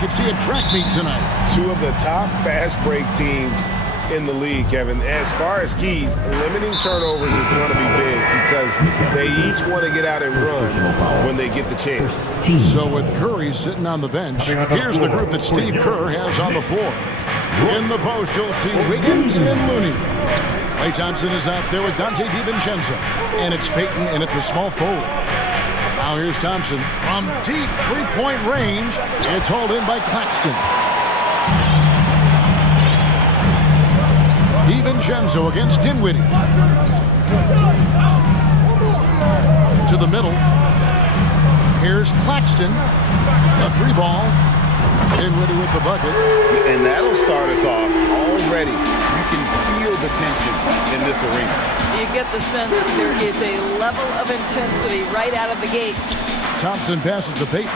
could see a track meet tonight. Two of the top fast break teams in the league, Kevin. As far as keys, limiting turnovers is going to be big because they each want to get out and run when they get the chance. So with Curry sitting on the bench, here's the group that Steve Kerr has on the floor. In the post, you'll see Wiggins and Looney. Klay Thompson is out there with Dante DiVincenzo. And it's Payton in at the small forward. Now here's Thompson from deep three-point range. It's hauled in by Claxton. DiVincenzo against Dinwiddie. To the middle. Here's Claxton. The three ball. Dinwiddie with the bucket. And that'll start us off already. You can feel the tension in this arena. You get the sense that there is a level of intensity right out of the gates. Thompson passes to Payton.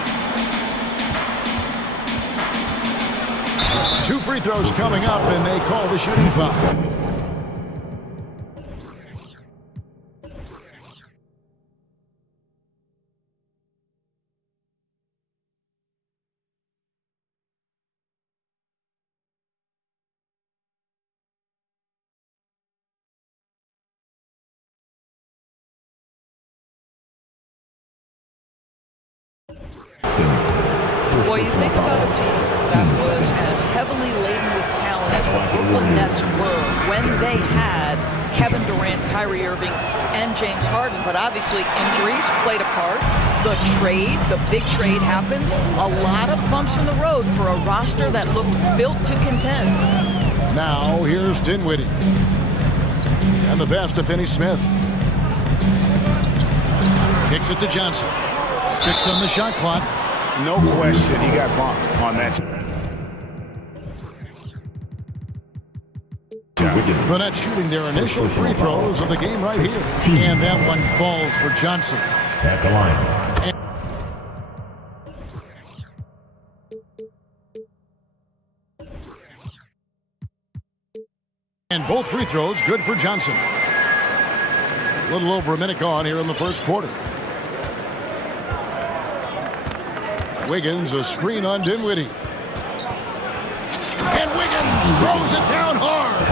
2 free throws coming up, and they call the shooting foul. Well, you think about a team that was as heavily laden with talent as the Brooklyn Nets were when they had Kevin Durant, Kyrie Irving, and James Harden. But obviously injuries played a part. The trade, the big trade happens. A lot of bumps in the road for a roster that looked built to contend. Now here's Dinwiddie. And the pass to Finney-Smith. Kicks it to Johnson. 6 on the shot clock. No question, he got bumped on that. The Nets shooting their initial free throws of the game right here. And that one falls for Johnson. At the line. And both free throws good for Johnson. A little over a minute gone here in the first quarter. Wiggins, a screen on Dinwiddie. And Wiggins throws it down hard.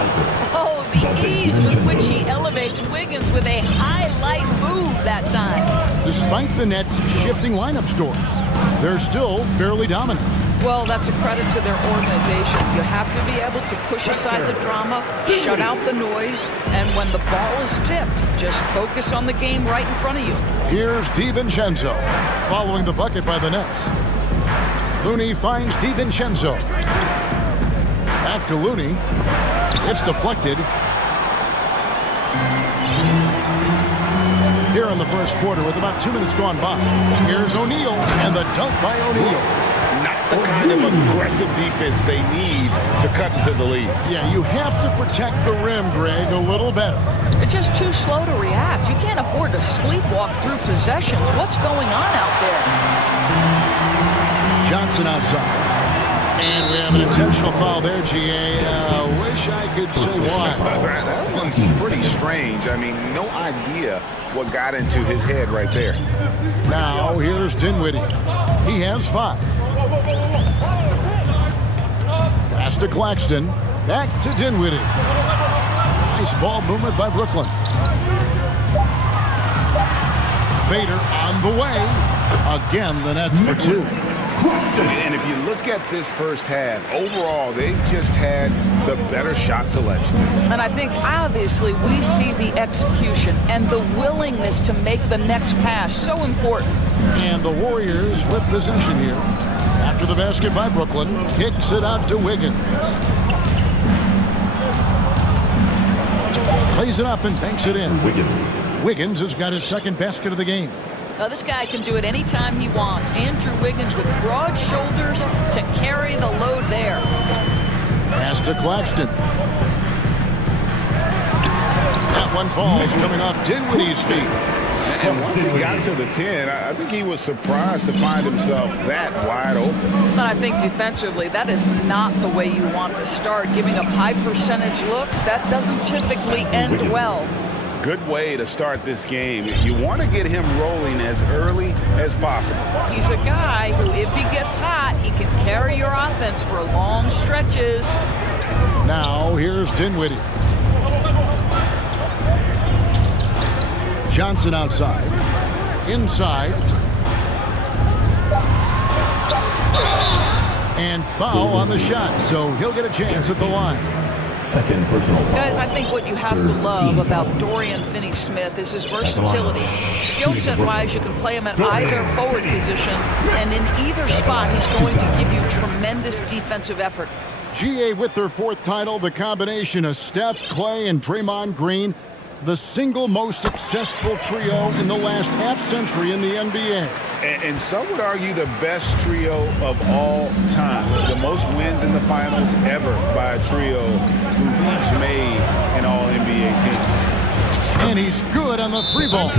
Oh, the ease with which he elevates Wiggins with a highlight move that time. Despite the Nets' shifting lineup scores, they're still fairly dominant. Well, that's a credit to their organization. You have to be able to push aside the drama, shut out the noise, and when the ball is tipped, just focus on the game right in front of you. Here's DiVincenzo, following the bucket by the Nets. Looney finds DiVincenzo. Back to Looney. It's deflected. Here in the first quarter with about 2 minutes gone by. Here's O'Neal, and the dunk by O'Neal. Not the kind of aggressive defense they need to cut into the lead. Yeah, you have to protect the rim, Greg, a little better. They're just too slow to react. You can't afford to sleepwalk through possessions. What's going on out there? Johnson outside. And we have an intentional foul there, G.A. Wish I could say why. That one's pretty strange. I mean, no idea what got into his head right there. Now, here's Dinwiddie. He has 5. Pass to Claxton. Back to Dinwiddie. Nice ball movement by Brooklyn. Fader on the way. Again, the Nets for 2. And if you look at this first half, overall, they've just had the better shot selection. And I think, obviously, we see the execution and the willingness to make the next pass so important. And the Warriors with possession here. After the basket by Brooklyn, kicks it out to Wiggins. Plays it up and banks it in. Wiggins has got his second basket of the game. Now, this guy can do it anytime he wants. Andrew Wiggins with broad shoulders to carry the load there. Pass to Claxton. That one falls coming off Dinwiddie's feet. And once he got to the 10, I think he was surprised to find himself that wide open. But I think defensively, that is not the way you want to start. Giving up high percentage looks, that doesn't typically end well. Good way to start this game. You want to get him rolling as early as possible. He's a guy who, if he gets hot, he can carry your offense for long stretches. Now here's Dinwiddie. Johnson outside. Inside. And foul on the shot, so he'll get a chance at the line. Second personal foul. Guys, I think what you have to love about Dorian Finney-Smith is his versatility. Skill set-wise, you can play him at either forward position, and in either spot, he's going to give you tremendous defensive effort. GA with their fourth title, the combination of Steph, Clay, and Draymond Green, the single most successful trio in the last half-century in the NBA. And some would argue the best trio of all time. The most wins in the finals ever by a trio who've each made an all-NBA team. And he's good on the three ball.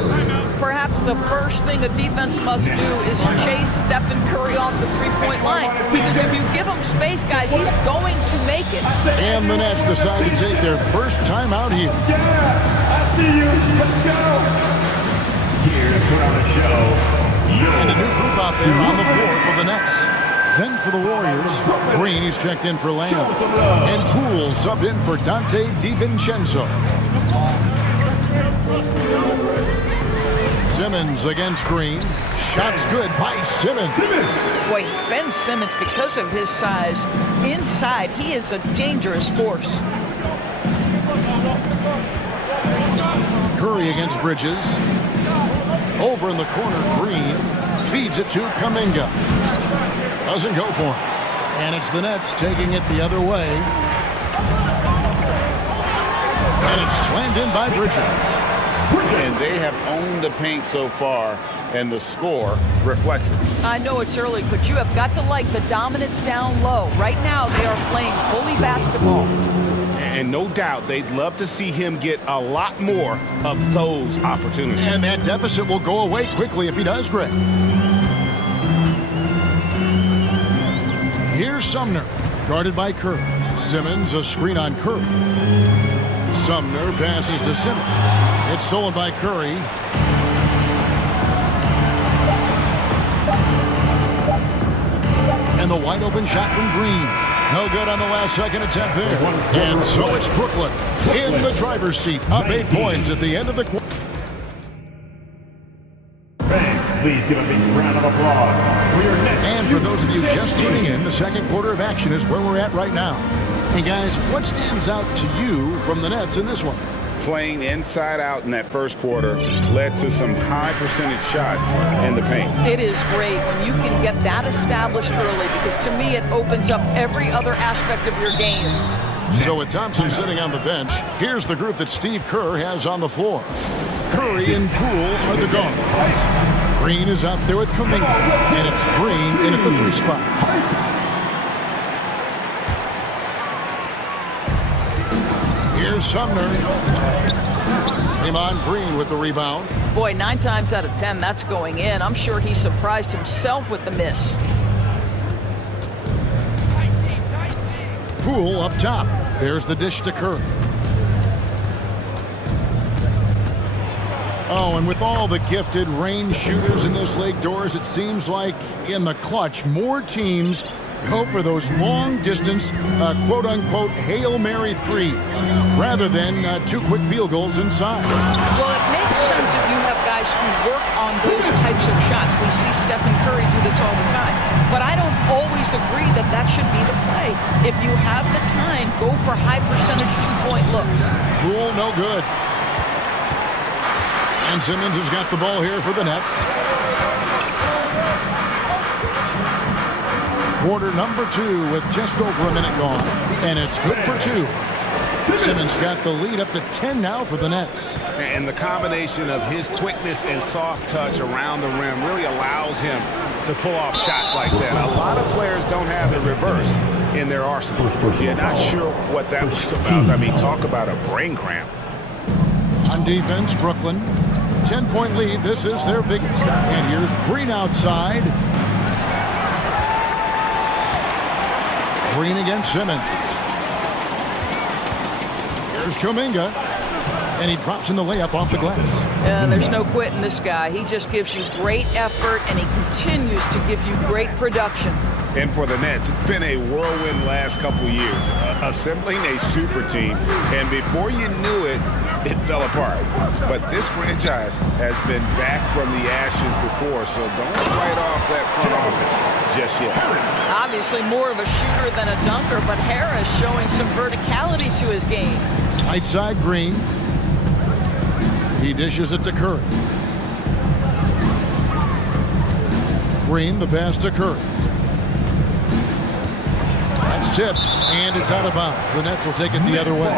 Perhaps the first thing a defense must do is chase Stephen Curry off the three-point line. Because if you give him space, guys, he's going to make it. And the Nets decide to take their first time out here. I see you. Let's go. Here to put on a show. And a new group out there on the floor for the Nets. Then for the Warriors, Green is checked in for Lamb. And Poole subbed in for Dante DiVincenzo. Simmons against Green. Shots good by Simmons. Boy, Ben Simmons, because of his size, inside, he is a dangerous force. Curry against Bridges. Over in the corner, Green feeds it to Kuminga. Doesn't go for it. And it's the Nets taking it the other way. And it's slammed in by Bridges. And they have owned the paint so far, and the score reflects it. I know it's early, but you have got to like the dominance down low. Right now, they are playing bully basketball. And no doubt they'd love to see him get a lot more of those opportunities. And that deficit will go away quickly if he does, Greg. Here's Sumner, guarded by Curry. Simmons, a screen on Curry. Sumner passes to Simmons. It's stolen by Curry. And the wide open shot from Green. No good on the last second attempt there. And so it's Brooklyn in the driver's seat, up 8 points at the end of the quarter. Fans, please give a big round of applause for your next. And for those of you just tuning in, the second quarter of action is where we're at right now. Hey guys, what stands out to you from the Nets in this one? Playing inside out in that first quarter led to some high percentage shots in the paint. It is great when you can get that established early, because to me it opens up every other aspect of your game. So with Thompson sitting on the bench, here's the group that Steve Kerr has on the floor. Curry and Poole are the guards. Green is out there with Kuminga, and it's Green in at the 3 spot. Here's Sumner. Draymond Green with the rebound. Boy, 9 times out of 10, that's going in. I'm sure he surprised himself with the miss. Poole up top. There's the dish to Curry. Oh, and with all the gifted range shooters in this league, Doors, it seems like in the clutch, more teams go for those long-distance, quote-unquote, Hail Mary threes, rather than 2 quick field goals inside. Well, it makes sense if you have guys who work on those types of shots. We see Stephen Curry do this all the time. But I don't always agree that that should be the play. If you have the time, go for high-percentage 2-point looks. Poole, no good. And Simmons has got the ball here for the Nets. Quarter number 2 with just over a minute gone. And it's good for 2. Simmons got the lead up to 10 now for the Nets. And the combination of his quickness and soft touch around the rim really allows him to pull off shots like that. A lot of players don't have the reverse in their arsenal. You're not sure what that was about. I mean, talk about a brain cramp. On defense, Brooklyn. 10-point lead. This is their biggest. And here's Green outside. Green against Simmons. Here's Kuminga. And he drops in the layup off the glass. There's no quitting this guy. He just gives you great effort, and he continues to give you great production. And for the Nets, it's been a whirlwind last couple years, assembling a super team, and before you knew it, it fell apart. But this franchise has been back from the ashes before, so don't write off that front office just yet. Obviously more of a shooter than a dunker, but Harris showing some verticality to his game. Right side, Green. He dishes it to Curry. Green, the pass to Curry. That's tipped, and it's out of bounds. The Nets will take it the other way.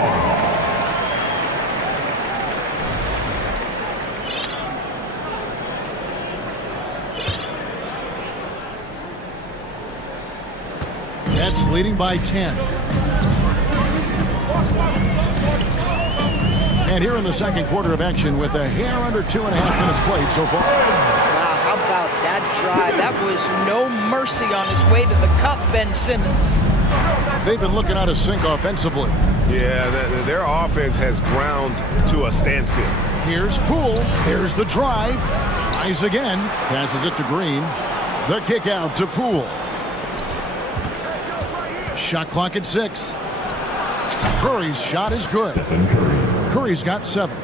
Nets leading by 10. And here in the second quarter of action with a hair under 2.5 minutes played so far. Wow, how about that drive? That was no mercy on his way to the cup, Ben Simmons. They've been looking out of sync offensively. Yeah, their offense has ground to a standstill. Here's Poole. Here's the drive. Tries again. Passes it to Green. The kick out to Poole. Shot clock at 6. Curry's shot is good. Curry's got 7.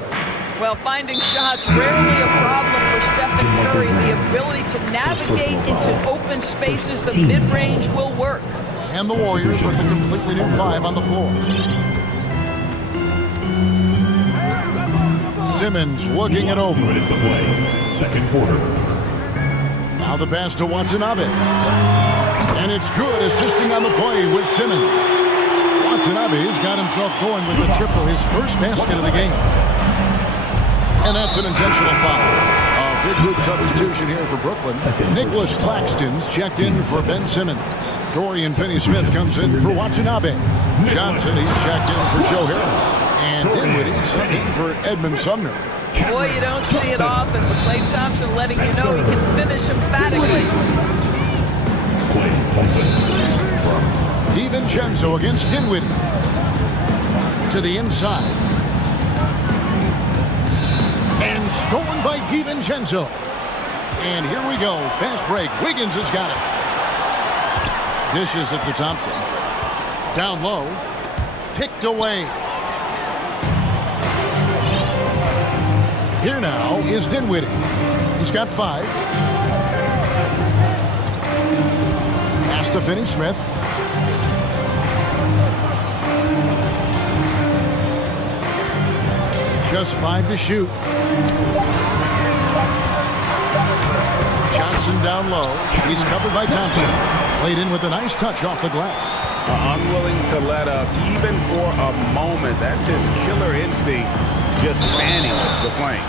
Well, finding shots rarely a problem for Stephen Curry. The ability to navigate into open spaces, the mid-range will work. And the Warriors with a completely new 5 on the floor. Simmons looking it over. Minutes to play. Second quarter. Now the pass to Watanabe. And it's good, assisting on the play with Simmons. Watanabe's got himself going with the triple, his first basket of the game. And that's an intentional foul. A big hoop substitution here for Brooklyn. Nicholas Claxton's checked in for Ben Simmons. Dorian Finney-Smith comes in for Watanabe. Johnson, he's checked in for Joe Harris. And Dinwiddie's in for Edmund Sumner. Boy, you don't see it often, but Klay Thompson letting you know he can finish emphatically. DiVincenzo against Dinwiddie. To the inside. And stolen by DiVincenzo. And here we go. Fast break. Wiggins has got it. Dishes it to Thompson. Down low. Picked away. Here now is Dinwiddie. He's got 5. Pass to Finney-Smith. Just 5 to shoot. Johnson down low. He's covered by Thompson. Played in with a nice touch off the glass. Unwilling to let up even for a moment. That's his killer instinct, just fanning the flame.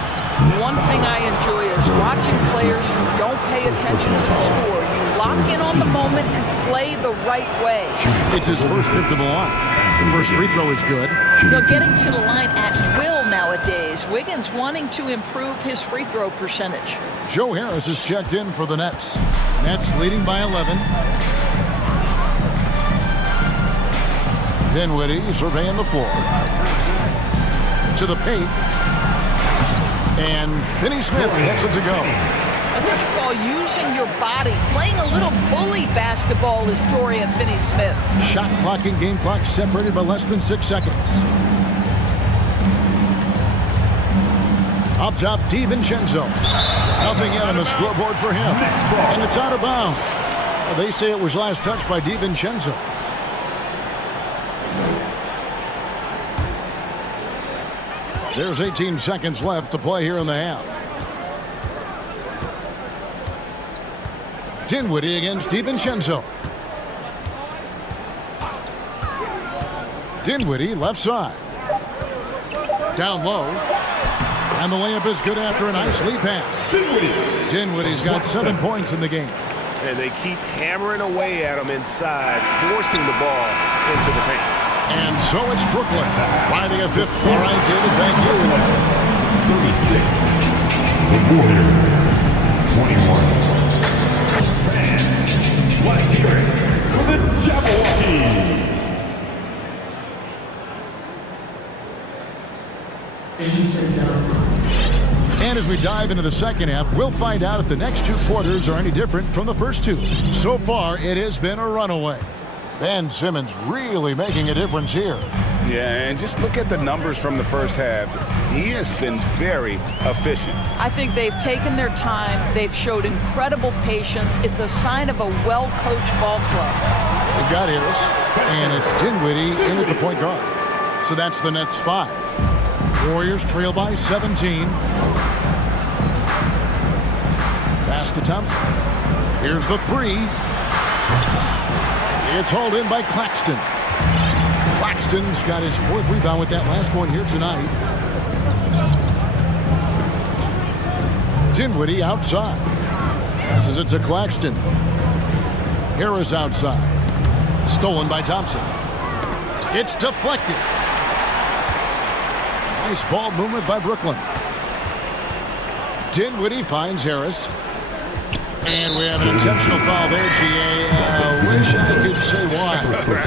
One thing I enjoy is watching players who don't pay attention to the score. You lock in on the moment and play the right way. It's his first trip to the line. The first free throw is good. They're getting to the line at will nowadays. Wiggins wanting to improve his free throw percentage. Joe Harris is checked in for the Nets. Nets leading by 11. Dinwiddie surveying the floor. To the paint. And Finney-Smith gets it to go. That's what you call using your body. Playing a little bully basketball is Dorian Finney-Smith. Shot clock and game clock separated by less than 6 seconds. Up top, DiVincenzo. Nothing yet on the scoreboard for him. And it's out of bounds. They say it was last touched by DiVincenzo. There's 18 seconds left to play here in the half. Dinwiddie against DiVincenzo. Dinwiddie left side. Down low. And the layup is good after a nice lead pass. Dinwiddie's got 7 points in the game. And they keep hammering away at him inside, forcing the ball into the paint. And so it's Brooklyn finding a 5th. All right, David, thank you. 36. The Warriors. 21. Fans, let's hear it for the Jabberwockies. And as we dive into the second half, we'll find out if the next two quarters are any different from the first two. So far, it has been a runaway. Ben Simmons really making a difference here. Yeah, and just look at the numbers from the first half. He has been very efficient. I think they've taken their time. They've showed incredible patience. It's a sign of a well-coached ball club. We've got Harris, and it's Dinwiddie in at the point guard. So that's the Nets 5. Warriors trail by 17. Pass to Thompson. Here's the three. It's hauled in by Claxton. Claxton's got his fourth rebound with that last one here tonight. Dinwiddie outside. Passes it to Claxton. Harris outside. Stolen by Thompson. It's deflected. Nice ball movement by Brooklyn. Dinwiddie finds Harris. And we have an intentional foul there, G.A. Wish I could say why.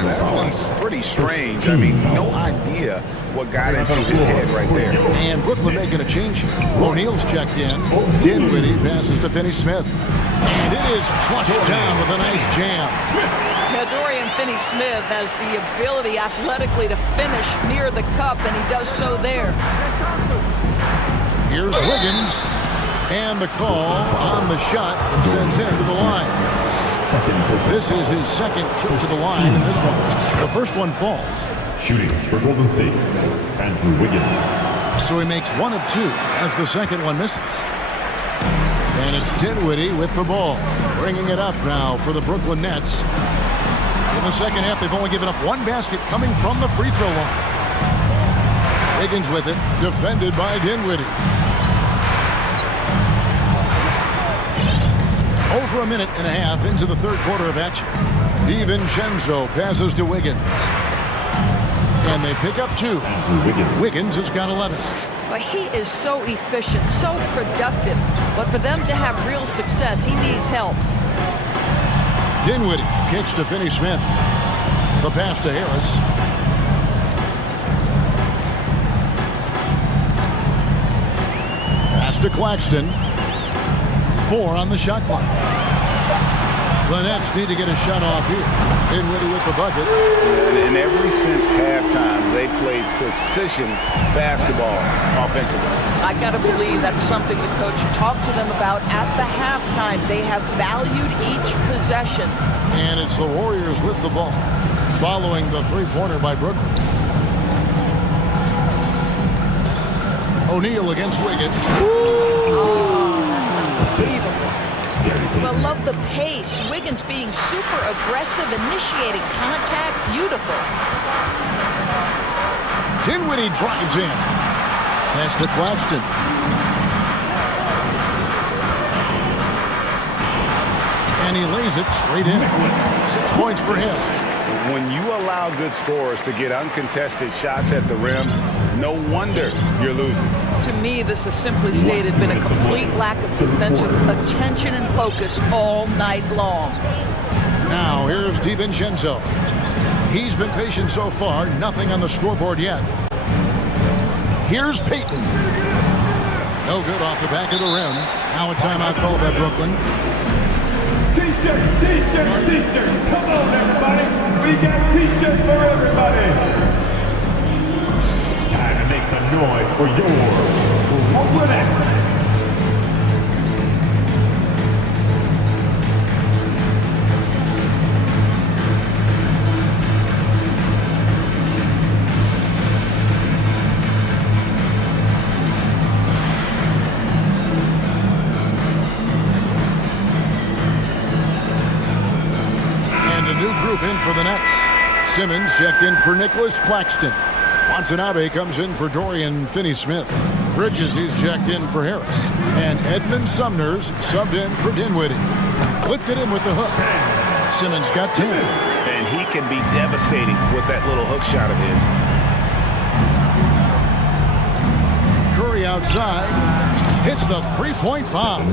That one's pretty strange. I mean, no idea what got into his head right there. And Brooklyn making a change here. O'Neal's checked in. Dinwiddie passes to Finney-Smith. And it is flushed down with a nice jam. Yeah, Dorian Finney-Smith has the ability athletically to finish near the cup, and he does so there. Here's Wiggins. And the call on the shot that sends him to the line. This is his second trip to the line in this one. The first one falls. Shooting for Golden State, Andrew Wiggins. So he makes 1 of 2 as the second one misses. And it's Dinwiddie with the ball. Bringing it up now for the Brooklyn Nets. In the second half, they've only given up one basket coming from the free throw line. Wiggins with it, defended by Dinwiddie. Over a minute and a half into the third quarter of action. DiVincenzo passes to Wiggins. And they pick up 2. Wiggins has got 11. But he is so efficient, so productive. But for them to have real success, he needs help. Dinwiddie kicks to Finney-Smith. The pass to Harris. Pass to Claxton. 4 on the shot clock. The Nets need to get a shot off here. Dinwiddie with the bucket. And ever since halftime, they played precision basketball offensively. I got to believe that's something the coach talked to them about at the halftime. They have valued each possession. And it's the Warriors with the ball, following the three-pointer by Brooklyn. O'Neal against Wiggins. But love the pace. Wiggins being super aggressive, initiating contact. Beautiful. Dinwiddie drives in. Pass to Claxton. And he lays it straight in. 6 points for him. When you allow good scorers to get uncontested shots at the rim, no wonder you're losing. To me, this has simply stated been a complete lack of defensive attention and focus all night long. Now, here's DiVincenzo. He's been patient so far, nothing on the scoreboard yet. Here's Payton. No good off the back of the rim. Now a timeout called by Brooklyn. T-shirt, T-shirt, T-shirt. Come on, everybody. We got T-shirts for everybody. Time to make some noise for your Brooklyn Nets. In for the Nets. Simmons checked in for Nicholas Claxton. Watanabe comes in for Dorian Finney-Smith. Bridges, he's checked in for Harris. And Edmund Sumner's subbed in for Dinwiddie. Flipped it in with the hook. Simmons got 10. And he can be devastating with that little hook shot of his. Curry outside. Hits the three-point bomb.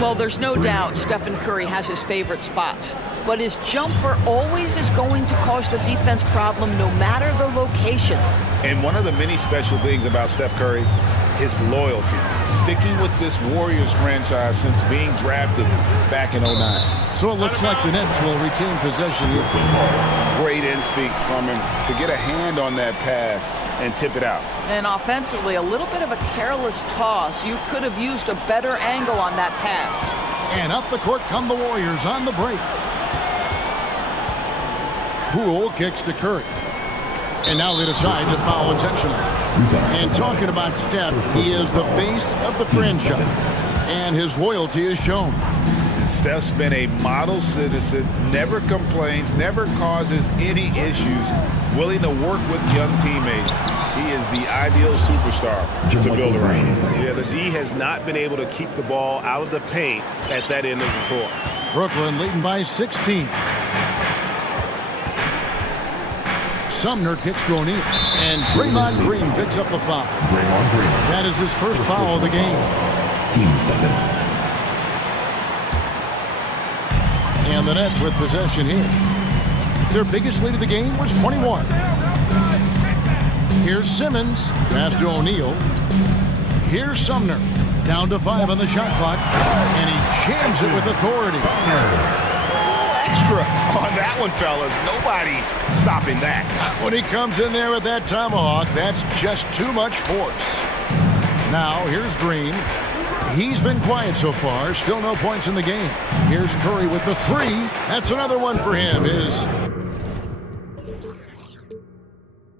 Well, there's no doubt Stephen Curry has his favorite spots. but his jumper always is going to cause the defense problem no matter the location. And one of the many special things about Steph Curry, his loyalty. Sticking with this Warriors franchise since being drafted back in 09. So it looks like the Nets will retain possession here. Great instincts from him to get a hand on that pass and tip it out. And offensively, a little bit of a careless toss. You could have used a better angle on that pass. And up the court come the Warriors on the break. Poole kicks to Curry. And now they decide to foul intentionally. And talking about Steph, he is the face of the franchise. And his loyalty is shown. Steph's been a model citizen, never complains, never causes any issues, willing to work with young teammates. He is the ideal superstar to build around. Yeah, the D has not been able to keep the ball out of the paint at that end of the floor. Brooklyn leading by 16. Sumner kicks to O'Neal. And Draymond Green picks up the foul. Draymond Green. That is his first foul of the game. Team seconds. And the Nets with possession here. Their biggest lead of the game was 21. Here's Simmons. Pass to O'Neal. Here's Sumner. Down to 5 on the shot clock. And he jams it with authority. Extra on that one, fellas. Nobody's stopping that. When he comes in there with that tomahawk, that's just too much force. Now, here's Green. He's been quiet so far. Still no points in the game. Here's Curry with the 3. That's another one for him. His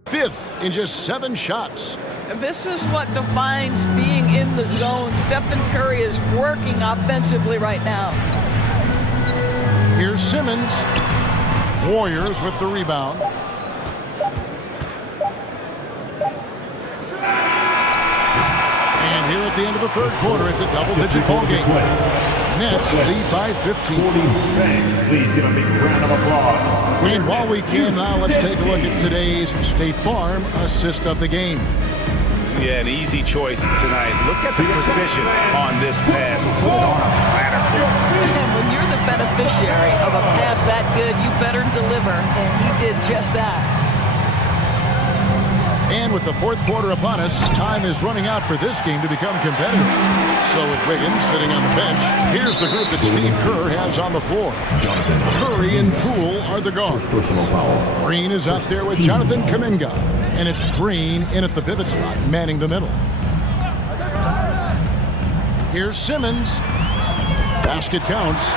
5th in just 7 shots. This is what defines being in the zone. Stephen Curry is working offensively right now. Here's Simmons. Warriors with the rebound. And here at the end of the third quarter, it's a double-digit ball game. Nets lead by 15. Please give a big round of applause. And while we can now, let's take a look at today's State Farm assist of the game. Yeah, an easy choice tonight. Look at the precision on this pass. Put it on a platter. And when you're the beneficiary of a pass that good, you better deliver. And he did just that. And with the fourth quarter upon us, time is running out for this game to become competitive. So with Wiggins sitting on the bench, here's the group that Steve Kerr has on the floor. Curry and Poole are the guards. Green is out there with Jonathan Kuminga. And it's Green in at the pivot spot, manning the middle. Here's Simmons. Basket counts.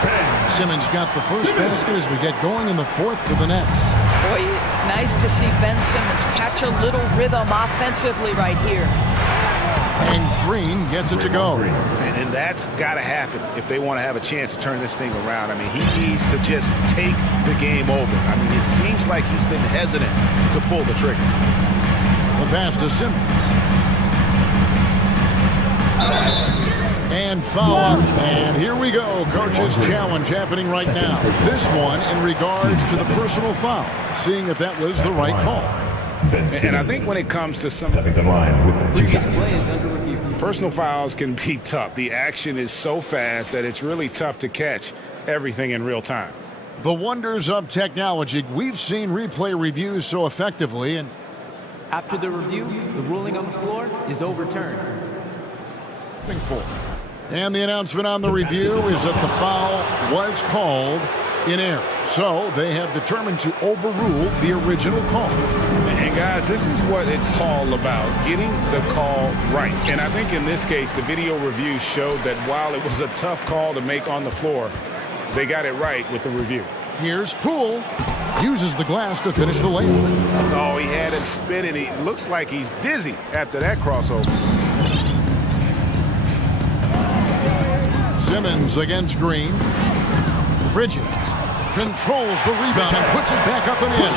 Simmons got the first basket as we get going in the fourth for the Nets. Boy, it's nice to see Ben Simmons catch a little rhythm offensively right here. And Green gets it to go. And that's got to happen if they want to have a chance to turn this thing around. I mean, he needs to just take the game over. I mean, it seems like he's been hesitant to pull the trigger. The pass to Simmons. And foul up. And here we go. Coach's challenge happening right now. This one in regards to the personal foul. Seeing if that was the right call. And I think when it comes to some personal fouls can be tough. The action is so fast that it's really tough to catch everything in real time. The wonders of technology. We've seen replay reviews so effectively, and after the review, the ruling on the floor is overturned. And the announcement on the review is that the foul was called in error. So they have determined to overrule the original call. And guys, this is what it's all about, getting the call right. And I think in this case, the video review showed that while it was a tough call to make on the floor, they got it right with the review. Here's Poole. Uses the glass to finish the layup. Oh, he had him spinning. He looks like he's dizzy after that crossover. Simmons against Green. Bridges controls the rebound and puts it back up and in.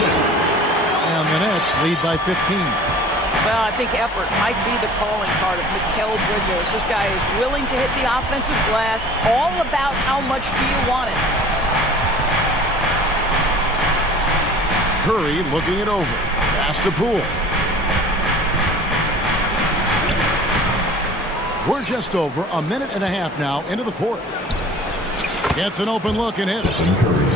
And the Nets lead by 15. Well, I think effort might be the calling card of Mikal Bridges. This guy is willing to hit the offensive glass. All about how much do you want it. Curry looking it over. Pass to Poole. We're just over a minute and a half now into the fourth. Gets an open look and hits.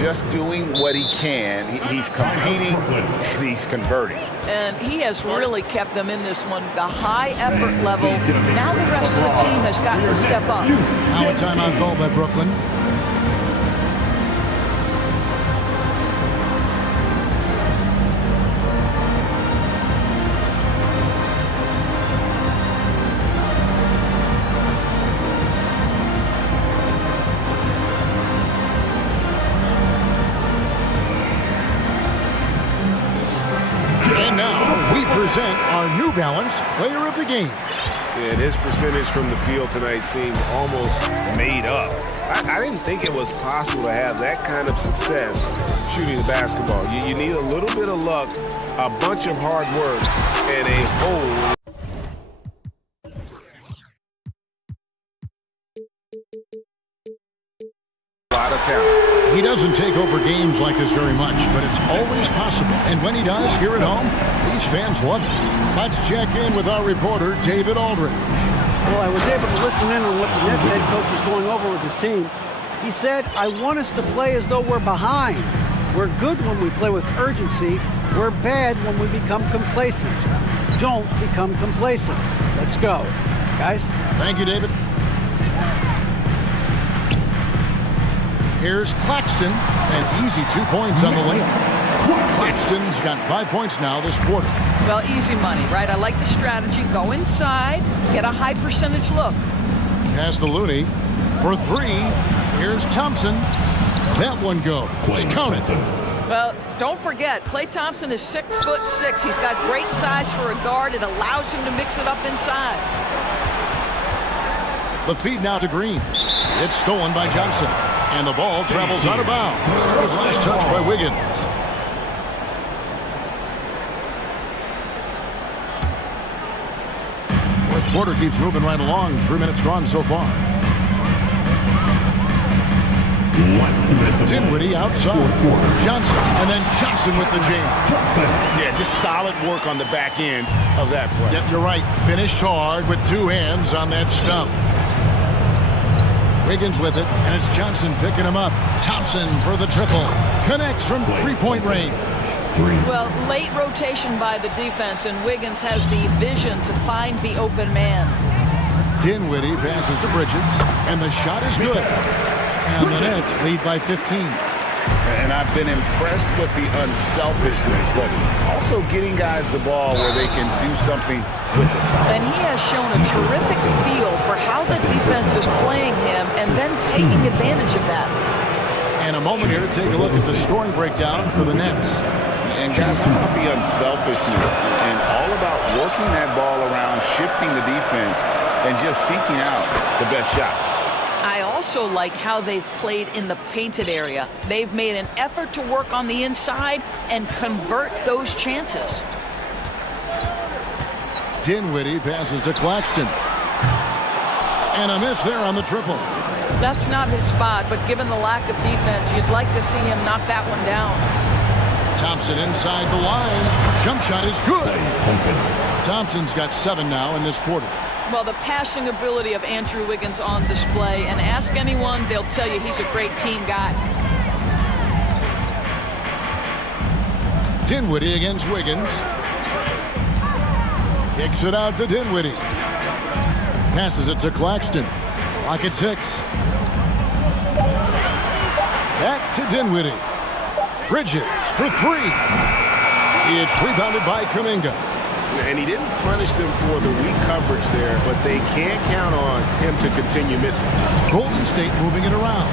Just doing what he can. He's competing, and he's converting. And he has really kept them in this one. The high effort level. Now the rest of the team has got to step up. Now a timeout call by Brooklyn. Present our New Balance Player of the Game. And his percentage from the field tonight seemed almost made up. I didn't think it was possible to have that kind of success shooting the basketball. You need a little bit of luck, a bunch of hard work, and a whole lot of talent. He doesn't take over games like this very much, but it's always possible. And when he does, here at home, these fans love it. Let's check in with our reporter, David Aldridge. Well, I was able to listen in on what the Nets head coach was going over with his team. He said, I want us to play as though we're behind. We're good when we play with urgency. We're bad when we become complacent. Don't become complacent. Let's go. Guys? Thank you, David. Here's Claxton, and easy 2 points on the layup. Claxton's got 5 points now this quarter. Well, easy money, right? I like the strategy. Go inside, get a high percentage look. Pass to Looney for three. Here's Thompson. That one goes. Count it. Well, don't forget, Klay Thompson is 6'6". He's got great size for a guard. It allows him to mix it up inside. The feed now to Green. It's stolen by Johnson. And the ball travels out of bounds. It was last touched by Wiggins. Fourth quarter keeps moving right along. 3 minutes gone so far. Dinwiddie outside. Johnson. And then Johnson with the jam. Yeah, just solid work on the back end of that play. Yep, you're right. Finished hard with two hands on that stuff. Wiggins with it, and it's Johnson picking him up. Thompson for the triple. Connects from three-point range. Well, late rotation by the defense, and Wiggins has the vision to find the open man. Dinwiddie passes to Bridges, and the shot is good. And the Nets lead by 15. And I've been impressed with the unselfishness, but also getting guys the ball where they can do something with it. And he has shown a terrific feel for how the defense is playing him and then taking advantage of that. And a moment here to take a look at the scoring breakdown for the Nets. And guys, how about the unselfishness and all about working that ball around, shifting the defense, and just seeking out the best shot. I also like how they've played in the painted area. They've made an effort to work on the inside and convert those chances. Dinwiddie passes to Claxton. And a miss there on the triple. That's not his spot, but given the lack of defense, you'd like to see him knock that one down. Thompson inside the line. Jump shot is good. Thompson's got 7 now in this quarter. Well, the passing ability of Andrew Wiggins on display, and ask anyone, they'll tell you he's a great team guy. Dinwiddie against Wiggins. Kicks it out to Dinwiddie. Passes it to Claxton. Clock at 6. Back to Dinwiddie. Bridges for 3. It's rebounded by Kuminga. And he didn't punish them for the weak coverage there, but they can't count on him to continue missing. Golden State moving it around.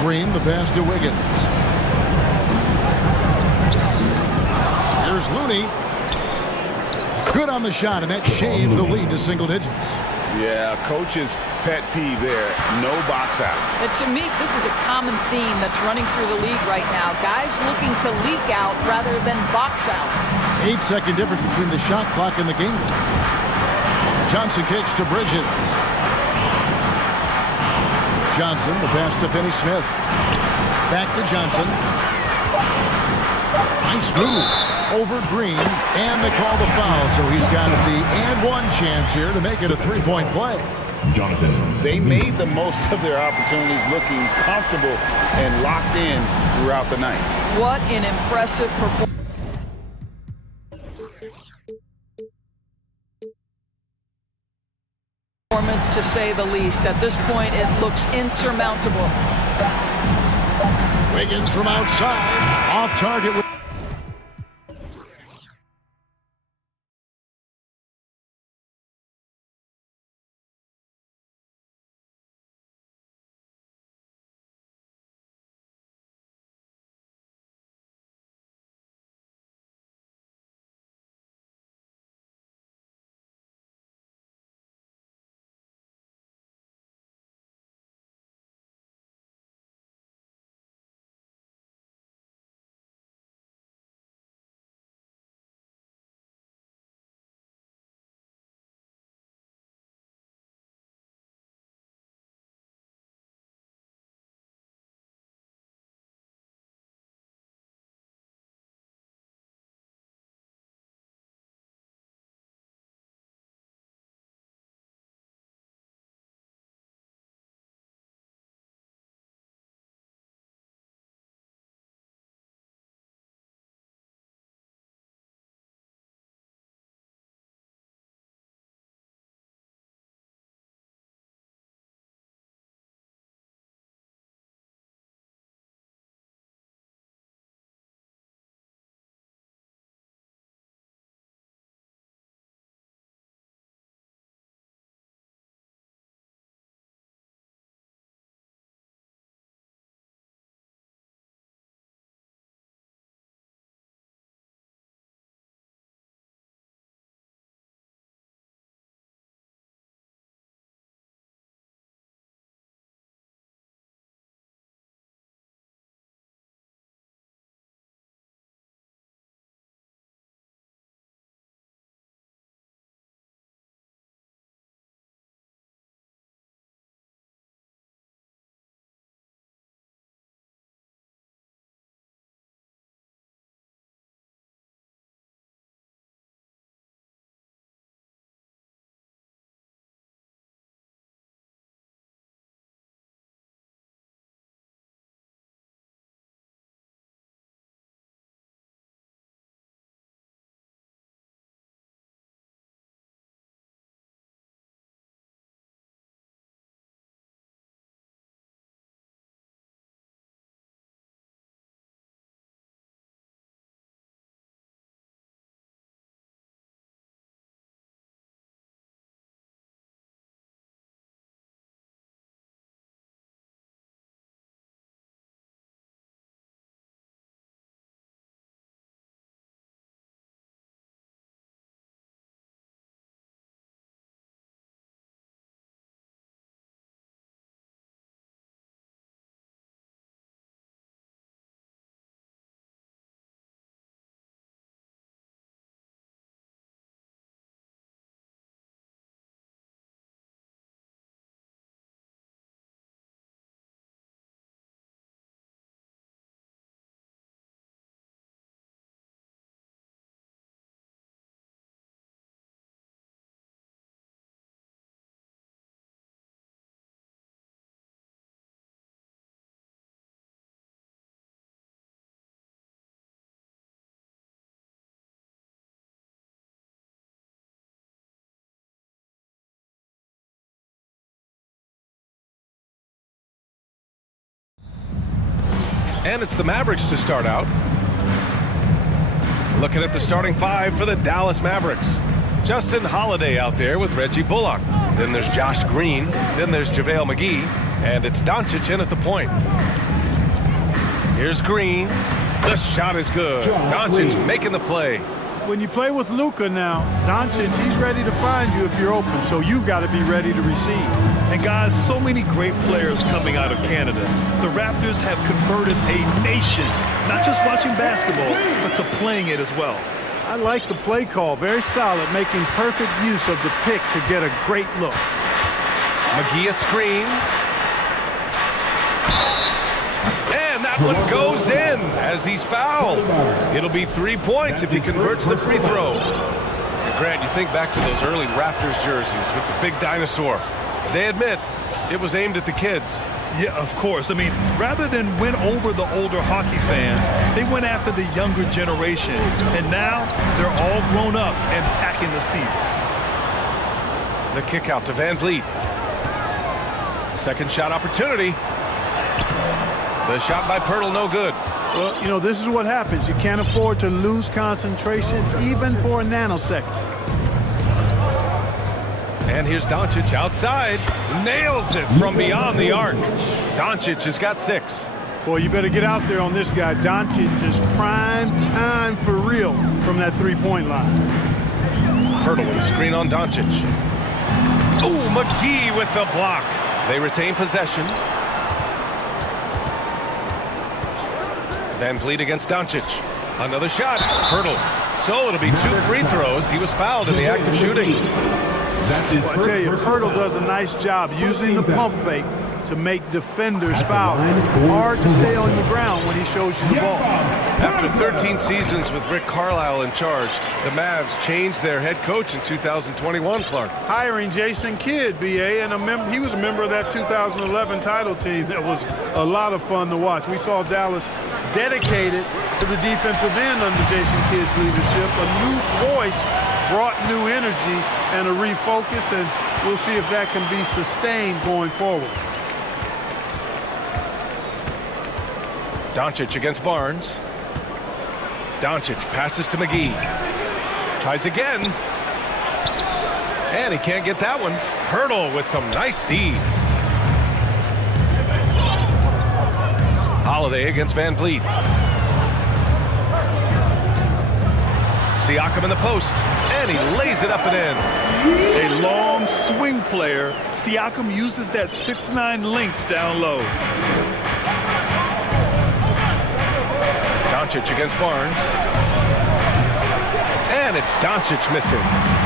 Green, the pass to Wiggins. Here's Looney. Good on the shot, and that shaves the lead to single digits. Yeah, coach's pet peeve there. No box out. And to me, this is a common theme that's running through the league right now. Guys looking to leak out rather than box out. 8-second difference between the shot clock and the game clock. Johnson kicks to Bridges. Johnson, the pass to Finney-Smith. Back to Johnson. Nice move over Green, and they call the foul, so he's got the and one chance here to make it a 3-point play. They made the most of their opportunities, looking comfortable and locked in throughout the night. What an impressive performance. To say the least. At this point, it looks insurmountable. Wiggins from outside, off target. And it's the Mavericks to start out. Looking at the starting five for the Dallas Mavericks. Justin Holiday out there with Reggie Bullock. Then there's Josh Green. Then there's JaVale McGee. And it's Doncic in at the point. Here's Green. The shot is good. Doncic making the play. When you play with Luka now, Doncic, he's ready to find you if you're open, so you've got to be ready to receive. And guys, so many great players coming out of Canada. The Raptors have converted a nation, not just watching basketball, but to playing it as well. I like the play call, very solid, making perfect use of the pick to get a great look. McGee a screen. And that one goes in as he's fouled. It'll be 3 points if he converts the free throw. And Grant, you think back to those early Raptors jerseys with the big dinosaur. They admit it was aimed at the kids. Yeah, of course. I mean, rather than win over the older hockey fans, they went after the younger generation. And now they're all grown up and packing the seats. The kick out to Van Vliet. Second shot opportunity. The shot by Pirtle, no good. Well, you know, this is what happens. You can't afford to lose concentration even for a nanosecond. And here's Doncic outside. Nails it from beyond the arc. Doncic has got 6. Boy, you better get out there on this guy. Doncic is prime time for real from that three-point line. Pirtle with a screen on Doncic. Oh, McGee with the block. They retain possession. Van Vliet against Doncic. Another shot. Pirtle. So it'll be 2 free throws. He was fouled in the act of shooting. Well, I tell you, Pirtle does a nice job using the pump fake to make defenders foul. Hard to stay on the ground when he shows you the ball. After 13 seasons with Rick Carlisle in charge, the Mavs changed their head coach in 2021, Clark. Hiring Jason Kidd, BA, and he was a member of that 2011 title team. That was a lot of fun to watch. We saw Dallas dedicated to the defensive end under Jason Kidd's leadership. A new voice brought new energy and a refocus, and we'll see if that can be sustained going forward. Doncic against Barnes. Doncic passes to McGee. Tries again. And he can't get that one. Pirtle with some nice D. Holiday against Van Vliet. Siakam in the post. And he lays it up and in. A long swing player. Siakam uses that 6'9" length down low. Doncic against Barnes. And it's Doncic missing.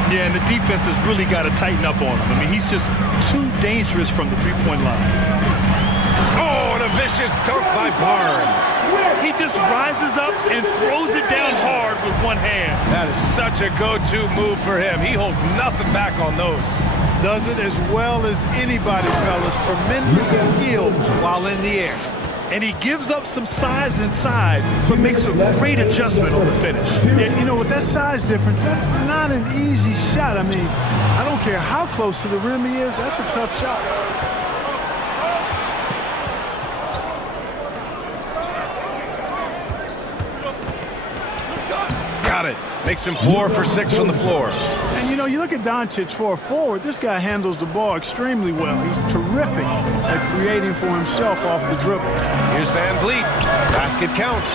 Yeah, and the defense has really got to tighten up on him. I mean, he's just too dangerous from the three-point line. Oh, and a vicious dunk by Barnes. He just rises up and throws it down hard with one hand. That is such a go-to move for him. He holds nothing back on those. Does it as well as anybody, fellas. Tremendous skill while in the air. And he gives up some size inside, but makes a great adjustment on the finish. Yeah, you know, with that size difference, that's not an easy shot. I mean, I don't care how close to the rim he is, that's a tough shot. Got it. Makes him 4 for 6 from the floor. And, you know, you look at Doncic for a forward, this guy handles the ball extremely well. He's terrific at creating for himself off the dribble. Here's Van Vliet. Basket counts.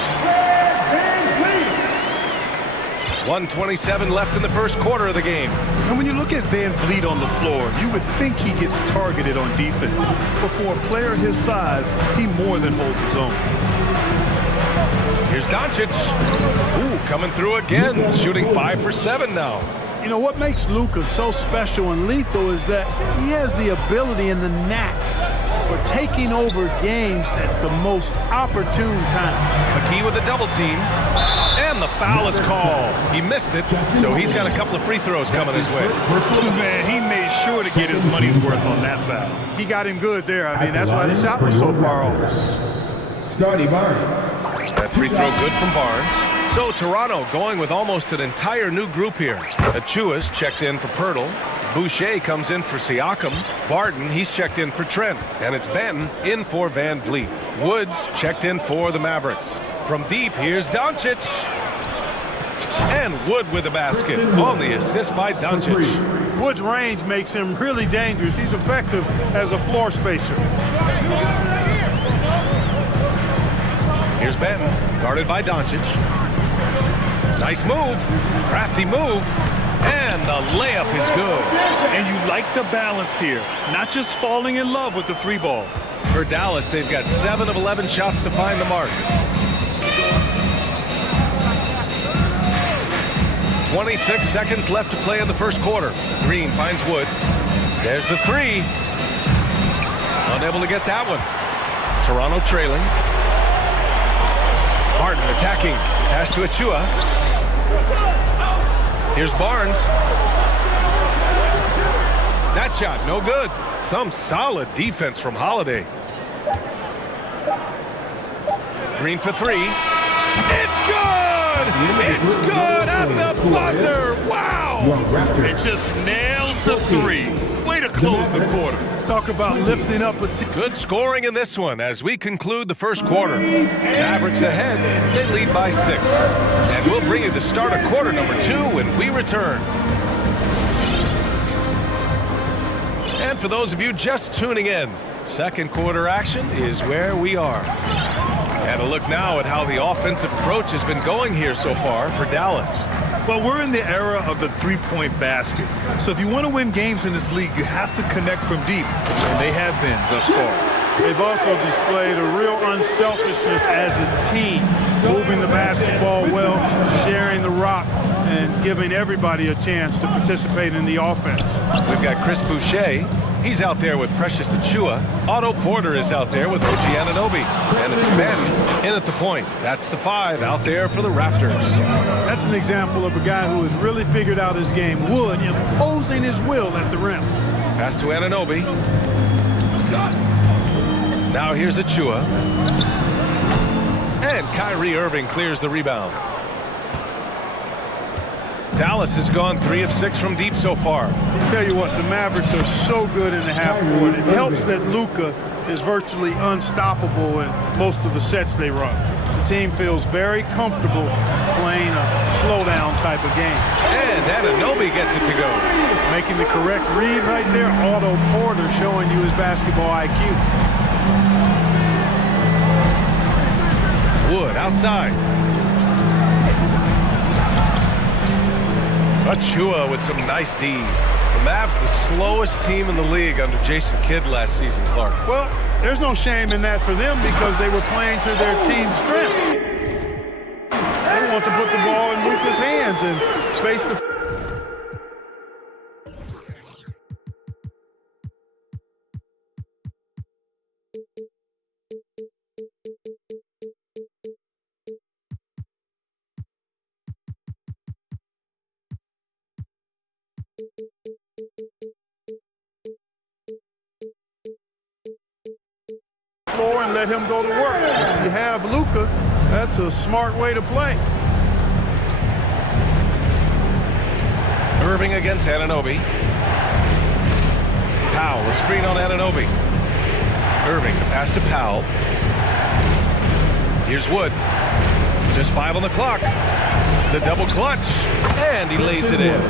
1:27 left in the first quarter of the game. And when you look at Van Vliet on the floor, you would think he gets targeted on defense. But for a player his size, he more than holds his own. Here's Doncic. Ooh, coming through again, shooting 5 for 7 now. You know, what makes Luka so special and lethal is that he has the ability and the knack for taking over games at the most opportune time. McGee with a double team. And the foul is called. He missed it, so he's got a couple of free throws coming his way. Man, he made sure to get his money's worth on that foul. He got him good there. I mean, that's why the shot was so far off. Scotty Barnes. That free throw good from Barnes. So Toronto going with almost an entire new group here. Achua's checked in for Pirtle. Boucher comes in for Siakam. Barton, he's checked in for Trent. And it's Benton in for Van Vliet. Woods checked in for the Mavericks. From deep, here's Doncic. And Wood with the basket on the assist by Doncic. Wood's range makes him really dangerous. He's effective as a floor spacer. Here's Benton, guarded by Doncic. Nice move, crafty move, and the layup is good. And you like the balance here, not just falling in love with the three ball. For Dallas, they've got 7 of 11 shots to find the mark. 26 seconds left to play in the first quarter. Green finds Wood. There's the three. Unable to get that one. Toronto trailing. Martin attacking. Pass to Achua. Here's Barnes. That shot, no good. Some solid defense from Holiday. Green for three. It's good! It's good at the buzzer! Wow! It just nails the three. Way to close the quarter. Talk about lifting up a team. Good scoring in this one as we conclude the first quarter. Mavericks ahead. They lead by 6. And we'll bring you the start of quarter number 2 when we return. And for those of you just tuning in, second quarter action is where we are. And a look now at how the offensive approach has been going here so far for Dallas. Well, we're in the era of the three-point basket. So if you want to win games in this league, you have to connect from deep. And they have been thus far. They've also displayed a real unselfishness as a team, moving the basketball well, sharing the rock, and giving everybody a chance to participate in the offense. We've got Chris Boucher. He's out there with Precious Achua. Otto Porter is out there with OG Anunoby. And it's Ben in at the point. That's the 5 out there for the Raptors. That's an example of a guy who has really figured out his game. Wood imposing his will at the rim. Pass to Anunoby. Now here's Achua. And Kyrie Irving clears the rebound. Dallas has gone 3 of 6 from deep so far. Tell you what, the Mavericks are so good in the half court. It helps that Luka is virtually unstoppable in most of the sets they run. The team feels very comfortable playing a slowdown type of game. And Anunoby gets it to go. Making the correct read right there. Otto Porter showing you his basketball IQ. Wood outside. Achua with some nice D. The Mavs, the slowest team in the league under Jason Kidd last season, Clark. Well, there's no shame in that for them because they were playing to their team's strengths. They want to put the ball in Luka's hands and space the... floor and let him go to work. If you have Luka, that's a smart way to play. Irving against Anunoby. Powell, a screen on Anunoby. Irving, the pass to Powell. Here's Wood. Just 5 on the clock. The double clutch. And he lays it in.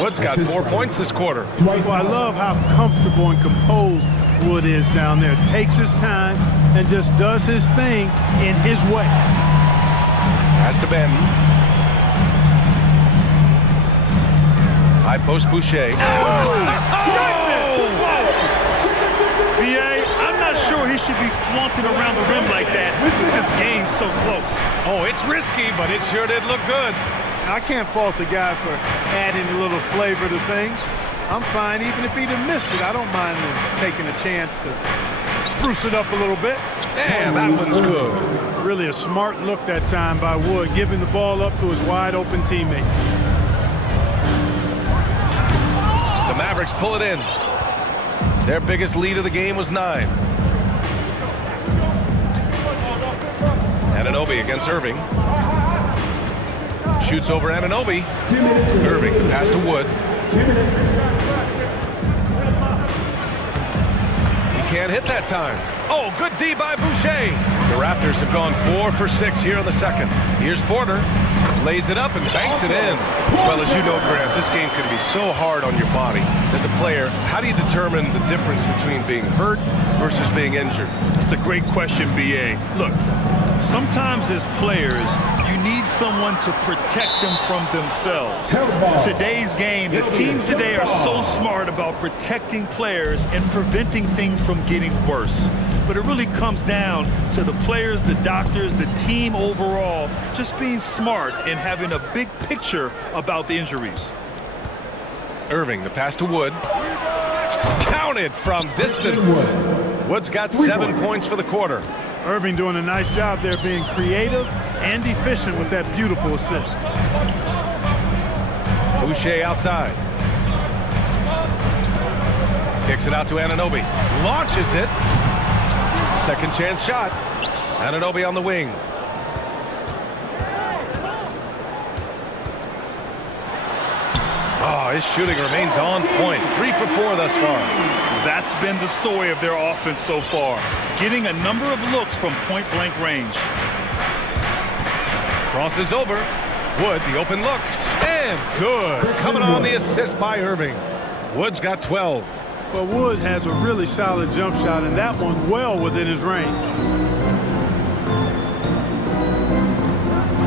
Wood's got 4 points this quarter. Well, I love how comfortable and composed Wood is down there. Takes his time and just does his thing in his way. Pass to Ben. High post Boucher. B.A., I'm not sure he should be flaunting around the rim like that with this game so close. Oh, it's risky, but it sure did look good. I can't fault the guy for adding a little flavor to things. I'm fine even if he'd have missed it. I don't mind him taking a chance to spruce it up a little bit. Yeah, that one's good. Really a smart look that time by Wood, giving the ball up to his wide open teammate. The Mavericks pull it in. Their biggest lead of the game was 9. Anunoby against Irving. Shoots over Anunoby. Irving, the pass to Wood. He can't hit that time. Oh, good D by Boucher. The Raptors have gone 4 for 6 here in the second. Here's Porter. Lays it up and banks it in. Well, as you know, Grant, this game can be so hard on your body. As a player, how do you determine the difference between being hurt versus being injured? That's a great question, B.A. Look, sometimes as players, you need someone to protect them from themselves. Today's game, the teams today are so smart about protecting players and preventing things from getting worse. But it really comes down to the players, the doctors, the team overall, just being smart and having a big picture about the injuries. Irving, the pass to Wood. Counted from distance. Wood's got 7 points for the quarter. Irving doing a nice job there, being creative and efficient with that beautiful assist. Boucher outside. Kicks it out to Anunoby. Launches it. Second chance shot. Anunoby on the wing. Oh, his shooting remains on point. 3 for 4 thus far. That's been the story of their offense so far. Getting a number of looks from point-blank range. Crosses over. Wood, the open look. And good. Coming on the assist by Irving. Wood's got 12. Well, Wood has a really solid jump shot, and that one well within his range.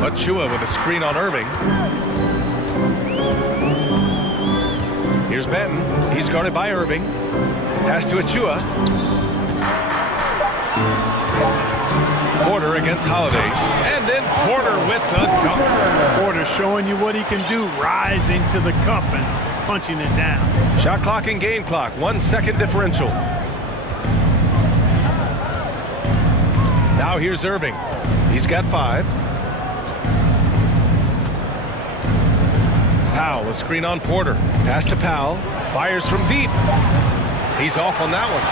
Achua with a screen on Irving. Here's Benton. He's guarded by Irving. Pass to Achua. Porter against Holiday. And then Porter with the dunk. Porter showing you what he can do, rising to the cup and punching it down. Shot clock and game clock. 1 second differential. Now here's Irving. He's got 5. Powell, a screen on Porter. Pass to Powell. Fires from deep. He's off on that one.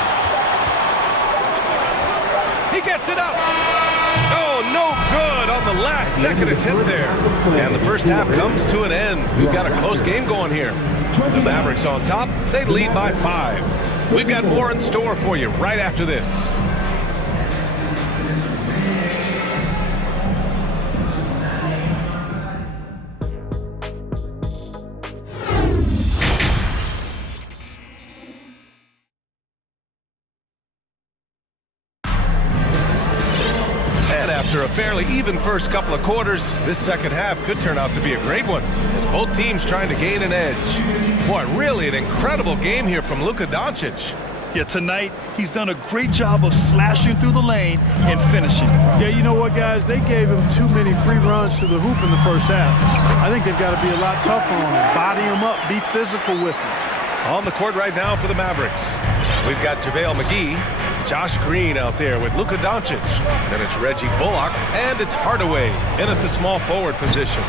He gets it up. Oh, no good on the last second attempt there. And the first half comes to an end. We've got a close game going here. The Mavericks on top. They lead by 5. We've got more in store for you right after this. After a fairly even first couple of quarters, this second half could turn out to be a great one, as both teams trying to gain an edge. Boy, really an incredible game here from Luka Doncic. Yeah, tonight, he's done a great job of slashing through the lane and finishing. Yeah, you know what, guys? They gave him too many free runs to the hoop in the first half. I think they've got to be a lot tougher on him. Body him up, be physical with him. On the court right now for the Mavericks, we've got JaVale McGee, Josh Green out there with Luka Doncic. Then it's Reggie Bullock, and it's Hardaway in at the small forward position.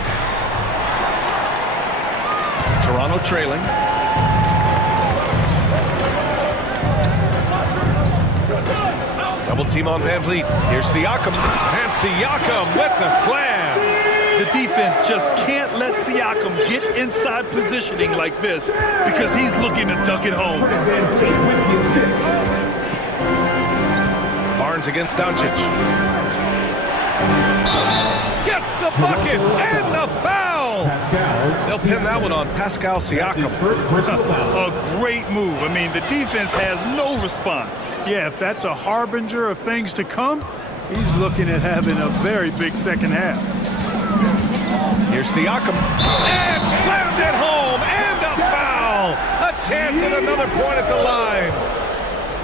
Toronto trailing. Double team on VanVleet. Here's Siakam. And Siakam with the slam. The defense just can't let Siakam get inside positioning like this because he's looking to dunk it home. Barnes against Doncic. Gets the bucket and the foul. They'll pin that one on Pascal Siakam. A great move. I mean, the defense has no response. Yeah, if that's a harbinger of things to come, he's looking at having a very big second half. Here's Siakam. And slammed it home. And a foul. A chance at another point at the line.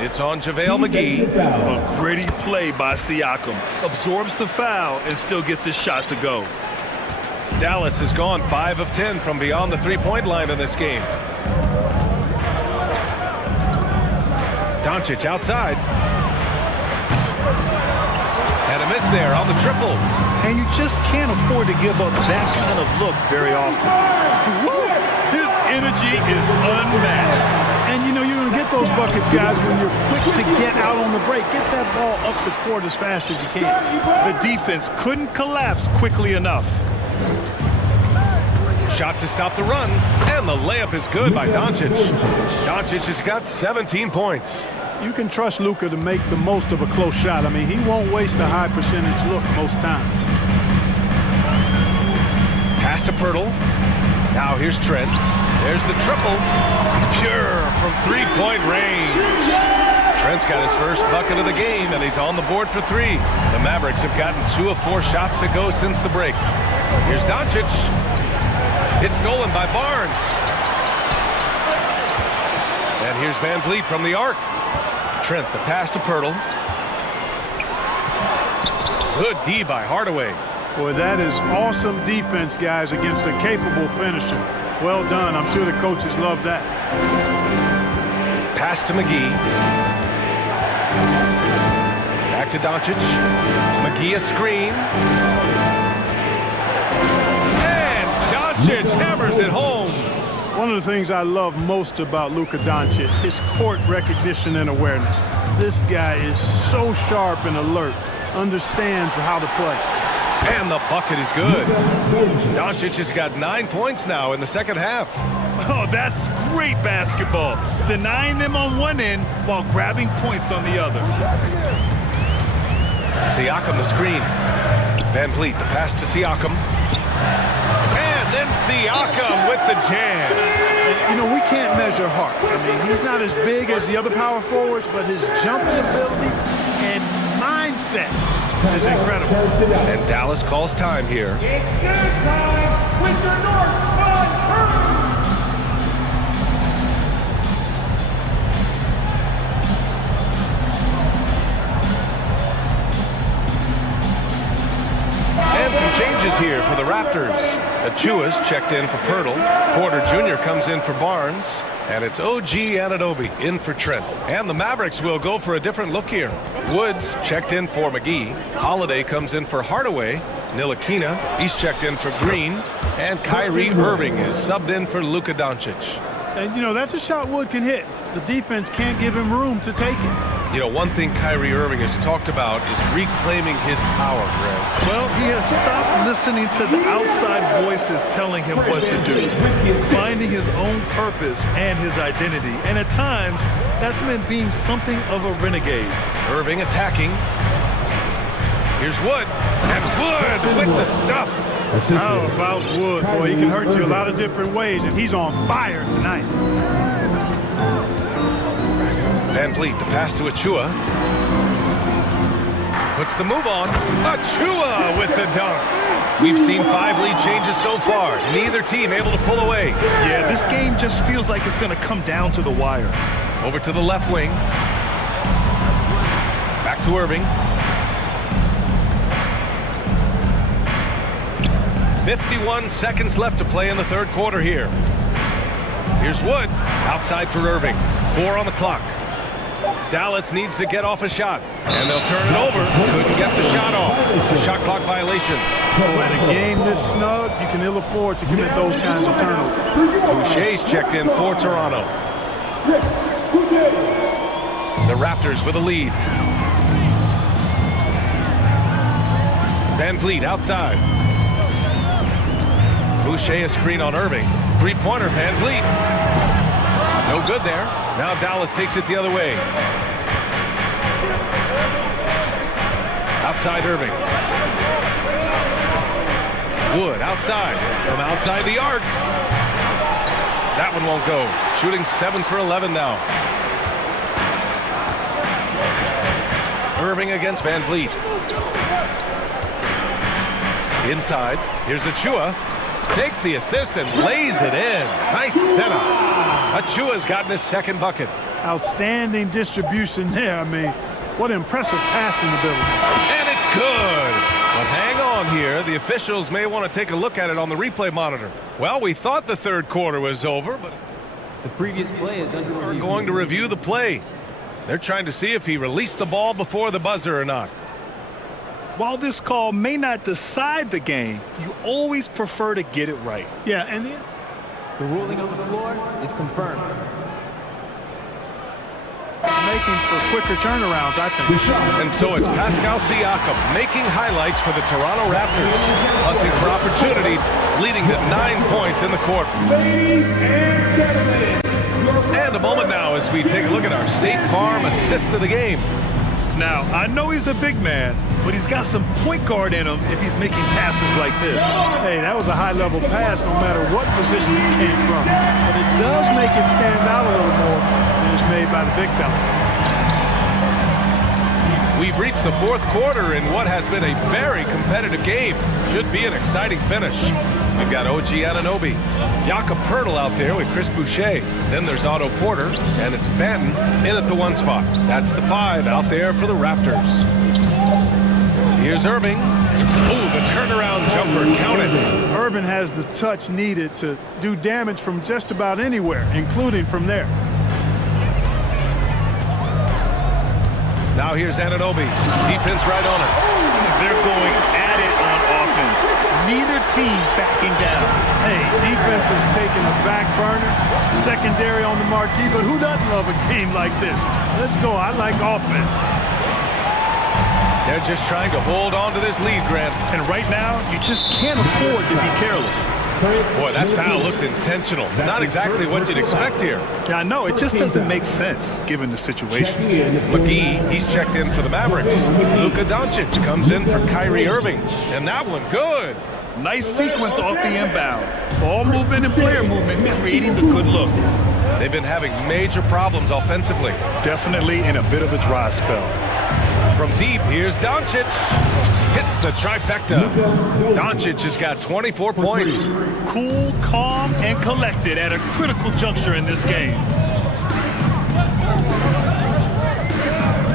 It's on JaVale McGee. A gritty play by Siakam. Absorbs the foul and still gets his shot to go. Dallas has gone 5 of 10 from beyond the three-point line in this game. Doncic outside. And a miss there on the triple. And you just can't afford to give up that kind of look very often. His energy is unmatched. And, you know, you're going to get those buckets, guys, when you're quick to get out on the break. Get that ball up the court as fast as you can. The defense couldn't collapse quickly enough. Shot to stop the run, and the layup is good by Doncic. Doncic has got 17 points. You can trust Luka to make the most of a close shot. I mean, he won't waste a high percentage look most times. Pass to Pirtle. Now here's Trent. There's the triple. Pure from three-point range. Trent's got his first bucket of the game, and he's on the board for 3. The Mavericks have gotten 2 of 4 shots to go since the break. Here's Doncic. It's stolen by Barnes. And here's VanVleet from the arc. Trent, the pass to Pirtle. Good D by Hardaway. Boy, that is awesome defense, guys, against a capable finisher. Well done. I'm sure the coaches love that. Pass to McGee. Back to Doncic. McGee a screen. And Doncic hammers it home. One of the things I love most about Luka Doncic, his court recognition and awareness. This guy is so sharp and alert, understands how to play. And the bucket is good. Doncic has got 9 points now in the second half. Oh, that's great basketball. Denying them on one end while grabbing points on the other. Siakam the screen. Van Vliet the pass to Siakam. And then Siakam with the jam. You know, we can't measure heart. I mean, he's not as big as the other power forwards, but his jumping ability and mindset is incredible. And Dallas calls time here. It's good time with the North Fun Hurry. And some changes here for the Raptors. Achua's checked in for Pirtle. Porter Jr. comes in for Barnes. And it's OG Anunoby in for Trent. And the Mavericks will go for a different look here. Woods checked in for McGee. Holiday comes in for Hardaway. Ntilikina, he's checked in for Green. And Kyrie Irving is subbed in for Luka Doncic. And, you know, that's a shot Wood can hit. The defense can't give him room to take it. You know, one thing Kyrie Irving has talked about is reclaiming his power, Greg. Well, he has stopped listening to the outside voices telling him what to do, finding his own purpose and his identity. And at times, that's meant being something of a renegade. Irving attacking. Here's Wood. And Wood with the stuff. How about Wood? Boy, he can hurt you a lot of different ways, and he's on fire tonight. Van Vliet, the pass to Achua. Puts the move on. Achua with the dunk. We've seen 5 lead changes so far. Neither team able to pull away. Yeah, this game just feels like it's going to come down to the wire. Over to the left wing. Back to Irving. 51 seconds left to play in the third quarter here. Here's Wood. Outside for Irving. 4 on the clock. Dallas needs to get off a shot, and they'll turn it over. Couldn't get the shot off. A shot clock violation. Oh, in a game this snug, you can ill afford to commit those kinds of turnovers. Boucher's checked in for Toronto. The Raptors with a lead. Van Vliet outside. Boucher a screen on Irving. Three-pointer, Van Vliet. No good there. Now Dallas takes it the other way. Outside Irving. Wood outside. From outside the arc. That one won't go. Shooting 7 for 11 now. Irving against Van Vliet. Inside. Here's Achua. Takes the assist and lays it in. Nice setup. Achua's gotten his second bucket. Outstanding distribution there. I mean, what impressive passing ability. And it's good. But hang on here. The officials may want to take a look at it on the replay monitor. Well, we thought the third quarter was over, but the previous play is under review. We're going to review the play. They're trying to see if he released the ball before the buzzer or not. While this call may not decide the game, you always prefer to get it right. Yeah, and the ruling on the floor is confirmed. Making for quicker turnarounds, I think. And so it's Pascal Siakam making highlights for the Toronto Raptors, hunting for opportunities, leading to 9 points in the court. Ladies and gentlemen. And a moment now as we take a look at our State Farm assist of the game. Now, I know he's a big man, but he's got some point guard in him if he's making passes like this. Hey, that was a high-level pass no matter what position he came from. But it does make it stand out a little more than it's made by the big fella. We've reached the fourth quarter in what has been a very competitive game. Should be an exciting finish. We've got OG Anunoby, Jakob Poeltl out there with Chris Boucher. Then there's Otto Porter, and it's Banton in at the 1 spot. That's the 5 out there for the Raptors. Here's Irving. Ooh, the turnaround jumper counted. Irving has the touch needed to do damage from just about anywhere, including from there. Now here's Anunoby. Defense right on it. They're going at it on offense. Neither team backing down. Hey, defense is taking a back burner, secondary on the marquee, but who doesn't love a game like this? Let's go. I like offense. They're just trying to hold on to this lead, Grant. And right now, you just can't afford to be careless. Boy, that foul looked intentional. Not exactly what you'd expect here. Yeah, I know. It just doesn't make sense given the situation. McGee, he's checked in for the Mavericks. Luka Doncic comes in for Kyrie Irving. And that one, good. Nice sequence off the inbound. Ball movement and player movement creating the good look. They've been having major problems offensively. Definitely in a bit of a dry spell. From deep, here's Doncic. Hits the trifecta. Doncic has got 24 points. Cool, calm, and collected at a critical juncture in this game.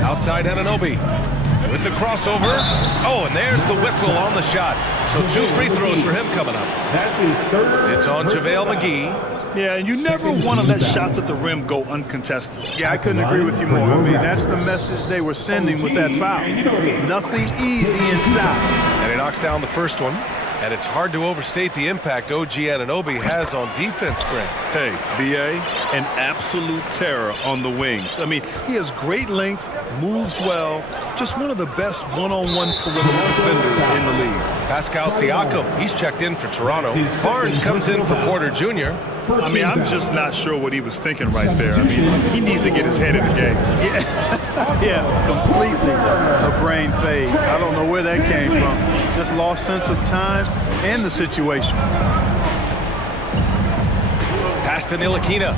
Outside Anunoby with the crossover. Oh, and there's the whistle on the shot. So 2 free throws for him coming up. It's on JaVale McGee. Yeah, and you never want to let shots at the rim go uncontested. Yeah, I couldn't agree with you more. I mean, that's the message they were sending with that foul. Nothing easy inside. And he knocks down the first one. And it's hard to overstate the impact OG Anunoby has on defense, Grant. Hey, B.A., an absolute terror on the wings. I mean, he has great length, moves well, just one of the best one-on-one perimeter defenders in the league. Pascal Siakam, he's checked in for Toronto. Barnes comes in for Porter Jr. I mean, I'm just not sure what he was thinking right there. I mean, he needs to get his head in the game. Yeah, completely a brain fade. I don't know where that came from. Just lost sense of time and the situation. Pass to Ntilikina.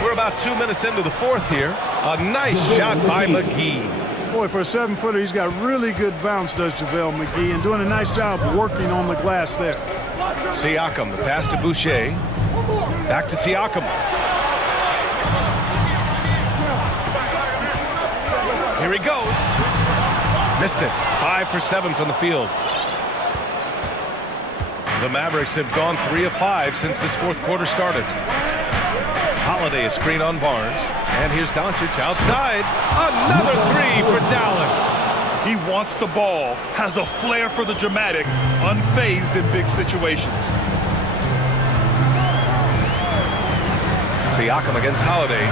We're about 2 minutes into the fourth here. A nice shot by McGee. Boy, for a 7-footer, he's got really good bounce, does JaVale McGee, and doing a nice job working on the glass there. Siakam, the pass to Boucher. Back to Siakam. Here he goes. Missed it. 5 for 7 from the field. The Mavericks have gone 3 of 5 since this fourth quarter started. Holiday a screen on Barnes. And here's Doncic outside. Another 3 for Dallas. He wants the ball, has a flair for the dramatic, unfazed in big situations. Siakam against Holiday.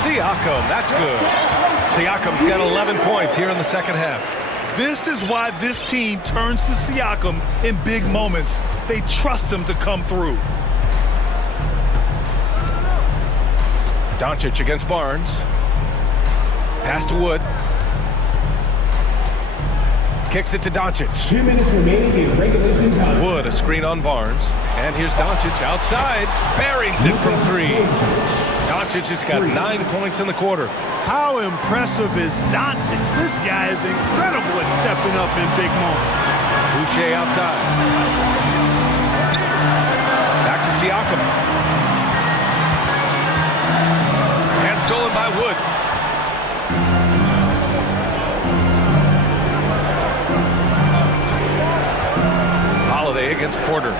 Siakam, that's good. Siakam's got 11 points here in the second half. This is why this team turns to Siakam in big moments. They trust him to come through. Doncic against Barnes. Pass to Wood. Kicks it to Doncic. 2 minutes remaining in regulation time. Wood, a screen on Barnes. And here's Doncic outside. Buries it from 3. Doncic has got 9 points in the quarter. How impressive is Doncic? This guy is incredible at stepping up in big moments. Boucher outside. Back to Siakam. And stolen by Wood. Holiday against Porter.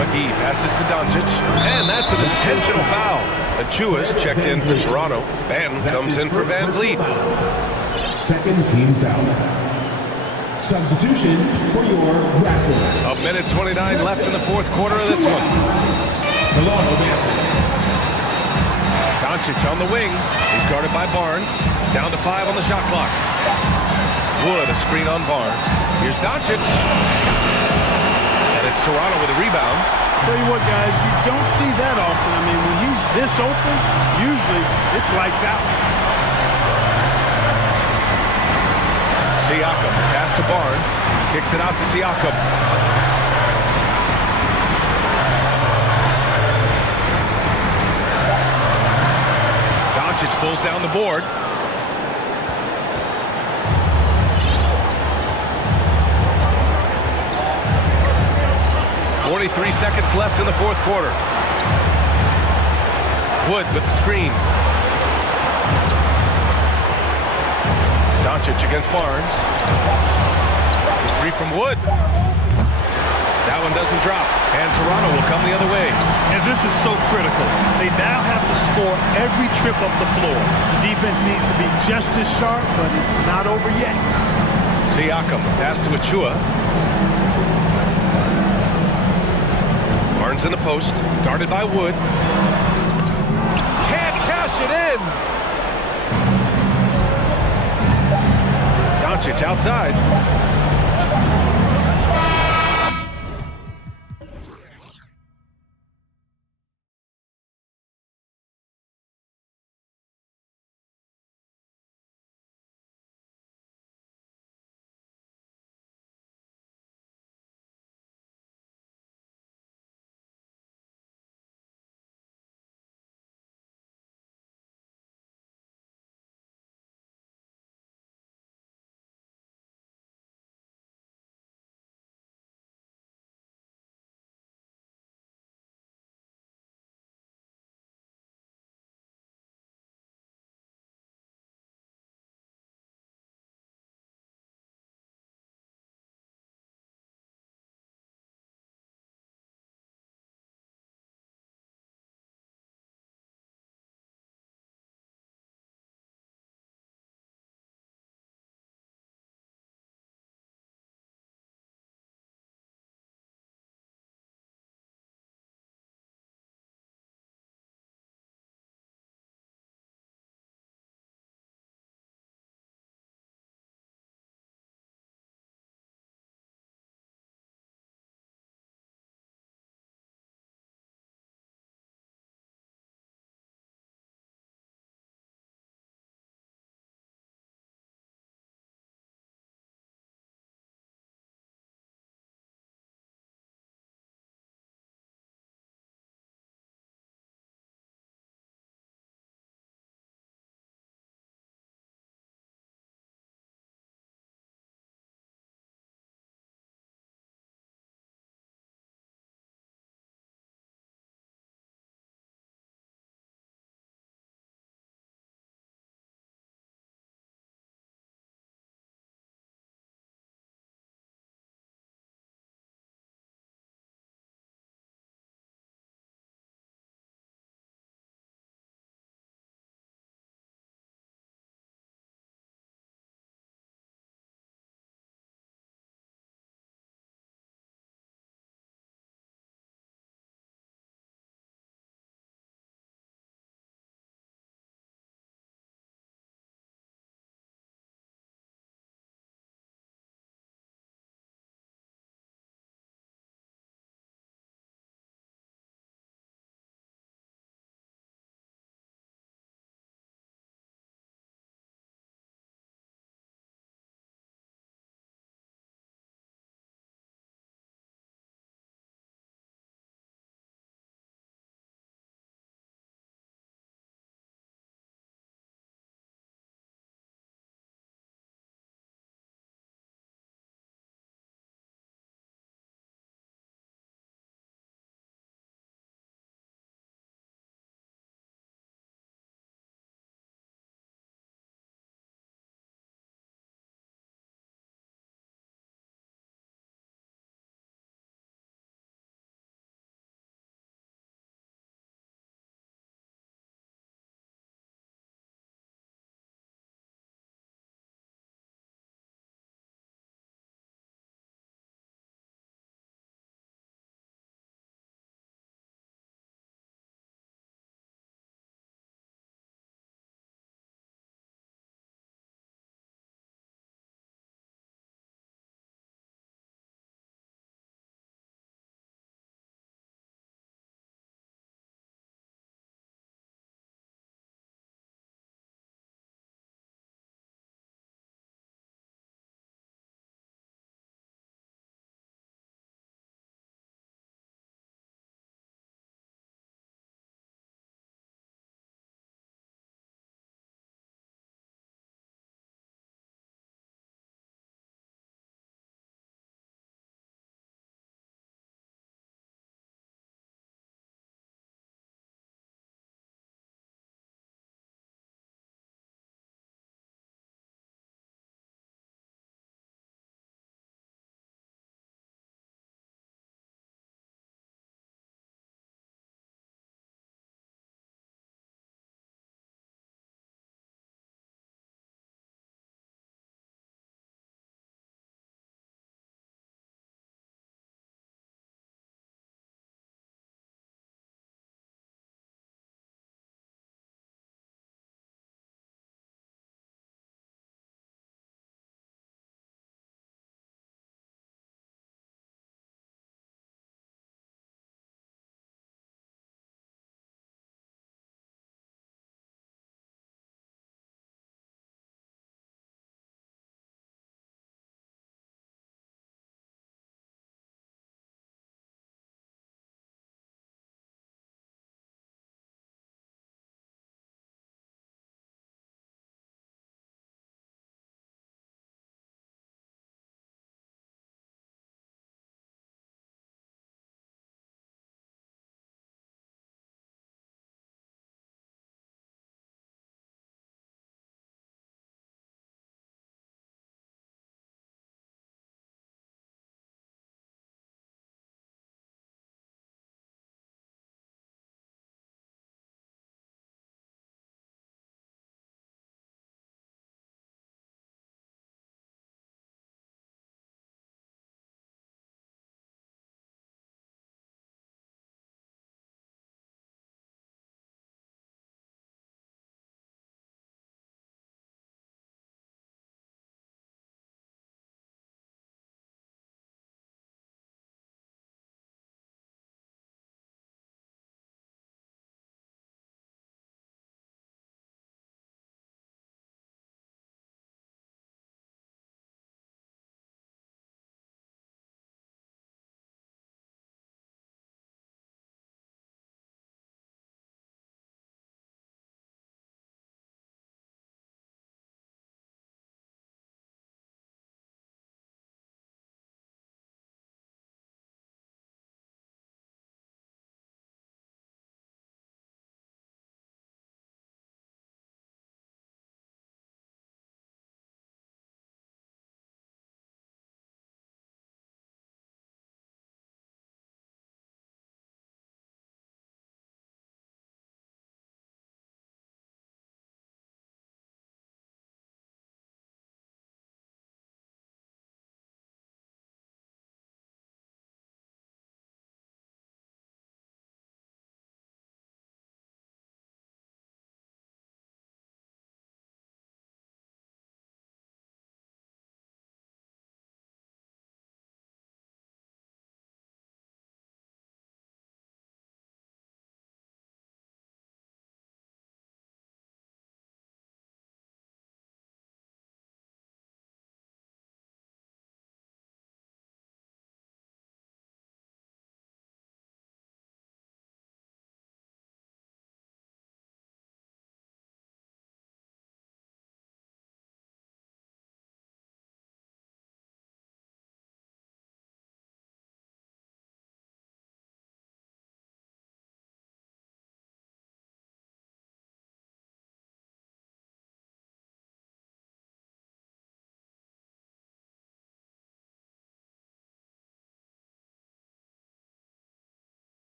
McGee passes to Doncic. And that's an intentional foul. Achua's checked in for Toronto. Ben comes in for Van Vliet. Second team foul. Substitution for your Raptors. A minute 29 left in the fourth quarter of this one. Doncic on the wing. He's guarded by Barnes. Down to 5 on the shot clock. Wood, a screen on Barnes. Here's Doncic. And it's Toronto with a rebound. Tell you what, guys, you don't see that often. I mean, when he's this open, usually it's lights out. Siakam, pass to Barnes. Kicks it out to Siakam. Doncic pulls down the board. .43 seconds left in the fourth quarter. Wood with the screen. Doncic against Barnes. The 3 from Wood. That one doesn't drop. And Toronto will come the other way. And this is so critical. They now have to score every trip up the floor. The defense needs to be just as sharp, but it's not over yet. Siakam, pass to Achua. Barnes in the post, guarded by Wood. Can't cash it in! Doncic outside.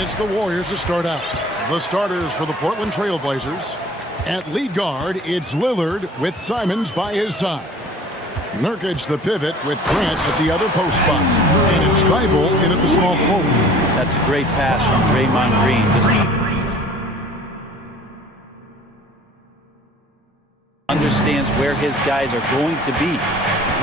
And it's the Warriors to start out. The starters for the Portland Trail Blazers. At lead guard, it's Lillard with Simons by his side. Nurkic the pivot with Grant at the other post spot. And it's Thibault in at the small forward. That's a great pass from Draymond Green. Just understands where his guys are going to be.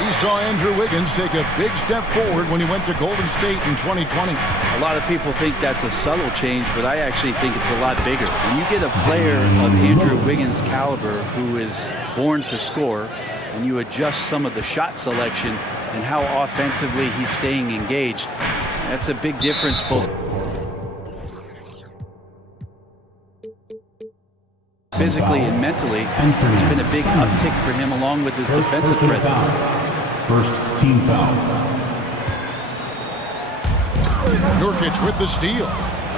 We saw Andrew Wiggins take a big step forward when he went to Golden State in 2020. A lot of people think that's a subtle change, but I actually think it's a lot bigger. When you get a player of Andrew Wiggins' caliber who is born to score, and you adjust some of the shot selection and how offensively he's staying engaged, that's a big difference both physically and mentally. It's been a big uptick for him along with his defensive presence. First team foul. Nurkic with the steal.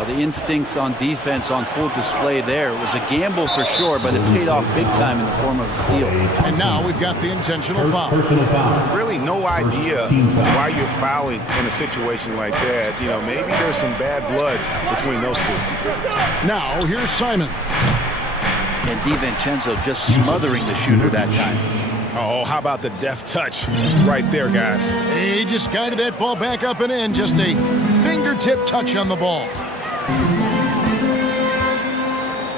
The instincts on defense on full display there. It was a gamble for sure, but it paid off big time in the form of a steal. And now we've got the intentional foul. Personal foul. Really no idea why you're fouling in a situation like that. You know, maybe there's some bad blood between those two. Now here's Simon. And DiVincenzo just smothering the shooter that time. Oh, how about the deft touch right there, guys? He just guided that ball back up and in. Just a fingertip touch on the ball.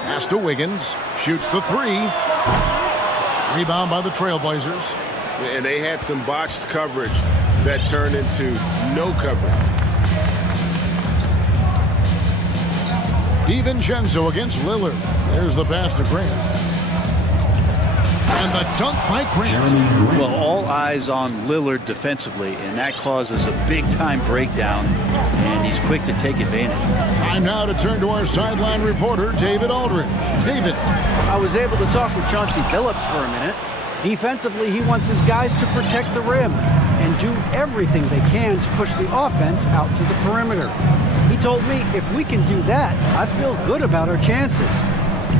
Pass to Wiggins. Shoots the three. Rebound by the Trailblazers. And they had some botched coverage that turned into no coverage. DiVincenzo against Lillard. There's the pass to Grant. And the dunk by Grant. Well, all eyes on Lillard defensively, and that causes a big-time breakdown, and he's quick to take advantage. Time now to turn to our sideline reporter, David Aldridge. David. I was able to talk with Chauncey Billups for a minute. Defensively, he wants his guys to protect the rim and do everything they can to push the offense out to the perimeter. He told me if we can do that, I feel good about our chances.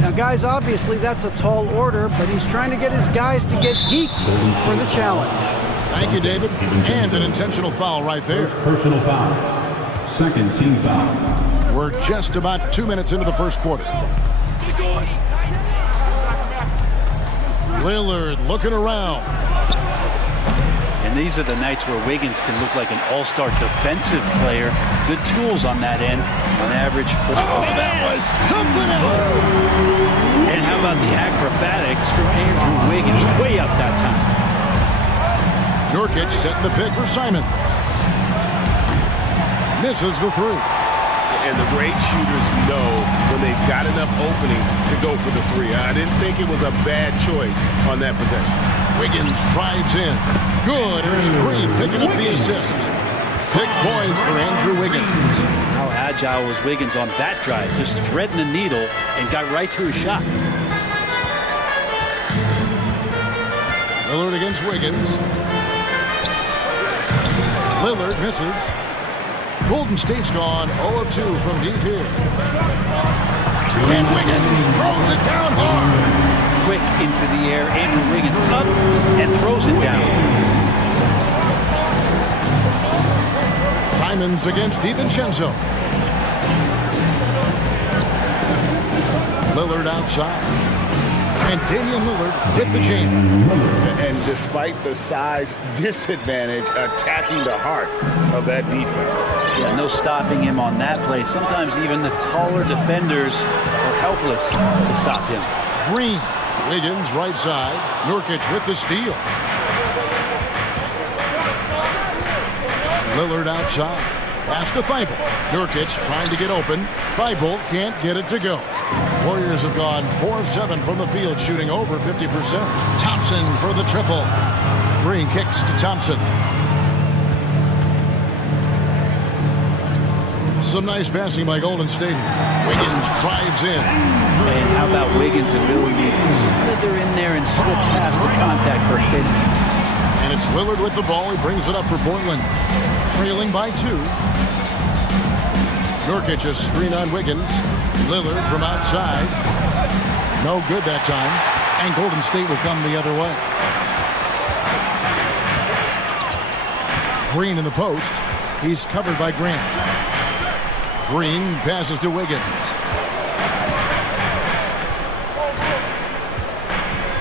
Now, guys, obviously that's a tall order, but he's trying to get his guys to get geeked for the challenge. Thank you, David. And an intentional foul right there. Personal foul. Second team foul. We're just about 2 minutes into the first quarter. Lillard looking around. And these are the nights where Wiggins can look like an all-star defensive player. Good tools on that end. On average. Oh, that was something else. And how about the acrobatics from Andrew Wiggins? Way up that time. Nurkic setting the pick for Simon. Misses the three. And the great shooters know when they've got enough opening to go for the three. I didn't think it was a bad choice on that possession. Wiggins drives in. Good. Here's Green picking up the assist. 6 points for Andrew Wiggins. How agile was Wiggins on that drive? Just threading the needle and got right through his shot. Lillard against Wiggins. Lillard misses. Golden State's gone 0 of 2 from deep here. And Wiggins throws it down hard. Quick into the air. Andrew Wiggins up and throws it down. Simons against DiVincenzo. Lillard outside. And Damian Lillard with the jam. And despite the size disadvantage, attacking the heart of that defense. Yeah, no stopping him on that play. Sometimes even the taller defenders are helpless to stop him. Green. Wiggins right side. Nurkic with the steal. Lillard outside. Pass to Thibault. Nurkic trying to get open. Thibault can't get it to go. Warriors have gone 4 of 7 from the field, shooting over 50%. Thompson for the triple. Green kicks to Thompson. Some nice passing by Golden State. Wiggins drives in. And how about Wiggins' ability to slither in there and slip past the contact for a finish? And it's Lillard with the ball. He brings it up for Portland. Trailing by 2. Nurkic a screen on Wiggins. Lillard from outside. No good that time. And Golden State will come the other way. Green in the post. He's covered by Grant. Green passes to Wiggins.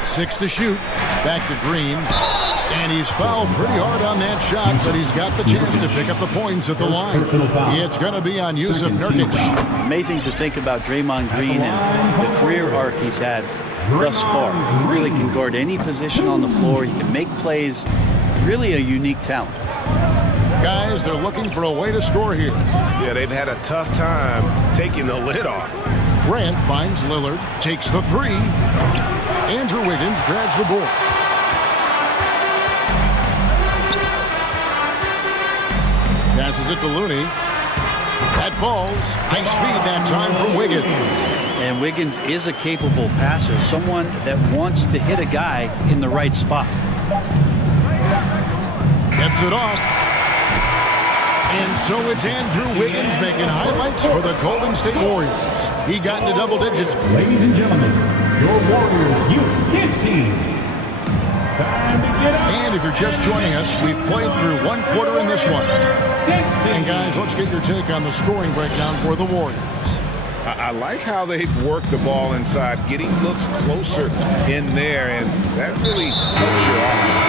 6 to shoot. Back to Green. And he's fouled pretty hard on that shot, but he's got the chance to pick up the points at the line. It's going to be on Yusuf Nurkic. Amazing to think about Draymond Green and the career arc he's had thus far. He really can guard any position on the floor. He can make plays. Really a unique talent. Guys, they're looking for a way to score here. Yeah, they've had a tough time taking the lid off. Grant finds Lillard, takes the three. Andrew Wiggins grabs the board. Passes it to Looney. That falls. Nice feed that time from Wiggins. And Wiggins is a capable passer, someone that wants to hit a guy in the right spot. Gets it off. And so it's Andrew Wiggins making highlights for the Golden State Warriors. He got into double digits. Ladies and gentlemen, your Warriors Youth Kids team. Time to get up. And if you're just joining us, we've played through one quarter in this one. And guys, let's get your take on the scoring breakdown for the Warriors. I like how they've worked the ball inside, getting looks closer in there, and that really helps your offense.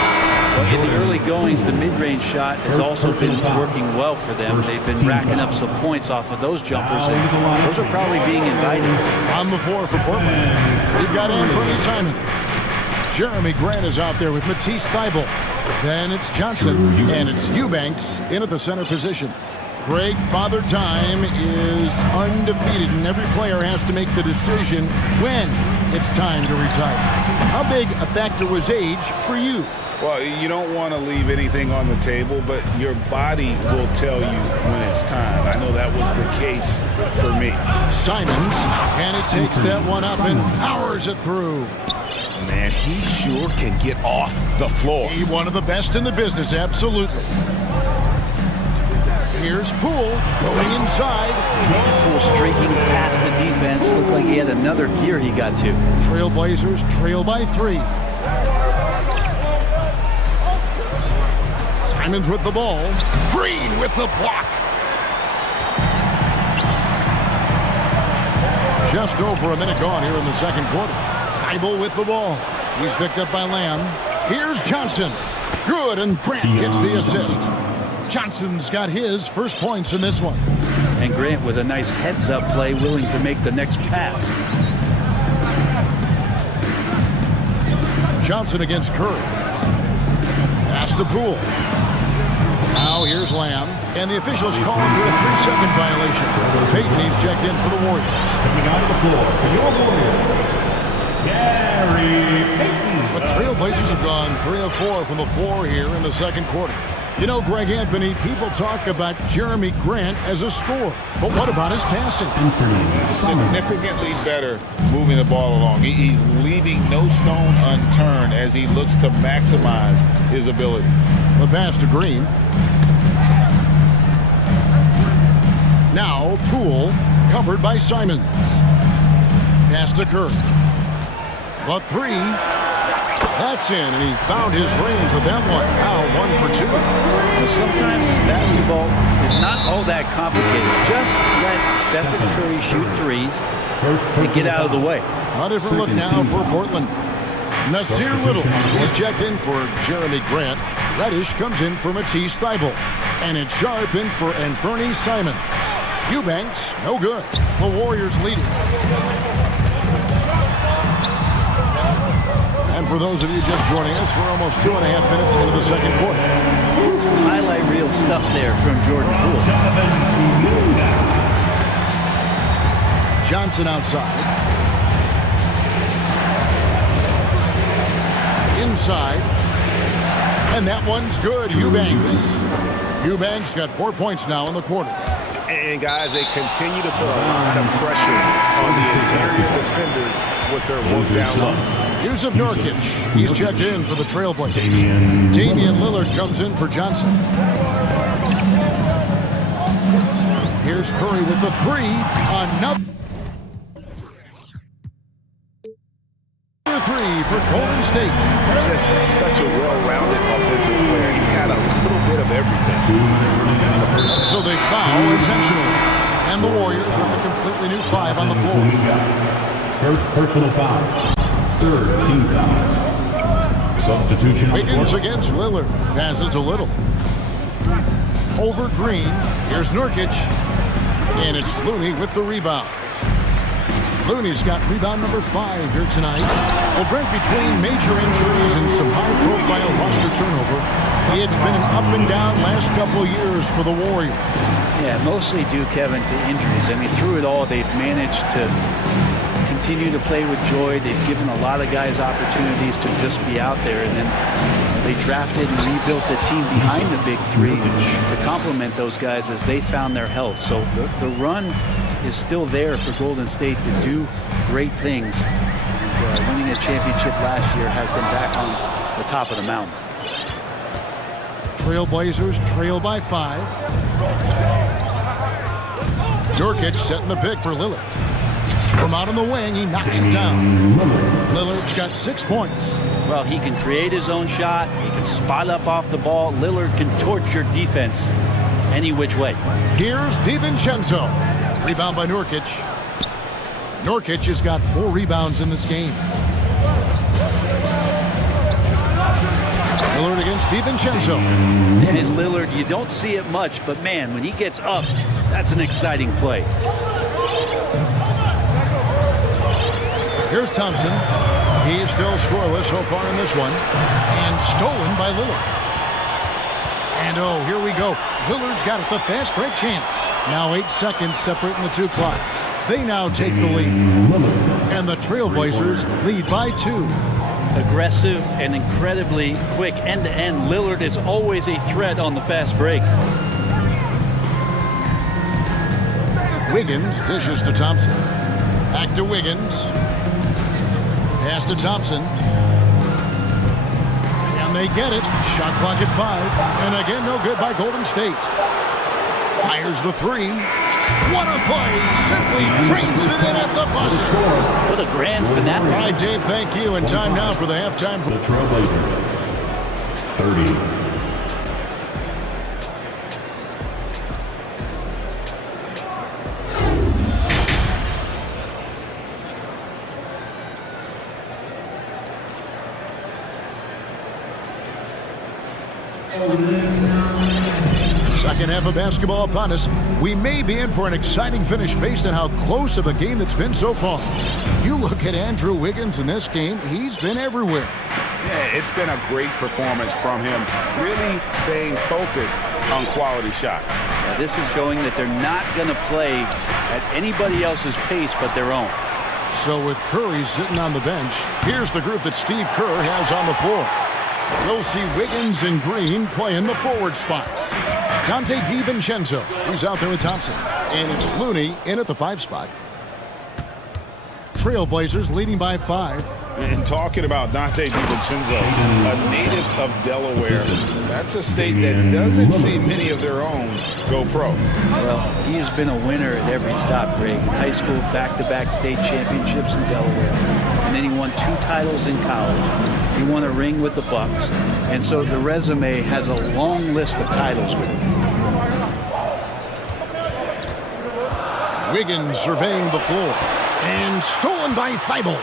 In the early goings, the mid-range shot has also been working well for them. They've been racking up some points off of those jumpers, and those are probably being invited. On the floor for Portland, we've got Anthony Simon. Jeremy Grant is out there with Matisse Thybulle. Then it's Johnson, and it's Eubanks in at the center position. Greg, Father Time is undefeated, and every player has to make the decision when it's time to retire. How big a factor was age for you? Well, you don't want to leave anything on the table, but your body will tell you when it's time. I know that was the case for me. Simons, and he takes that one up and powers it through. Man, he sure can get off the floor. He's one of the best in the business, absolutely. Here's Poole going inside. Poole streaking past the defense. Looked like he had another gear he got to. Trailblazers trail by 3. Simons with the ball. Green with the block. Just over a minute gone here in the second quarter. Thybulle with the ball. He's picked up by Lamb. Here's Johnson. Good, and Grant gets the assist. Johnson's got his first points in this one. And Grant with a nice heads-up play, willing to make the next pass. Johnson against Curry. Pass to Poole. Now here's Lamb, and the officials call him for a 3-second violation. Payton, he's checked in for the Warriors. Coming onto the floor for your Warriors, Gary Payton. The Trailblazers have gone 3 of 4 from the floor here in the second quarter. You know, Greg Anthony, people talk about Jeremy Grant as a scorer, but what about his passing? Significantly better moving the ball along. He's leaving no stone unturned as he looks to maximize his abilities. The pass to Green. Now Poole, covered by Simons. Pass to Curry. The 3. That's in, and he found his range with that one. Now 1 for 2. Well, sometimes basketball is not all that complicated. Just let Stephen Curry shoot threes and get out of the way. A different look now for Portland. Nasir Little, he's checked in for Jeremy Grant. Reddish comes in for Matisse Thybulle. And it's Sharp in for Anthony Simon. Eubanks, no good. The Warriors leading. And for those of you just joining us, we're almost 2.5 minutes into the second quarter. Highlight reel stuff there from Jordan Poole. Johnson outside. Inside. And that one's good. Eubanks got 4 points now in the quarter. And guys, they continue to put a lot of pressure on the interior defenders with their work down low. Yusuf Nurkic, he's checked in for the Trailblazers. Damian Lillard comes in for Johnson. Here's Curry with the 3. Another 3 for Golden State. Just such a well-rounded offensive player. He's got a little bit of everything. So they foul intentionally. And the Warriors with a completely new 5 on the floor. First personal foul. Third team foul. Substitution. Wiggins against Lillard. Passes a little. Over Green. Here's Nurkic. And it's Looney with the rebound. Looney's got rebound number 5 here tonight. Well, Brent, between major injuries and some high-profile roster turnover, it's been an up and down last couple of years for the Warriors. Yeah, mostly due, Kevin, to injuries. I mean, through it all, they've managed to continue to play with joy. They've given a lot of guys opportunities to just be out there, and then they drafted and rebuilt the team behind the big three to complement those guys as they found their health. So the run is still there for Golden State to do great things. And, winning a championship last year has them back on the top of the mountain. Trailblazers trail by 5. Nurkic setting the pick for Lillard. From out on the wing, he knocks it down. Lillard's got 6 points. Well, he can create his own shot. He can spot up off the ball. Lillard can torch your defense any which way. Here's DiVincenzo. Rebound by Nurkic. Nurkic has got 4 rebounds in this game. Lillard against DiVincenzo. And Lillard, you don't see it much, but man, when he gets up, that's an exciting play. Here's Thompson. He's still scoreless so far in this one. And stolen by Lillard. And oh, here we go. Lillard's got it, the fast break chance. Now 8 seconds separating the 2 clocks. They now take the lead. And the Trailblazers lead by 2. Aggressive and incredibly quick end-to-end. Lillard is always a threat on the fast break. Wiggins dishes to Thompson. Back to Wiggins. Pass to Thompson. And they get it. Shot clock at 5. And again, no good by Golden State. Fires the 3. What a play. Simply drains it in at the buzzer. What a grand finale. All right, Dave, thank you. And time now for the halftime. The Trailblazers. 30. Second half of basketball upon us. We may be in for an exciting finish based on how close of a game it's been so far. You look at Andrew Wiggins in this game, he's been everywhere. Yeah, it's been a great performance from him, really staying focused on quality shots. Now, this is showing that they're not going to play at anybody else's pace but their own. So with Curry sitting on the bench, here's the group that Steve Kerr has on the floor. We'll see Wiggins and Green play in the forward spots. Dante DiVincenzo, he's out there with Thompson. And it's Looney in at the 5 spot. Trailblazers leading by 5. And talking about Dante DiVincenzo, a native of Delaware, that's a state that doesn't see many of their own go pro. Well, he has been a winner at every stop, Greg. In high school, back-to-back state championships in Delaware. And then he won 2 titles in college. He won a ring with the Bucks. And so the resume has a long list of titles with him. Wiggins surveying the floor. And stolen by Thibault.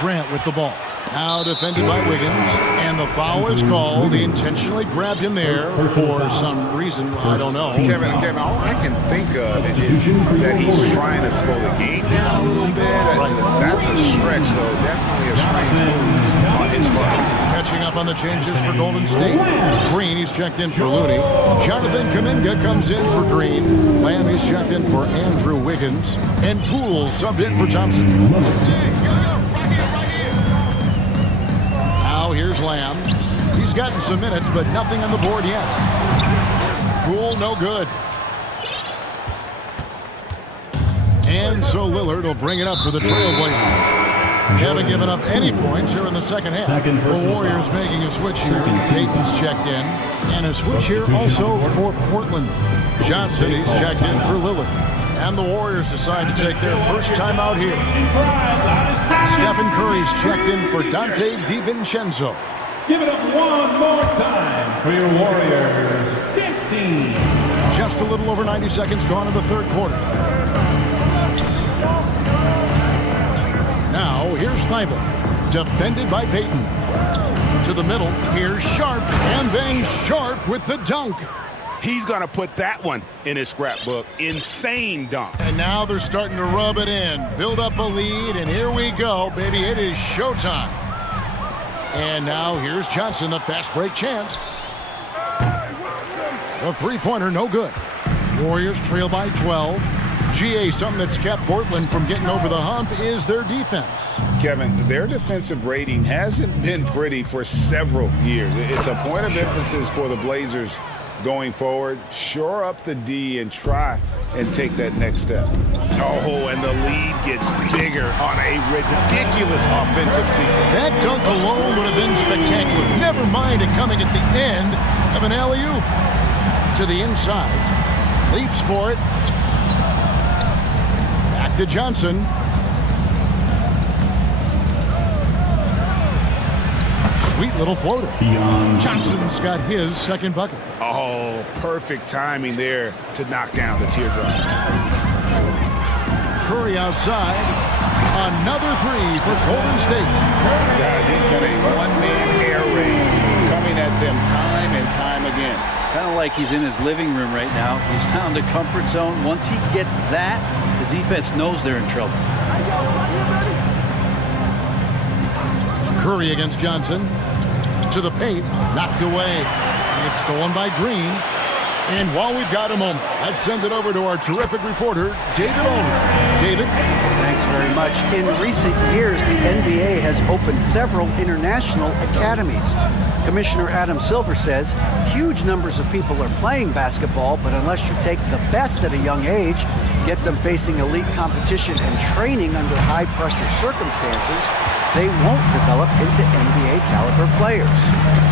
Grant with the ball. Now defended by Wiggins. And the foul is called. He intentionally grabbed him there for some reason. I don't know. Kevin, all I can think of is that he's trying to slow the game down a little bit. That's a stretch, though. Definitely a strange move on his part. Catching up on the changes for Golden State. Green, he's checked in for Looney. Jonathan Kuminga comes in for Green. Lamb, he's checked in for Andrew Wiggins. And Poole subbed in for Thompson. Now here's Lamb. He's gotten some minutes, but nothing on the board yet. Poole, no good. And so Lillard will bring it up for the Trailblazers. Haven't given up any points here in the second half. The Warriors making a switch here. Payton's checked in. And a switch here also for Portland. Johnson, he's checked in for Lillard. And the Warriors decide to take their first time out here. Stephen Curry's checked in for Dante DiVincenzo. Give it up one more time for your Warriors. 15. Just a little over 90 seconds gone in the third quarter. Now, here's Thibault, defended by Payton. To the middle, here's Sharp, and then Sharp with the dunk. He's going to put that one in his scrapbook. Insane dunk. And now they're starting to rub it in, build up a lead, and here we go, baby. It is showtime. And now here's Johnson, the fast break chance. The three-pointer, no good. Warriors trail by 12. GA, something that's kept Portland from getting over the hump is their defense. Kevin, their defensive rating hasn't been pretty for several years. It's a point of emphasis for the Blazers going forward. Shore up the D and try and take that next step. Oh, and the lead gets bigger on a ridiculous offensive sequence. That dunk alone would have been spectacular. Never mind it coming at the end of an alley-oop. To the inside. Leaps for it. Back to Johnson. Sweet little floater. Johnson's got his second bucket. Oh, perfect timing there to knock down the teardrop. Curry outside. Another three for Golden State. Guys, he's got a one-man air raid coming at them time and time again. Kind of like he's in his living room right now. He's found a comfort zone. Once he gets that, the defense knows they're in trouble. Curry against Johnson. To the paint. Knocked away. It's stolen by Green. And while we've got a moment, let's send it over to our terrific reporter, David Olner. David? Thanks very much. In recent years, the NBA has opened several international academies. Commissioner Adam Silver says huge numbers of people are playing basketball, but unless you take the best at a young age, get them facing elite competition and training under high-pressure circumstances, they won't develop into NBA-caliber players.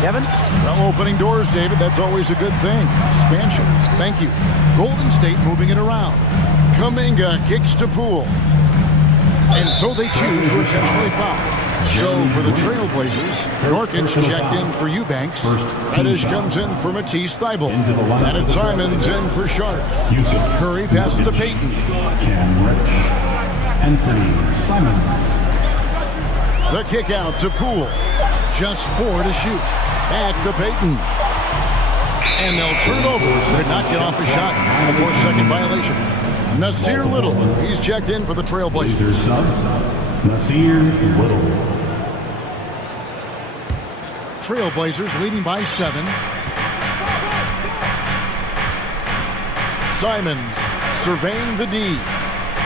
Kevin? Well, opening doors, David, that's always a good thing. Expansion. Thank you. Golden State moving it around. Kuminga kicks to Poole. And so they choose to intentionally foul. So for the Trailblazers, Norkic checked in for Eubanks. Reddish comes in for Matisse Thybulle. And it's Simons in for Sharp. Curry passes to Payton. And for Simons. The kick out to Poole. Just 4 to shoot. Back to Payton. And they'll turn over. Could not get off a shot. A 4-second violation. Nasir Little. He's checked in for the Trailblazers. Nasir Little. Trailblazers leading by 7. Simons surveying the D.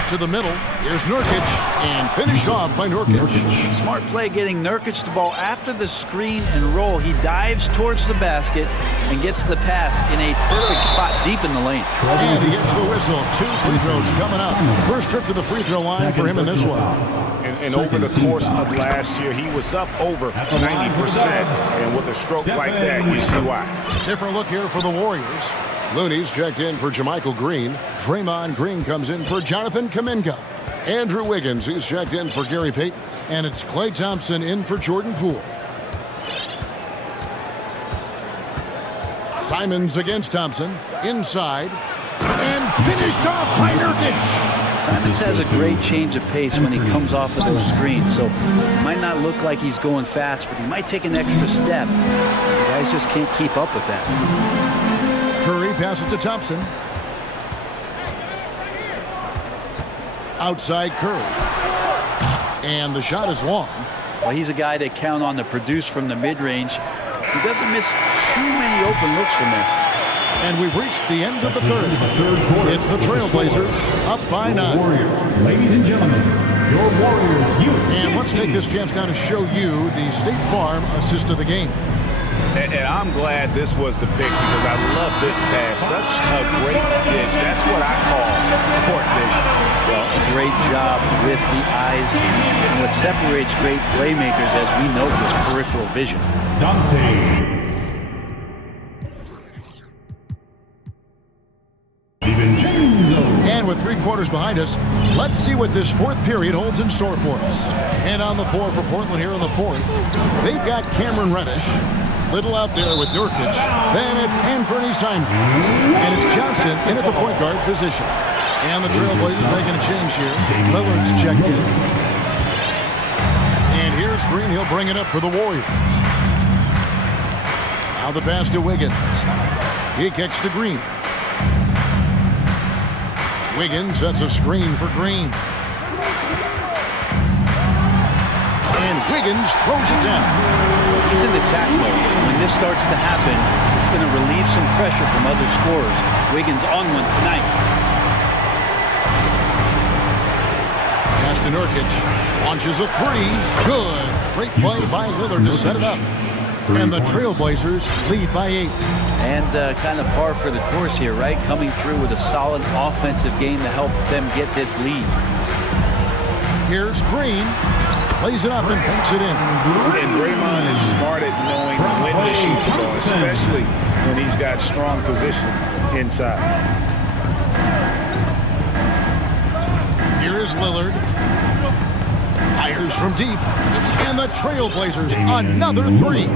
To the middle. Here's Nurkic. And finished off by Nurkic. Smart play getting Nurkic the ball after the screen and roll. He dives towards the basket and gets the pass in a perfect spot deep in the lane. And he gets the whistle. 2 free throws coming up. First trip to the free throw line for him in this one. And over the course of last year, he was up over 90%. And with a stroke like that, you see why. Different look here for the Warriors. Looney's checked in for Jermichael Green. Draymond Green comes in for Jonathan Kuminga. Andrew Wiggins, he's checked in for Gary Payton. And it's Klay Thompson in for Jordan Poole. Simons against Thompson. Inside. And finished off by Nurkic. Simons has a great change of pace when he comes off of those screens. So it might not look like he's going fast, but he might take an extra step. The guys just can't keep up with that. Curry passes to Thompson. Outside Curry. And the shot is long. Well, he's a guy that count on to produce from the mid-range. He doesn't miss too many open looks from there. And we've reached the end of the third. It's the Trailblazers up by 9. Ladies and gentlemen, your Warriors. And let's take this chance now to show you the State Farm assist of the game. And I'm glad this was the pick because I love this pass. Such a great dish. That's what I call court vision. Well, a great job with the eyes. And what separates great playmakers, as we know, is peripheral vision. Dante. And with 3 quarters behind us, let's see what this fourth period holds in store for us. And on the floor for Portland here in the fourth, they've got Cameron Reddish. Little out there with Nurkic. Then it's Anthony Simon. And it's Johnson in at the point guard position. And the Trailblazers making a change here. Lillard's checked in. And here's Green. He'll bring it up for the Warriors. Now the pass to Wiggins. He kicks to Green. Wiggins sets a screen for Green. And Wiggins throws it down. He's in attack mode. When this starts to happen, it's going to relieve some pressure from other scorers. Wiggins on one tonight. Pass to Nurkic. Launches a three. Good. Great play by Lillard to set it up. And the Trailblazers lead by 8. And kind of par for the course here, right? Coming through with a solid offensive game to help them get this lead. Here's Green. Plays it up and banks it in. And Draymond is smart at knowing when to shoot the ball, especially when he's got strong position inside. Here is Lillard. Fires from deep. And the Trailblazers, another three.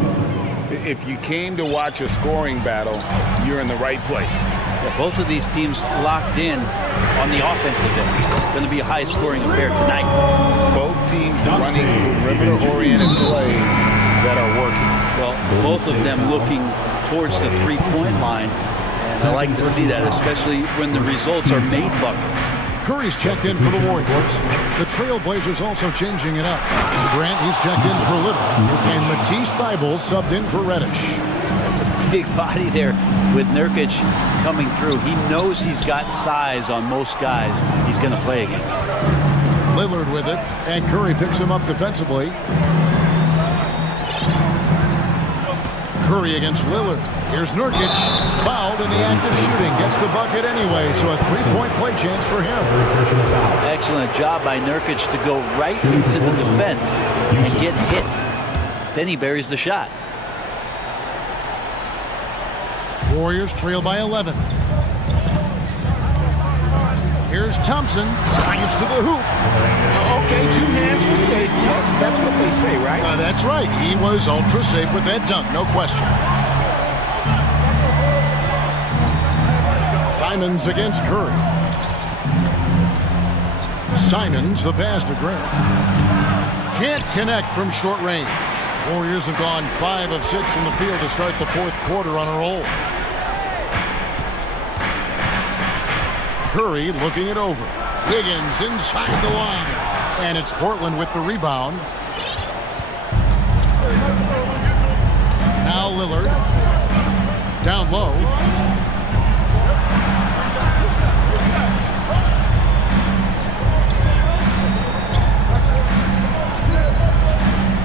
If you came to watch a scoring battle, you're in the right place. Yeah, both of these teams locked in on the offensive end. Going to be a high-scoring affair tonight. Both teams running perimeter-oriented plays that are working. Well, both of them looking towards the three-point line. And I like to see that, especially when the results are made buckets. Curry's checked in for the Warriors. The Trailblazers also changing it up. Grant, he's checked in for Little. And Matisse Thybulle subbed in for Reddish. That's a big body there with Nurkic coming through. He knows he's got size on most guys he's going to play against. Lillard with it, and Curry picks him up defensively. Curry against Lillard. Here's Nurkic, fouled in the act of shooting. Gets the bucket anyway, so a three-point play chance for him. Excellent job by Nurkic to go right into the defense and get hit. Then he buries the shot. Warriors trail by 11. Here's Thompson, drives to the hoop. Okay, 2 hands for safety. That's what they say, right? That's right. He was ultra safe with that dunk, no question. Simons against Curry. Simons, the pass to Grant. Can't connect from short range. Warriors have gone 5 of 6 from the field to start the fourth quarter on a roll. Curry looking it over. Wiggins inside the line. And it's Portland with the rebound. Now Lillard. Down low.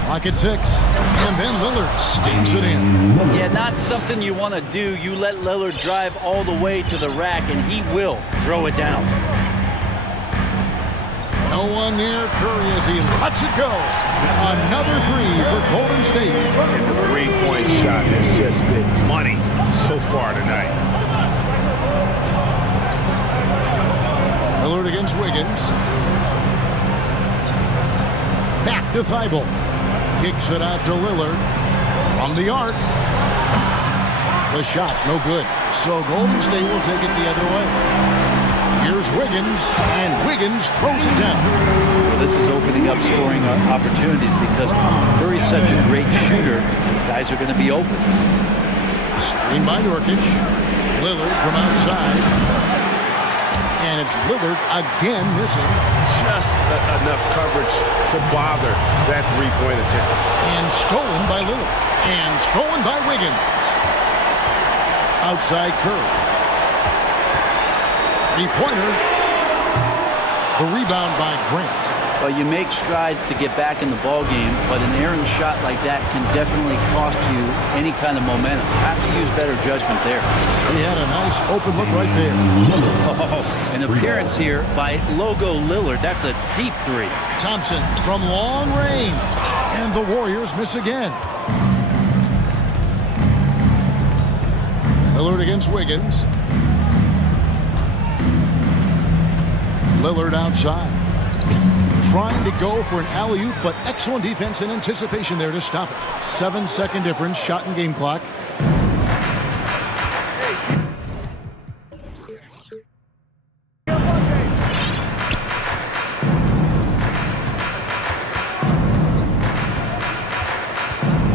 Lock at 6. And then Lillard skates it in. Yeah, not something you want to do. You let Lillard drive all the way to the rack, and he will throw it down. No one near Curry as he lets it go. Another three for Golden State. And the three-point shot has just been money so far tonight. Lillard against Wiggins. Back to Thybulle. Kicks it out to Lillard. From the arc. The shot, no good. So Golden State will take it the other way. Here's Wiggins, and Wiggins throws it down. This is opening up scoring opportunities because Curry's such a great shooter. Guys are going to be open. Screen by Nurkic. Lillard from outside. And it's Lillard again missing. Just enough coverage to bother that three-point attempt. And stolen by Lillard. And stolen by Wiggins. Outside Curry. Three-pointer. The rebound by Grant. Well, you make strides to get back in the ball game, but an errant shot like that can definitely cost you any kind of momentum. You have to use better judgment there. He had a nice open look right there. Oh, an appearance here by Logo Lillard. That's a deep three. Thompson from long range. And the Warriors miss again. Lillard against Wiggins. Lillard outside. trying to go for an alley-oop, but excellent defense and anticipation there to stop it. 7-second difference, shot and game clock.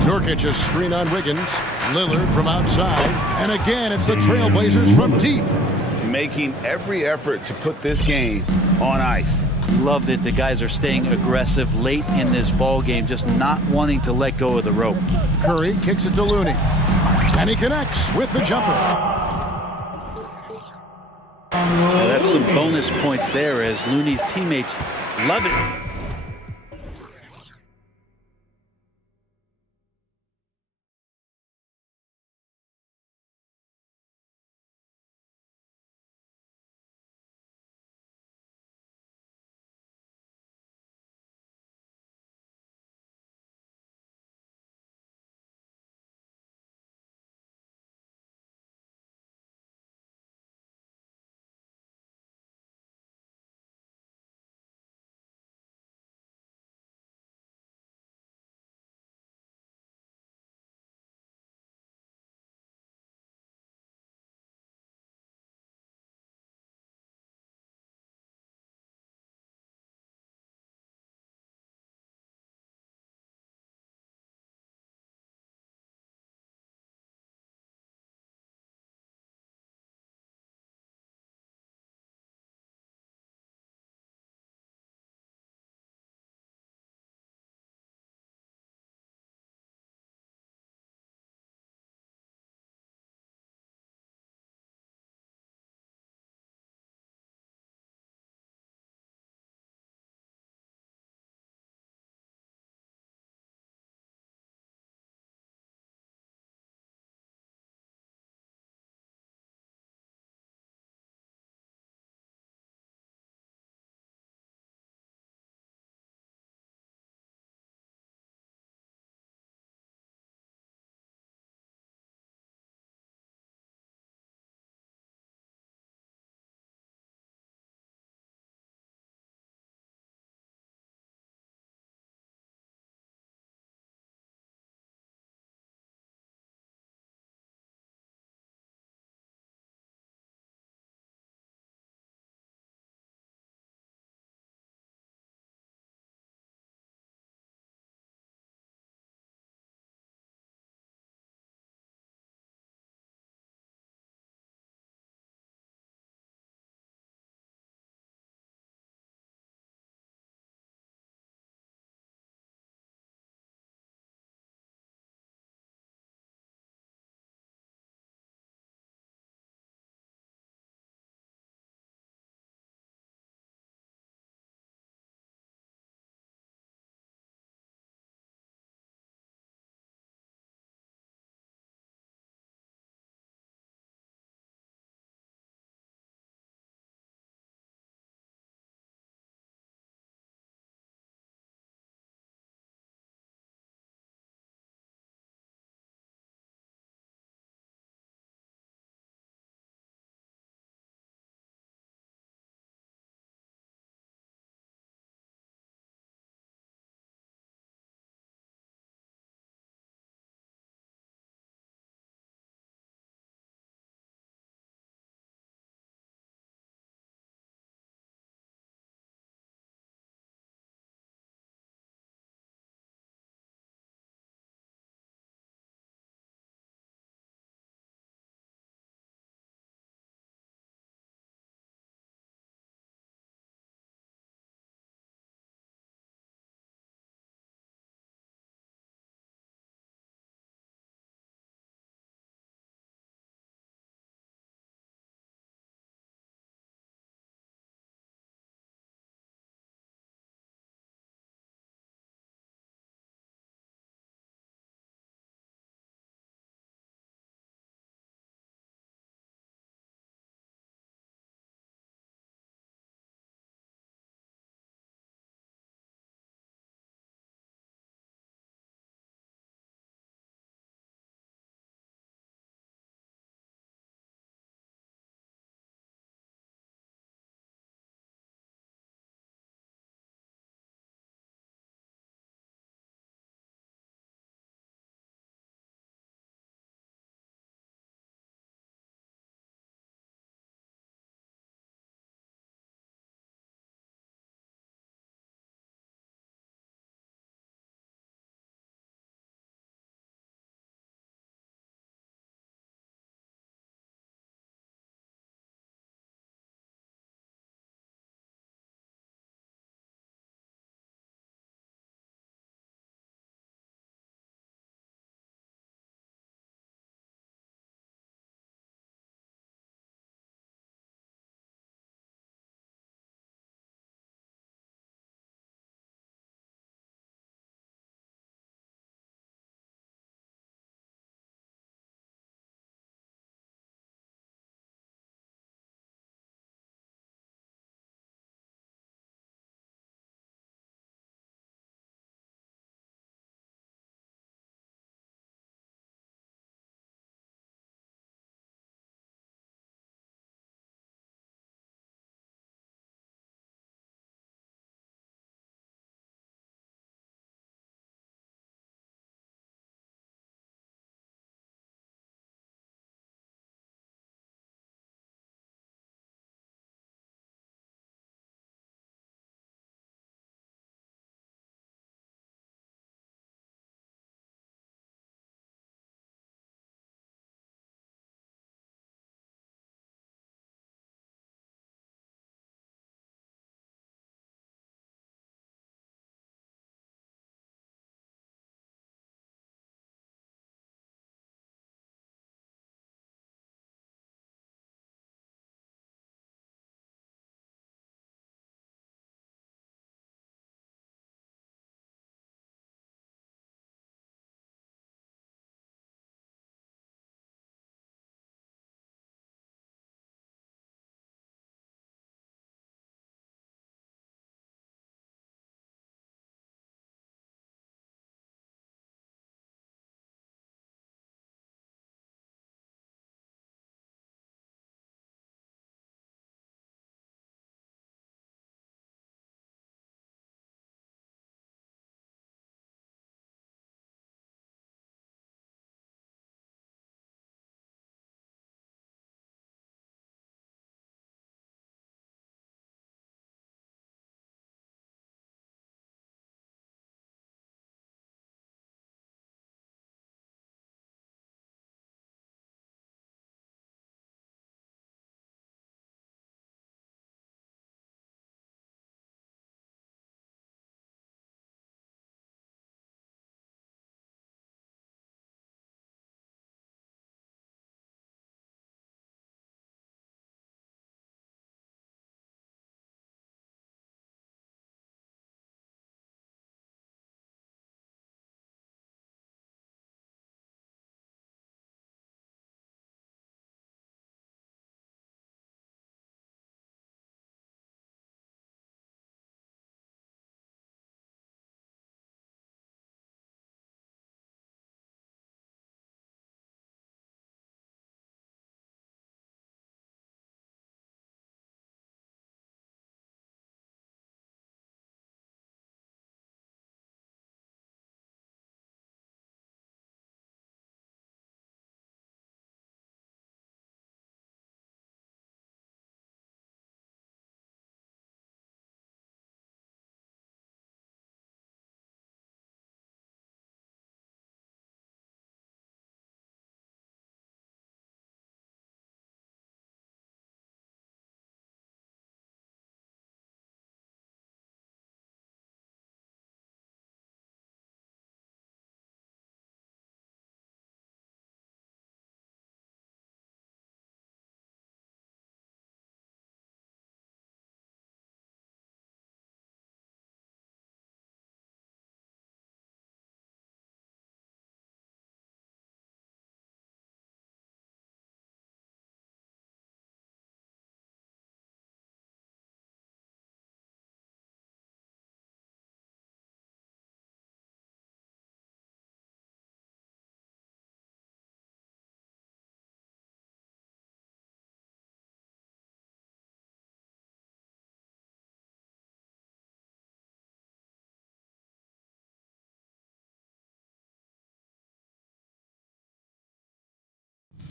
Nurkic a screen on Wiggins. Lillard from outside. And again, it's the Trailblazers from deep. Making every effort to put this game on ice. Loved it. The guys are staying aggressive late in this ball game, just not wanting to let go of the rope. Curry kicks it to Looney. And he connects with the jumper. Well, that's some bonus points there as Looney's teammates love it.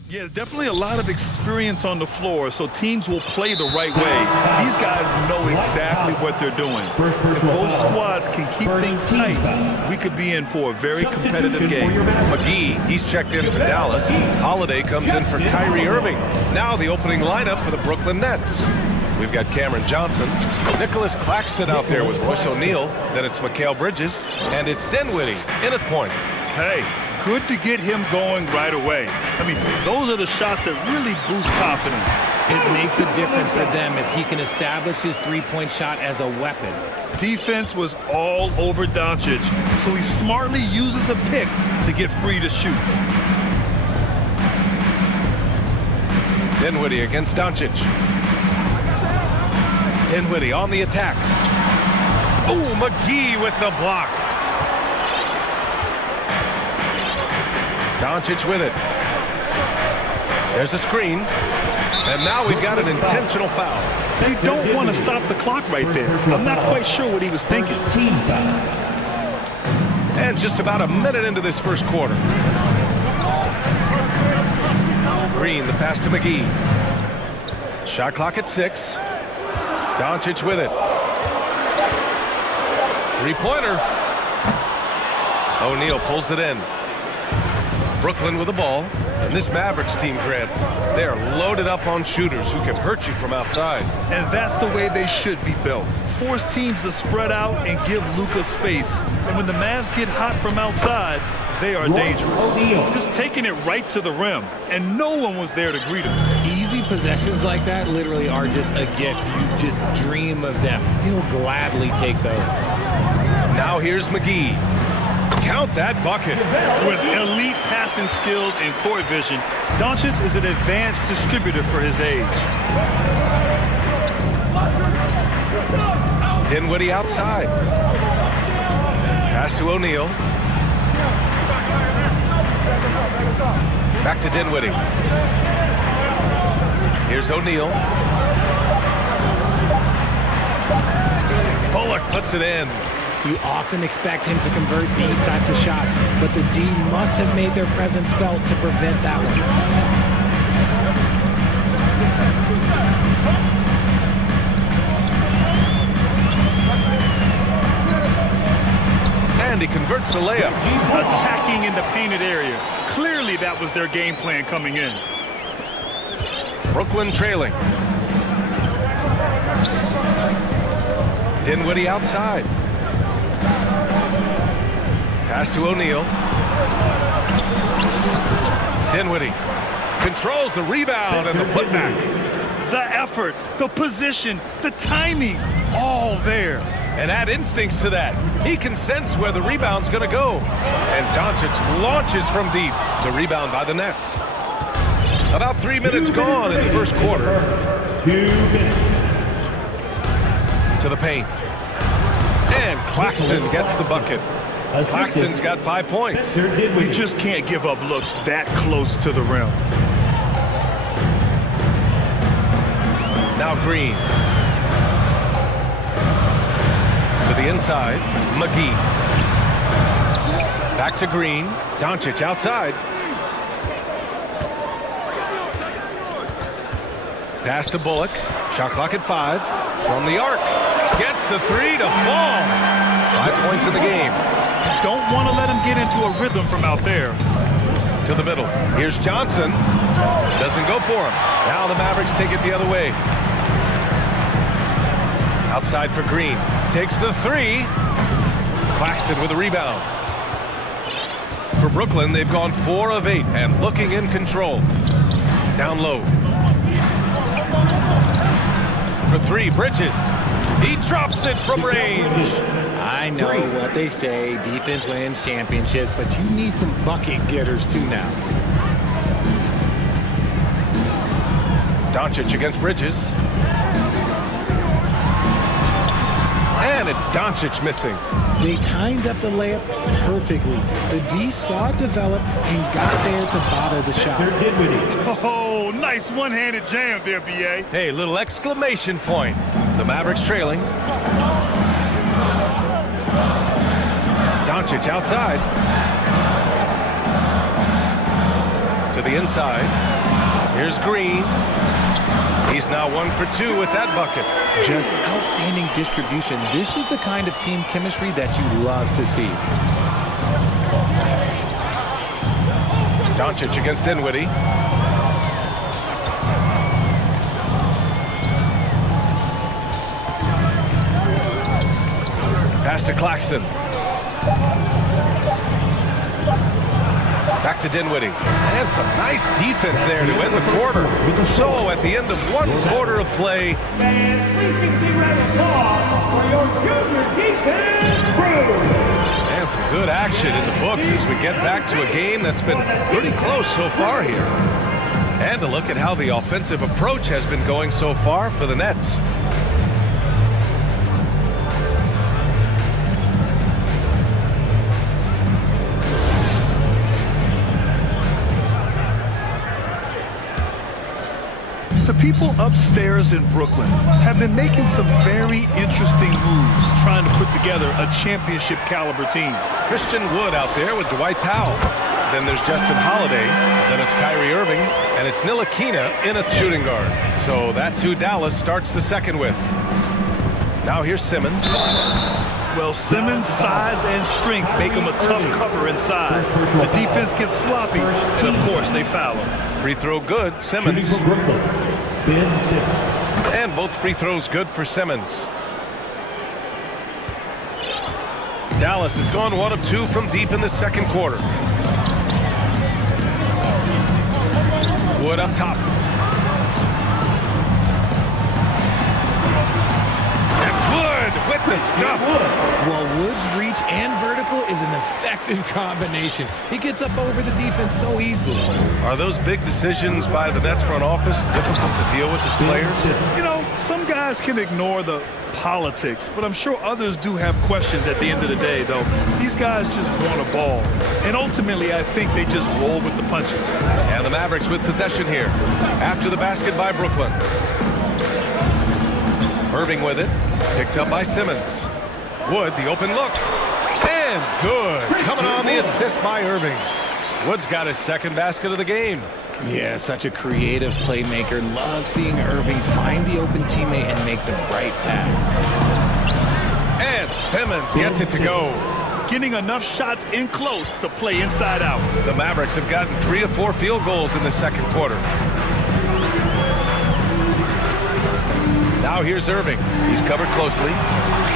Yeah, definitely a lot of experience on the floor, so teams will play the right way. These guys know exactly what they're doing. If both squads can keep things tight, we could be in for a very competitive game. McGee, he's checked in for Dallas. Holiday comes in for Kyrie Irving. Now the opening lineup for the Brooklyn Nets. We've got Cameron Johnson, Nicholas Claxton out there with Royce O'Neal. Then it's Mikal Bridges, and it's Dinwiddie in at point. Hey, good to get him going right away. I mean, those are the shots that really boost confidence. It makes a difference for them if he can establish his three-point shot as a weapon. Defense was all over Doncic, so he smartly uses a pick to get free to shoot. Dinwiddie against Doncic. Dinwiddie on the attack. Oh, McGee with the block. Doncic with it. There's a screen. And now we've got an intentional foul. They don't want to stop the clock right there. I'm not quite sure what he was thinking. And just about a minute into this first quarter. Green, the pass to McGee. Shot clock at 6. Doncic with it. Three-pointer. O'Neal pulls it in. Brooklyn with the ball. And this Mavericks team, Grant, they are loaded up on shooters who can hurt you from outside. And that's the way they should be built. Force teams to spread out and give Luka space. And when the Mavs get hot from outside, they are dangerous. Just taking it right to the rim, and no one was there to greet him. Easy possessions like that literally are just a gift. You just dream of them. He'll gladly take those. Now here's McGee. Count that bucket. With elite passing skills and court vision, Doncic is an advanced distributor for his age. Dinwiddie outside. Pass to O'Neal. Back to Dinwiddie. Here's O'Neal. Bullock puts it in. You often expect him to convert these types of shots, but the D must have made their presence felt to prevent that one. And he converts the layup. Attacking in the painted area. Clearly that was their game plan coming in. Brooklyn trailing. Dinwiddie outside. Pass to O'Neal. Dinwiddie controls the rebound and the putback. The effort, the position, the timing, all there. And add instincts to that. He can sense where the rebound's going to go. And Doncic launches from deep. The rebound by the Nets. About 3 minutes gone in the first quarter. 2 minutes. To the paint. And Claxton gets the bucket. Claxton's got 5 points. We just can't give up looks that close to the rim. Now Green. To the inside, McGee. Back to Green. Doncic outside. Pass to Bullock. Shot clock at 5. From the arc. Gets the 3 to fall. 5 points in the game. Don't want to let him get into a rhythm from out there. To the middle. Here's Johnson. Doesn't go for him. Now the Mavericks take it the other way. Outside for Green. Takes the 3. Claxton with a rebound. For Brooklyn, they've gone 4 of 8 and looking in control. Down low. For 3, Bridges. He drops it from range. I know what they say, defense wins championships, but you need some bucket getters too now. Doncic against Bridges. And it's Doncic missing. They timed up the layup perfectly. The D saw it develop and got there to bother the shot. Oh, nice one-handed jam there, B.A. Hey, little exclamation point. The Mavericks trailing. Doncic outside. To the inside. Here's Green. He's now 1 for 2 with that bucket. Just outstanding distribution. This is the kind of team chemistry that you love to see. Doncic against Dinwiddie. Pass to Claxton. Back to Dinwiddie. And some nice defense there to end the quarter. So at the end of 1 quarter of play. And please give a round of applause for your junior defense crew. And some good action in the books as we get back to a game that's been pretty close so far here. And to look at how the offensive approach has been going so far for the Nets. The people upstairs in Brooklyn have been making some very interesting moves trying to put together a championship caliber team. Christian Wood out there with Dwight Powell. Then there's Justin Holiday. Then it's Kyrie Irving. And it's Ntilikina in a shooting guard. So that's who Dallas starts the second with. Now here's Simmons. Well, Simmons' size and strength make him a tough cover inside. The defense gets sloppy, and of course they foul him. Free throw good, Simmons. And both free throws good for Simmons. Dallas has gone 1 of 2 from deep in the second quarter. Wood up top. And Wood with the stuff. Well, Wood's reach and vertical is an effective combination. He gets up over the defense so easily. Are those big decisions by the Nets front office difficult to deal with as players? You know, some guys can ignore the politics, but I'm sure others do have questions at the end of the day, though. These guys just want a ball. And ultimately, I think they just roll with the punches. And the Mavericks with possession here after the basket by Brooklyn. Irving with it. Picked up by Simmons. Wood, the open look. And good. Coming on the assist by Irving. Wood's got his second basket of the game. Yeah, such a creative playmaker. Love seeing Irving find the open teammate and make the right pass. And Simmons gets it to go. Getting enough shots in close to play inside out. The Mavericks have gotten 3 of 4 field goals in the second quarter. Now here's Irving. He's covered closely.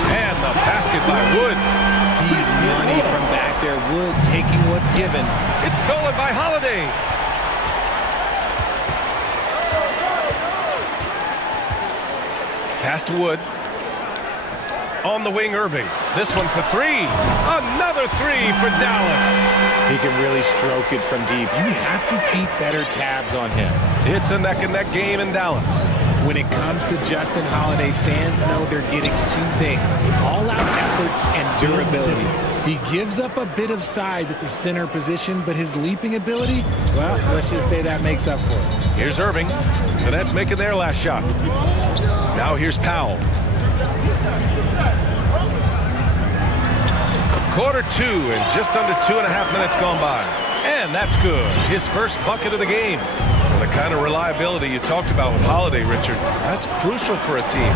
And the basket by Wood. He's money from back there. Wood taking what's given. It's stolen by Holiday. Pass to Wood. On the wing, Irving. This one for 3. Another 3 for Dallas. He can really stroke it from deep. You have to keep better tabs on him. It's a neck-and-neck game in Dallas. When it comes to Justin Holiday, fans know they're getting 2 things: all-out effort and durability. He gives up a bit of size at the center position, but his leaping ability, well, let's just say that makes up for it. Here's Irving. The Nets making their last shot. Now here's Powell. Quarter 2 and just under 2.5 minutes gone by. And that's good. His first bucket of the game. The kind of reliability you talked about with Holiday, Richard, that's crucial for a team.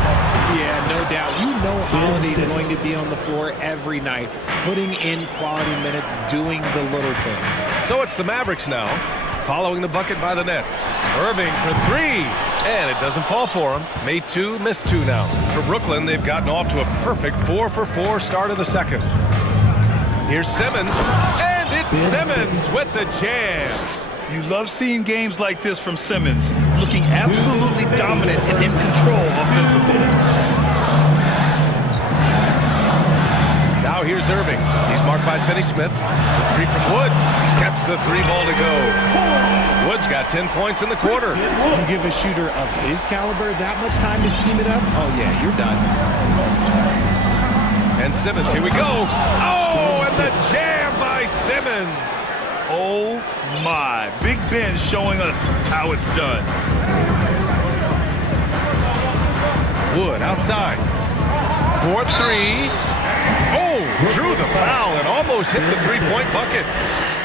Yeah, no doubt. You know Holiday's going to be on the floor every night, putting in quality minutes, doing the little things. So it's the Mavericks now, following the bucket by the Nets. Irving for 3, and it doesn't fall for him. Made 2, missed 2 now. For Brooklyn, they've gotten off to a perfect 4 for 4 start of the second. Here's Simmons, and it's Simmons with the jam. You love seeing games like this from Simmons, looking absolutely dominant and in control offensively. Now here's Irving. He's marked by Finney-Smith. The 3 from Wood. Gets the 3 ball to go. Wood's got 10 points in the quarter. You give a shooter of his caliber that much time to scheme it up, oh yeah, you're done. And Simmons, here we go. Oh, and the jam by Simmons. Oh my, Big Ben showing us how it's done. Wood outside. 4-3. Oh, drew the foul and almost hit the three-point bucket.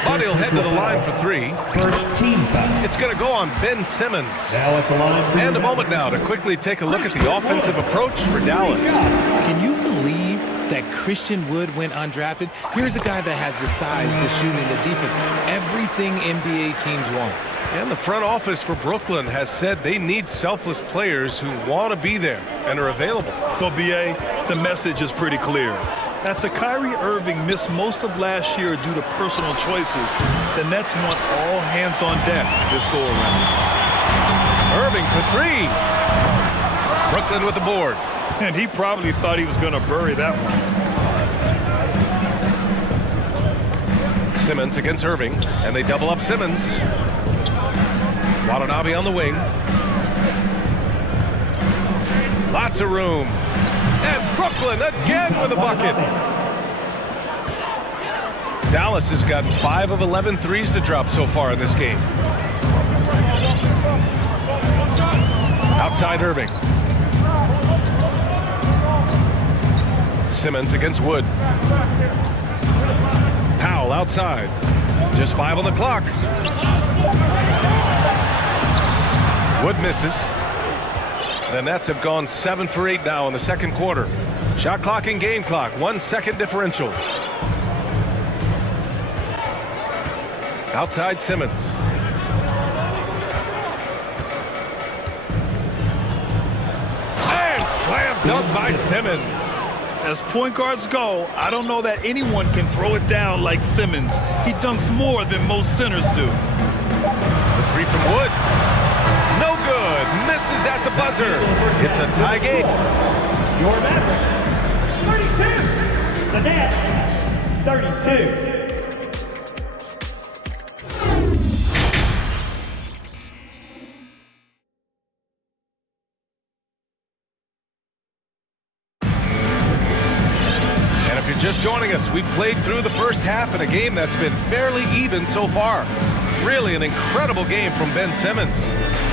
But he'll head to the line for three. First team foul. It's going to go on Ben Simmons. Now at the line. And a moment now to quickly take a look at the offensive approach for Dallas. Can you believe that Christian Wood went undrafted? Here's a guy that has the size, the shooting, the defense, everything NBA teams want. And the front office for Brooklyn has said they need selfless players who want to be there and are available. Well, BA, the message is pretty clear. After Kyrie Irving missed most of last year due to personal choices, the Nets want all hands on deck this go-around. Irving for three. Brooklyn with the board. And he probably thought he was going to bury that one. Simmons against Irving, and they double up Simmons. Watanabe on the wing. Lots of room. And Brooklyn again with a bucket. Dallas has gotten 5 of 11 threes to drop so far in this game. Outside Irving. Simmons against Wood. Powell outside. Just 5 on the clock. Wood misses. The Nets have gone 7 for 8 now in the second quarter. Shot clock and game clock, 1 second differential. Outside Simmons. And slam dunk by Simmons. As point guards go, I don't know that anyone can throw it down like Simmons. He dunks more than most centers do. The three from Wood. No good. Misses at the buzzer. It's a tie game. Your Mavericks, 32. The Nets, 32. Just joining us, we played through the first half in a game that's been fairly even so far. Really an incredible game from Ben Simmons.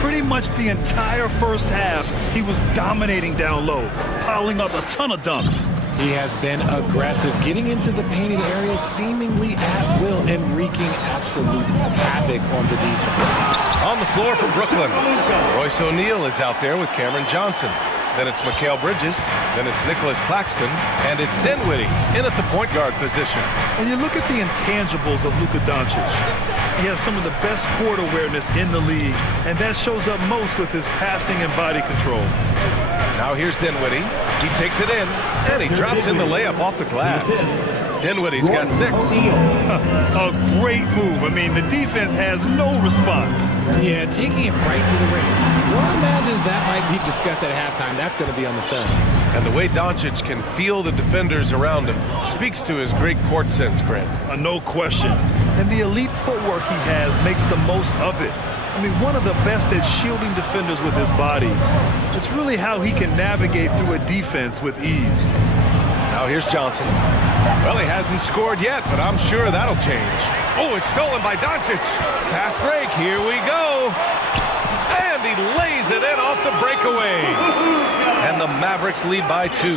Pretty much the entire first half, he was dominating down low, piling up a ton of dunks. He has been aggressive, getting into the painted area seemingly at will and wreaking absolute havoc on the defense. On the floor for Brooklyn, Royce O'Neal is out there with Cameron Johnson. Then it's Mikal Bridges, then it's Nicholas Claxton, and it's Dinwiddie in at the point guard position. And you look at the intangibles of Luka Doncic. He has some of the best court awareness in the league, and that shows up most with his passing and body control. Now here's Dinwiddie. He takes it in, and he drops in the layup off the glass. Dinwiddie's got 6. A great move. I mean, the defense has no response. Yeah, taking it right to the rim. One imagines that might be discussed at halftime. That's going to be on the film. And the way Doncic can feel the defenders around him speaks to his great court sense, Grant. No question. And the elite footwork he has makes the most of it. I mean, one of the best at shielding defenders with his body. It's really how he can navigate through a defense with ease. Now here's Johnson. Well, he hasn't scored yet, but I'm sure that'll change. Oh, it's stolen by Doncic. Fast break, here we go. And he lays it in off the breakaway. And the Mavericks lead by 2.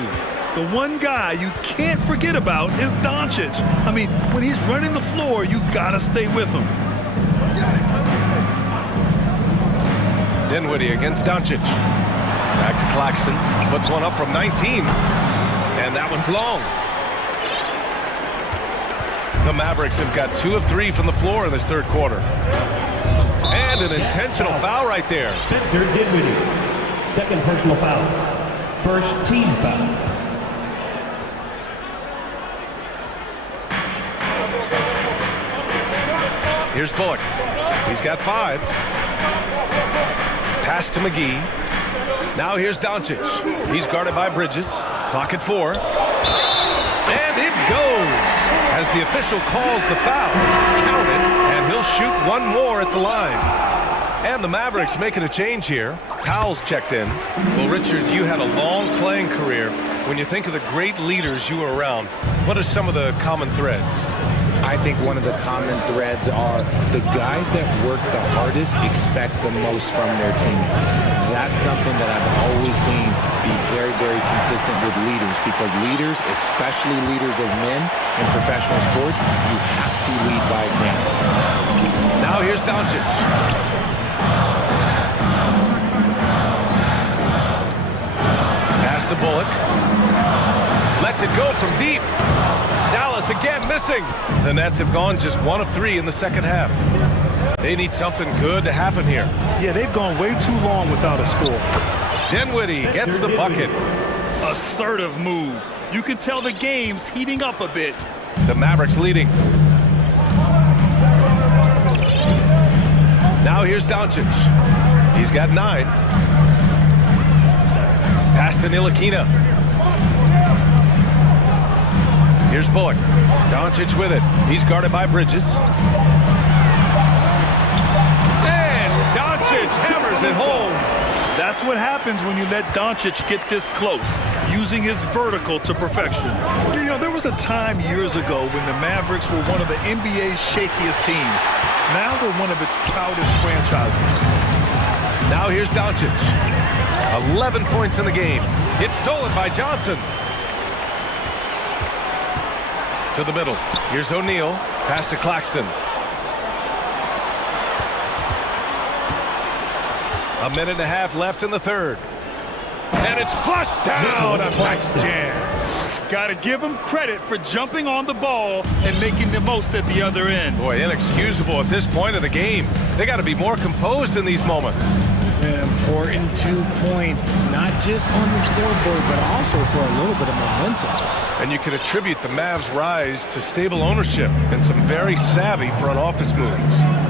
The one guy you can't forget about is Doncic. I mean, when he's running the floor, you gotta stay with him. Dinwiddie against Doncic. Back to Claxton. Puts one up from 19. And that one's long. The Mavericks have got 2 of 3 from the floor in this third quarter. And an intentional foul right there. Spencer Dinwiddie. Second personal foul. First team foul. Here's Bullock. He's got 5. Pass to McGee. Now here's Doncic. He's guarded by Bridges. Clock at 4. And it goes as the official calls the foul. Count it, and he'll shoot one more at the line. And the Mavericks making a change here. Powell's checked in. Well, Richard, you had a long playing career. When you think of the great leaders you were around, what are some of the common threads? I think one of the common threads are the guys that work the hardest expect the most from their teammates. That's something that I've always seen be very, very consistent with leaders, because leaders, especially leaders of men in professional sports, you have to lead by example. Now here's Doncic. Pass to Bullock. Lets it go from deep. Dallas again missing. The Nets have gone just 1 of 3 in the second half. They need something good to happen here. Yeah, they've gone way too long without a score. Dinwiddie gets the bucket. Assertive move. You can tell the game's heating up a bit. The Mavericks leading. Now here's Doncic. He's got 9. Pass to Ntilikina. Here's Bullock. Doncic with it. He's guarded by Bridges. And Doncic hammers it home. That's what happens when you let Doncic get this close, using his vertical to perfection. You know, there was a time years ago when the Mavericks were one of the NBA's shakiest teams. Now they're one of its proudest franchises. Now here's Doncic. 11 points in the game. It's stolen by Johnson. To the middle. Here's O'Neal. Pass to Claxton. A minute and a half left in the third. And it's flushed down. A nice jam. Got to give him credit for jumping on the ball and making the most at the other end. Boy, inexcusable at this point of the game. They got to be more composed in these moments. An important 2 points, not just on the scoreboard, but also for a little bit of momentum. And you can attribute the Mavs' rise to stable ownership and some very savvy front office moves.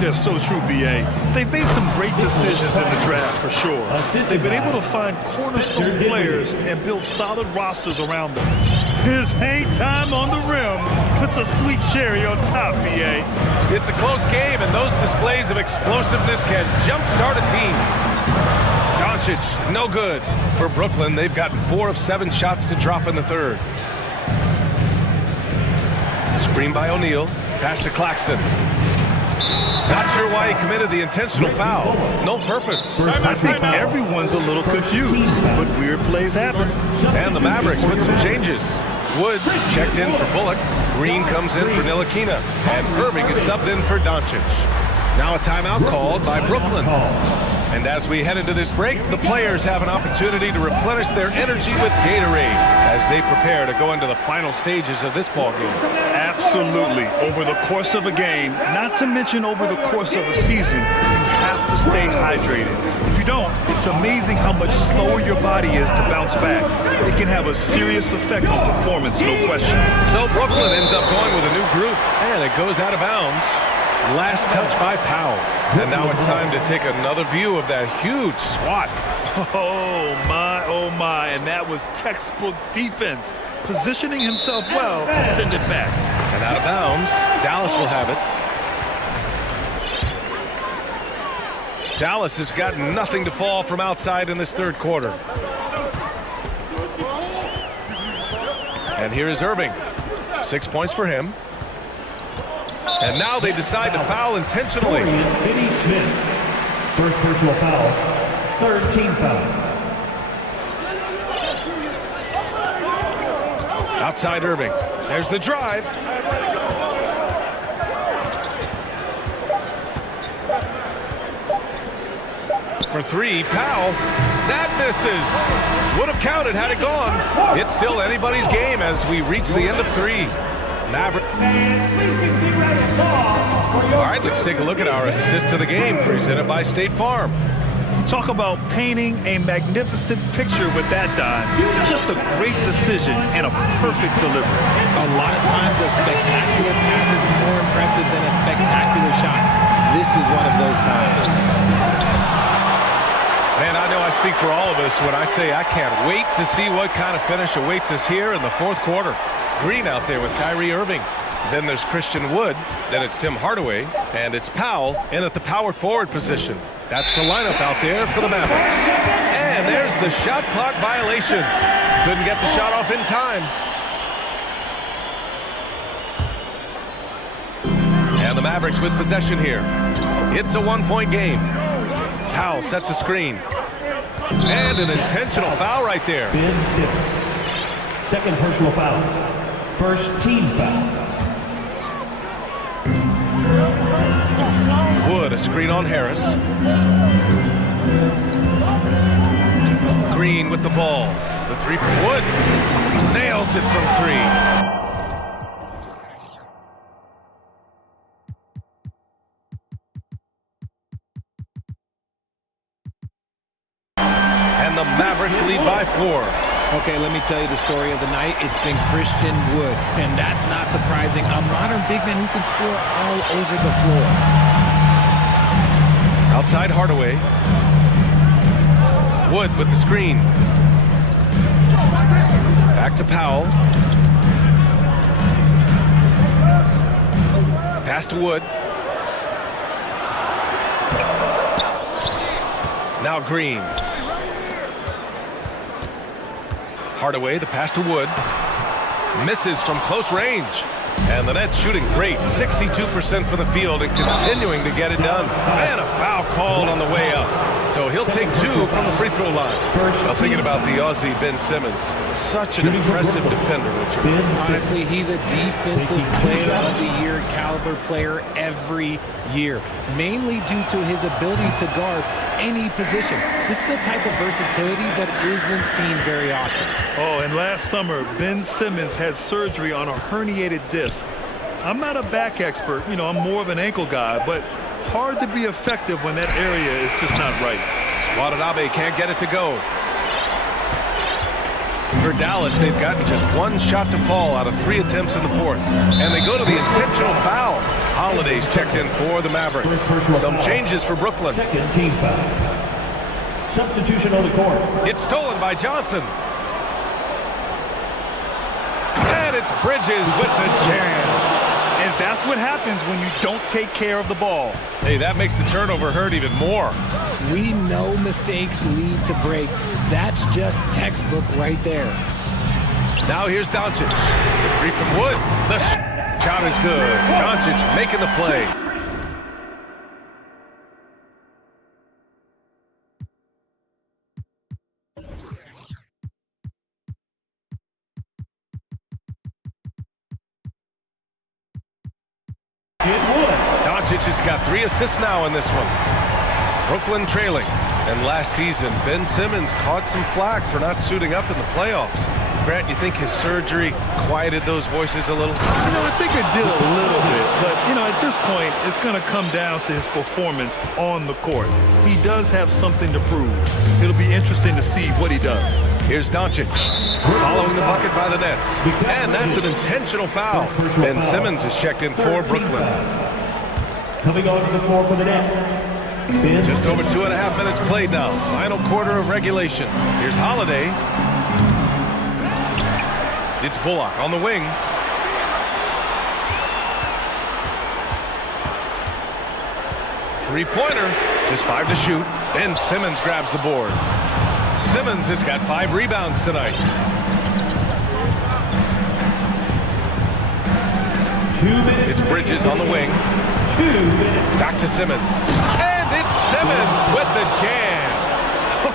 Yeah, so true, B.A. They've made some great decisions in the draft, for sure. They've been able to find cornerstone players and build solid rosters around them. His hang time on the rim puts a sweet cherry on top, B.A. It's a close game, and those displays of explosiveness can jumpstart a team. Doncic, no good. For Brooklyn, they've gotten 4 of 7 shots to drop in the third. Screen by O'Neal. Pass to Claxton. Not sure why he committed the intentional foul. No purpose. I think everyone's a little confused, but weird plays happen. And the Mavericks with some changes. Woods checked in for Bullock. Green comes in for Ntilikina. And Irving is subbed in for Doncic. Now a timeout called by Brooklyn. And as we head into this break, the players have an opportunity to replenish their energy with Gatorade as they prepare to go into the final stages of this ballgame. Absolutely. Over the course of a game, not to mention over the course of a season, you have to stay hydrated. If you don't, it's amazing how much slower your body is to bounce back. It can have a serious effect on performance, no question. So Brooklyn ends up going with a new group, and it goes out of bounds. Last touch by Powell. And now it's time to take another view of that huge swat. Oh my, and that was textbook defense, positioning himself well to send it back. And out of bounds, Dallas will have it. Dallas has got nothing to fall from outside in this third quarter. And here is Irving. 6 points for him. And now they decide to foul intentionally. Finney Smith. First personal foul. Third team foul. Outside Irving. There's the drive. For 3, Powell. That misses. Would have counted had it gone. It's still anybody's game as we reach the end of 3. Maverick. All right, let's take a look at our assist to the game presented by State Farm. Talk about painting a magnificent picture with that dime. Just a great decision and a perfect delivery. A lot of times a spectacular pass is more impressive than a spectacular shot. This is one of those times. Man, I know I speak for all of us when I say I can't wait to see what kind of finish awaits us here in the fourth quarter. Green out there with Kyrie Irving. Then there's Christian Wood. Then it's Tim Hardaway. And it's Powell in at the power forward position. That's the lineup out there for the Mavericks. And there's the shot clock violation. Couldn't get the shot off in time. Mavericks with possession here. It's a one-point game. Powell sets a screen. And an intentional foul right there. Ben Simmons. Second personal foul. First team foul. Wood, a screen on Harris. Green with the ball. The three from Wood. Nails it from three. And the Mavericks lead by 4. Okay, let me tell you the story of the night. It's been Christian Wood, and that's not surprising. A modern big man who can score all over the floor. Outside Hardaway. Wood with the screen. Back to Powell. Pass to Wood. Now Green. Hardaway, the pass to Wood. Misses from close range. And the Nets shooting great. 62% from the field and continuing to get it done. And a foul called on the way up. So he'll take 2 from the free throw line. Now thinking about the Aussie Ben Simmons. Such an impressive defender, Richard. Honestly, he's a defensive player of the year caliber player every year. Mainly due to his ability to guard any position. This is the type of versatility that isn't seen very often. Oh, and last summer, Ben Simmons had surgery on a herniated disc. I'm not a back expert, you know, I'm more of an ankle guy, but hard to be effective when that area is just not right. Watanabe can't get it to go. For Dallas, they've gotten just 1 shot to fall out of 3 attempts in the 4th. And they go to the intentional foul. Holiday's checked in for the Mavericks. Some changes for Brooklyn. Second team foul. Substitution on the court. It's stolen by Johnson. And it's Bridges with the jam. And that's what happens when you don't take care of the ball. Hey, that makes the turnover hurt even more. We know mistakes lead to breaks. That's just textbook right there. Now here's Doncic. The 3 from Wood. The shot is good. Doncic making the play. Doncic has got 3 assists now in this one. Brooklyn trailing. And last season, Ben Simmons caught some flack for not suiting up in the playoffs. Grant, you think his surgery quieted those voices a little? You know, I think it did a little bit. But, you know, at this point, it's going to come down to his performance on the court. He does have something to prove. It'll be interesting to see what he does. Here's Doncic, following the bucket by the Nets. And that's an intentional foul. Ben Simmons is checked in for Brooklyn. Coming on to the floor for the Nets. Just over 2.5 minutes played now. Final quarter of regulation. Here's Holiday. It's Bullock on the wing. Three-pointer. Just 5 to shoot. Ben Simmons grabs the board. Simmons has got 5 rebounds tonight. 2 minutes. It's Bridges on the wing. 2 minutes. Back to Simmons. And it's Simmons with the jam.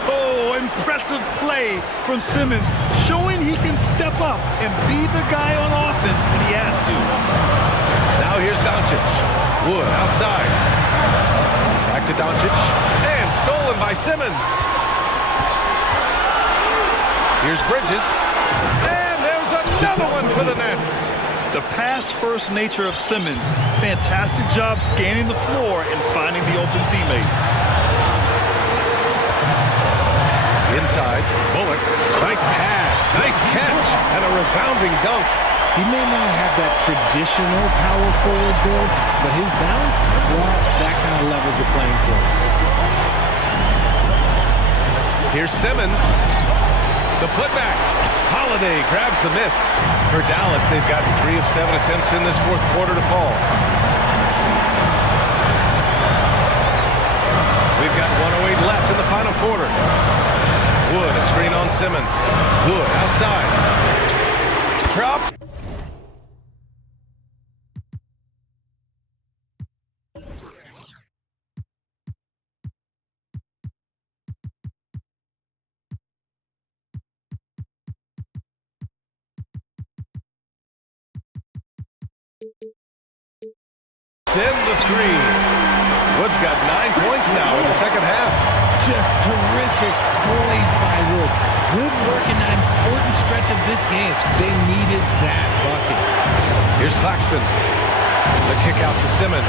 Oh, impressive play from Simmons, showing he can step up and be the guy on offense when he has to. Now here's Doncic. Wood outside. Back to Doncic. And stolen by Simmons. Here's Bridges. And there's another one for the Nets. The pass-first nature of Simmons. Fantastic job scanning the floor and finding the open teammate. Inside, Bullock. Nice pass, nice catch, and a resounding dunk. He may not have that traditional power forward build, but his balance, well, that kind of levels the playing field. Here's Simmons. The putback. Holiday grabs the miss. For Dallas, they've gotten 3 of 7 attempts in this 4th quarter to fall. We've got 1:08 left in the final quarter. Wood, a screen on Simmons. Wood outside. Drops. In the three. Wood's got 9 points now in the second half. Just terrific poise by Wood. Good work in that important stretch of this game. They needed that bucket. Here's Claxton. The kick out to Simmons.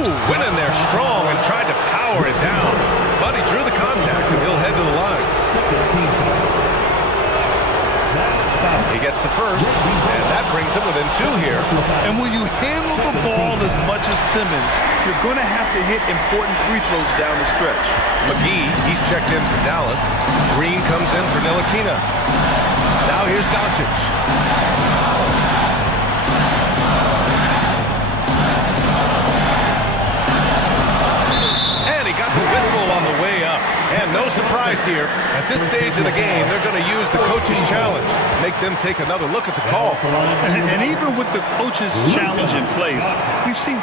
Ooh, went in there strong and tried to power it down. But he drew the contact and he'll head to the line. He gets the first, and that brings him within 2 here. And when you handle the ball as much as Simmons, you're going to have to hit important free throws down the stretch. McGee, he's checked in for Dallas. Green comes in for Ntilikina. Now here's Doncic. And he got the whistle on the way up. And no surprise here, at this stage of the game, they're going to use the coach's challenge to make them take another look at the call. And even with the coach's challenge in place, we've seen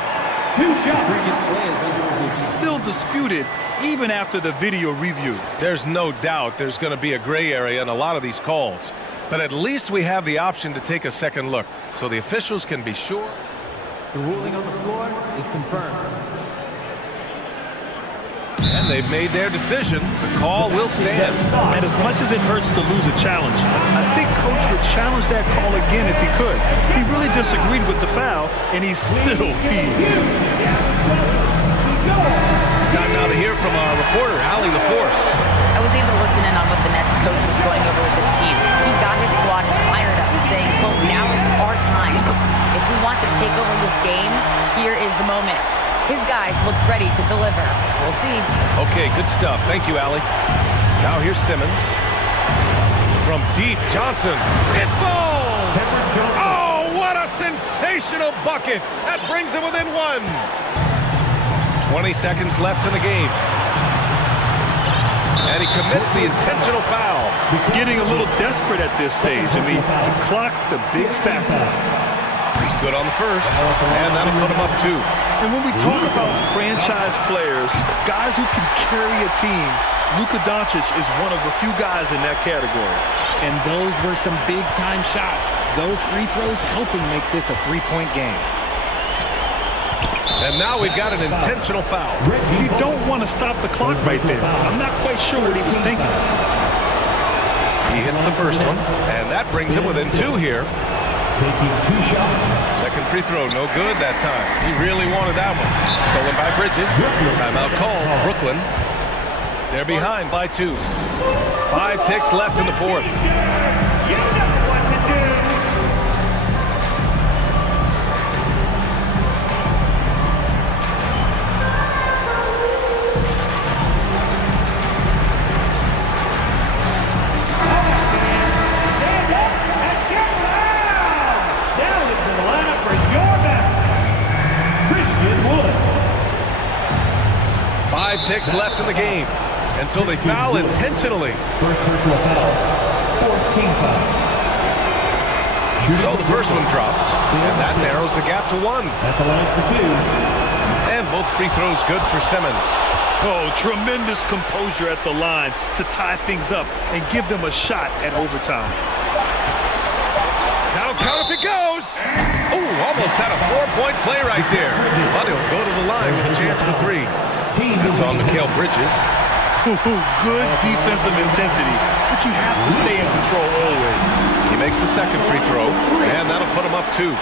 still disputed even after the video review. There's no doubt there's going to be a gray area in a lot of these calls. But at least we have the option to take a second look, so the officials can be sure. The ruling on the floor is confirmed. And they've made their decision. The call will stand. And as much as it hurts to lose a challenge, I think Coach would challenge that call again if he could. He really disagreed with the foul, and he's still peeved. Time now to hear from our reporter, Allie LaForce. I was able to listen in on what the Nets coach was going over with his team. He got his squad fired up, saying, quote, now it's our time. If we want to take over this game, here is the moment. His guys look ready to deliver. We'll see. Okay, good stuff. Thank you, Allie. Now here's Simmons. From deep, Johnson. It falls! Oh, what a sensational bucket! That brings him within 1. 20 seconds left in the game. And he commits the intentional foul. Getting a little desperate at this stage. I mean, the clock's the big factor. Good on the first, and that'll put him up 2. And when we talk about franchise players, guys who can carry a team, Luka Doncic is one of the few guys in that category. And those were some big-time shots. Those free throws helping make this a 3-point game. And now we've got an intentional foul. You don't want to stop the clock right there. I'm not quite sure what he was thinking. He hits the first one, and that brings him within 2 here. Taking 2 shots. Second free throw, no good that time. He really wanted that one. Stolen by Bridges. Timeout called. Brooklyn. They're behind by 2. 5 ticks left in the fourth. You know what to do. Stand up and get loud. Down into the lineup for your battle, Christian Wood. 5 ticks left in the game. And so they foul intentionally. First personal foul. 14 foul. So the first one drops. And that narrows the gap to 1. At the line for 2. And both free throws good for Simmons. Oh, tremendous composure at the line to tie things up and give them a shot at overtime. Now count if it goes. Ooh, almost had a 4-point play right there. But he'll go to the line with a chance for 3. That's on Mikal Bridges. Good defensive intensity, but you have to stay in control always. He makes the second free throw, and that'll put him up 2.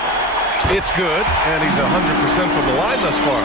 It's good, and he's 100% from the line thus far.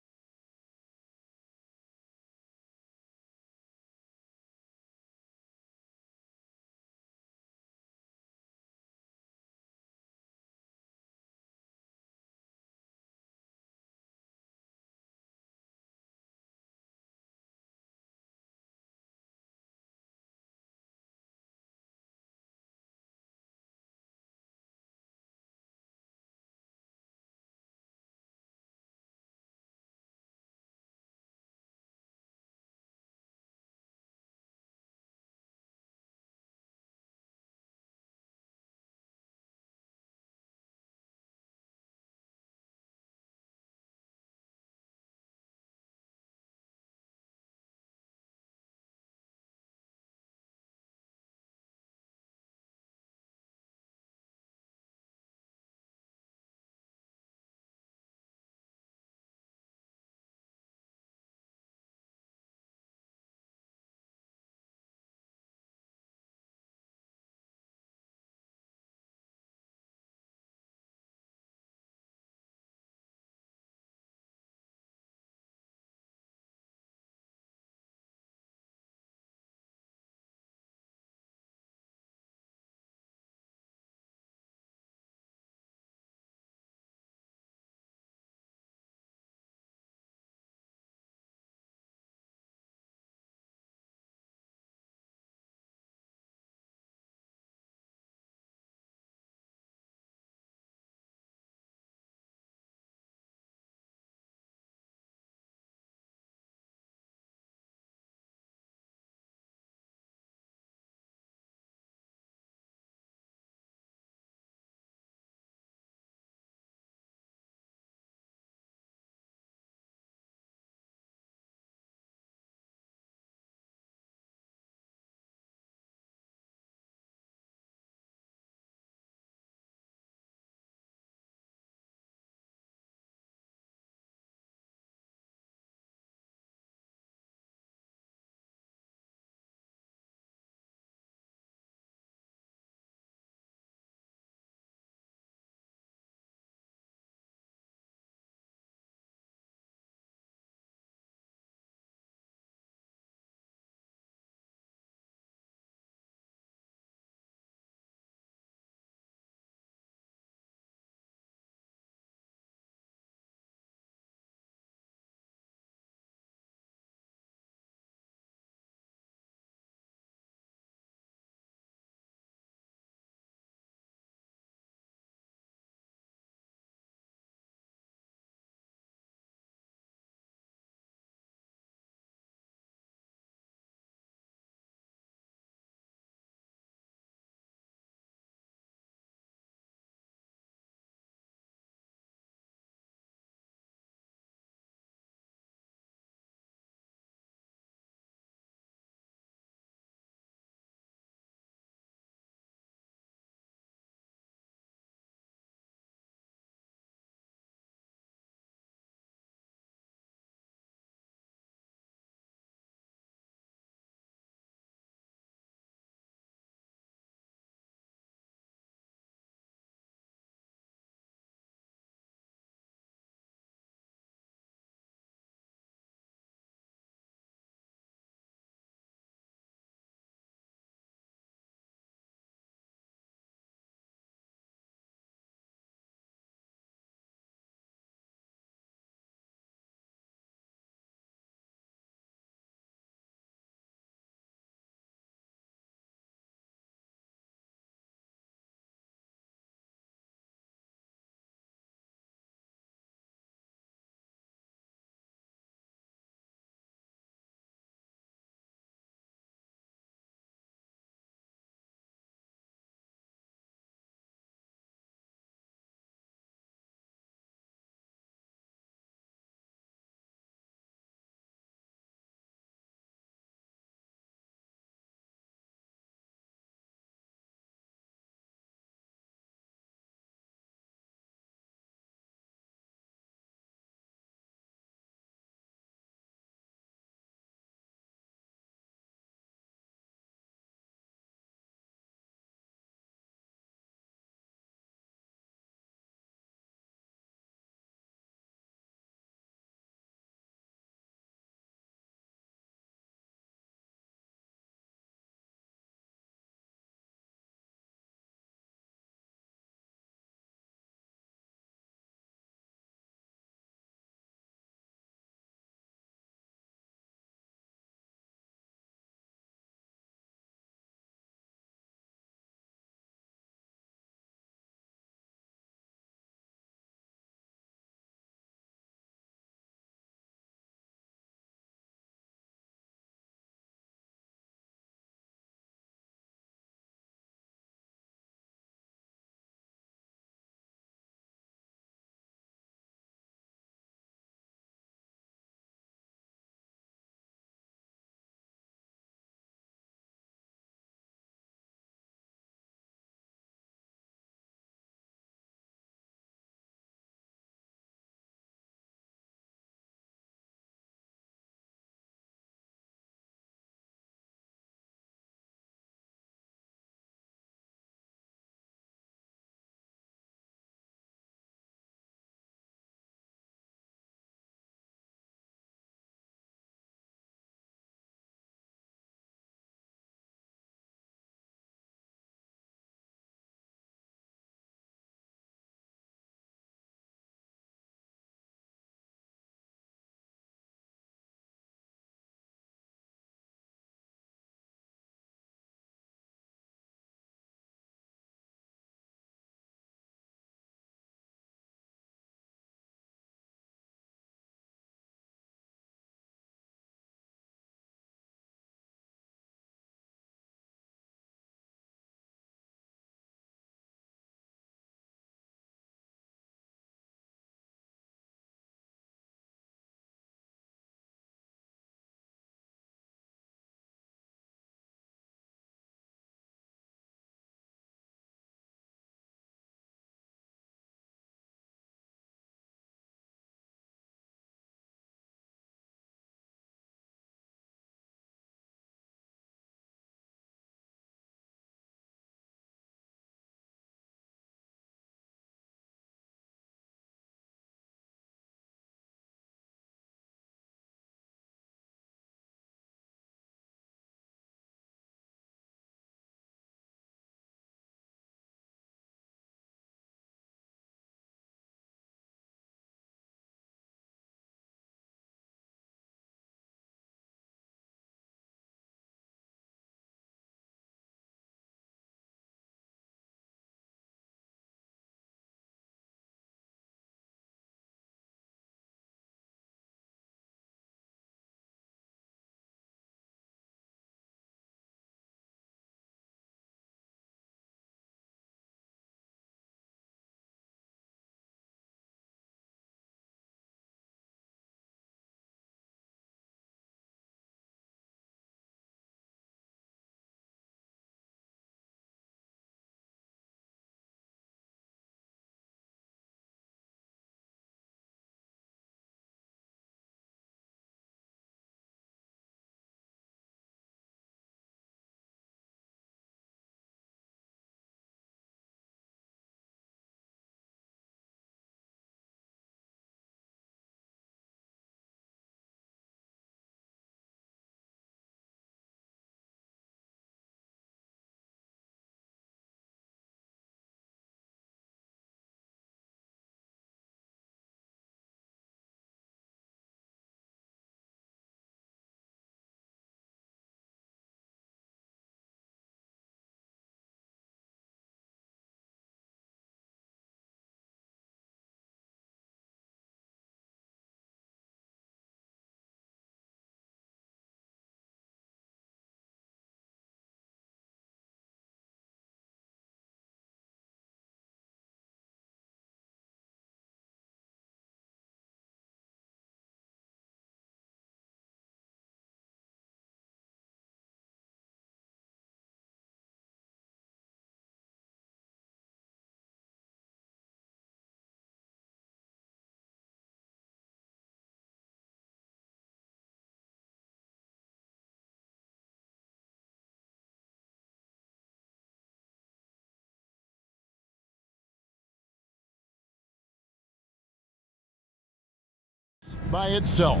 by itself.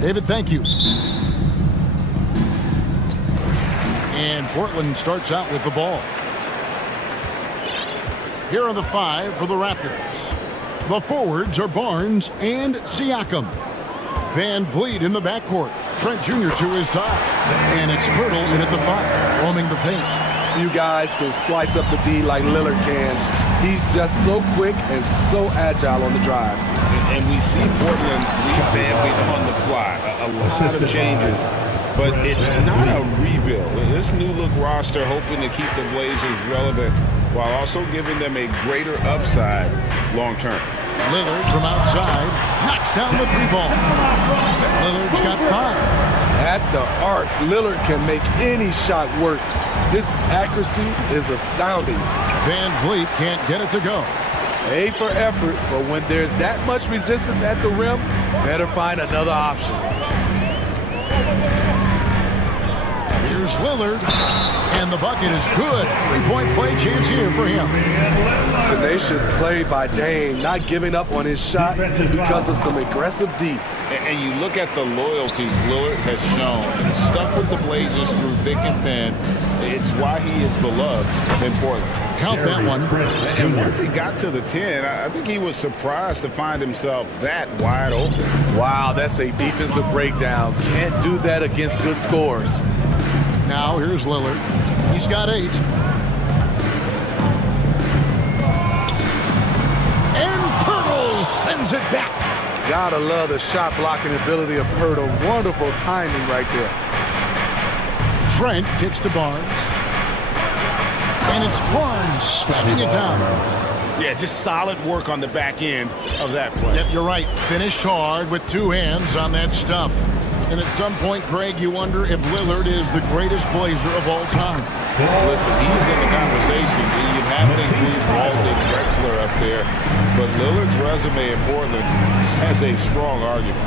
David, thank you. And Portland starts out with the ball. Here are the 5 for the Raptors. The forwards are Barnes and Siakam. Van Vliet in the backcourt. Trent Jr. to his side. And it's Pirtle in at the 5, roaming the paint. You guys can slice up the D like Lillard can. He's just so quick and so agile on the drive. And we see Portland revamping on the fly. A lot of changes. But it's not a rebuild. This new look roster hoping to keep the Blazers relevant while also giving them a greater upside long term. Lillard from outside knocks down the 3-ball. Lillard's got 5. At the arc, Lillard can make any shot work. His accuracy is astounding. Van Vliet can't get it to go. A for effort, but when there's that much resistance at the rim, better find another option. Here's Lillard, and the bucket is good. 3-point play chance here for him. Tenacious play by Dame, not giving up on his shot because of some aggressive D. And you look at the loyalty Lillard has shown. Stuck with the Blazers through thick and thin. It's why he is beloved in Portland. Count that one. And once he got to the 10, I think he was surprised to find himself that wide open. Wow, that's a defensive breakdown. Can't do that against good scores. Now here's Lillard. He's got 8. And Pirtle sends it back. Gotta love the shot blocking ability of Pirtle. Wonderful timing right there. Trent kicks to Barnes. And it's Barnes slapping it down. Yeah, just solid work on the back end of that play. Yep, you're right. Finished hard with 2 hands on that stuff. And at some point, Greg, you wonder if Lillard is the greatest Blazer of all time. Listen, he's in the conversation. You'd have to include Walden Drexler up there. But Lillard's resume in Portland has a strong argument.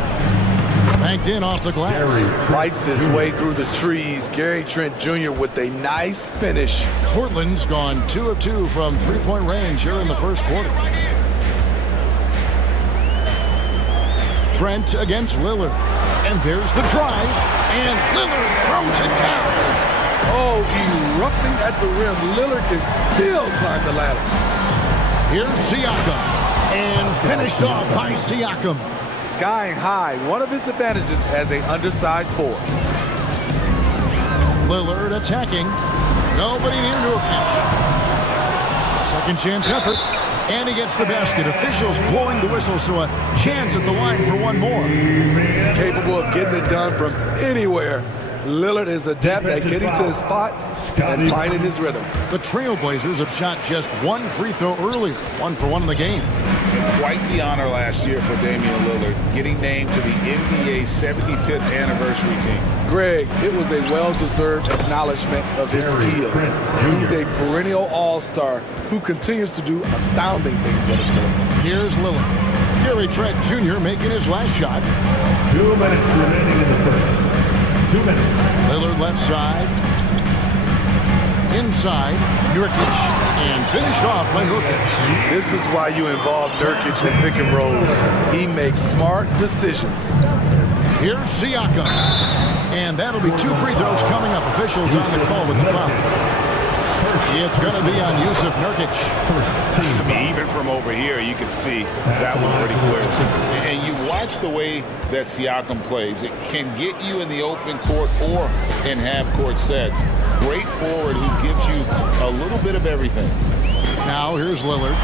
Banked in off the glass. Fights his way through the trees. Gary Trent Jr. with a nice finish. Portland's gone 2 of 2 from 3-point range here in the first quarter. Trent against Lillard. And there's the drive. And Lillard throws it down. Oh, erupting at the rim. Lillard can still climb the ladder. Here's Siakam. And finished off by Siakam. Skying high, one of his advantages as an undersized forward. Lillard attacking. Nobody near to a catch. Second chance effort. And he gets the basket. Officials blowing the whistle, so a chance at the line for one more. Capable of getting it done from anywhere. Lillard is adept at getting to his spot and finding his rhythm. The Trailblazers have shot just 1 free throw earlier. 1 for 1 in the game. Quite the honor last year for Damian Lillard, getting named to the NBA's 75th anniversary team. Greg, it was a well-deserved acknowledgement of his skills. He's a perennial all-star who continues to do astounding things with his game. Here's Lillard. Gary Trent Jr. making his last shot. 2 minutes remaining in the first. 2 minutes. Lillard left side. Inside, Nurkic, and finished off by Nurkic. This is why you involve Nurkic in pick and rolls. He makes smart decisions. Here's Siakam. And that'll be 2 free throws coming up. Officials on the call with the foul. It's going to be on Yusuf Nurkic. Even from over here, you can see that one pretty clear. And you watch the way that Siakam plays. It can get you in the open court or in half-court sets. Great forward who gives you a little bit of everything. Now here's Lillard.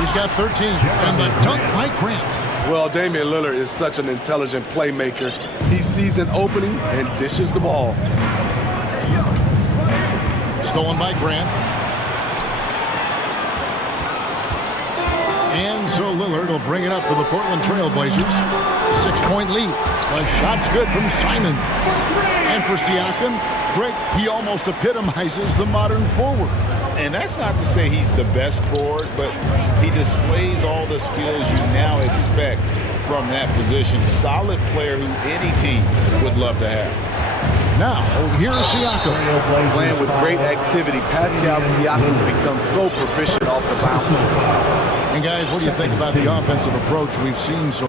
He's got 13. And the dunk by Grant. Well, Damian Lillard is such an intelligent playmaker. He sees an opening and dishes the ball. Stolen by Grant. And so Lillard will bring it up for the Portland Trailblazers. 6-point lead. The shot's good from Simon. And for Siakam, Greg, he almost epitomizes the modern forward. And that's not to say he's the best forward, but he displays all the skills you now expect from that position. Solid player who any team would love to have. Now, here's Siakam. Playing with great activity. Pascal Siakam's become so proficient off the bounce. And guys, what do you think about the offensive approach we've seen so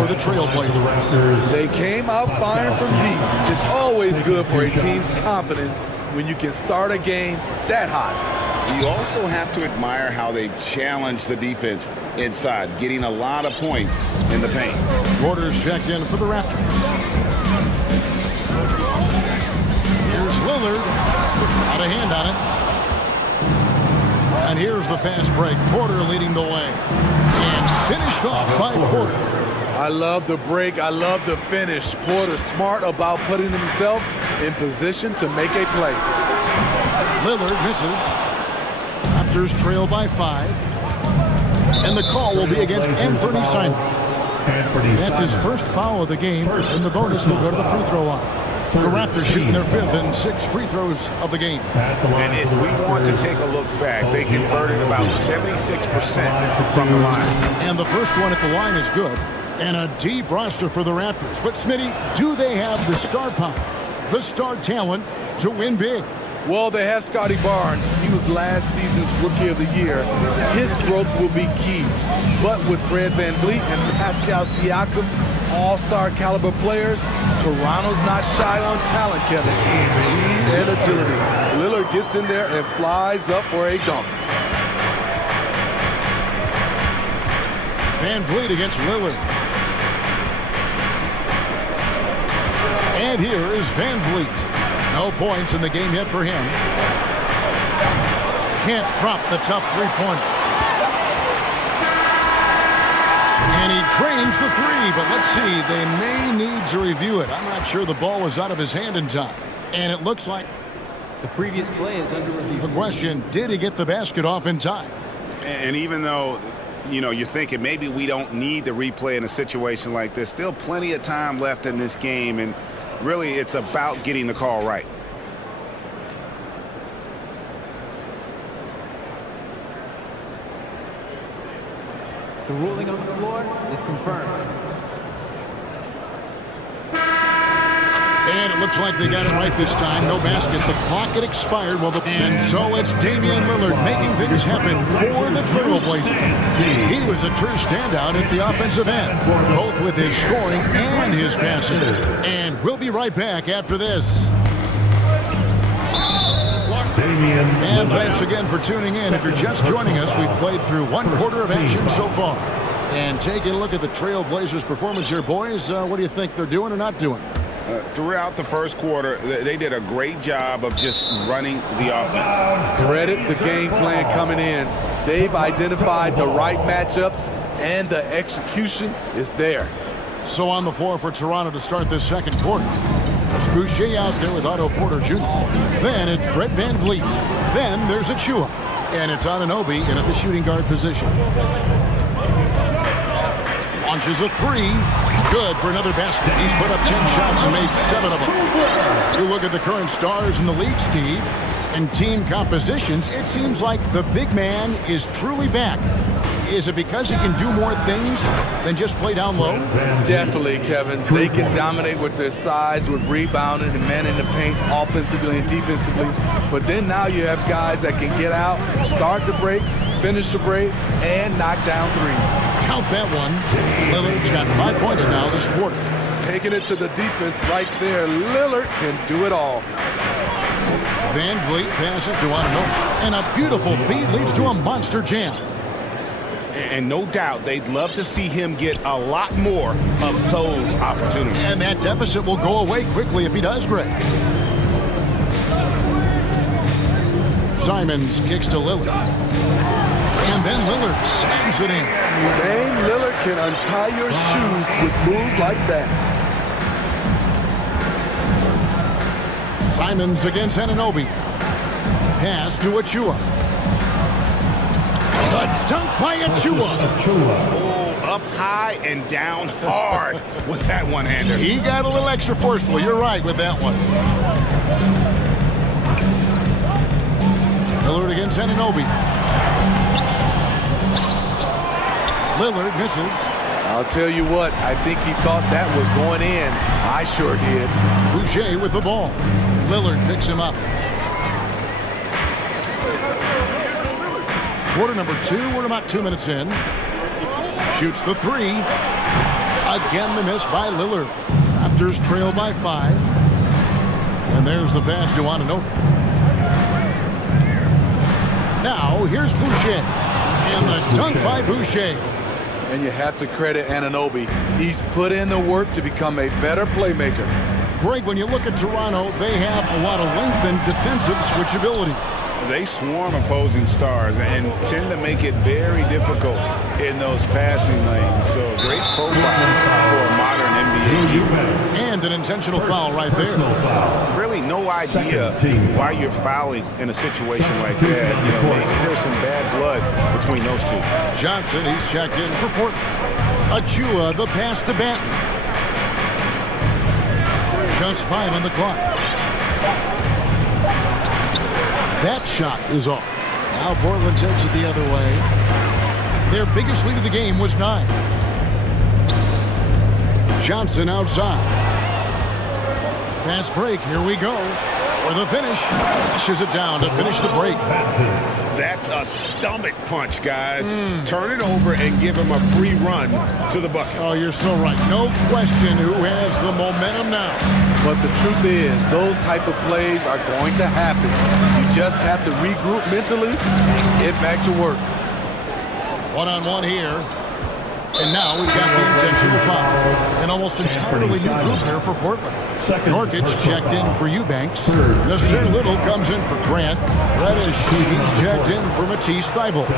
for the Trailblazers. They came out firing from deep. It's always good for a team's confidence when you can start a game that hot. You also have to admire how they've challenged the defense inside, getting a lot of points in the paint. Porter's checked in for the Raptors. Here's Lillard. Out of hand on it. And here's the fast break. Porter leading the way. And finished off by Porter. I love the break. I love the finish. Porter smart about putting himself in position to make a play. Lillard misses. Raptors trail by 5. And the call will be against Anthony Simon. That's his first foul of the game, and the bonus will go to the free throw line. The Raptors shooting their 5th and 6th free throws of the game. And if we want to take a look back, they converted about 76% from the line. And the first one at the line is good. And a deep roster for the Raptors. But Smitty, do they have the star power, the star talent to win big? Well, they have Scotty Barnes. He was last season's Rookie of the Year. His growth will be key. But with Fred VanVleet and Pascal Siakam, all-star caliber players, Toronto's not shy on talent, Kevin. Speed and agility. Lillard gets in there and flies up for a dunk. VanVleet against Lillard. And here is VanVleet. No points in the game yet for him. Can't drop the tough three-pointer. And he drains the 3, but let's see. They may need to review it. I'm not sure the ball was out of his hand in time. And it looks like the previous play is under review. The question, did he get the basket off in time? And even though, you know, you're thinking maybe we don't need the replay in a situation like this, still plenty of time left in this game, and really it's about getting the call right. The ruling on the floor is confirmed. And it looks like they got it right this time. No basket. The clock had expired. And so it's Damian Lillard making things happen for the Trailblazers. He was a true standout at the offensive end, both with his scoring and his passing. And we'll be right back after this. And thanks again for tuning in. If you're just joining us, we've played through 1 quarter of action so far. And taking a look at the Trailblazers' performance here, boys, what do you think they're doing or not doing? Throughout the first quarter, they did a great job of just running the offense. Credit the game plan coming in. They've identified the right matchups, and the execution is there. So on the floor for Toronto to start this second quarter. There's Boucher out there with Otto Porter Jr. Then it's Fred VanVleet. Then there's Achua. And it's Anunoby in at the shooting guard position. Launches a 3. Good for another basket. He's put up 10 shots and made 7 of them. You look at the current stars in the league, Steve, and team compositions, it seems like the big man is truly back. Is it because he can do more things than just play down low? Definitely, Kevin. They can dominate with their size, with rebounding and manning the paint offensively and defensively. But then now you have guys that can get out, start the break, finish the break, and knock down threes. Count that one. Lillard's got 5 points now this quarter. Taking it to the defense right there. Lillard can do it all. VanVleet passes to Anunoby. And a beautiful feed leads to a monster jam. And no doubt they'd love to see him get a lot more of those opportunities. And that deficit will go away quickly if he does, Greg. Simons kicks to Lillard. And then Lillard slams it in. Dame Lillard can untie your shoes with moves like that. Simons against Anunoby. Pass to Achua. The dunk by Achua. Oh, up high and down hard with that one-hander. He got a little extra forceful. You're right with that one. Lillard against Anunoby. Lillard misses. I'll tell you what, I think he thought that was going in. I sure did. Boucher with the ball. Lillard picks him up. Quarter number 2. We're about 2 minutes in. Shoots the 3. Again, the miss by Lillard. Raptors trail by 5. And there's the pass to Anunoby. Now, here's Boucher. And the dunk by Boucher. And you have to credit Anunoby. He's put in the work to become a better playmaker. Greg, when you look at Toronto, they have a lot of length and defensive switchability. They swarm opposing stars and tend to make it very difficult in those passing lanes. So a great profile for a modern NBA defense. And an intentional foul right there. Really no idea why you're fouling in a situation like that. You know, maybe there's some bad blood between those two. Johnson, he's checked in for Portland. Achua, the pass to Banton. Just 5 on the clock. That shot is off. Now Portland takes it the other way. Their biggest lead of the game was 9. Johnson outside. Fast break. Here we go. For the finish. Pushes it down to finish the break. That's a stomach punch, guys. Turn it over and give him a free run to the bucket. Oh, you're so right. No question who has the momentum now. But the truth is, those type of plays are going to happen. You just have to regroup mentally and get back to work. One-on-one here. And now we've got the intentional foul. An almost entirely new group here for Portland. Norkic checked in for Eubanks. Nasir Little comes in for Grant. Reddish, he's checked in for Matisse Thybulle.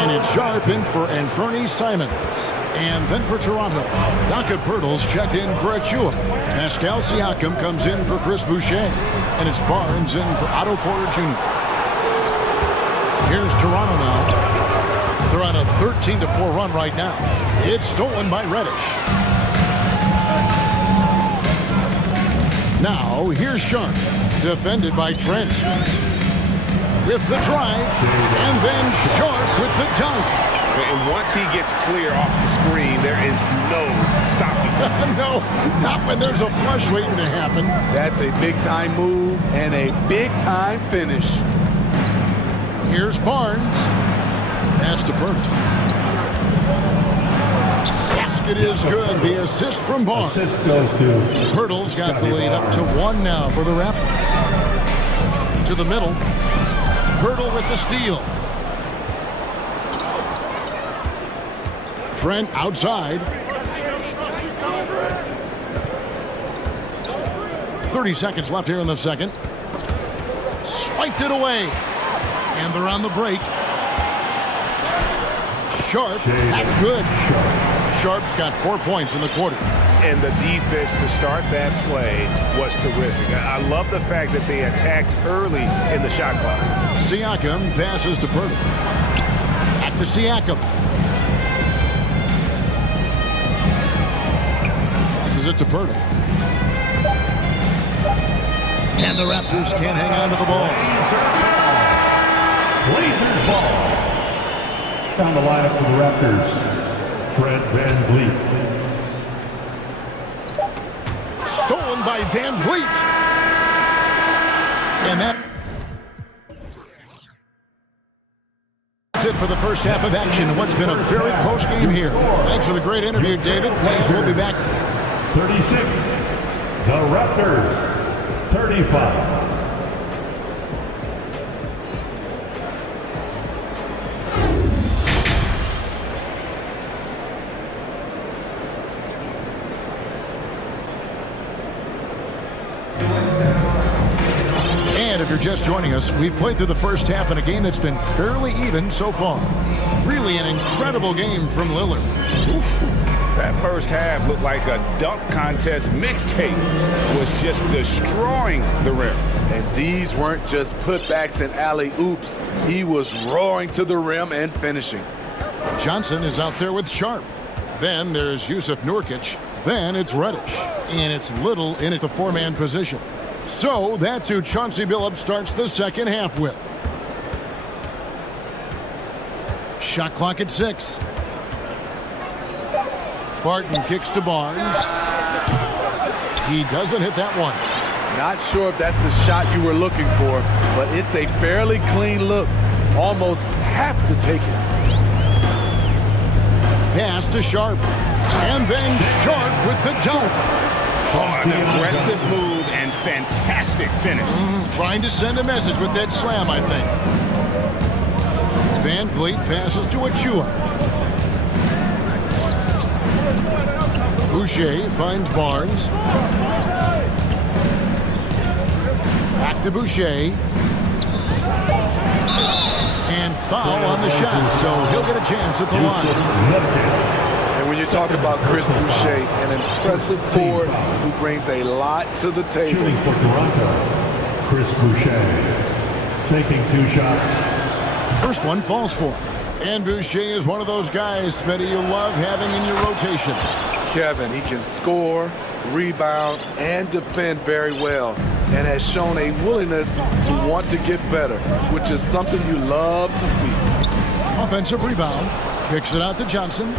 And it's Sharp in for Anthony Simons. And then for Toronto, Jakob Poeltl's checked in for Achua. Pascal Siakam comes in for Chris Boucher. And it's Barnes in for Otto Porter Jr. Here's Toronto now. They're on a 13-4 run right now. It's stolen by Reddish. Now, here's Sharp, defended by Trent. With the drive, and then Sharp with the dunk. And once he gets clear off the screen, there is no stopping him. No, not when there's a flush waiting to happen. That's a big-time move and a big-time finish. Here's Barnes. Pass to Poeltl. Basket is good. The assist from Barnes. Assist goes to Poeltl's got the lead up to 1 now for the Raptors. To the middle. Poeltl with the steal. Trent outside. 30 seconds left here in the second. Swiped it away. And they're on the break. Sharp, that's good. Sharp's got 4 points in the quarter. And the defense to start that play was terrific. I love the fact that they attacked early in the shot clock. Siakam passes to Poeltl. Back to Siakam. Passes it to Poeltl. And the Raptors can't hang on to the ball. Blazers ball. Down the lineup for the Raptors, Fred VanVleet. Stolen by VanVleet. And that's it for the first half of action in what's been a very close game here. Thanks for the great interview, David. We'll be back. 36, the Raptors, 35. If you're just joining us, we've played through the first half in a game that's been fairly even so far. Really an incredible game from Lillard. That first half looked like a dunk contest mixtape. Was just destroying the rim. And these weren't just putbacks and alley-oops. He was roaring to the rim and finishing. Johnson is out there with Sharp. Then there's Jusuf Nurkic. Then it's Reddish. And it's Little in at the 4-man position. So that's who Chauncey Billups starts the second half with. Shot clock at 6. Barton kicks to Barnes. He doesn't hit that one. Not sure if that's the shot you were looking for, but it's a fairly clean look. Almost have to take it. Pass to Sharp. And then Sharp with the dunk. Oh, an aggressive move and fantastic finish. Trying to send a message with that slam, I think. Van Vliet passes to Achua. Boucher finds Barnes. Back to Boucher. And foul on the shot, so he'll get a chance at the line. And when you talk about Chris Boucher, an impressive forward who brings a lot to the table. Shooting for Toronto, Chris Boucher. Taking 2 shots. First one falls for him. And Boucher is one of those guys, Smitty, you love having in your rotation. Kevin, he can score, rebound, and defend very well, and has shown a willingness to want to get better, which is something you love to see. Offensive rebound. Kicks it out to Johnson.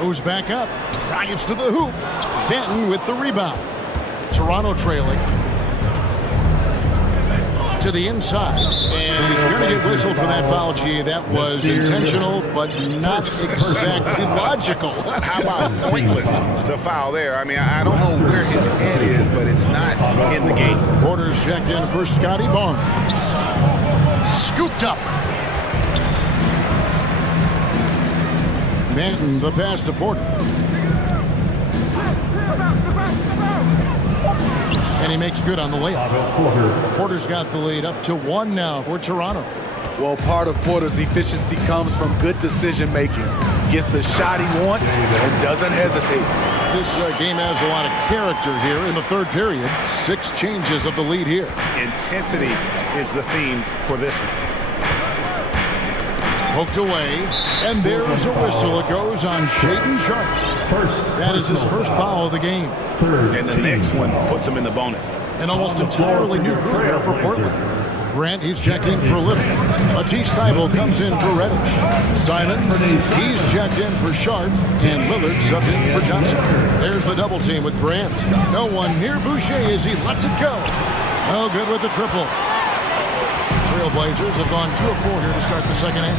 Goes back up. Drives to the hoop. Benton with the rebound. Toronto trailing. To the inside. And he's going to get whistled for that foul, G. That was intentional, but not exactly logical. How about pointless to foul there? I mean, I don't know where his head is, but it's not in the game. Porter's checked in for Scotty Barnes. Scooped up. Benton, the pass to Porter. And he makes good on the layup. Porter's got the lead up to 1 now for Toronto. Well, part of Porter's efficiency comes from good decision making. Gets the shot he wants and doesn't hesitate. This game has a lot of character here in the third period. 6 changes of the lead here. Intensity is the theme for this one. Poked away, and there's a whistle. It goes on Shaedon Sharp. That is his first foul of the game. And the next one puts him in the bonus. An almost entirely new group here for Portland. Grant, he's checked in for Little. Matisse Thybulle comes in for Reddish. Simon, he's checked in for Sharp. And Lillard subbed in for Johnson. There's the double team with Grant. No one near Boucher as he lets it go. No good with the triple. Trailblazers have gone 2 of 4 here to start the second half.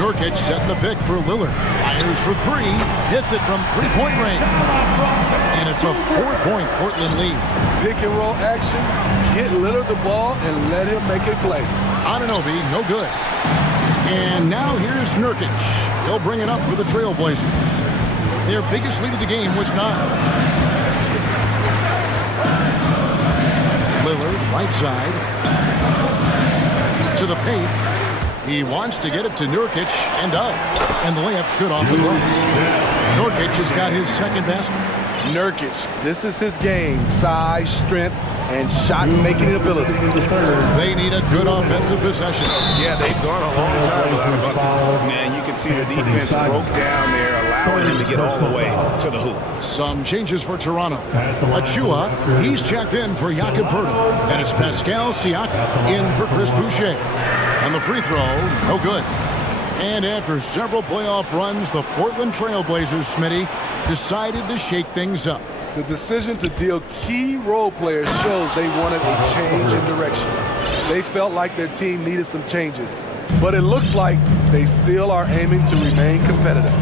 Nurkic setting the pick for Lillard. Fires for 3. Hits it from 3-point range. And it's a 4-point Portland lead. Pick and roll action. Get Lillard the ball and let him make a play. Anunoby, no good. And now here's Nurkic. He'll bring it up for the Trailblazers. Their biggest lead of the game was 9. Lillard, right side. To the paint. He wants to get it to Nurkic and does. And the layup's good off the glass. Nurkic has got his second basket. Nurkic, this is his game. Size, strength, and shot-making ability. They need a good offensive possession. Yeah, they've gone a long time without a bucket. Man, you can see the defense broke down there, allowing him to get all the way to the hoop. Some changes for Toronto. Achua, he's checked in for Jakob Poeltl. And it's Pascal Siakam in for Chris Boucher. And the free throw, no good. And after several playoff runs, the Portland Trailblazers, Smitty, decided to shake things up. The decision to deal key role players shows they wanted a change in direction. They felt like their team needed some changes, but it looks like they still are aiming to remain competitive.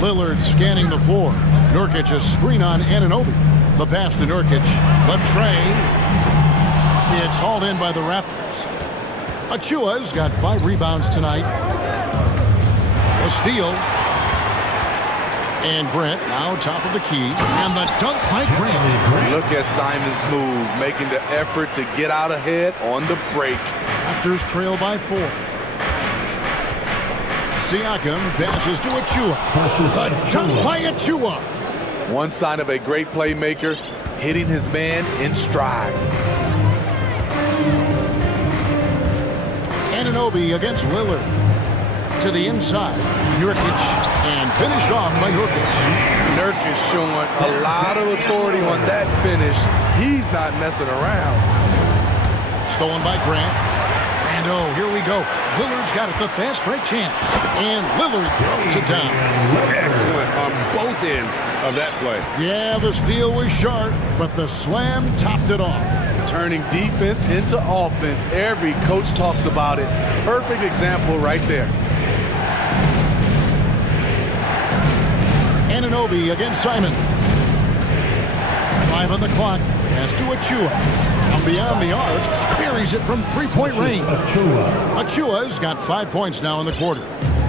Lillard scanning the floor. Nurkic a screen on Anunoby. The pass to Nurkic. The tray. It's hauled in by the Raptors. Achua's got 5 rebounds tonight. A steal. And Grant now top of the key. And the dunk by Grant. Look at Simon's move, making the effort to get out ahead on the break. Raptors trail by 4. Siakam passes to Achua. A dunk by Achua. One sign of a great playmaker, hitting his man in stride. Anunoby against Lillard. To the inside. Nurkic. And finished off by Nurkic. Nurkic showing a lot of authority on that finish. He's not messing around. Stolen by Grant. And oh, here we go. Lillard's got it, the fast break chance. And Lillard throws it down. Excellent on both ends of that play. Yeah, the steal was sharp, but the slam topped it off. turning defense into offense. Every coach talks about it. Perfect example right there. Anunoby against Simon. 5 on the clock. Pass to Achua. From beyond the arc, buries it from three-point range. Achua's got 5 points now in the quarter.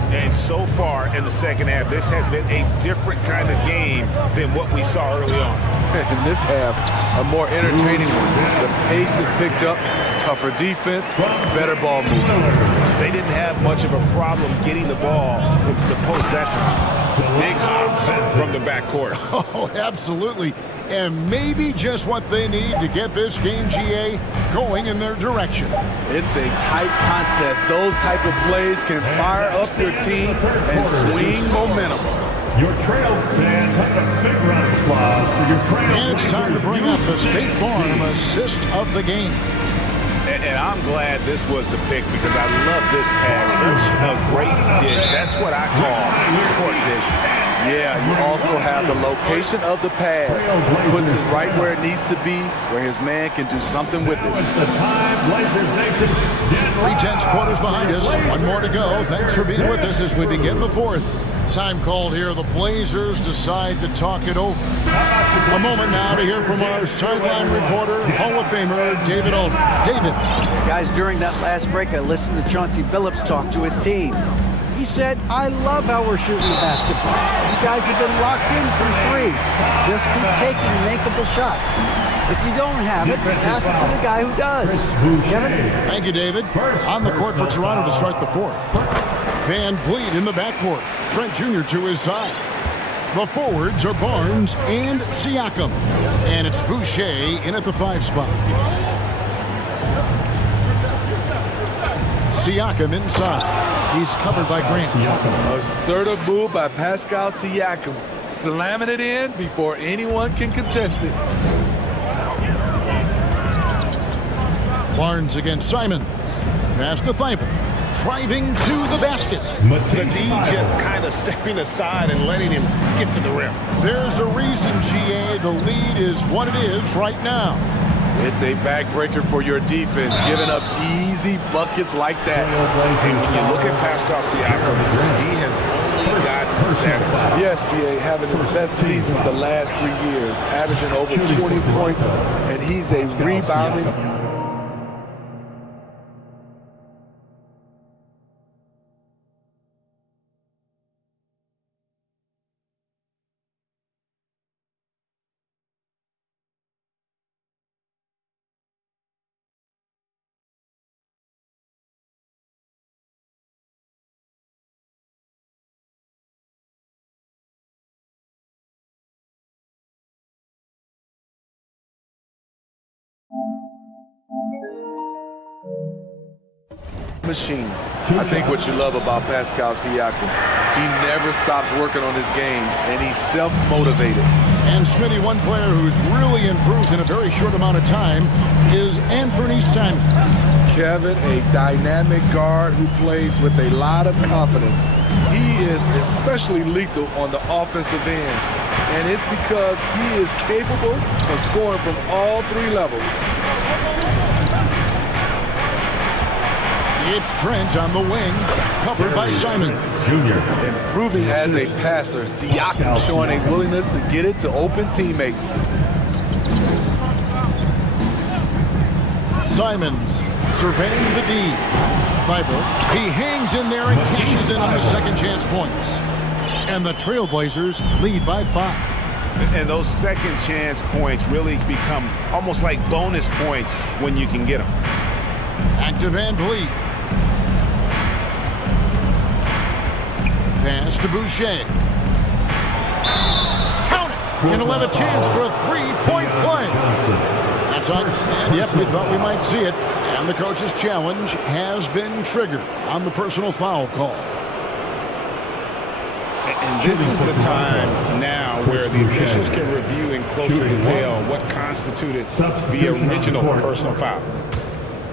And so far in the second half, this has been a different kind of game than what we saw early on. In this half, a more entertaining one. The pace is picked up, tougher defense, better ball movement. They didn't have much of a problem getting the ball into the post that time. Big hops from the backcourt. Oh, absolutely. And maybe just what they need to get this game, GA, going in their direction. It's a tight contest. Those type of plays can fire up your team and swing momentum. Your trail fans have a big round of applause for your trail. And it's time to bring up the State Farm assist of the game. And I'm glad this was the pick because I love this pass. Such a great dish. That's what I call court vision. Yeah, you also have the location of the pass. Puts it right where it needs to be, where his man can do something with it. 3/10 quarters behind us. One more to go. Thanks for being with us as we begin the fourth. Time called here. The Blazers decide to talk it over. A moment now to hear from our sideline reporter, Hall of Famer David Aldridge. David. Guys, during that last break, I listened to Chauncey Billups talk to his team. He said, I love how we're shooting the basketball. You guys have been locked in from three. Just keep taking makeable shots. If you don't have it, pass it to the guy who does. Kevin? Thank you, David. On the court for Toronto to start the fourth. Van Vliet in the backcourt. Trent Jr. to his side. The forwards are Barnes and Siakam. And it's Boucher in at the 5 spot. Siakam inside. He's covered by Grant. Assertive move by Pascal Siakam. Slamming it in before anyone can contest it. Barnes against Simon. Pass to Thibault. Driving to the basket. The D just kind of stepping aside and letting him get to the rim. There's a reason, GA. The lead is what it is right now. It's a backbreaker for your defense, giving up easy buckets like that. And when you look at Pascal Siakam, he has only gotten better. Yes, GA, having his best season the last 3 years, averaging over 20 points, and he's a rebounding. Machine. I think what you love about Pascal Siakam, he never stops working on his game, and he's self-motivated. And Smitty, one player who's really improved in a very short amount of time is Anthony Simon. Kevin, a dynamic guard who plays with a lot of confidence. He is especially lethal on the offensive end, and it's because he is capable of scoring from all 3 levels. It's Trent on the wing, covered by Simon. Junior. Improving as a passer, Siakam showing a willingness to get it to open teammates. Simons surveying the D. Thibault, he hangs in there and cashes in on the second chance points. And the Trailblazers lead by 5. And those second chance points really become almost like bonus points when you can get them. Back to Van Vliet. Pass to Boucher. Count it! And he'll have a chance for a 3-point play. That's on. And yep, we thought we might see it. And the coach's challenge has been triggered on the personal foul call. And this is the time now where the officials can review in closer detail what constituted the original personal foul.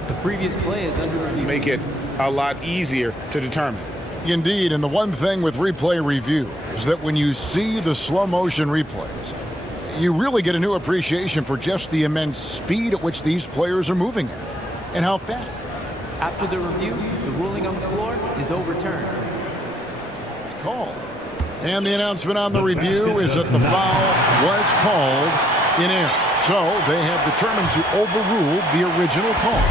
The previous play is under review. Make it a lot easier to determine. Indeed, and the one thing with replay review is that when you see the slow motion replays, you really get a new appreciation for just the immense speed at which these players are moving at, and how fast. After the review, the ruling on the floor is overturned. Call. And the announcement on the review is that the foul was called in error. So they have determined to overrule the original call.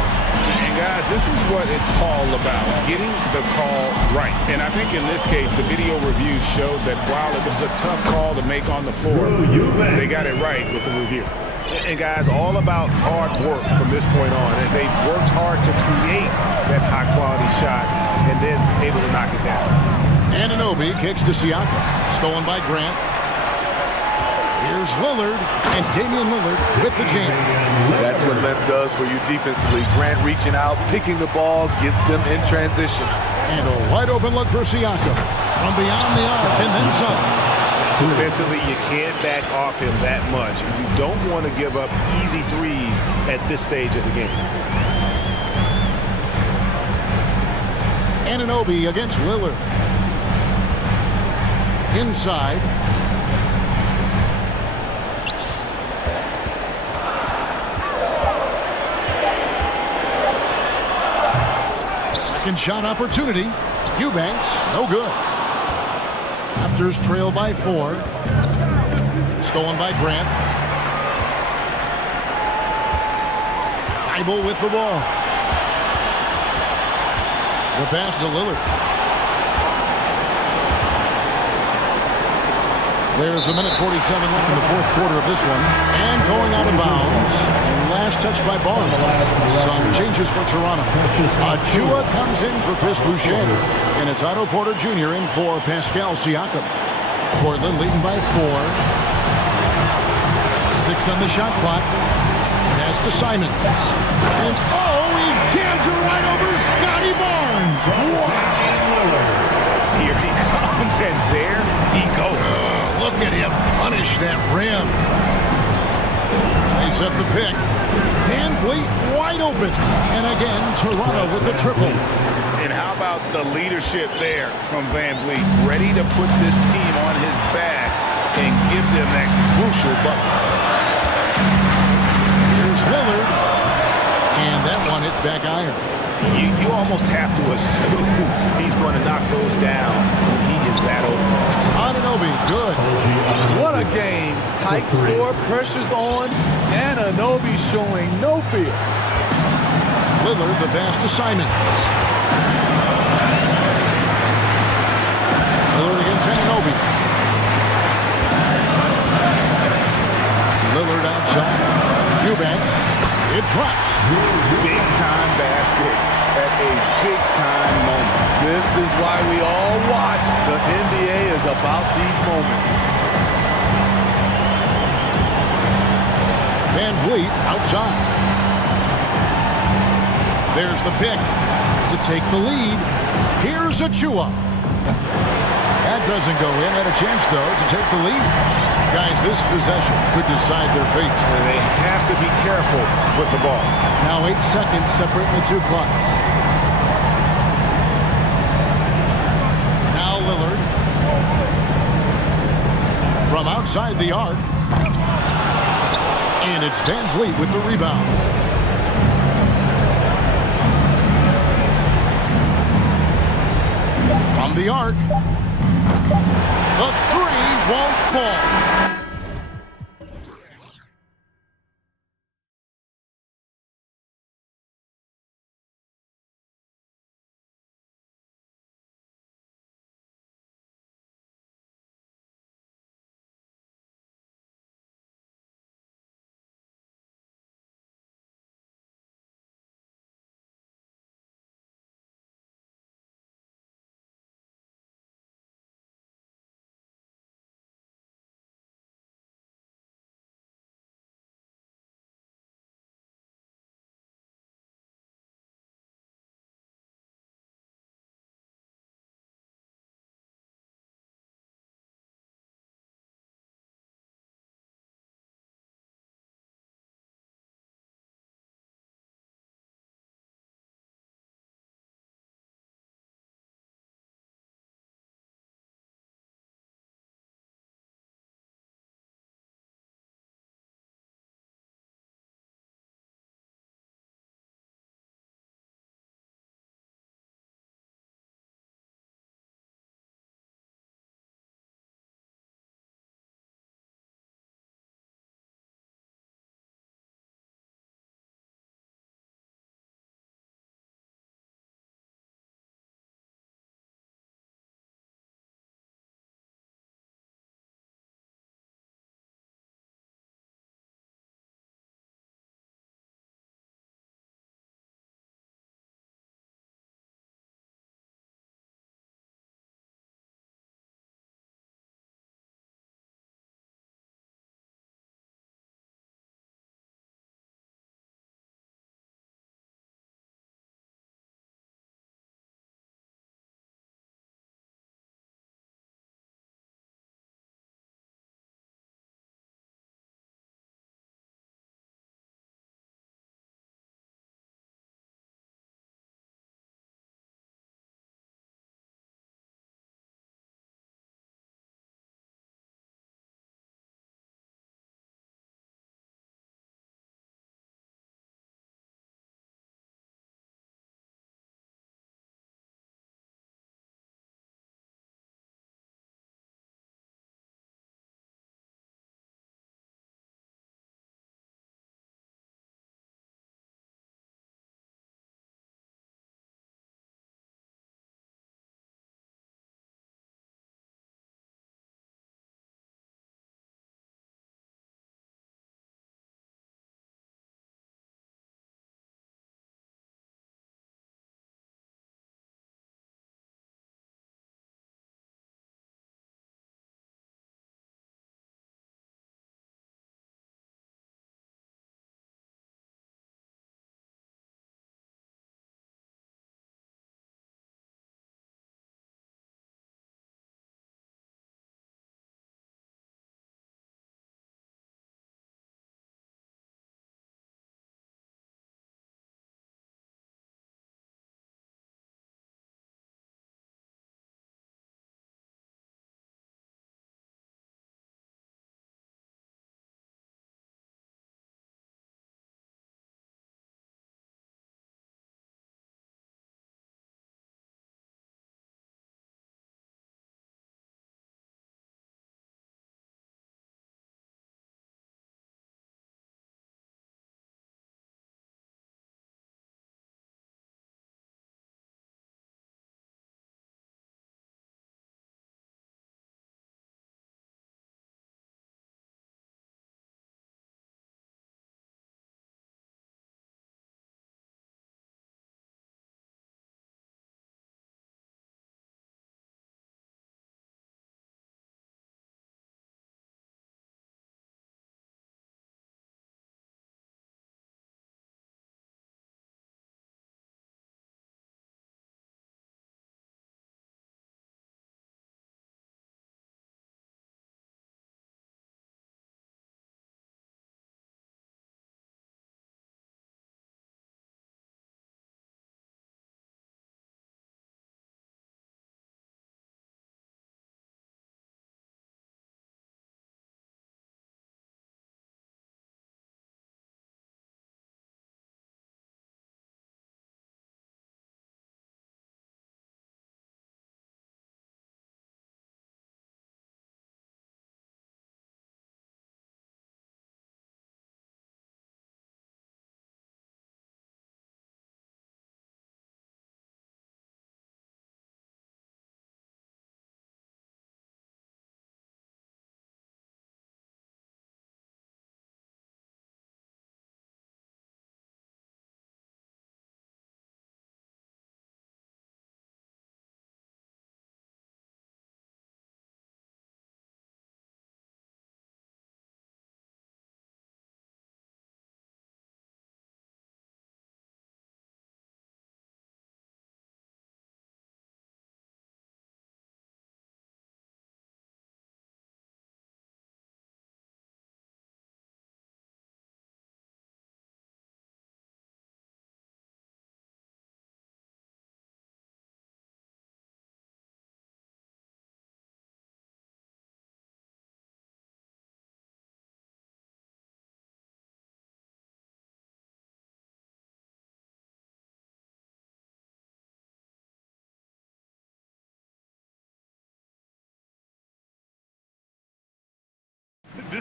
And guys, this is what it's all about, getting the call right. And I think in this case, the video review showed that while it was a tough call to make on the floor, they got it right with the review. And guys, all about hard work from this point on. And they've worked hard to create that high-quality shot and then able to knock it down. Anunoby kicks to Siakam. Stolen by Grant. Here's Lillard, and Damian Lillard with the jam. That's what length does for you defensively. Grant reaching out, picking the ball, gets them in transition. And a wide open look for Siakam. From beyond the arc, and then some. Defensively, you can't back off him that much. You don't want to give up easy threes at this stage of the game. Anunoby against Lillard. Inside. Second shot opportunity. Eubanks, no good. Raptors trail by 4. Stolen by Grant. Thibault with the ball. The pass to Lillard. There's a minute 47 left in the fourth quarter of this one. And going out of bounds. Last touch by Barnes. Some changes for Toronto. Achua comes in for Chris Boucher. And it's Otto Porter Jr. in for Pascal Siakam. Portland leading by 4. 6 on the shot clock. Pass to Simons. And he jams it right over Scotty Barnes. Here he comes, and there he goes. Look at him punish that rim. They set the pick. Van Vliet wide open. And again, Toronto with the triple. And how about the leadership there from Van Vliet? Ready to put this team on his back and give them that crucial bucket. Here's Lillard. And that one hits back iron. You almost have to assume he's going to knock those down when he is that open. Anunoby, good. What a game. Tight score, pressure's on. Anunoby showing no fear. Lillard, the pass to Simons. Lillard against Anunoby. Lillard outside. Eubanks. It drops. Big time basket at a big time moment. This is why we all watch. The NBA is about these moments. Van Vliet outside. There's the pick to take the lead. Here's Achua. That doesn't go in. Had a chance, though, to take the lead. Guys, this possession could decide their fate. They have to be careful with the ball. Now 8 seconds separating the two clocks. Now Lillard. From outside the arc. And it's Van Vliet with the rebound. From the arc. The three won't fall.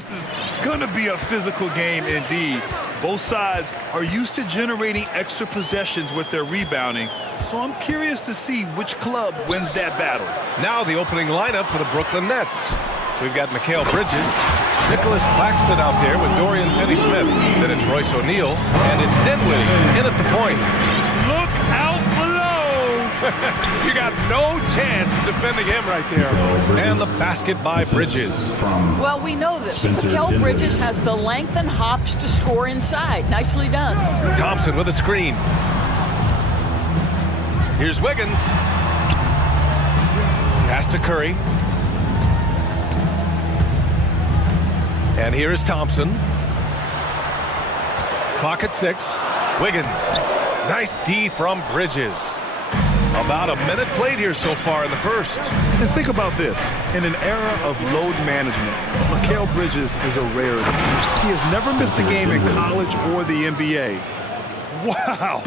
This is going to be a physical game indeed. Both sides are used to generating extra possessions with their rebounding, so I'm curious to see which club wins that battle. Now the opening lineup for the Brooklyn Nets. We've got Mikal Bridges, Nicholas Claxton out there with Dorian Finney-Smith. Then it's Royce O'Neal, and it's Dinwiddie in at the point. Look out below! You got no chance of defending him right there. And the basket by Bridges. Well, we know this. Mikal Bridges has the length and hops to score inside. Nicely done. Thompson with a screen. Here's Wiggins. Pass to Curry. And here is Thompson. Clock at 6. Wiggins. Nice D from Bridges. About a minute played here so far in the first. And think about this. In an era of load management, Mikal Bridges is a rarity. He has never missed a game in college or the NBA. Wow!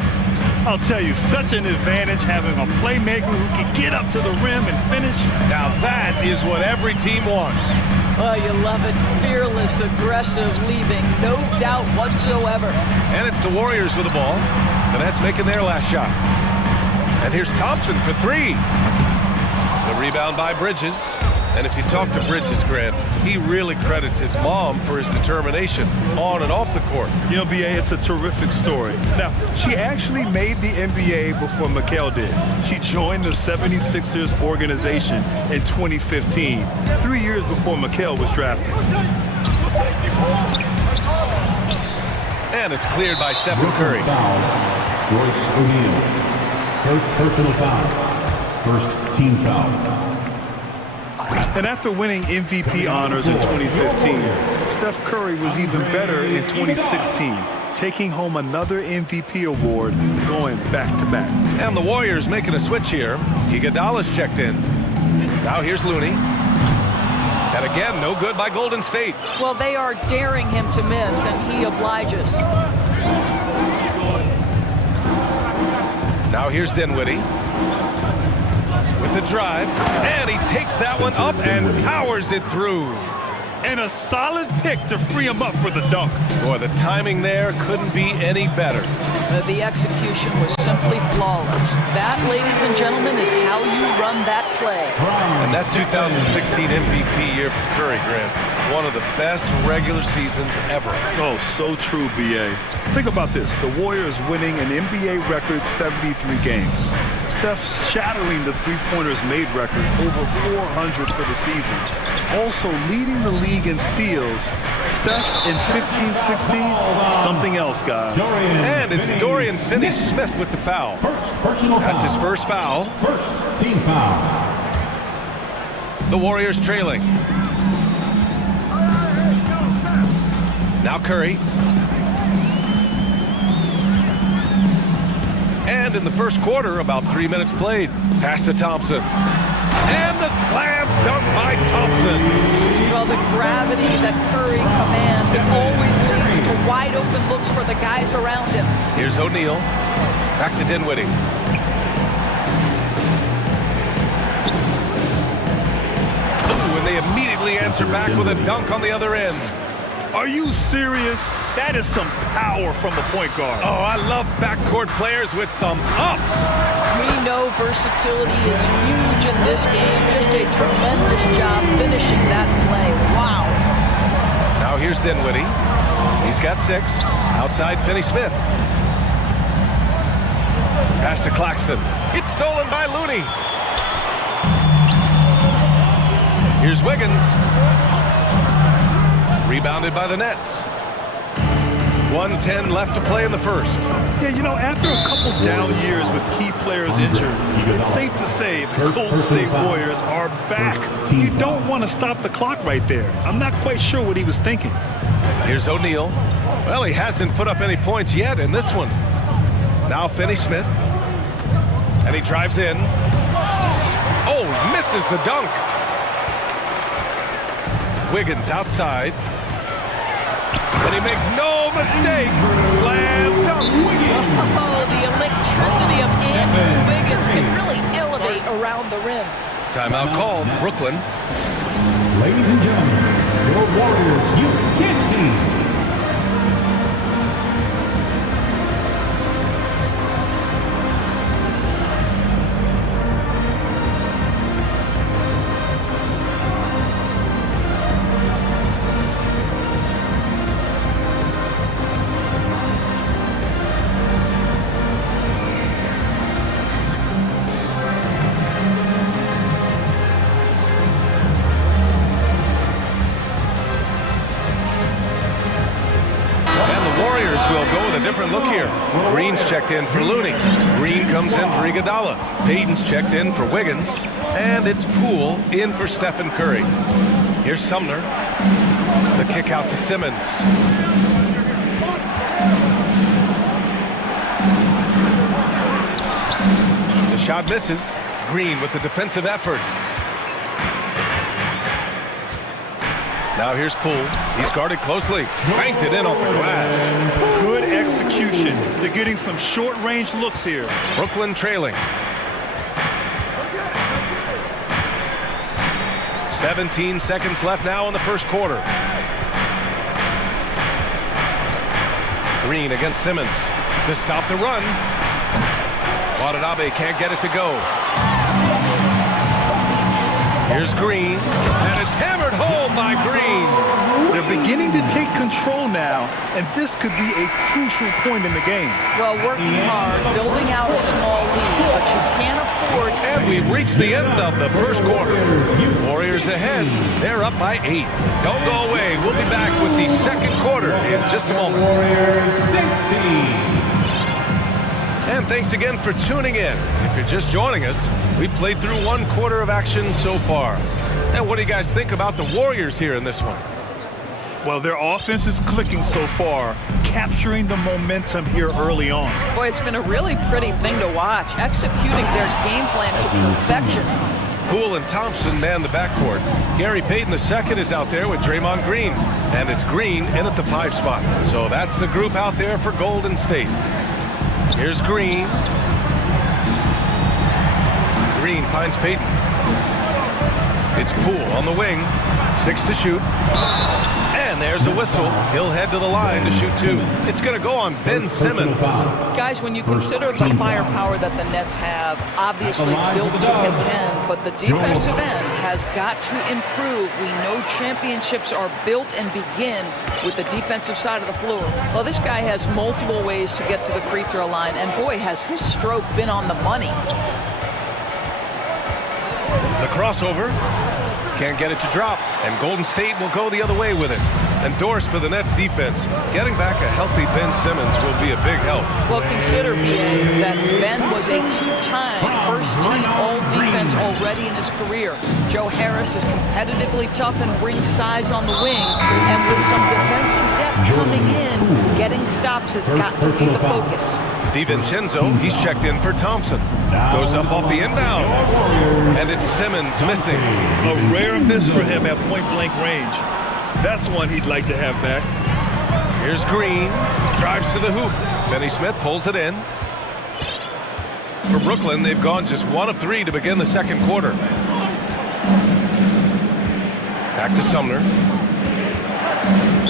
I'll tell you, such an advantage having a playmaker who can get up to the rim and finish. Now that is what every team wants. Oh, you love it. Fearless, aggressive, leaving. No doubt whatsoever. And it's the Warriors with the ball. The Nets making their last shot. And here's Thompson for 3. The rebound by Bridges. And if you talk to Bridges, Grant, he really credits his mom for his determination on and off the court. You know, B.A., it's a terrific story. Now, she actually made the NBA before Mikal did. She joined the 76ers organization in 2015, 3 years before Mikal was drafted. And it's cleared by Stephen Curry. Royce O'Neal. First personal foul. First team foul. And after winning MVP honors in 2015, Steph Curry was even better in 2016, taking home another MVP award, going back-to-back. And the Warriors making a switch here. Iguodala's checked in. Now here's Looney. And again, no good by Golden State. Well, they are daring him to miss, and he obliges. Now here's Dinwiddie. With the drive, and he takes that one up and powers it through. And a solid pick to free him up for the dunk. Boy, the timing there couldn't be any better. The execution was simply flawless. That, ladies and gentlemen, is how you run that play. And that 2016 MVP year for Curry, Grant, one of the best regular seasons ever. Oh, so true, B.A. Think about this. The Warriors winning an NBA record 73 games. Steph shattering the three-pointers made record, over 400 for the season. Also leading the league in steals. Steph in 15-16, something else, guys. And it's Dorian Finney-Smith with the foul. That's his first foul. First team foul. The Warriors trailing. Now Curry. And in the first quarter, about 3 minutes played. Pass to Thompson. And the slam dunk by Thompson. Well, the gravity that Curry commands, it always leads to wide open looks for the guys around him. Here's O'Neal. Back to Dinwiddie. Ooh, and they immediately answer back with a dunk on the other end. Are you serious? That is some power from the point guard. Oh, I love backcourt players with some ups. We know versatility is huge in this game. Just a tremendous job finishing that play. Wow. Now here's Dinwiddie. He's got 6. Outside Finney-Smith. Pass to Claxton. It's stolen by Looney. Here's Wiggins. Rebounded by the Nets. 1:10 left to play in the first. Yeah, you know, after a couple down years with key players injured, it's safe to say the Golden State Warriors are back. You don't want to stop the clock right there. I'm not quite sure what he was thinking. Here's O'Neal. Well, he hasn't put up any points yet in this one. Now Finney-Smith. And he drives in. Oh, misses the dunk. Wiggins outside. And he makes no mistake. Slam dunk. Oh, the electricity of Andrew Wiggins can really elevate around the rim. Timeout called. Brooklyn. Ladies and gentlemen, Your Warriors Youth Kids Team. Will go with a different look here. Green's checked in for Looney. Green comes in for Iguodala. Payton's checked in for Wiggins. And it's Poole in for Stephen Curry. Here's Sumner. The kick out to Simmons. The shot misses. Green with the defensive effort. Now here's Poole. He's guarded closely. Banked it in off the glass. Good execution. They're getting some short-range looks here. Brooklyn trailing. 17 seconds left now in the first quarter. Green against Simmons to stop the run. Watanabe can't get it to go. Here's Green, and it's hammered home by Green. They're beginning to take control now, and this could be a crucial point in the game. Well, working hard, building out a small lead, but you can't afford... And we've reached the end of the first quarter. Warriors ahead. They're up by 8. Don't go away. We'll be back with the second quarter in just a moment. And thanks again for tuning in. If you're just joining us, we played through one quarter of action so far. And what do you guys think about the Warriors here in this one? Well, their offense is clicking so far, capturing the momentum here early on. Boy, it's been a really pretty thing to watch, executing their game plan to perfection. Poole and Thompson man the backcourt. Gary Payton II is out there with Draymond Green. And it's Green in at the 5 spot. So that's the group out there for Golden State. Here's Green. Green finds Payton. It's Poole on the wing. 6 to shoot. And there's a whistle. He'll head to the line to shoot 2. It's going to go on Ben Simmons. Guys, when you consider the firepower that the Nets have, obviously built to contend, but the defensive end has got to improve. We know championships are built and begin with the defensive side of the floor. Well, this guy has multiple ways to get to the free throw line, and boy, has his stroke been on the money. The crossover. Can't get it to drop, and Golden State will go the other way with it. Endorsed for the Nets defense. Getting back a healthy Ben Simmons will be a big help. Well, consider, BA, that Ben was a 2-time first-team all-defense already in his career. Joe Harris is competitively tough and brings size on the wing, and with some defensive depth coming in, getting stops has got to be the focus. DiVincenzo, he's checked in for Thompson. Goes up off the inbound. And it's Simmons missing. A rare miss for him at point-blank range. That's one he'd like to have back. Here's Green. Drives to the hoop. Finney Smith pulls it in. For Brooklyn, they've gone just 1 of 3 to begin the second quarter. Back to Sumner.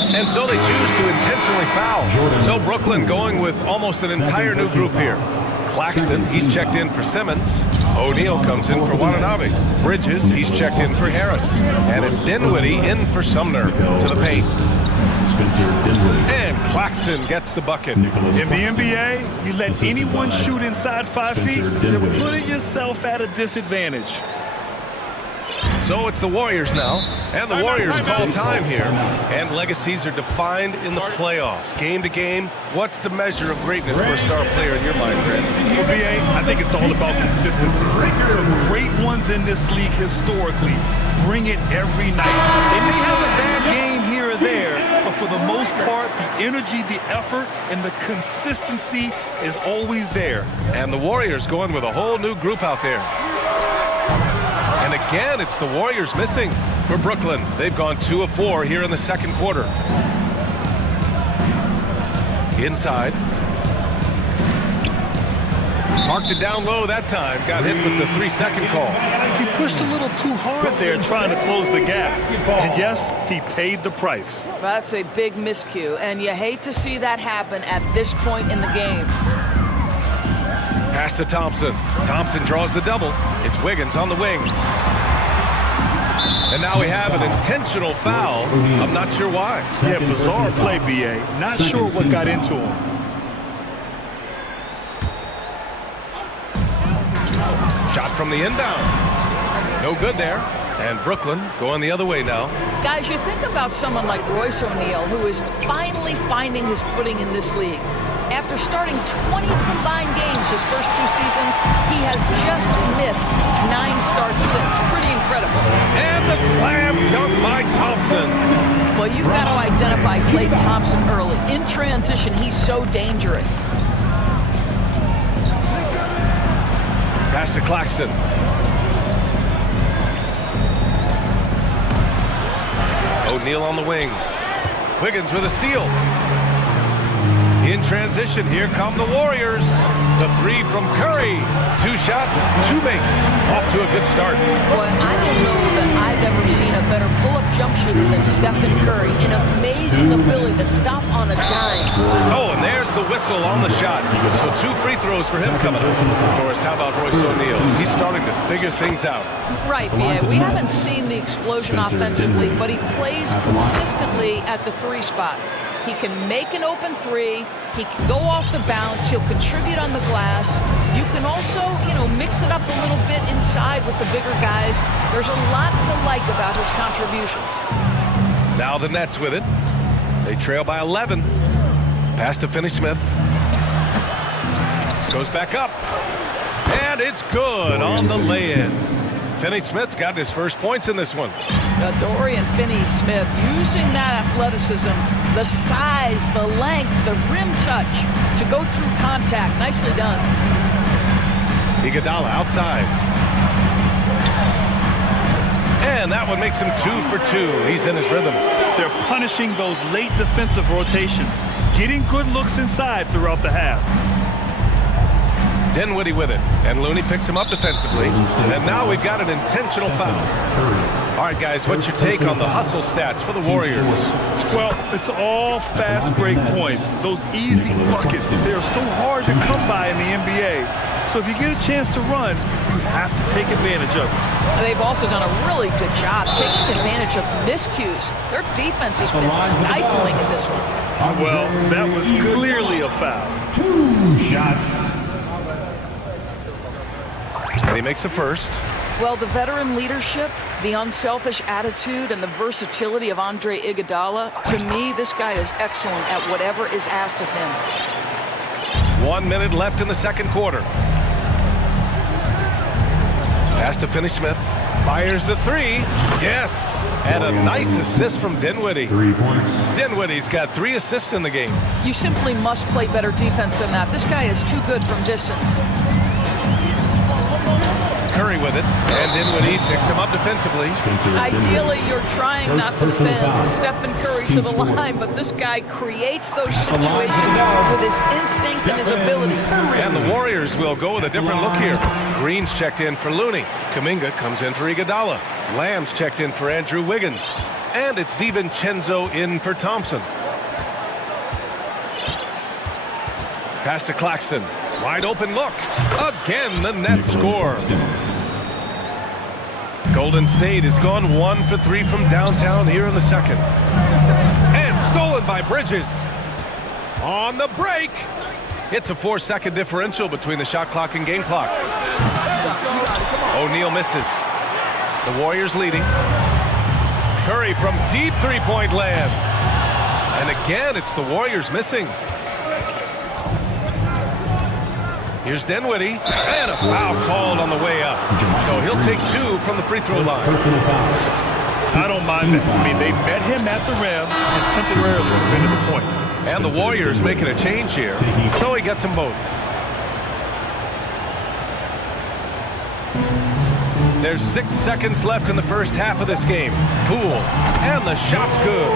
And so they choose to intentionally foul. So Brooklyn going with almost an entire new group here. Claxton, he's checked in for Simmons. O'Neal comes in for Watanabe. Bridges, he's checked in for Harris. And it's Dinwiddie in for Sumner to the paint. And Claxton gets the bucket. In the NBA, you let anyone shoot inside 5 feet, you're putting yourself at a disadvantage. So it's the Warriors now, and the Warriors call time here. And legacies are defined in the playoffs. Game to game, what's the measure of greatness for a star player in your mind, Fred? For BA, I think it's all about consistency. The great ones in this league historically bring it every night. They may have a bad game here or there, but for the most part, the energy, the effort, and the consistency is always there. And the Warriors going with a whole new group out there. And again, it's the Warriors missing for Brooklyn. They've gone 2 of 4 here in the second quarter. Inside. Marked it down low that time. Got hit with the 3-second call. He pushed a little too hard there trying to close the gap. And yes, he paid the price. That's a big miscue, and you hate to see that happen at this point in the game. Pass to Thompson. Thompson draws the double. It's Wiggins on the wing. And now we have an intentional foul. I'm not sure why. Yeah, bizarre play, B.A. Not sure what got into him. Shot from the inbound. No good there. And Brooklyn going the other way now. Guys, you think about someone like Royce O'Neal, who is finally finding his footing in this league. After starting 20 combined games his first 2 seasons, he has just missed 9 starts since. Pretty incredible. And the slam dunk by Thompson. Well, you've got to identify Klay Thompson early. In transition, he's so dangerous. Pass to Claxton. O'Neal on the wing. Wiggins with a steal. In transition, here come the Warriors. The 3 from Curry. 2 shots, 2 makes. Off to a good start. Boy, I don't know that I've ever seen a better pull-up jump shooter than Stephen Curry. An amazing ability to stop on a dime. Oh, and there's the whistle on the shot. So 2 free throws for him coming up. Of course, how about Royce O'Neal? He's starting to figure things out. Right, B.A. We haven't seen the explosion offensively, but he plays consistently at the 3 spot. He can make an open 3. He can go off the bounce. He'll contribute on the glass. You can also, mix it up a little bit inside with the bigger guys. There's a lot to like about his contributions. Now the Nets with it. They trail by 11. Pass to Finney-Smith. Goes back up. And it's good on the lay-in. Finney-Smith's got his first points in this one. Dorian Finney-Smith using that athleticism, the size, the length, the rim touch to go through contact. Nicely done. Iguodala outside. And that one makes him 2 for 2. He's in his rhythm. They're punishing those late defensive rotations, getting good looks inside throughout the half. Dinwiddie with it, and Looney picks him up defensively, and now we've got an intentional foul. All right, guys, what's your take on the hustle stats for the Warriors? Well, it's all fast break points. Those easy buckets, they're so hard to come by in the NBA. So if you get a chance to run, you have to take advantage of it. They've also done a really good job taking advantage of miscues. Their defense has been stifling in this one. Well, that was clearly a foul. 2 shots. And he makes the first. Well, the veteran leadership, the unselfish attitude, and the versatility of Andre Iguodala, to me, this guy is excellent at whatever is asked of him. 1 minute left in the second quarter. Pass to Finney-Smith. Fires the 3. Yes. And a nice assist from Dinwiddie. 3 points. Dinwiddie's got 3 assists in the game. You simply must play better defense than that. This guy is too good from distance. Curry with it, and Dinwiddie picks him up defensively. Ideally, you're trying not to send Stephen Curry to the line, but this guy creates those situations with his instinct and his ability. And the Warriors will go with a different look here. Green's checked in for Looney. Kuminga comes in for Iguodala. Lamb's checked in for Andrew Wiggins. And it's DiVincenzo in for Thompson. Pass to Claxton. Wide open look. Again, the Nets score. Golden State has gone 1 for 3 from downtown here in the second. And stolen by Bridges. On the break. It's a 4-second differential between the shot clock and game clock. O'Neal misses. The Warriors leading. Curry from deep three-point land. And again, it's the Warriors missing. Here's Dinwiddie, and a foul called on the way up. So he'll take 2 from the free throw line. I don't mind that. I mean, they met him at the rim and temporarily prevented the points. And the Warriors making a change here, so he gets them both. There's 6 seconds left in the first half of this game. Poole, and the shot's good.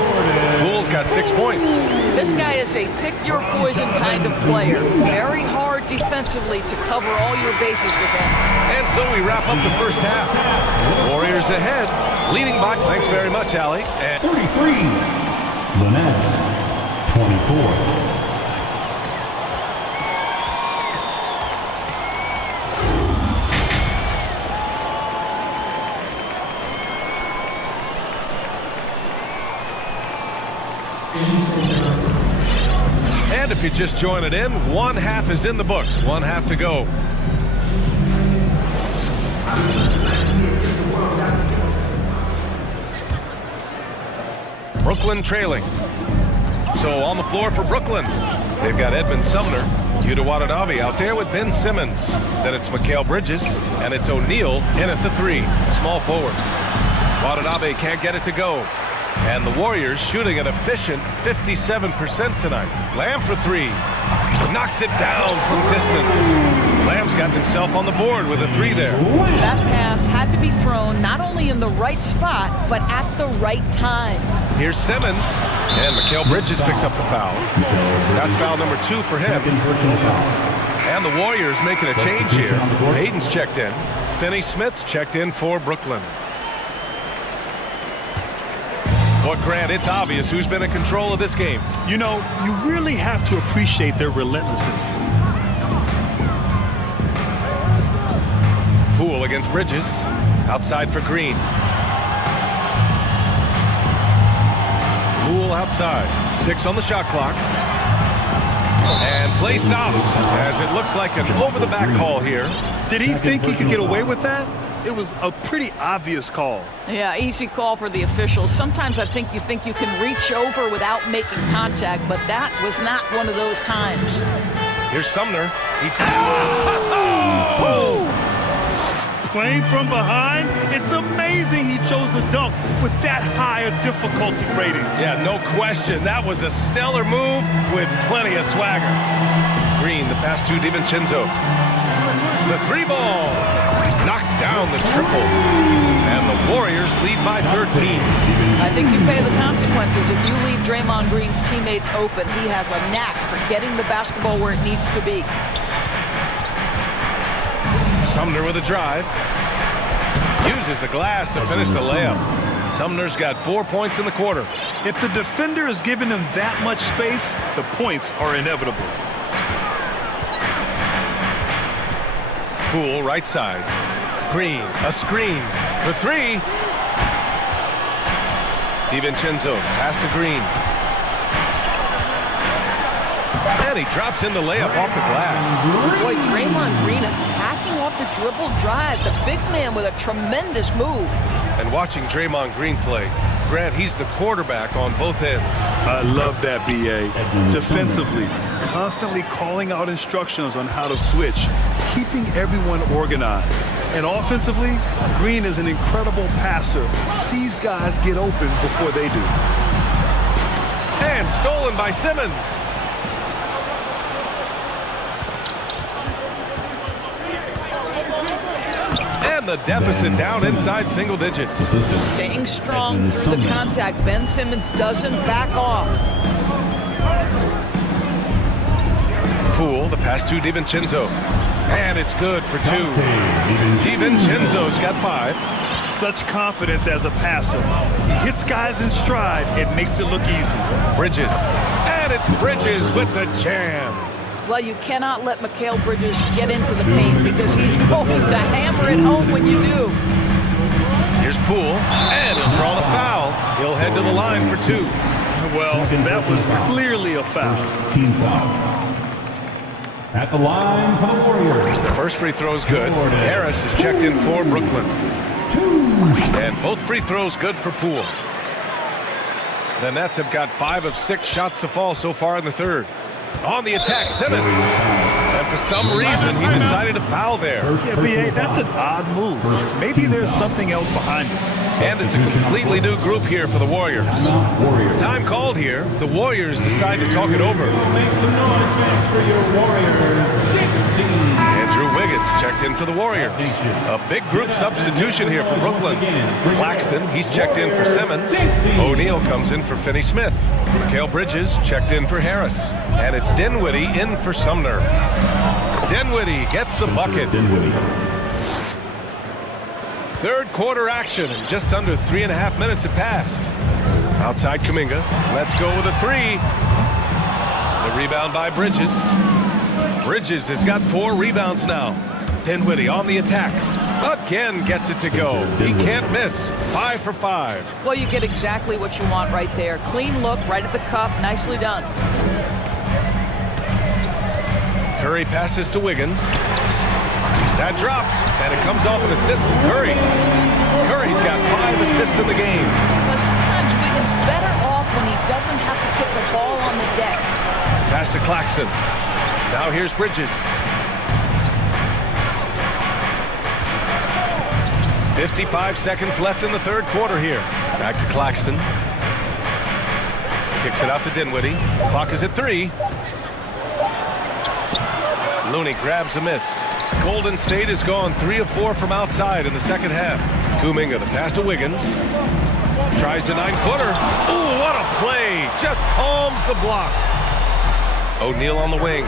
Poole's got 6 points. This guy is a pick-your-poison kind of player. Very hard defensively to cover all your bases with him. And so we wrap up the first half. Warriors ahead, leading by. Thanks very much, Allie. And 33. The Nets, 24. And if you just join it in, one half is in the books. One half to go. Brooklyn trailing. So on the floor for Brooklyn, they've got Edmund Sumner, Yuta Watanabe out there with Ben Simmons. Then it's Mikal Bridges, and it's O'Neal in at the 3, small forward. Watanabe can't get it to go. And the Warriors shooting an efficient 57% tonight. Lamb for 3. Knocks it down from distance. Lamb's got himself on the board with a 3 there. That pass had to be thrown not only in the right spot, but at the right time. Here's Simmons. And Mikal Bridges picks up the foul. That's foul number 2 for him. And the Warriors making a change here. Hayden's checked in. Finney Smith's checked in for Brooklyn. But Grant, it's obvious who's been in control of this game. You know, you really have to appreciate their relentlessness. Poole against Bridges. Outside for Green. Poole outside. 6 on the shot clock. And play stops as it looks like an over-the-back call here. Did he think he could get away with that? It was a pretty obvious call. Yeah, easy call for the officials. Sometimes I think you can reach over without making contact, but that was not one of those times. Here's Sumner. Playing from behind, it's amazing he chose to dunk with that high a difficulty rating. Yeah, no question. That was a stellar move with plenty of swagger. Green, the pass to DiVincenzo. The 3 ball. Knocks down the triple. And the Warriors lead by 13. I think you pay the consequences if you leave Draymond Green's teammates open. He has a knack for getting the basketball where it needs to be. Sumner with a drive. Uses the glass to finish the layup. Sumner's got 4 points in the quarter. If the defender is giving him that much space, the points are inevitable. Poole right side. Green, a screen for 3. DiVincenzo, pass to Green. And he drops in the layup off the glass. Boy, Draymond Green attacking off the dribble drive. The big man with a tremendous move. And watching Draymond Green play, Grant, he's the quarterback on both ends. I love that, B.A. Defensively, constantly calling out instructions on how to switch, keeping everyone organized. And offensively, Green is an incredible passer. Sees guys get open before they do. And stolen by Simmons. And the deficit down inside single digits. Staying strong through the contact. Ben Simmons doesn't back off. Poole, the pass to DiVincenzo. And it's good for 2. DiVincenzo's got 5. Such confidence as a passer. He hits guys in stride. It makes it look easy. Bridges. And it's Bridges with the jam. Well, you cannot let Mikal Bridges get into the paint because he's going to hammer it home when you do. Here's Poole. And he'll draw the foul. He'll head to the line for 2. Well, that was clearly a foul. Team foul. At the line for the Warriors. The first free throw is good. Harris is checked in for Brooklyn. 2. And both free throws good for Poole. The Nets have got 5 of 6 shots to fall so far in the third. On the attack, Simmons. And for some reason, he decided to foul there. Yeah, B.A., that's an odd move. Maybe there's something else behind it. And it's a completely new group here for the Warriors. Time called here. The Warriors decide to talk it over. Make some noise, fans, for your Warriors. 16. Andrew Wiggins. Wiggins checked in for the Warriors. A big group substitution here for Brooklyn. Claxton, he's checked in for Simmons. O'Neal comes in for Finney-Smith. Mikal Bridges checked in for Harris. And it's Dinwiddie in for Sumner. Dinwiddie gets the bucket. Third quarter action, and just under 3.5 minutes have passed. Outside Kuminga, let's go with a three. The rebound by Bridges. Bridges has got 4 rebounds now. Dinwiddie on the attack. Again gets it to go. He can't miss. 5 for 5. Well, you get exactly what you want right there. Clean look, right at the cup. Nicely done. Curry passes to Wiggins. That drops, and it comes off an assist from Curry. Curry's got 5 assists in the game. Well, sometimes Wiggins better off when he doesn't have to put the ball on the deck. Pass to Claxton. Now here's Bridges. 55 seconds left in the third quarter here. Back to Claxton. Kicks it out to Dinwiddie. Clock is at 3. Looney grabs a miss. Golden State has gone 3 of 4 from outside in the second half. Kuminga, the pass to Wiggins. Tries the 9-footer. Ooh, what a play! Just palms the block. O'Neal on the wing.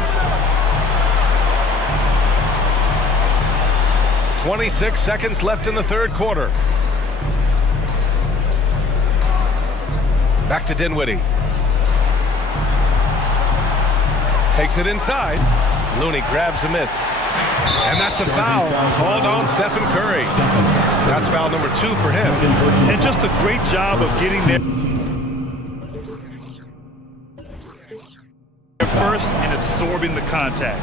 26 seconds left in the third quarter. Back to Dinwiddie. Takes it inside. Looney grabs a miss. And that's a foul called on Stephen Curry. That's foul number 2 for him. And just a great job of getting there first and absorbing the contact.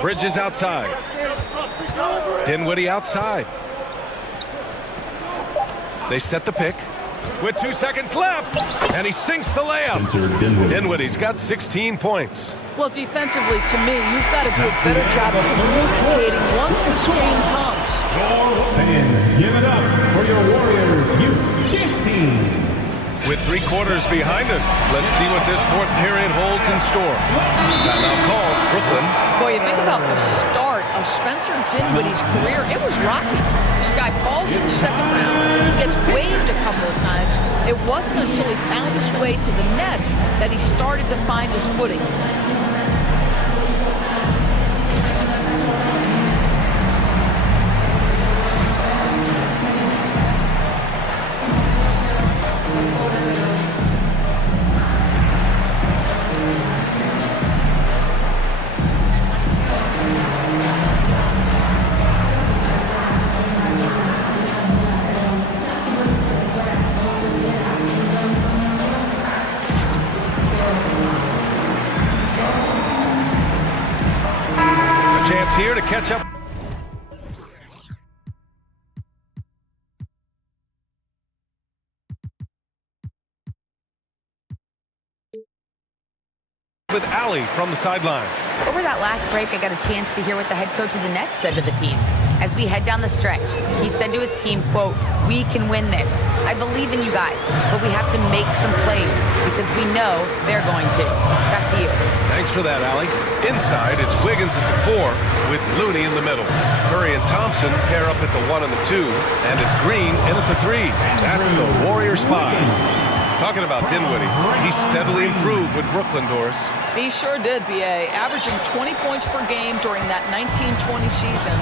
Bridges outside. Dinwiddie outside. They set the pick. With 2 seconds left, and he sinks the layup. Dinwiddie's got 16 points. Well, defensively, to me, you've got to do a better job of communicating once the screen comes. Fans, give it up for your Warriors Youth team. With 3 quarters behind us, let's see what this fourth period holds in store. Timeout called, Brooklyn. Boy, you think about the start of Spencer Dinwiddie's career, it was rocky. This guy falls in the second round, he gets waived a couple of times. It wasn't until he found his way to the Nets that he started to find his footing. Here to catch up. With Allie from the sideline. Over that last break, I got a chance to hear what the head coach of the Nets said to the team. As we head down the stretch, he said to his team, quote, "We can win this. I believe in you guys, but we have to make some plays because we know they're going to." Back to you. Thanks for that, Allie. Inside, it's Wiggins at the 4 with Looney in the middle. Curry and Thompson pair up at the 1 and the 2, and it's Green in at the 3. That's the Warriors 5. Talking about Dinwiddie, he steadily improved with Brooklyn, Doris. He sure did, B.A., averaging 20 points per game during that 1920 season.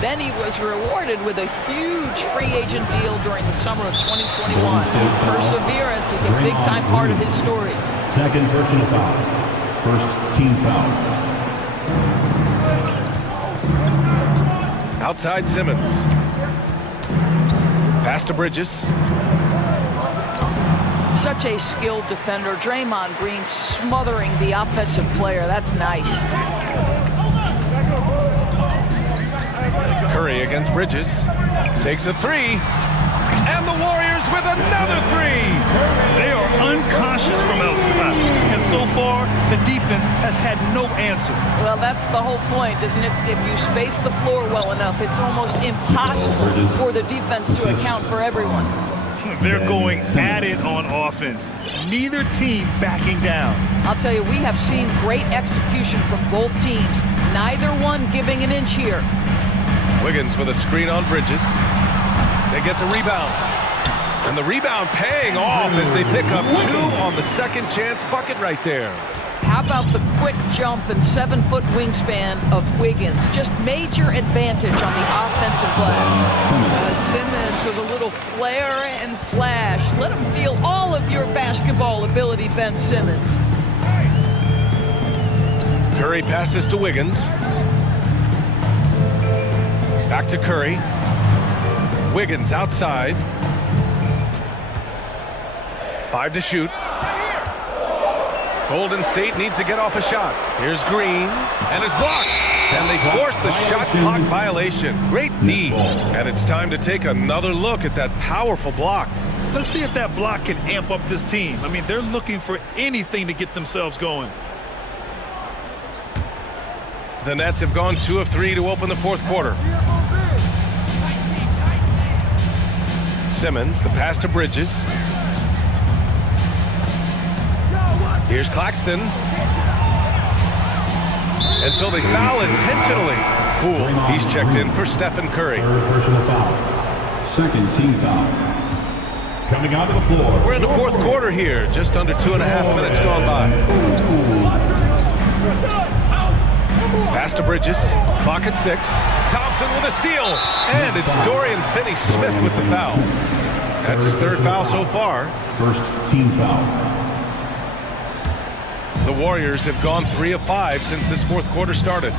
Then he was rewarded with a huge free agent deal during the summer of 2021. Perseverance is a big-time part of his story. Second personal foul. First team foul. Outside Simmons. Pass to Bridges. Such a skilled defender. Draymond Green smothering the offensive player. That's nice. Curry against Bridges. Takes a 3. And the Warriors with another 3. They are unconscious from outside. And so far, the defense has had no answer. Well, that's the whole point, isn't it? If you space the floor well enough, it's almost impossible for the defense to account for everyone. They're going at it on offense. Neither team backing down. I'll tell you, we have seen great execution from both teams. Neither one giving an inch here. Wiggins with a screen on Bridges. They get the rebound. And the rebound paying off as they pick up 2 on the second chance bucket right there. How about the quick jump and 7-foot wingspan of Wiggins? Just major advantage on the offensive glass. Simmons with a little flair and flash. Let him feel all of your basketball ability, Ben Simmons. Curry passes to Wiggins. Back to Curry. Wiggins outside. 5 to shoot. Golden State needs to get off a shot. Here's Green, and it's blocked. And they force the shot clock violation. Great D. And it's time to take another look at that powerful block. Let's see if that block can amp up this team. I mean, they're looking for anything to get themselves going. The Nets have gone 2 of 3 to open the fourth quarter. Simmons, the pass to Bridges. Here's Claxton. And so they foul intentionally. Poole, he's checked in for Stephen Curry. Personal foul. Second team foul. Coming onto the floor. We're in the fourth quarter here. Just under 2.5 minutes gone by. Pass to Bridges. Clock at 6. Thompson with a steal. And it's Dorian Finney-Smith with the foul. That's his 3rd foul so far. First team foul. The Warriors have gone 3 of 5 since this fourth quarter started.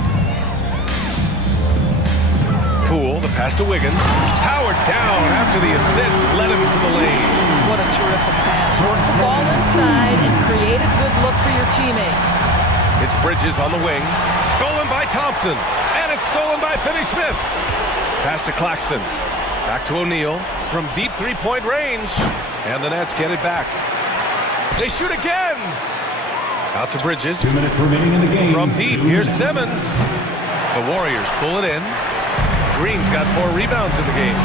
Poole, the pass to Wiggins. Howard down after the assist led him to the lane. What a terrific pass. Work the ball inside and create a good look for your teammate. It's Bridges on the wing. Stolen by Thompson. And it's stolen by Finney-Smith. Pass to Claxton. Back to O'Neal from deep 3-point range. And the Nets get it back. They shoot again. Out to Bridges. 2 minutes remaining in the game. From deep, here's Simmons. The Warriors pull it in. Green's got 4 rebounds in the game.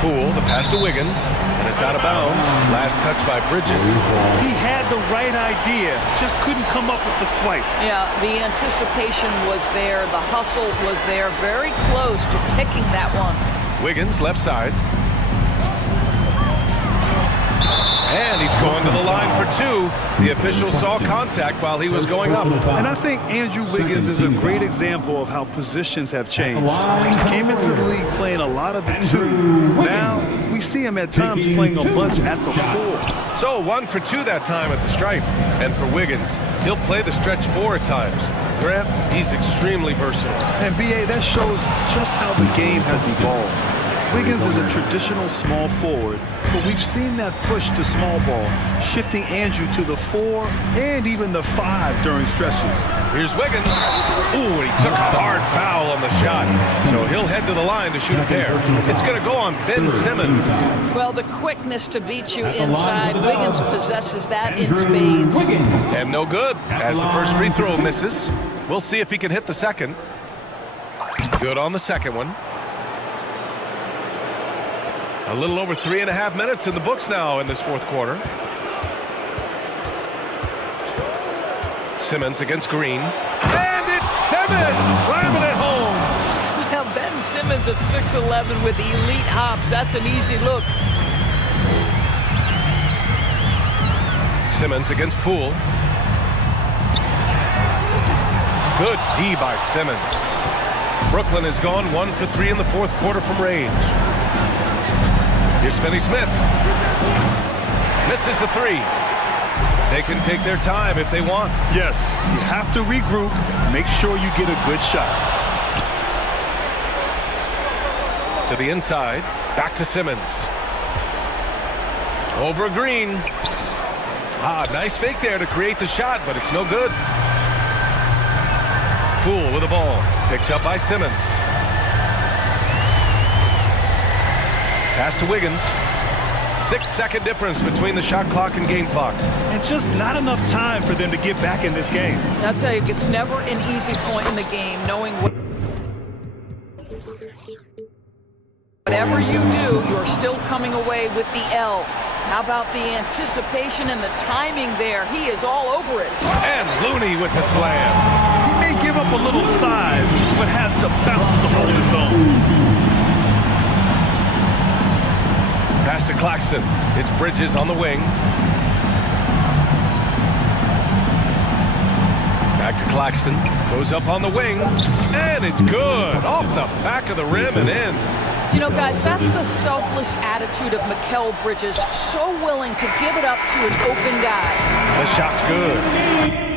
Poole, the pass to Wiggins, and it's out of bounds. Last touch by Bridges. He had the right idea, just couldn't come up with the swipe. Yeah, the anticipation was there. The hustle was there. Very close to picking that one. Wiggins, left side. And he's going to the line for 2. The official saw contact while he was going up. And I think Andrew Wiggins is a great example of how positions have changed. He came into the league playing a lot of the 2. Now, we see him at times playing a bunch at the 4. So 1 for 2 that time at the stripe. And for Wiggins, he'll play the stretch 4 at times. Grant, he's extremely versatile. And B.A., that shows just how the game has evolved. Wiggins is a traditional small forward, but we've seen that push to small ball, shifting Andrew to the 4 and even the 5 during stretches. Here's Wiggins. Ooh, and he took a hard foul on the shot. So he'll head to the line to shoot a pair. It's going to go on Ben Simmons. Well, the quickness to beat you inside, Wiggins possesses that in spades. And no good, as the first free throw misses. We'll see if he can hit the second. Good on the second one. A little over 3.5 minutes in the books now in this fourth quarter. Simmons against Green. And it's Simmons slamming it home. Now Ben Simmons at 6'11" with elite hops. That's an easy look. Simmons against Poole. Good D by Simmons. Brooklyn has gone 1 for 3 in the fourth quarter from range. Here's Finney-Smith. Misses a 3. They can take their time if they want. Yes, you have to regroup. Make sure you get a good shot. To the inside. Back to Simmons. Over Green. Nice fake there to create the shot, but it's no good. Poole with the ball. Picked up by Simmons. Pass to Wiggins. 6-second difference between the shot clock and game clock. And just not enough time for them to get back in this game. I'll tell you, it's never an easy point in the game, knowing what whatever you do, you're still coming away with the L. How about the anticipation and the timing there? He is all over it. And Looney with the slam. He may give up a little size, but has the bounce to hold his own. Pass to Claxton. It's Bridges on the wing. Back to Claxton. Goes up on the wing. And it's good. Off the back of the rim and in. You know, guys, that's the selfless attitude of Mikal Bridges. So willing to give it up to an open guy. The shot's good.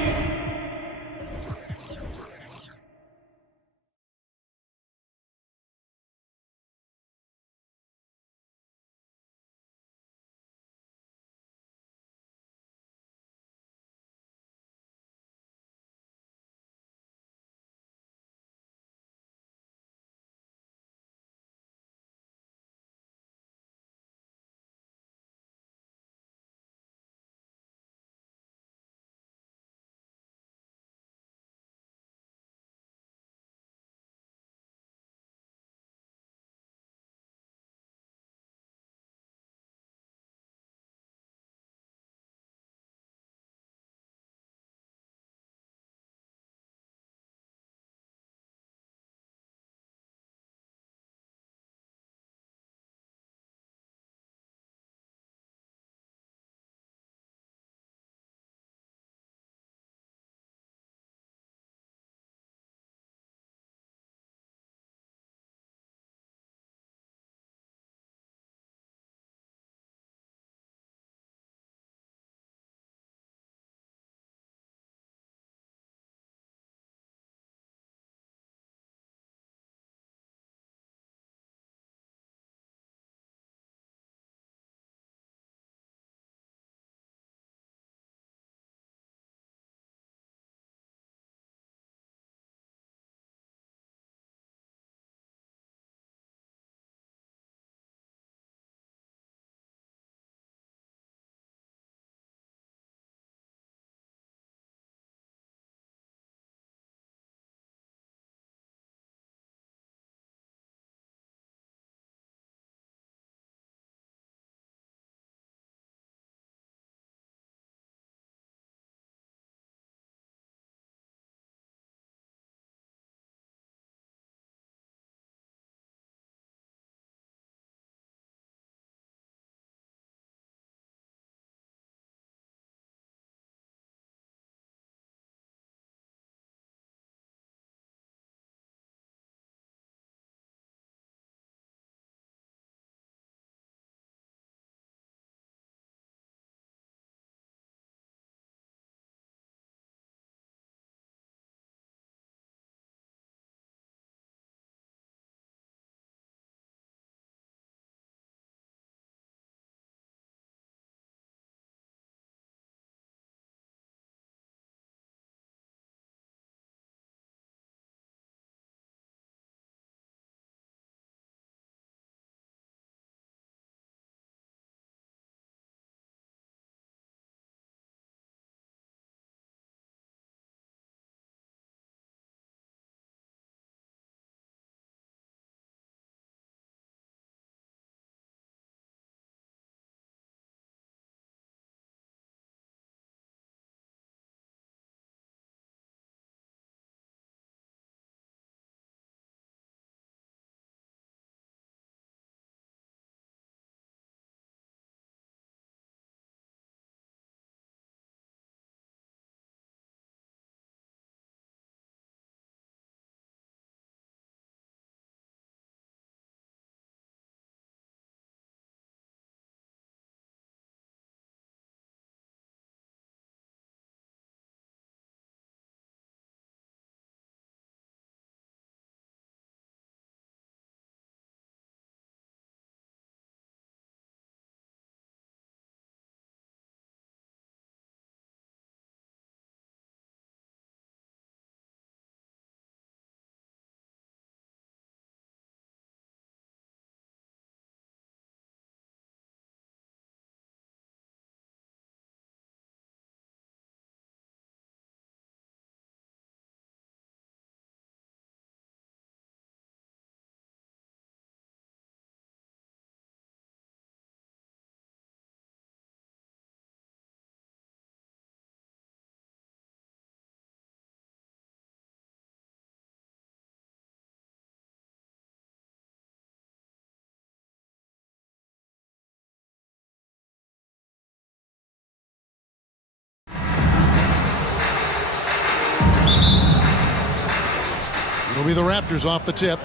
It'll be the Raptors off the tip.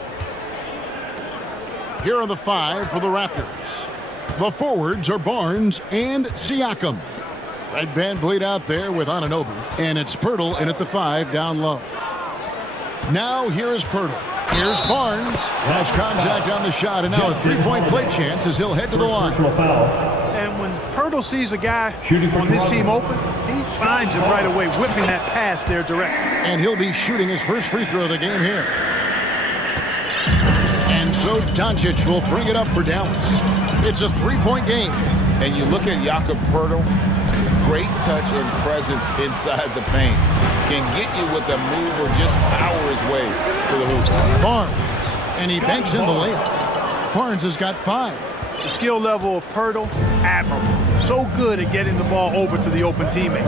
Here are the 5 for the Raptors. The forwards are Barnes and Siakam. Fred VanVleet out there with Anunoby. And it's Pirtle in at the 5 down low. Now here is Pirtle. Here's Barnes. Has contact on the shot, and now a three-point play chance as he'll head to the line. And when Pirtle sees a guy on his team open, he finds him right away, whipping that pass there directly. And he'll be shooting his first free throw of the game here. And so Doncic will bring it up for Dallas. It's a three-point game. And you look at Jakob Pirtle, great touch and presence inside the paint. Can get you with a move or just power his way to the hoop. Barnes, and he banks in the layup. Barnes has got 5. The skill level of Pirtle, admirable. So good at getting the ball over to the open teammate.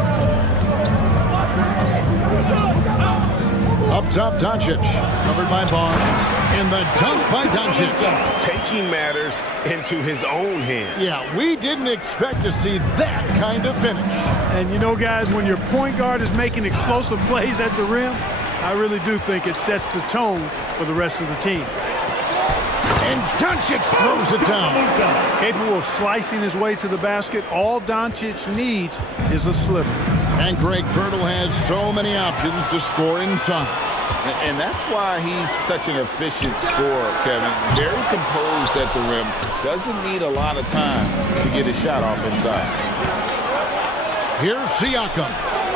Up top, Doncic, covered by Barnes, and the dunk by Doncic. Taking matters into his own hands. Yeah, we didn't expect to see that kind of finish. And you know, guys, when your point guard is making explosive plays at the rim, I really do think it sets the tone for the rest of the team. And Doncic throws it down. Capable of slicing his way to the basket, all Doncic needs is a slipper. And Greg Pirtle has so many options to score inside. And that's why he's such an efficient scorer, Kevin. Very composed at the rim. Doesn't need a lot of time to get his shot off inside. Here's Siakam.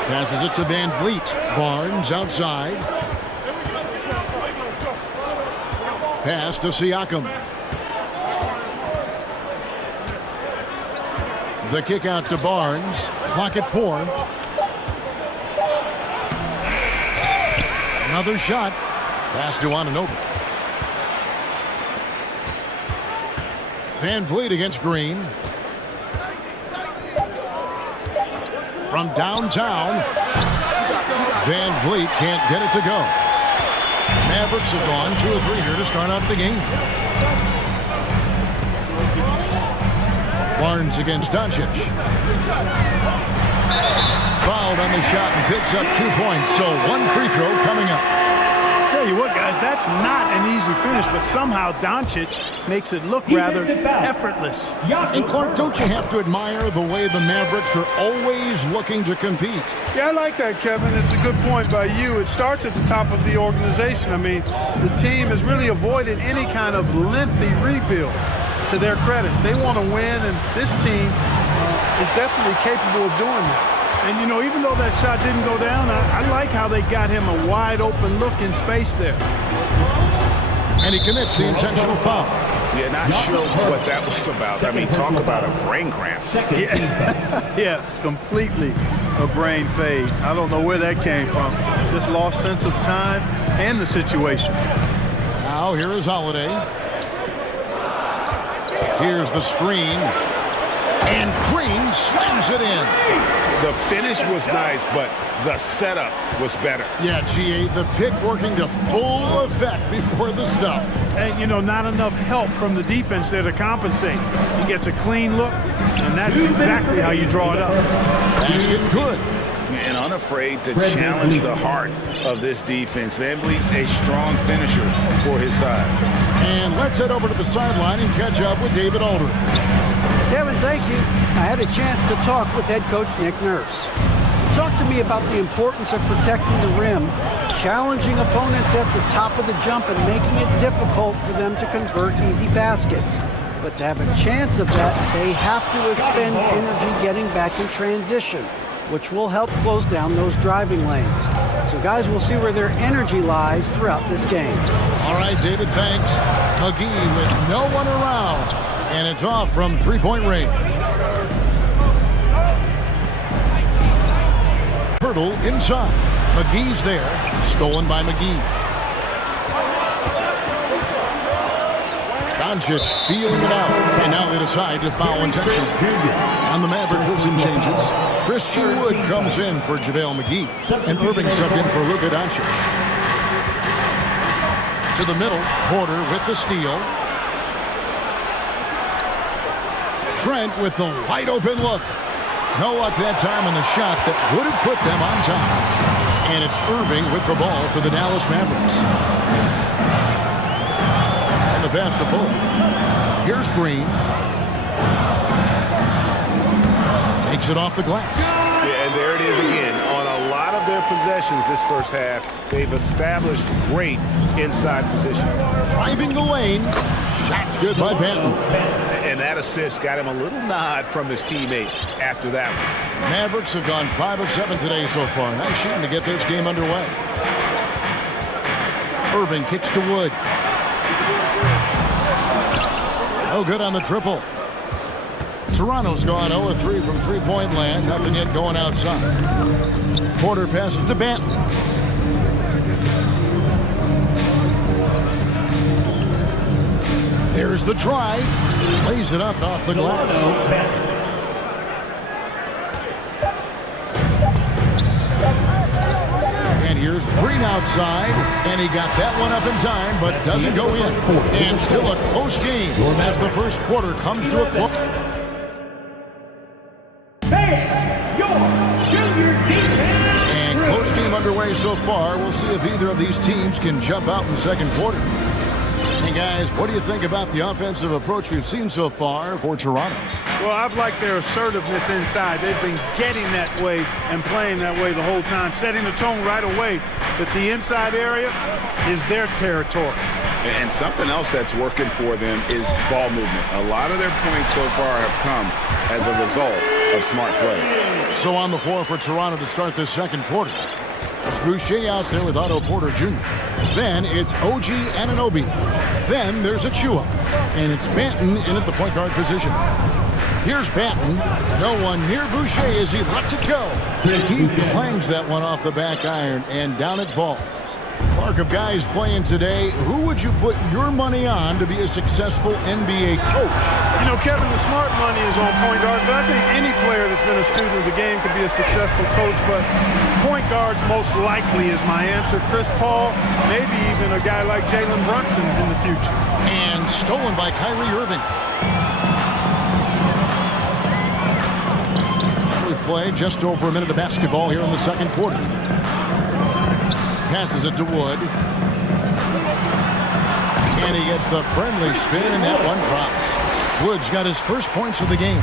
Passes it to VanVleet. Barnes outside. Pass to Siakam. The kick out to Barnes. Clock at 4. Another shot. Pass to Anunoby. VanVleet against Green. From downtown. VanVleet can't get it to go. Mavericks have gone 2 of 3 here to start out the game. Barnes against Doncic. Fouled on the shot and picks up 2 points. So 1 free throw coming up. Tell you what, guys, that's not an easy finish, but somehow Doncic makes it look rather effortless. And Clark, don't you have to admire the way the Mavericks are always looking to compete? Yeah, I like that, Kevin. It's a good point by you. It starts at the top of the organization. I mean, the team has really avoided any kind of lengthy rebuild. To their credit, they want to win, and this team is definitely capable of doing that. And, you know, even though that shot didn't go down, I like how they got him a wide-open look in space there. And he commits the intentional foul. Yeah, not sure what that was about. I mean, talk about a brain cramp. Yeah, completely a brain fade. I don't know where that came from. Just lost sense of time and the situation. Now here is Holiday. Here's the screen. And Green slams it in. The finish was nice, but the setup was better. Yeah, GA, the pick working to full effect before the stuff. And, you know, not enough help from the defense there to compensate. He gets a clean look, and that's exactly how you draw it up. Basket good. And unafraid to challenge the heart of this defense. VanVleet's a strong finisher for his side. And let's head over to the sideline and catch up with David Aldridge. Kevin, thank you. I had a chance to talk with head coach Nick Nurse. He talked to me about the importance of protecting the rim, challenging opponents at the top of the jump, and making it difficult for them to convert easy baskets. But to have a chance of that, they have to expend energy getting back in transition, which will help close down those driving lanes. So guys, we'll see where their energy lies throughout this game. All right, David, thanks. McGee with no one around, and it's off from three-point range. Pirtle inside. McGee's there, stolen by McGee. Doncic feeling it out, and now they decide to foul intentionally. On the Mavericks with some changes, Christian Wood comes in for JaVale McGee, and Irving subbed in for Luka Doncic. To the middle, Porter with the steal. Trent with the wide open look. No luck that time on the shot that would have put them on top. And it's Irving with the ball for the Dallas Mavericks. And the pass to Bullock. Here's Green. Takes it off the glass. Yeah, and there it is again. On a lot of their possessions this first half, they've established great inside position. Driving the lane. Shot's good by Benton. And that assist got him a little nod from his teammate after that one. Mavericks have gone 5 of 7 today so far. Nice shooting to get this game underway. Irving kicks to Wood. No good on the triple. Toronto's gone 0-3 from three-point land. Nothing yet going outside. Porter passes to Benton. There's the drive. Lays it up off the glass. And here's Green outside. And he got that one up in time, but doesn't go in. And still a close game as the first quarter comes to a close. And close game underway so far. We'll see if either of these teams can jump out in the second quarter. Hey guys, what do you think about the offensive approach we've seen so far for Toronto? Well, I've liked their assertiveness inside. They've been getting that way and playing that way the whole time, setting the tone right away that the inside area is their territory. And something else that's working for them is ball movement. A lot of their points so far have come as a result of smart play. So on the floor for Toronto to start this second quarter. It's Boucher out there with Otto Porter Jr. Then it's OG Anunoby. Then there's Achua. And it's Banton in at the point guard position. Here's Banton. No one near Boucher as he lets it go. He clangs that one off the back iron, and down it falls. Clark, of guys playing today, who would you put your money on to be a successful NBA coach? You know, Kevin, the smart money is on point guards, but I think any player that's been a student of the game could be a successful coach, but point guards most likely is my answer. Chris Paul, maybe even a guy like Jalen Brunson in the future. And stolen by Kyrie Irving. We play just over a minute of basketball here in the second quarter. Passes it to Wood. And he gets the friendly spin, and that one drops. Wood's got his first points of the game.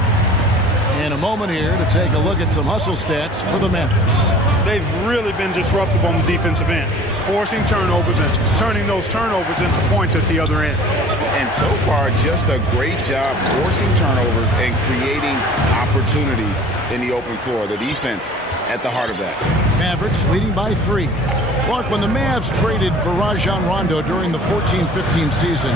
In a moment here to take a look at some hustle stats for the Mavericks. They've really been disruptive on the defensive end, forcing turnovers and turning those turnovers into points at the other end. And so far, just a great job forcing turnovers and creating opportunities in the open floor. The defense at the heart of that. Mavericks leading by 3. Clark, when the Mavs traded for Rajon Rondo during the 14-15 season,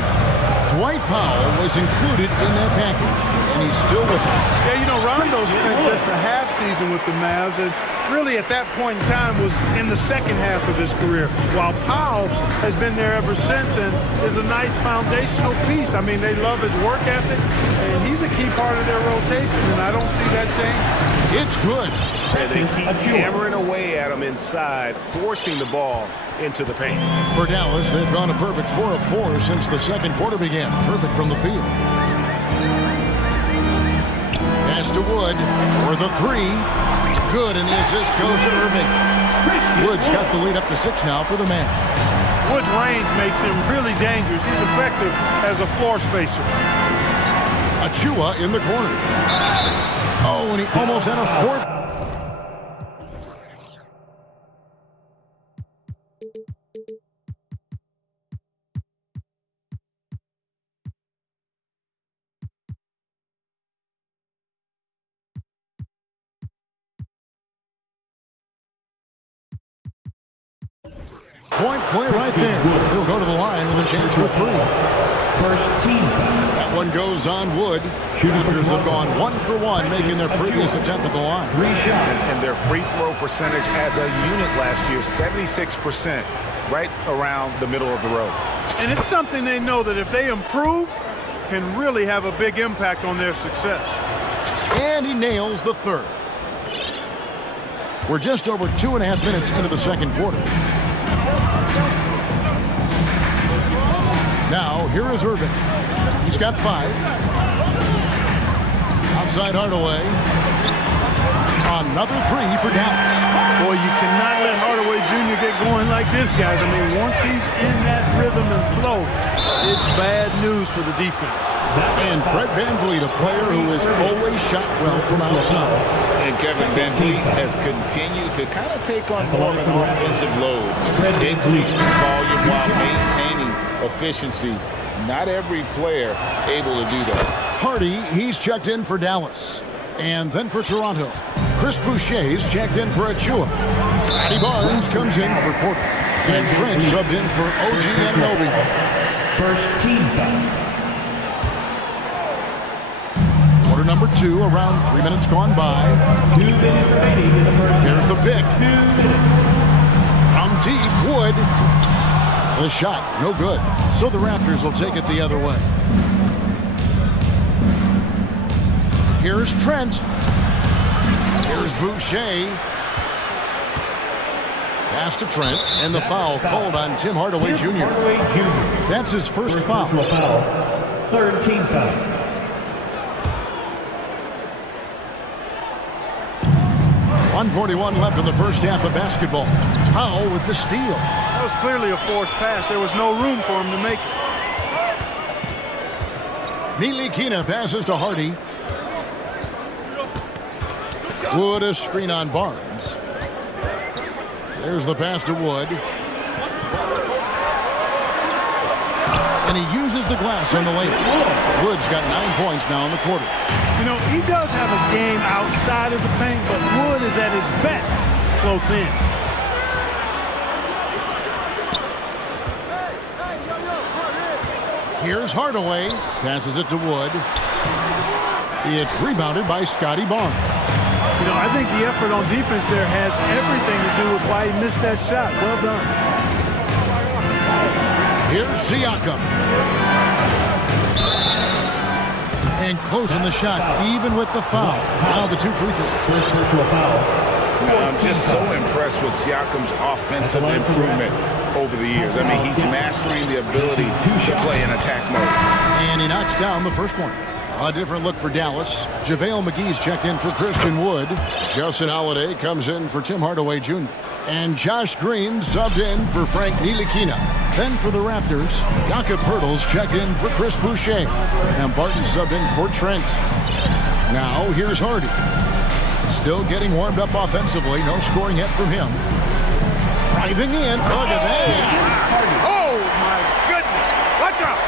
Dwight Powell was included in that package, and he's still with us. Yeah, you know, Rondo spent just a half season with the Mavs, and really at that point in time was in the second half of his career, while Powell has been there ever since and is a nice foundational piece. I mean, they love his work ethic, and he's a key part of their rotation, and I don't see that changing. It's good. And they keep hammering away at him inside, forcing the ball into the paint. For Dallas, they've gone a perfect 4 of 4 since the second quarter began. Perfect from the field. Pass to Wood for the 3. Good, and the assist goes to Irving. Wood's got the lead up to 6 now for the Mavs. Wood's range makes him really dangerous. He's effective as a floor spacer. Achua in the corner. Oh, and he almost had a 4. Point play right there. He'll go to the line with a chance for 3. First team. That one goes on Wood. Shooters have gone 1 for 1, making their previous attempt at the line. And their free throw percentage as a unit last year, 76%, right around the middle of the road. And it's something they know that if they improve, can really have a big impact on their success. And he nails the 3rd. We're just over 2.5 minutes into the second quarter. Now, here is Irving. He's got 5. Outside Hardaway. Another three for Dallas. Boy, you cannot let Hardaway Jr. get going like this, guys. I mean, once he's in that rhythm and flow, it's bad news for the defense. And Fred VanVleet, a player who has always shot well from outside. And Kevin VanVleet has continued to kind of take on more of an offensive load. Increase his volume while maintaining efficiency. Not every player able to do that. Hardy, he's checked in for Dallas. And then for Toronto, Chris Boucher's checked in for Achua. Scotty Barnes comes in for Porter. And Trent subbed in for OG Anunoby. First team foul. Quarter number 2, around 3 minutes gone by. 2 minutes remaining in the first. Here's the pick. From deep, Wood. The shot, no good. So the Raptors will take it the other way. Here's Trent. Here's Boucher. Pass to Trent, and the foul called on Tim Hardaway Jr. That's his first foul. Third team foul. .141 left in the first half of basketball. Powell with the steal. That was clearly a forced pass. There was no room for him to make it. Ntilikina passes to Hardy. Wood, a screen on Barnes. There's the pass to Wood. And he uses the glass on the layup. Wood's got 9 points now in the quarter. You know, he does have a game outside of the paint, but Wood is at his best close in. Here's Hardaway. Passes it to Wood. It's rebounded by Scotty Barnes. You know, I think the effort on defense there has everything to do with why he missed that shot. Well done. Here's Siakam. And closing the shot, even with the foul. Now the 2 free throws. I'm just so impressed with Siakam's offensive improvement over the years. I mean, he's mastering the ability to play in attack mode. And he knocks down the first one. A different look for Dallas. JaVale McGee's checked in for Christian Wood. Justin Holiday comes in for Tim Hardaway Jr. And Josh Green subbed in for Frank Ntilikina. Then for the Raptors, Jakob Poeltl's checked in for Chris Boucher. And Barton subbed in for Trent. Now here's Hardy. Still getting warmed up offensively. No scoring yet from him. Driving in. Look at that. Oh, my goodness. Watch out.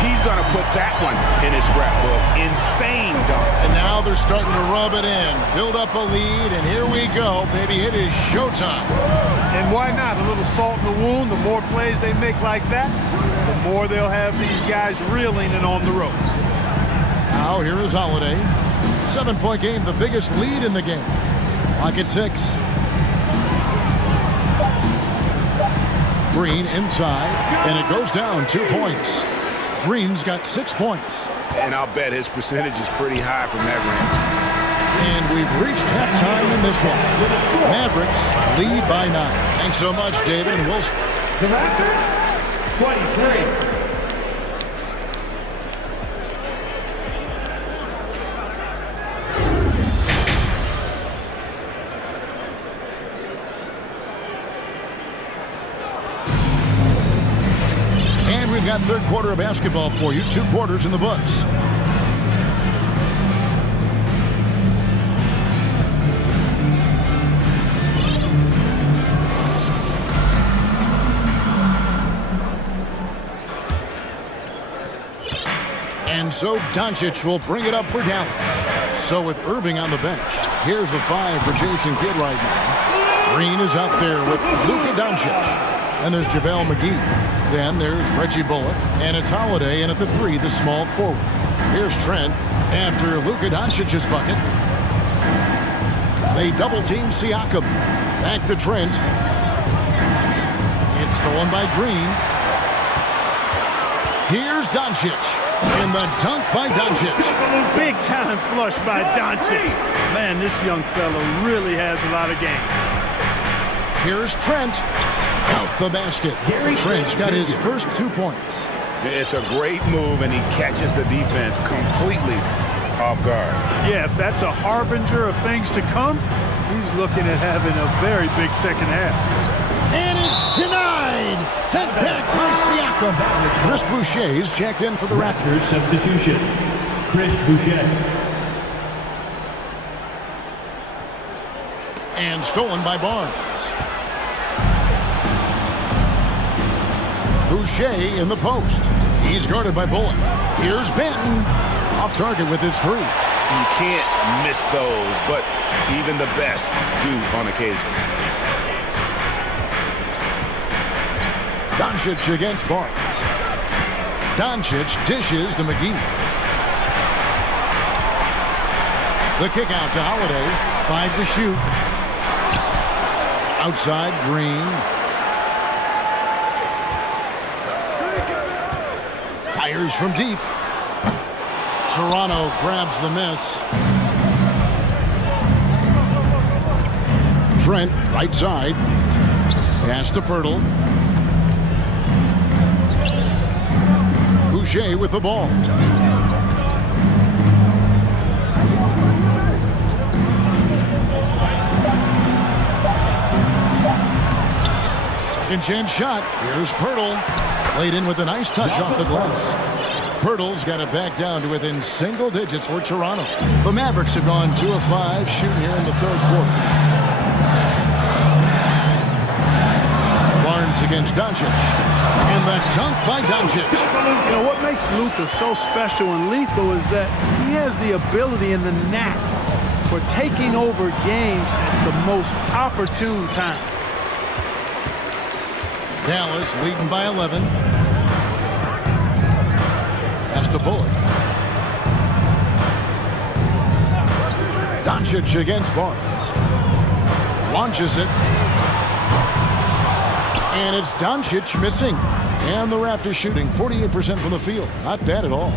He's going to put that one in his scrapbook. Insane dunk. And now they're starting to rub it in. Build up a lead, and here we go, baby. It is showtime. And why not? A little salt in the wound. The more plays they make like that, the more they'll have these guys reeling and on the ropes. Now here is Holiday. 7-point game, the biggest lead in the game. Clock at 6. Green inside, and it goes down 2 points. Green's got 6 points. And I'll bet his percentage is pretty high from that range. And we've reached halftime in this one. Mavericks lead by 9. Thanks so much, David, and we'll... The Raptors, 23. We've got third quarter of basketball for you. 2 quarters in the books. And so Doncic will bring it up for Dallas. So with Irving on the bench, here's the 5 for Jason Kidd right now. Green is out there with Luka Doncic. And there's JaVale McGee. Then there's Reggie Bullock, and it's Holiday, and at the 3, the small forward. Here's Trent after Luka Doncic's bucket. They double-team Siakam. Back to Trent. It's stolen by Green. Here's Doncic. And the dunk by Doncic. Big-time flush by Doncic. Man, this young fella really has a lot of game. Here's Trent. Out the basket. Trent's got his first 2 points. It's a great move, and he catches the defense completely off guard. Yeah, if that's a harbinger of things to come, he's looking at having a very big second half. And it's denied. Sent back by Siakam. Chris Boucher is checked in for the Raptors. Substitution. Chris Boucher. And stolen by Barnes. Boucher in the post. He's guarded by Bullock. Here's Benton. Off target with his three. You can't miss those, but even the best do on occasion. Doncic against Barnes. Doncic dishes to McGee. The kick out to Holiday. 5 to shoot. Outside Green. Fires from deep. Toronto grabs the miss. Trent, right side. Pass to Pirtle. Boucher with the ball. Second chance shot. Here's Pirtle. Laid in with a nice touch off the glass. Pirtle's got it back down to within single digits for Toronto. The Mavericks have gone 2 of 5 shooting here in the third quarter. Barnes against Doncic. And the dunk by Doncic. You know, what makes Luther so special and lethal is that he has the ability and the knack for taking over games at the most opportune time. Dallas leading by 11. Pass to Bullock. Doncic against Barnes. Launches it. And it's Doncic missing. And the Raptors shooting 48% from the field. Not bad at all.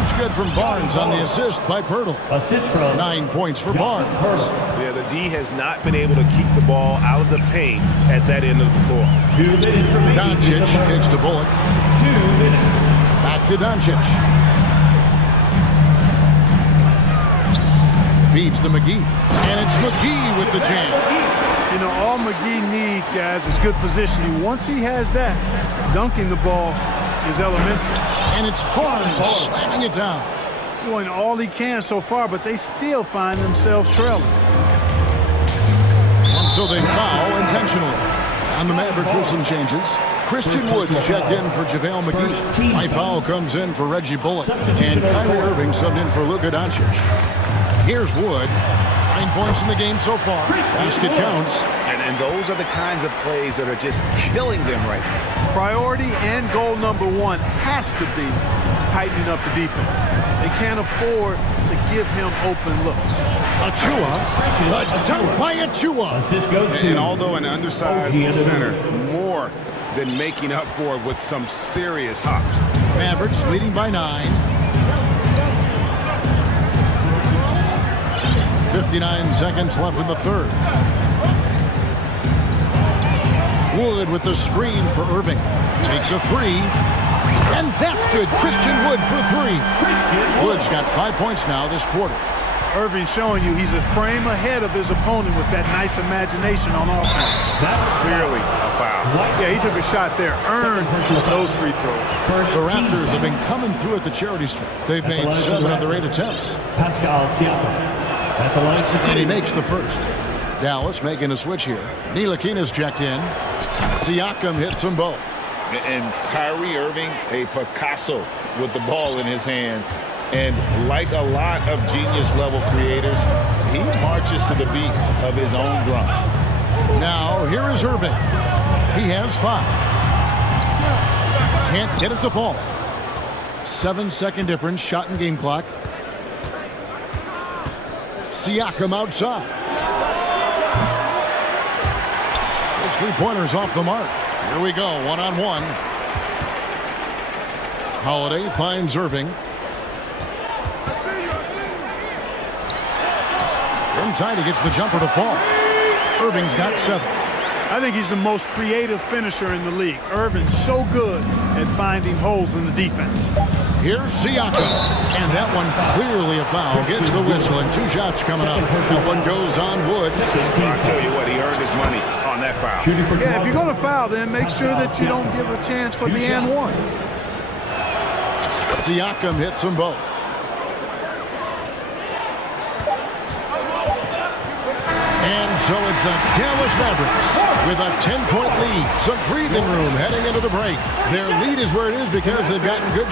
It's good from Barnes on the assist by Pirtle. Assist from 9 points for Barnes. Yeah, the D has not been able to keep the ball out of the paint at that end of the floor. 2 minutes remaining. Doncic kicks to Bullock. 2 minutes. Back to Doncic. Feeds to McGee. And it's McGee with the jam. You know, all McGee needs, guys, is good positioning. Once he has that, dunking the ball is elementary. And it's Barnes slamming it down. Doing all he can so far, but they still find themselves trailing. And so they foul intentionally. On the Mavericks with some changes. Christian Woods checked in for JaVale McGee. My foul comes in for Reggie Bullock. And Kyrie Irving subbed in for Luka Doncic. Here's Wood. 9 points in the game so far. Basket counts. And those are the kinds of plays that are just killing them right now. Priority and goal number 1 has to be tightening up the defense. They can't afford to give him open looks. Achua. A dunk by Achua. And although an undersized center, more than making up for it with some serious hops. Mavericks leading by 9. 59 seconds left in the third. Wood with the screen for Irving. Takes a 3. And that's good. Christian Wood for 3. Wood's got 5 points now this quarter. Irving showing you he's a frame ahead of his opponent with that nice imagination on offense. That's clearly a foul. Yeah, he took a shot there. Earned those free throws. The Raptors have been coming through at the charity stripe. They've made 7 of their 8 attempts. Pascal Siakam. And he makes the first. Dallas making a switch here. Ntilikina's checked in. Siakam hits them both. And Kyrie Irving, a Picasso with the ball in his hands. And like a lot of genius-level creators, he marches to the beat of his own drum. Now, here is Irving. He has 5. Can't get it to fall. 7-second difference, shot and game clock. Siakam outside. Those 3-pointers off the mark. Here we go, one-on-one. Holiday finds Irving. In time, he gets the jumper to fall. Irving's got 7. I think he's the most creative finisher in the league. Irving's so good at finding holes in the defense. Here's Siakam, and that one clearly a foul. Gets the whistle, and 2 shots coming up. That one goes on Wood. I'll tell you what, he earned his money on that foul. Yeah, if you're going to foul, then make sure that you don't give a chance for the and one. Siakam hits them both. And so it's the Dallas Mavericks with a 10-point lead. Some breathing room heading into the break. Their lead is where it is because they've gotten good.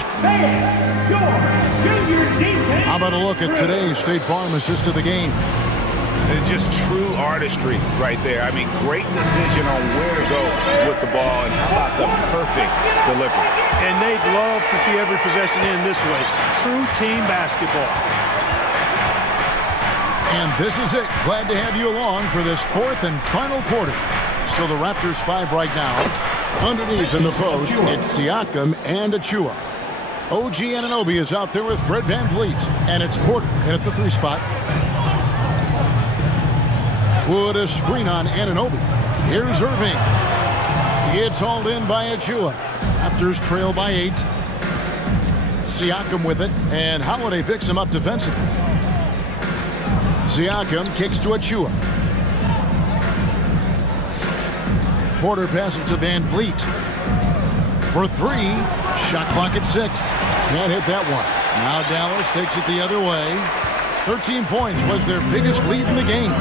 How about a look at today's State Farm assist of the game? And just true artistry right there. I mean, great decision on where to go with the ball, and how about the perfect delivery. And they'd love to see every possession end this way. True team basketball. And this is it. Glad to have you along for this 4th and final quarter. So the Raptors 5 right now. Underneath in the post, it's Siakam and Achua. OG Anunoby is out there with Fred VanVleet. And it's Porter in at the 3 spot. Wood a screen on Anunoby. Here's Irving. It's hauled in by Achua. Raptors trail by 8. Siakam with it. And Holiday picks him up defensively. Siakam kicks to Achua. Porter passes to VanVleet. For 3. Shot clock at 6. Can't hit that one. Now Dallas takes it the other way. 13 points was their biggest lead in the game.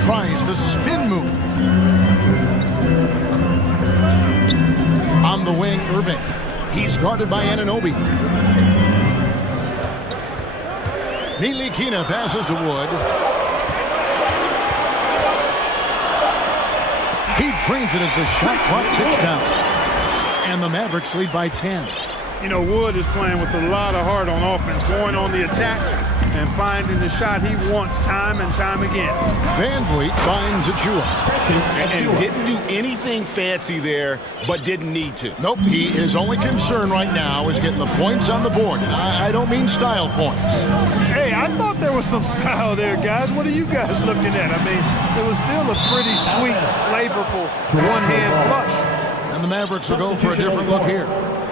Tries the spin move. On the wing, Irving. He's guarded by Anunoby. Ntilikina passes to Wood. He trains it as the shot clock ticks down. And the Mavericks lead by 10. You know, Wood is playing with a lot of heart on offense, going on the attack and finding the shot he wants time and time again. VanVleet finds Achua. And didn't do anything fancy there, but didn't need to. Nope, his only concern right now is getting the points on the board. And I don't mean style points. Hey, I thought there was some style there, guys. What are you guys looking at? I mean, it was still a pretty sweet, flavorful one-hand flush. And the Mavericks will go for a different look here.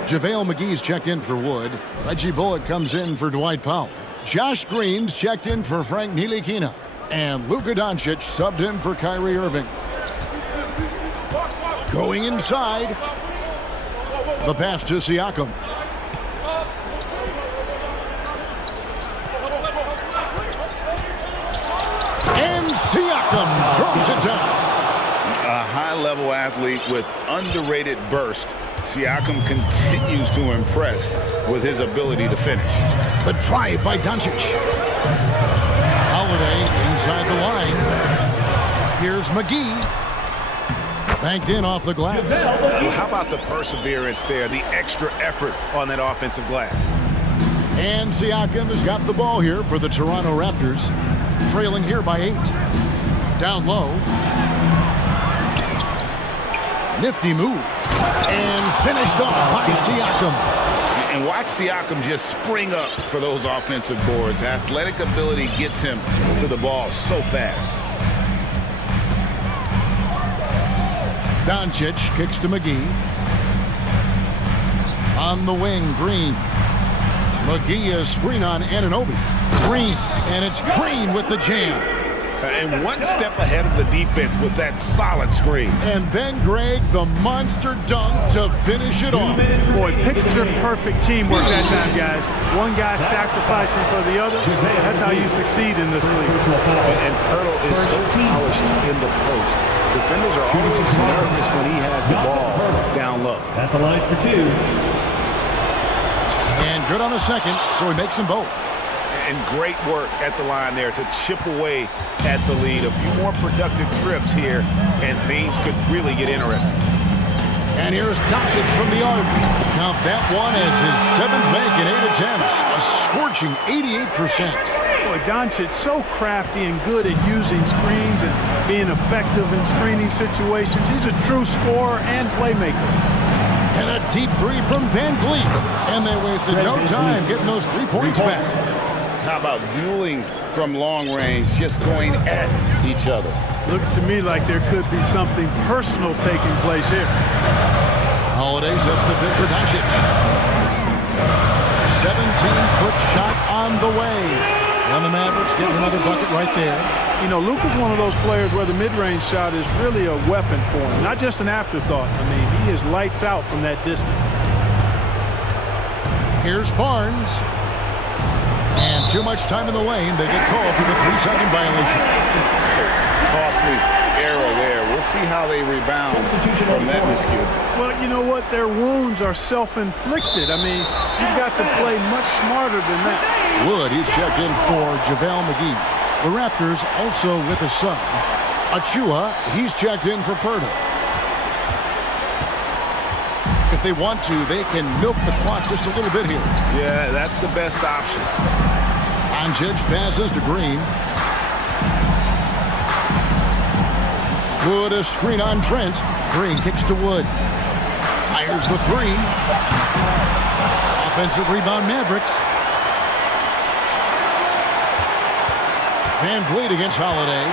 JaVale McGee's checked in for Wood. Reggie Bullock comes in for Dwight Powell. Josh Green's checked in for Frank Ntilikina. And Luka Doncic subbed in for Kyrie Irving. Going inside. The pass to Siakam. And Siakam throws it down. A high-level athlete with underrated burst. Siakam continues to impress with his ability to finish. The drive by Doncic. Holiday inside the line. Here's McGee. Banked in off the glass. Well, how about the perseverance there, the extra effort on that offensive glass? And Siakam has got the ball here for the Toronto Raptors. Trailing here by 8. Down low. Nifty move. And finished off by Siakam. And watch Siakam just spring up for those offensive boards. Athletic ability gets him to the ball so fast. Doncic kicks to McGee. On the wing, Green. McGee a screen on Anunoby. Green, and it's Green with the jam. And one step ahead of the defense with that solid screen. And then, Greg, the monster dunk to finish it off. Boy, picture-perfect teamwork that time, guys. One guy sacrificing for the other. That's how you succeed in this league. And Pirtle is so polished in the post. Defenders are always nervous when he has the ball down low. At the line for 2. And good on the second, so he makes them both. And great work at the line there to chip away at the lead. A few more productive trips here, and things could really get interesting. And here's Doncic from the arc. Count that one as his 7th make in 8 attempts. A scorching 88%. Boy, Doncic so crafty and good at using screens and being effective in screening situations. He's a true scorer and playmaker. And a deep 3 from VanVleet. And they wasted no time getting those 3 points back. How about dueling from long range, just going at each other? Looks to me like there could be something personal taking place here. Holiday sets the pick for Doncic. 17-foot shot on the way. And the Mavericks getting another bucket right there. You know, Luka's one of those players where the mid-range shot is really a weapon for him, not just an afterthought. I mean, he is lights out from that distance. Here's Barnes. And too much time in the lane. They get called for the 3-second violation. Costly error there. We'll see how they rebound from that miscue. Well, you know what? Their wounds are self-inflicted. I mean, you've got to play much smarter than that. Wood, he's checked in for JaVale McGee. The Raptors also with a sub. Achua, he's checked in for Pirtle. If they want to, they can milk the clock just a little bit here. Yeah, that's the best option. Doncic passes to Green. Wood, a screen on Trent. Green kicks to Wood. Fires the three. Offensive rebound, Mavericks. Van Vliet against Holiday.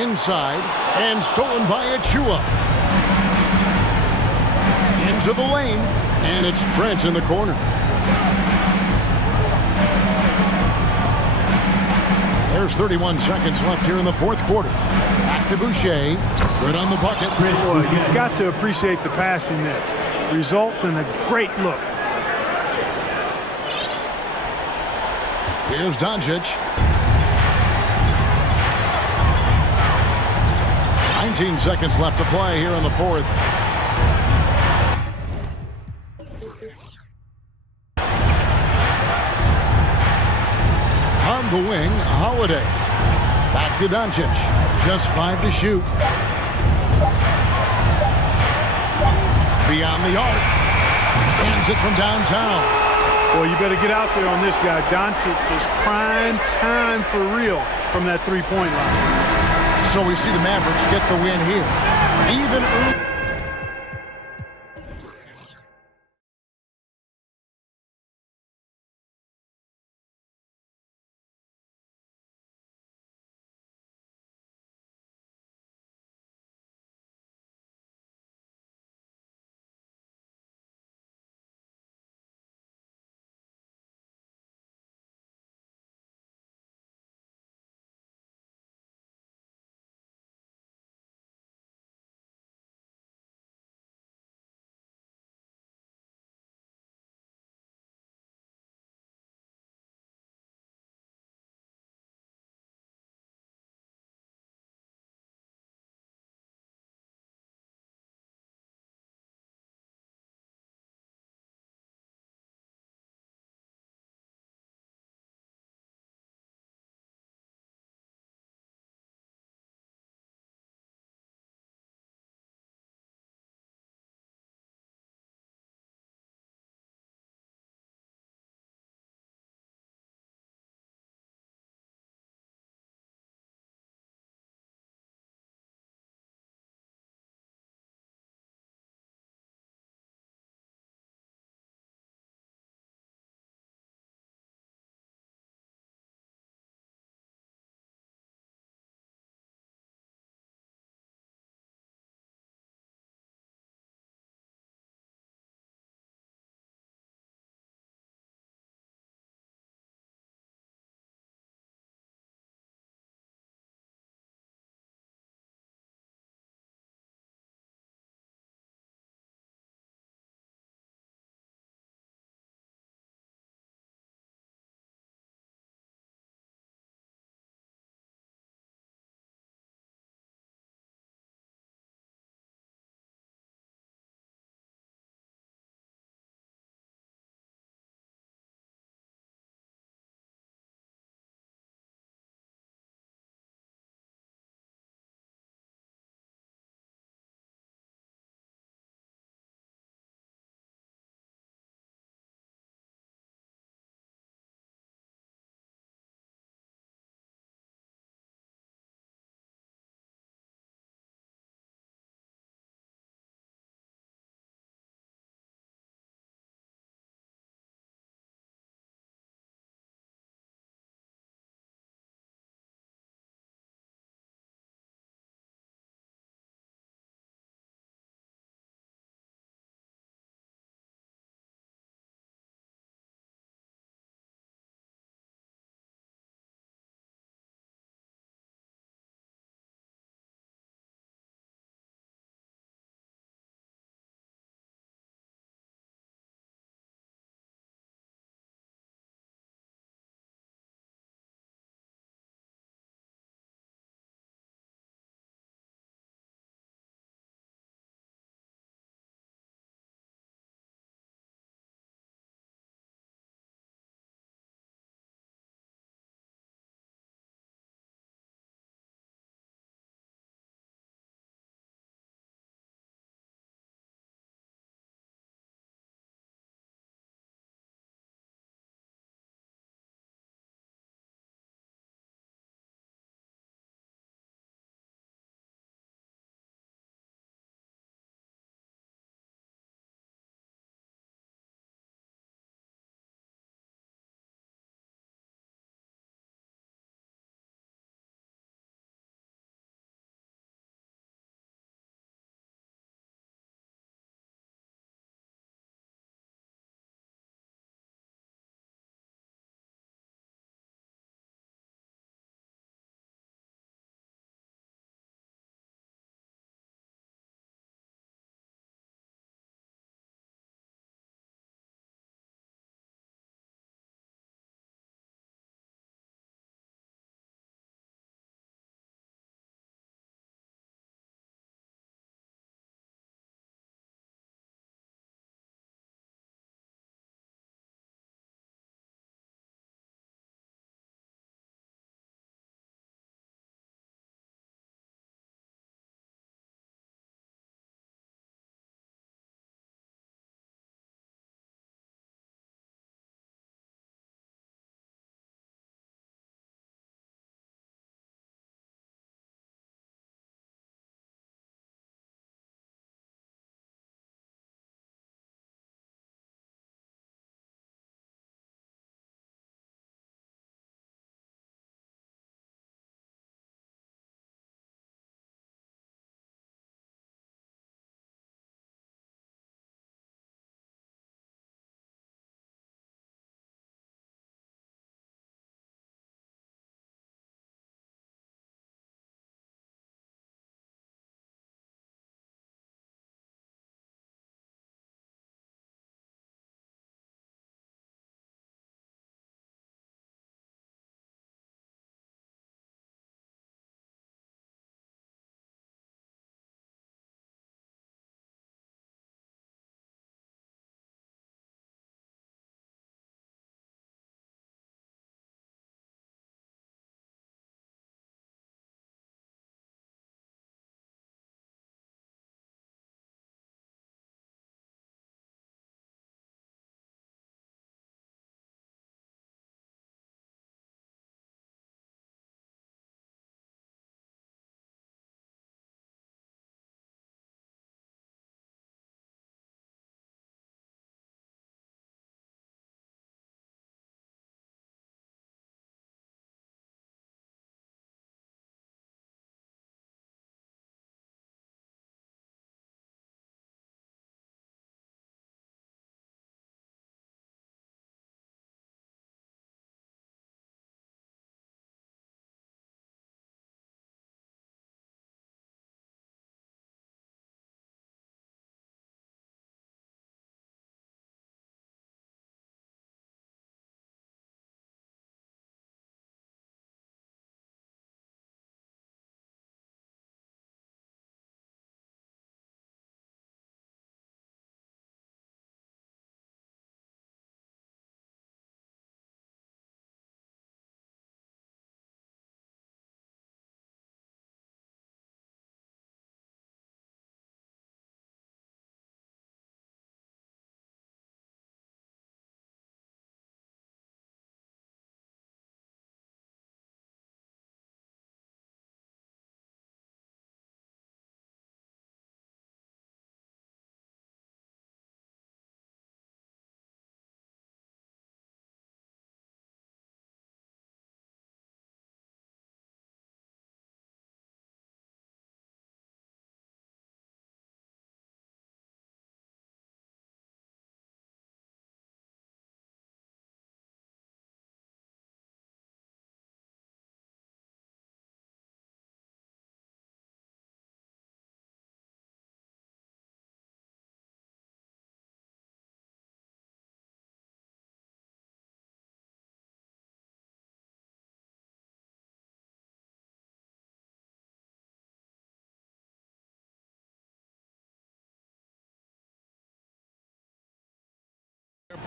Inside, and stolen by Achua. Into the lane, and it's Trent in the corner. There's 31 seconds left here in the fourth quarter. Back to Boucher. Good on the bucket. Boy, you've got to appreciate the passing there. Results in a great look. Here's Doncic. 19 seconds left to play here in the fourth. On the wing, Holiday. Back to Doncic. Just 5 to shoot. Beyond the arc. Hands it from downtown. Boy, you better get out there on this guy. Doncic is prime time for real from that three-point line. So we see the Mavericks get the win here. Even early.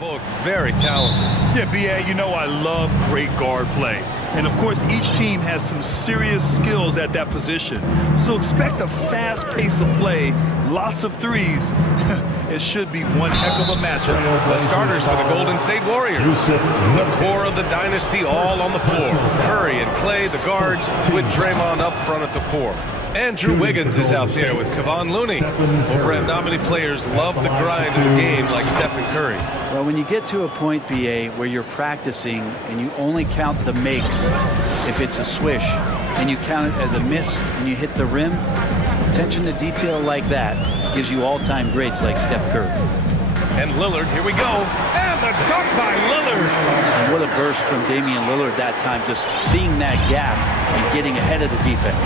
Both very talented. Yeah, B.A., you know I love great guard play. And, of course, each team has some serious skills at that position. So expect a fast pace of play, lots of threes. It should be one heck of a matchup. The starters for the Golden State Warriors. The core of the dynasty all on the floor. Curry and Clay, the guards, with Draymond up front at the 4. Andrew Wiggins is out there with Kevon Looney. Well, Brent, not many players love the grind of the game like Stephen Curry. Well, when you get to a point, BA, where you're practicing and you only count the makes if it's a swish, and you count it as a miss when you hit the rim, attention to detail like that gives you all-time greats like Steph Curry. And Lillard, here we go. And the dunk by Lillard. And what a burst from Damian Lillard that time, just seeing that gap and getting ahead of the defense.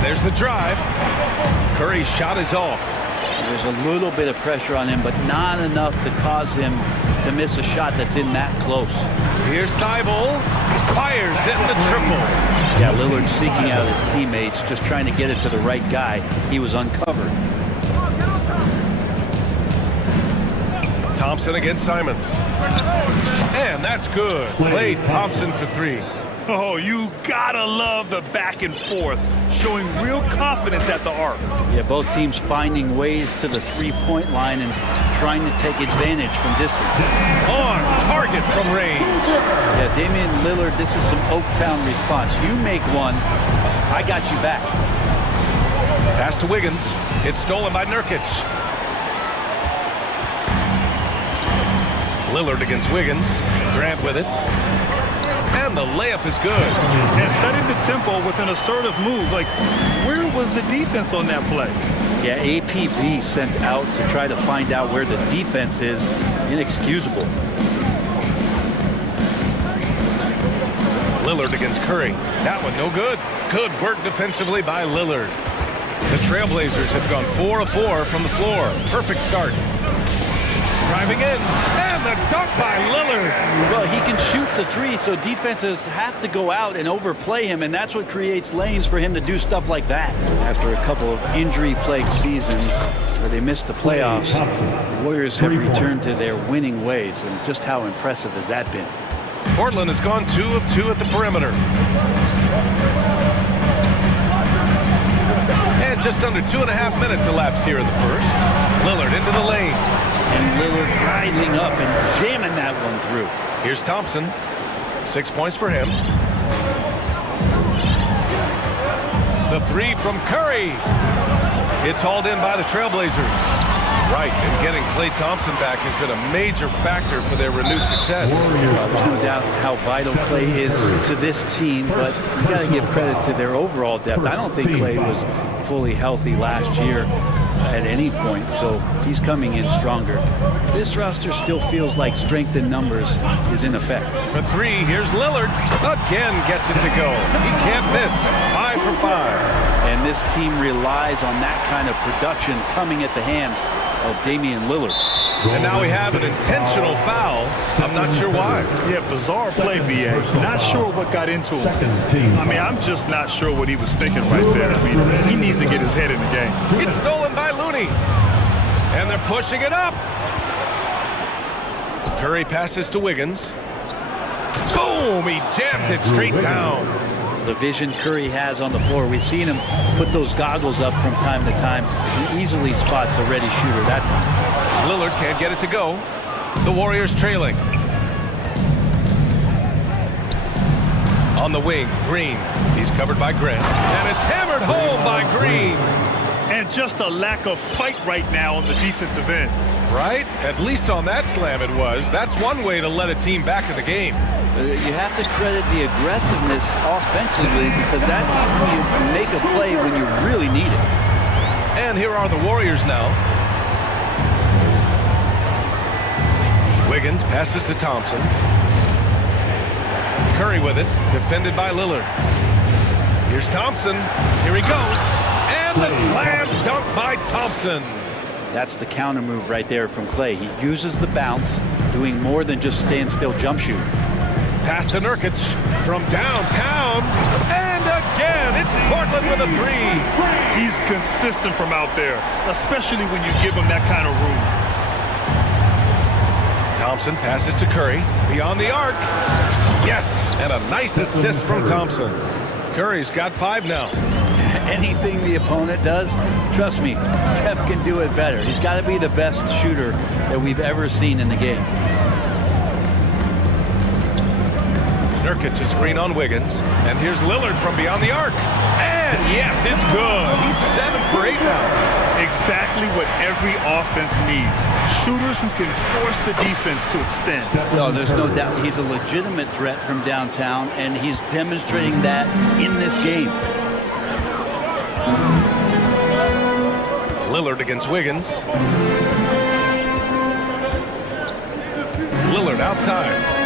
There's the drive. Curry's shot is off. There's a little bit of pressure on him, but not enough to cause him to miss a shot that's in that close. Here's Thibault. Fires in the triple. Yeah, Lillard seeking out his teammates, just trying to get it to the right guy. He was uncovered. Thompson against Simons. And that's good. Klay Thompson for 3. Oh, you gotta love the back and forth, showing real confidence at the arc. Yeah, both teams finding ways to the three-point line and trying to take advantage from distance. On target from range. Yeah, Damian Lillard, this is some Oaktown response. You make one, I got you back. Pass to Wiggins. It's stolen by Nurkic. Lillard against Wiggins. Grant with it. And the layup is good. And setting the tempo with an assertive move. Like, where was the defense on that play? Yeah, APB sent out to try to find out where the defense is. Inexcusable. Lillard against Curry. That one no good. Good work defensively by Lillard. The Trailblazers have gone 4 of 4 from the floor. Perfect start. Driving in, and the dunk by Lillard. Well, he can shoot the three, so defenses have to go out and overplay him, and that's what creates lanes for him to do stuff like that. After a couple of injury-plagued seasons where they missed the playoffs, the Warriors have returned to their winning ways, and just how impressive has that been? Portland has gone 2 of 2 at the perimeter. And just under 2.5 minutes elapsed here in the first. Lillard into the lane. And Lillard rising up and jamming that one through. Here's Thompson. 6 points for him. The 3 from Curry. It's hauled in by the Trailblazers. Right, and getting Klay Thompson back has been a major factor for their renewed success. There's no doubt how vital Klay is to this team, but you got to give credit to their overall depth. I don't think Klay was fully healthy last year at any point, so he's coming in stronger. This roster still feels like strength in numbers is in effect. For 3, here's Lillard. Again gets it to go. He can't miss. 5 for 5. And this team relies on that kind of production coming at the hands of Damian Lillard. And now we have an intentional foul. I'm not sure why. Yeah, bizarre play, B.A. Not sure what got into him. I mean, I'm just not sure what he was thinking right there. I mean, he needs to get his head in the game. It's stolen by Looney. And they're pushing it up. Curry passes to Wiggins. Boom! He jams it straight down. The vision Curry has on the floor. We've seen him put those goggles up from time to time. He easily spots a ready shooter that time. Lillard can't get it to go. The Warriors trailing. On the wing, Green. He's covered by Grant. And it's hammered home by Green. And just a lack of fight right now on the defensive end. Right? At least on that slam it was. That's one way to let a team back in the game. You have to credit the aggressiveness offensively because that's when you make a play when you really need it. And here are the Warriors now. Wiggins passes to Thompson. Curry with it, defended by Lillard. Here's Thompson. Here he goes. And the slam dunk by Thompson. That's the counter move right there from Klay. He uses the bounce, doing more than just stand still jump shoot. Pass to Nurkic from downtown. And again, it's Portland with a 3. He's consistent from out there, especially when you give him that kind of room. Thompson passes to Curry. Beyond the arc. Yes, and a nice assist from Thompson. Curry's got 5 now. Anything the opponent does, trust me, Steph can do it better. He's got to be the best shooter that we've ever seen in the game. Nurkic a screen on Wiggins. And here's Lillard from beyond the arc. And yes, it's good. He's 7 for 8 now. Exactly what every offense needs. Shooters who can force the defense to extend. No, there's no doubt he's a legitimate threat from downtown, and he's demonstrating that in this game. Lillard against Wiggins. Lillard outside.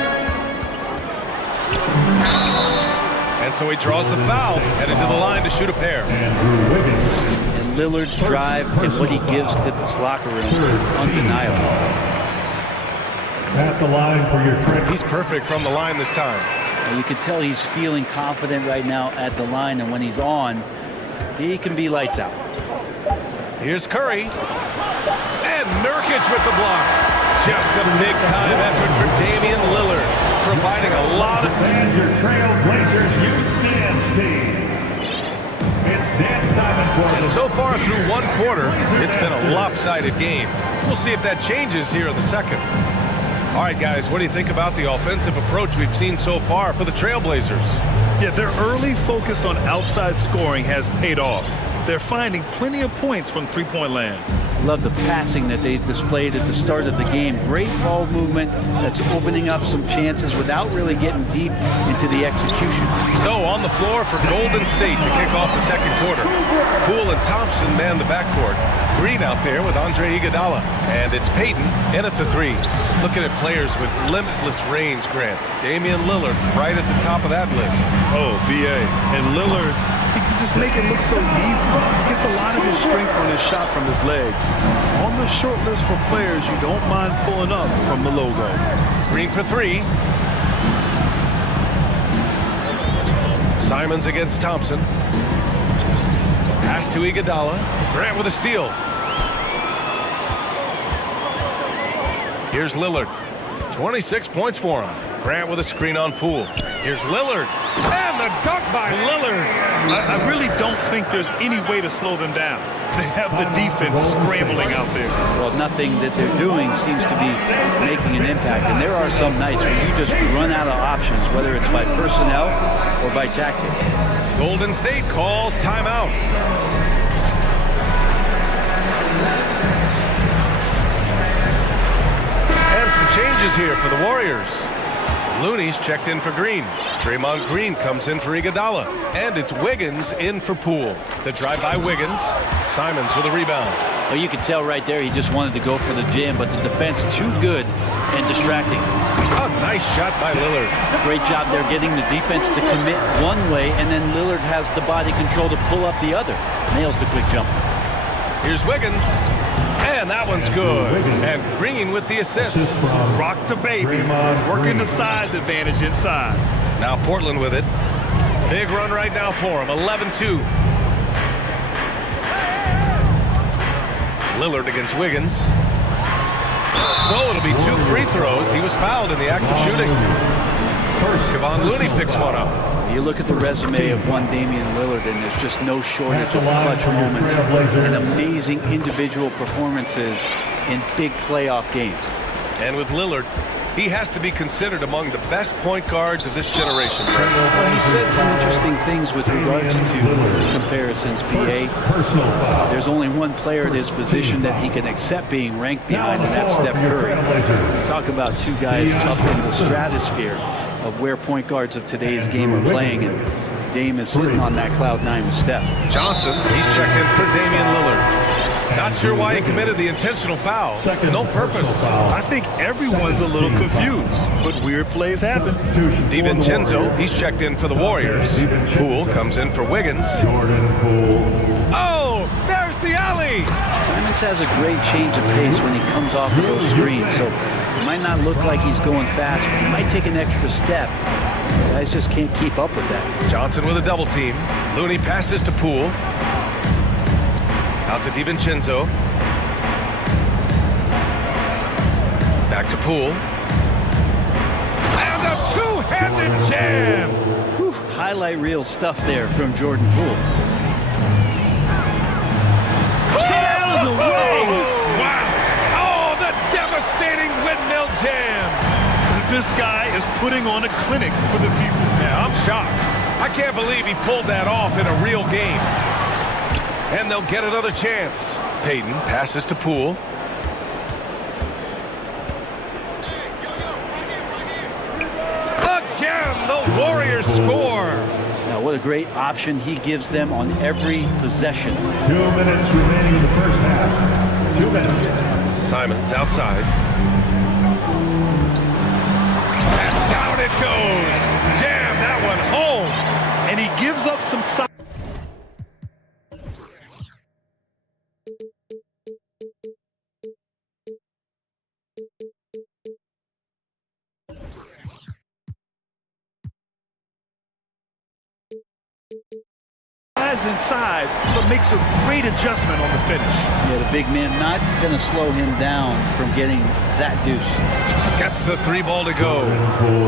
And so he draws the foul, headed to the line to shoot a pair. And Lillard's drive and what he gives to this locker room is undeniable. At the line for your trick. He's perfect from the line this time. And you can tell he's feeling confident right now at the line, and when he's on, he can be lights out. Here's Curry. And Nurkic with the block. Just a big-time effort for Damian Lillard, providing a lot of... And your Trailblazers youth dance team. It's dance time in Portland. And so far through one quarter, it's been a lopsided game. We'll see if that changes here in the second. All right, guys, what do you think about the offensive approach we've seen so far for the Trailblazers? Yeah, their early focus on outside scoring has paid off. They're finding plenty of points from three-point land. Love the passing that they displayed at the start of the game. Great ball movement that's opening up some chances without really getting deep into the execution. So on the floor for Golden State to kick off the second quarter. Poole and Thompson man the backcourt. Green out there with Andre Iguodala. And it's Payton in at the 3. Looking at players with limitless range, Grant. Damian Lillard right at the top of that list. Oh, B.A. And Lillard, he can just make it look so easy. He gets a lot of his strength on his shot from his legs. On the short list for players you don't mind pulling up from the logo. Green for 3. Simons against Thompson. Pass to Iguodala. Grant with a steal. Here's Lillard. 26 points for him. Grant with a screen on Poole. Here's Lillard. And the dunk by Lillard. I really don't think there's any way to slow them down. They have the defense scrambling out there. Well, nothing that they're doing seems to be making an impact. And there are some nights where you just run out of options, whether it's by personnel or by tactic. Golden State calls timeout. And some changes here for the Warriors. Looney's checked in for Green. Draymond Green comes in for Iguodala. And it's Wiggins in for Poole. The drive by Wiggins. Simons with a rebound. Well, you can tell right there he just wanted to go for the jam, but the defense too good and distracting. A nice shot by Lillard. Great job there getting the defense to commit one way, and then Lillard has the body control to pull up the other. Nails the quick jump. Here's Wiggins. And that one's good. And Green with the assist. Rock the baby. Working the size advantage inside. Now Portland with it. Big run right now for him. 11-2. Lillard against Wiggins. So it'll be 2 free throws. He was fouled in the act of shooting. Kevon Looney picks one up. You look at the resume of one Damian Lillard, and there's just no shortage of clutch moments and amazing individual performances in big playoff games. And with Lillard, he has to be considered among the best point guards of this generation. Well, he said some interesting things with regards to comparisons, PA. There's only one player at his position that he can accept being ranked behind, and that's Steph Curry. Talk about two guys up in the stratosphere of where point guards of today's game are playing, and Dame is sitting on that cloud 9 with Steph. Johnson, he's checked in for Damian Lillard. Not sure why he committed the intentional foul. No purpose. I think everyone's a little confused, but weird plays happen. DiVincenzo, he's checked in for the Warriors. Poole comes in for Wiggins. Oh, there's the alley! Simons has a great change of pace when he comes off of those screens, so it might not look like he's going fast, but he might take an extra step. Guys just can't keep up with that. Johnson with a double team. Looney passes to Poole. Out to DiVincenzo. Back to Poole. And a two-handed jam! Whew, highlight reel stuff there from Jordan Poole. Stay out of the way! Wow! Oh, the devastating windmill jam! This guy is putting on a clinic for the people. Yeah, I'm shocked. I can't believe he pulled that off in a real game. And they'll get another chance. Payton passes to Poole. Again, the Warriors score. Now, what a great option he gives them on every possession. 2 minutes remaining in the first half. 2 minutes. Simon's outside. And down it goes. Jam that one home. And he gives up some size. Inside, but makes a great adjustment on the finish. Yeah, the big man not going to slow him down from getting that deuce. Gets the 3 ball to go.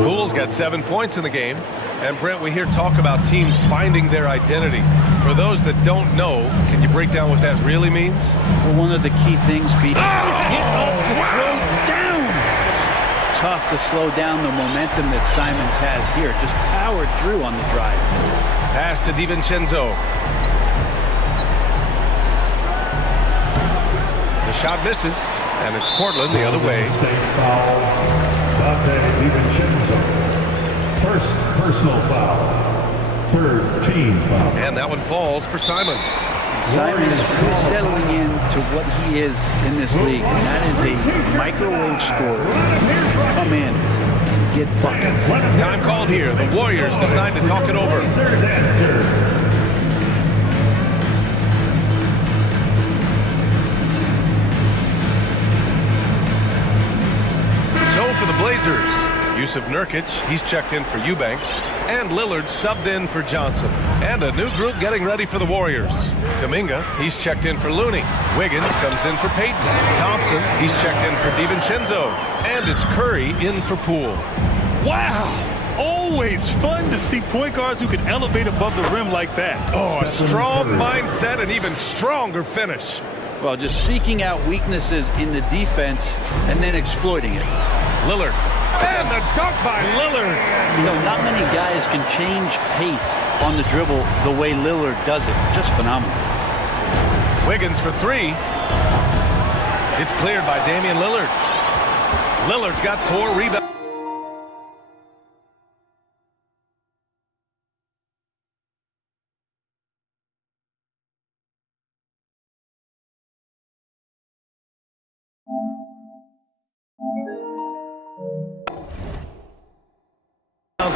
Poole's got 7 points in the game. And Brent, we hear talk about teams finding their identity. For those that don't know, can you break down what that really means? Well, one of the key things be get up to throw down. Tough to slow down the momentum that Simons has here. Just powered through on the drive. Pass to DiVincenzo. The shot misses, and it's Portland the other way. Foul. DiVincenzo. First personal foul. Third team foul. And that one falls for Simons. Simons is settling into what he is in this league, and that is a microwave scorer. Come in. Get buckets. Time called here. The Warriors decide to talk it over. So for the Blazers, Yusuf Nurkic, he's checked in for Eubanks, and Lillard subbed in for Johnson. And a new group getting ready for the Warriors. Kuminga, he's checked in for Looney. Wiggins comes in for Payton. Thompson, he's checked in for DiVincenzo. And it's Curry in for Poole. Wow! Always fun to see point guards who can elevate above the rim like that. Oh, a strong mindset and even stronger finish. Well, just seeking out weaknesses in the defense and then exploiting it. Lillard. And the dunk by Lillard. You know, not many guys can change pace on the dribble the way Lillard does it. Just phenomenal. Wiggins for 3. It's cleared by Damian Lillard. Lillard's got 4 rebounds.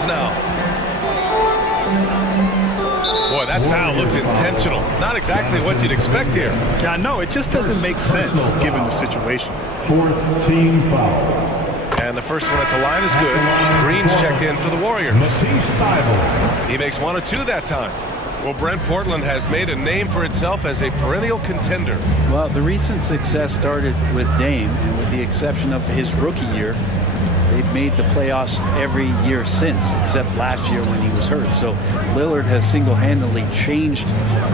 Now. Boy, that foul looked intentional. Not exactly what you'd expect here. Yeah, I know. It just doesn't make sense given the situation. Fourth team foul. And the first one at the line is good. Green's checked in for the Warriors. He makes 1 of 2 that time. Well, Brent, Portland has made a name for itself as a perennial contender. Well, the recent success started with Dame, and with the exception of his rookie year, they've made the playoffs every year since, except last year when he was hurt. So Lillard has single-handedly changed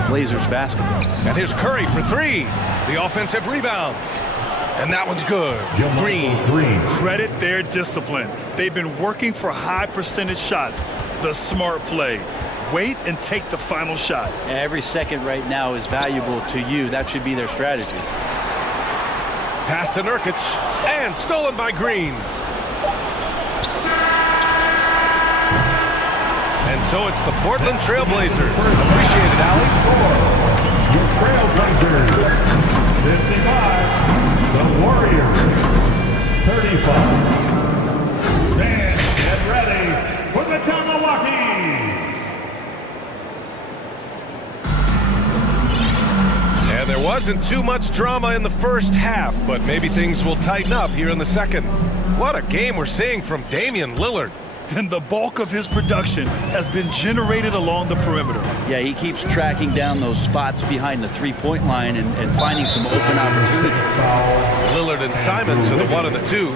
Blazers basketball. And here's Curry for 3. The offensive rebound. And that one's good. Green. Credit their discipline. They've been working for high percentage shots. The smart play. Wait and take the final shot. Every second right now is valuable to you. That should be their strategy. Pass to Nurkic. And stolen by Green. And so it's the Portland Trailblazers. Appreciate it, Allie. Your Trailblazers, 55. The Warriors, 35. Fans, get ready for the Jabberwocky. And there wasn't too much drama in the first half, but maybe things will tighten up here in the second. What a game we're seeing from Damian Lillard. And the bulk of his production has been generated along the perimeter. Yeah, he keeps tracking down those spots behind the three-point line and finding some open opportunities. Lillard and Simons are the 1 and the 2.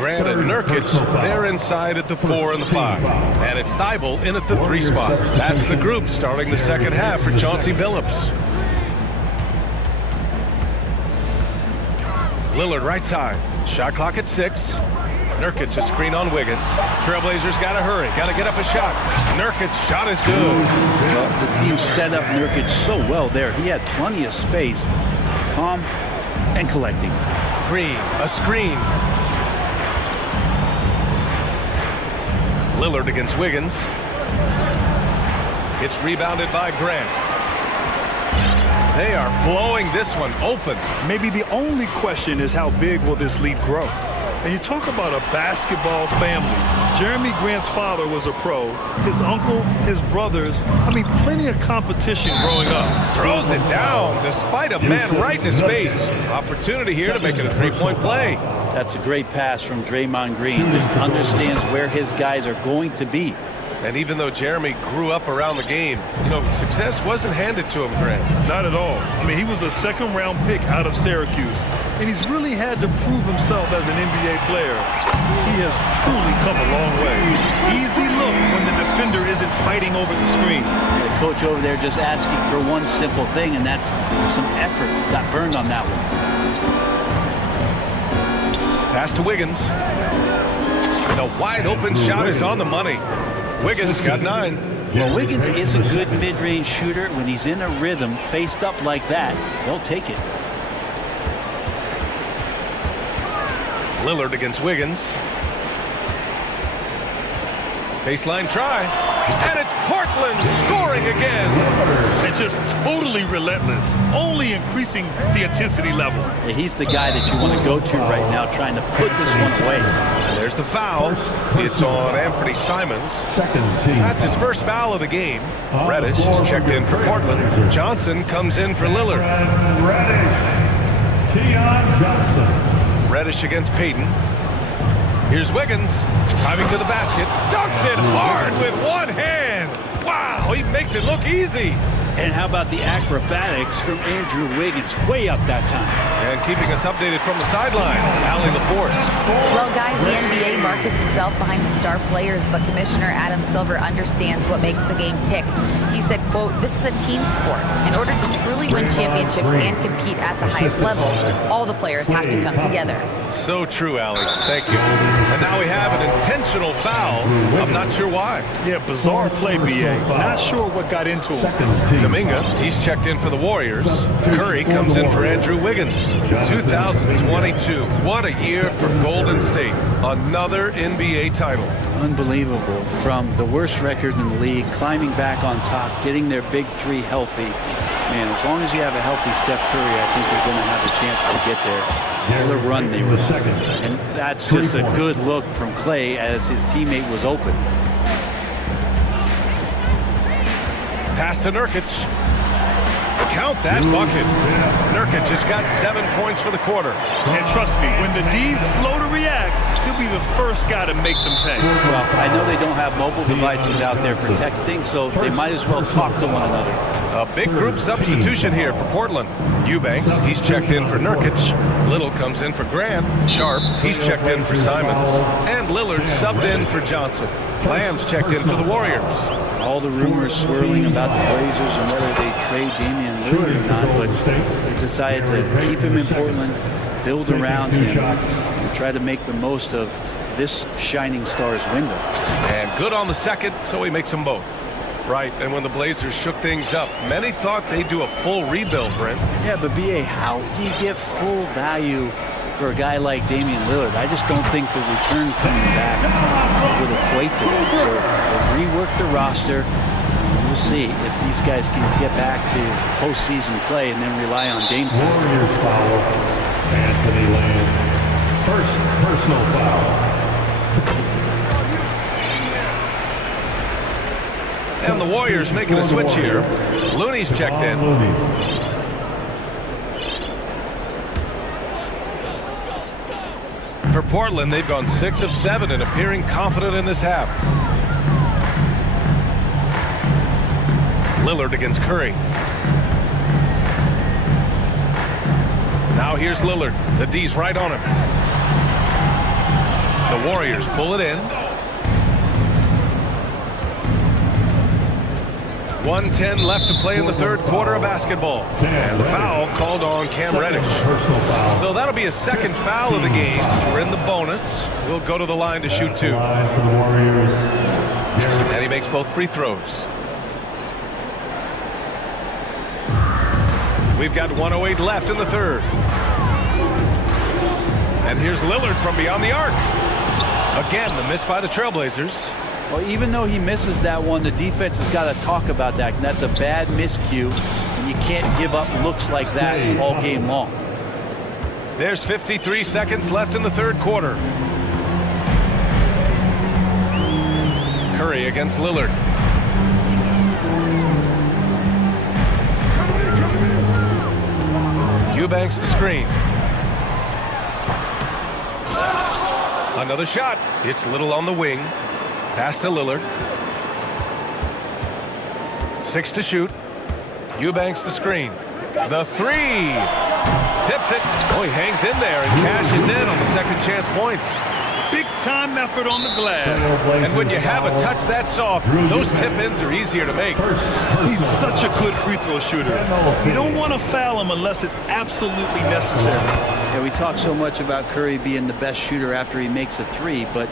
Grant and Nurkic, they're inside at the 4 and the 5. And it's Thibault in at the 3 spot. That's the group starting the second half for Chauncey Billups. Lillard right side. Shot clock at 6. Nurkic a screen on Wiggins. Trailblazers got to hurry. Got to get up a shot. Nurkic shot is good. Well, the team set up Nurkic so well there. He had plenty of space. Calm and collecting. Green, a screen. Lillard against Wiggins. It's rebounded by Grant. They are blowing this one open. Maybe the only question is how big will this lead grow? And you talk about a basketball family. Jeremy Grant's father was a pro. His uncle, his brothers. I mean, plenty of competition growing up. Throws it down despite a man right in his face. Opportunity here to make it a three-point play. That's a great pass from Draymond Green. Just understands where his guys are going to be. And even though Jeremy grew up around the game, success wasn't handed to him, Grant. Not at all. I mean, he was a second-round pick out of Syracuse. And he's really had to prove himself as an NBA player. He has truly come a long way. Easy look when the defender isn't fighting over the screen. The coach over there just asking for one simple thing, and that's some effort. Got burned on that one. Pass to Wiggins. The wide-open shot is on the money. Wiggins got 9. Well, Wiggins is a good mid-range shooter. When he's in a rhythm, faced up like that, he'll take it. Lillard against Wiggins. Baseline try. And it's Portland scoring again. And just totally relentless, only increasing the intensity level. Yeah, he's the guy that you want to go to right now, trying to put this one away. There's the foul. It's on Anthony Simons. That's his first foul of the game. Reddish is checked in for Portland. Johnson comes in for Lillard. Reddish against Payton. Here's Wiggins, driving to the basket, dunks it hard with one hand. Wow, he makes it look easy. And how about the acrobatics from Andrew Wiggins? Way up that time. And keeping us updated from the sideline, Allie LaForce. Well, guys, the NBA markets itself behind its star players, but Commissioner Adam Silver understands what makes the game tick. He said, quote, "This is a team sport. In order to truly win championships and compete at the highest level, all the players have to come together." So true, Allie. Thank you. And now we have an intentional foul. I'm not sure why. Yeah, bizarre play, BA. Not sure what got into him. Kuminga, he's checked in for the Warriors. Curry comes in for Andrew Wiggins. 2022. What a year for Golden State. Another NBA title. Unbelievable. From the worst record in the league, climbing back on top, getting their big 3 healthy. Man, as long as you have a healthy Steph Curry, I think you're going to have a chance to get there. The run they were. And that's just a good look from Clay as his teammate was open. Pass to Nurkic. Count that bucket. Nurkic has got 7 points for the quarter. And trust me, when the D's slow to react, he'll be the first guy to make them pay. Well, I know they don't have mobile devices out there for texting, so they might as well talk to one another. A big group substitution here for Portland. Eubanks, he's checked in for Nurkic. Little comes in for Grant. Sharp, he's checked in for Simons. And Lillard subbed in for Johnson. Lamb's checked in for the Warriors. All the rumors swirling about the Blazers and whether they trade Damian Lillard or not, but they decided to keep him in Portland, build around him, and try to make the most of this shining star's window. And good on the second, so he makes them both. Right, and when the Blazers shook things up, many thought they'd do a full rebuild, Brent. Yeah, but BA, how do you get full value for a guy like Damian Lillard? I just don't think the return coming back would equate to that. So they'll rework the roster. We'll see if these guys can get back to postseason play and then rely on Dame time. Warriors foul. Anthony Lamb. First personal foul. And the Warriors making a switch here. Looney's checked in. For Portland, they've gone 6 of 7 and appearing confident in this half. Lillard against Curry. Now here's Lillard. The D's right on him. The Warriors pull it in. 1:10 left to play in the third quarter of basketball. And the foul called on Cam Reddish. So that'll be a second foul of the game. We're in the bonus. We'll go to the line to shoot two. And he makes both free throws. We've got 1:08 left in the third. And here's Lillard from beyond the arc. Again, the miss by the Trailblazers. Well, even though he misses that one, the defense has got to talk about that. And that's a bad miscue, and you can't give up looks like that all game long. There's 53 seconds left in the third quarter. Curry against Lillard. Eubanks the screen. Another shot. It's Little on the wing. Pass to Lillard. 6 to shoot. Eubanks the screen. The three. Tips it. Oh, he hangs in there and cashes in on the second chance points. Big time effort on the glass. And when you have a touch that soft, those tip-ins are easier to make. He's such a good free throw shooter. You don't want to foul him unless it's absolutely necessary. Yeah, we talk so much about Curry being the best shooter after he makes a three, but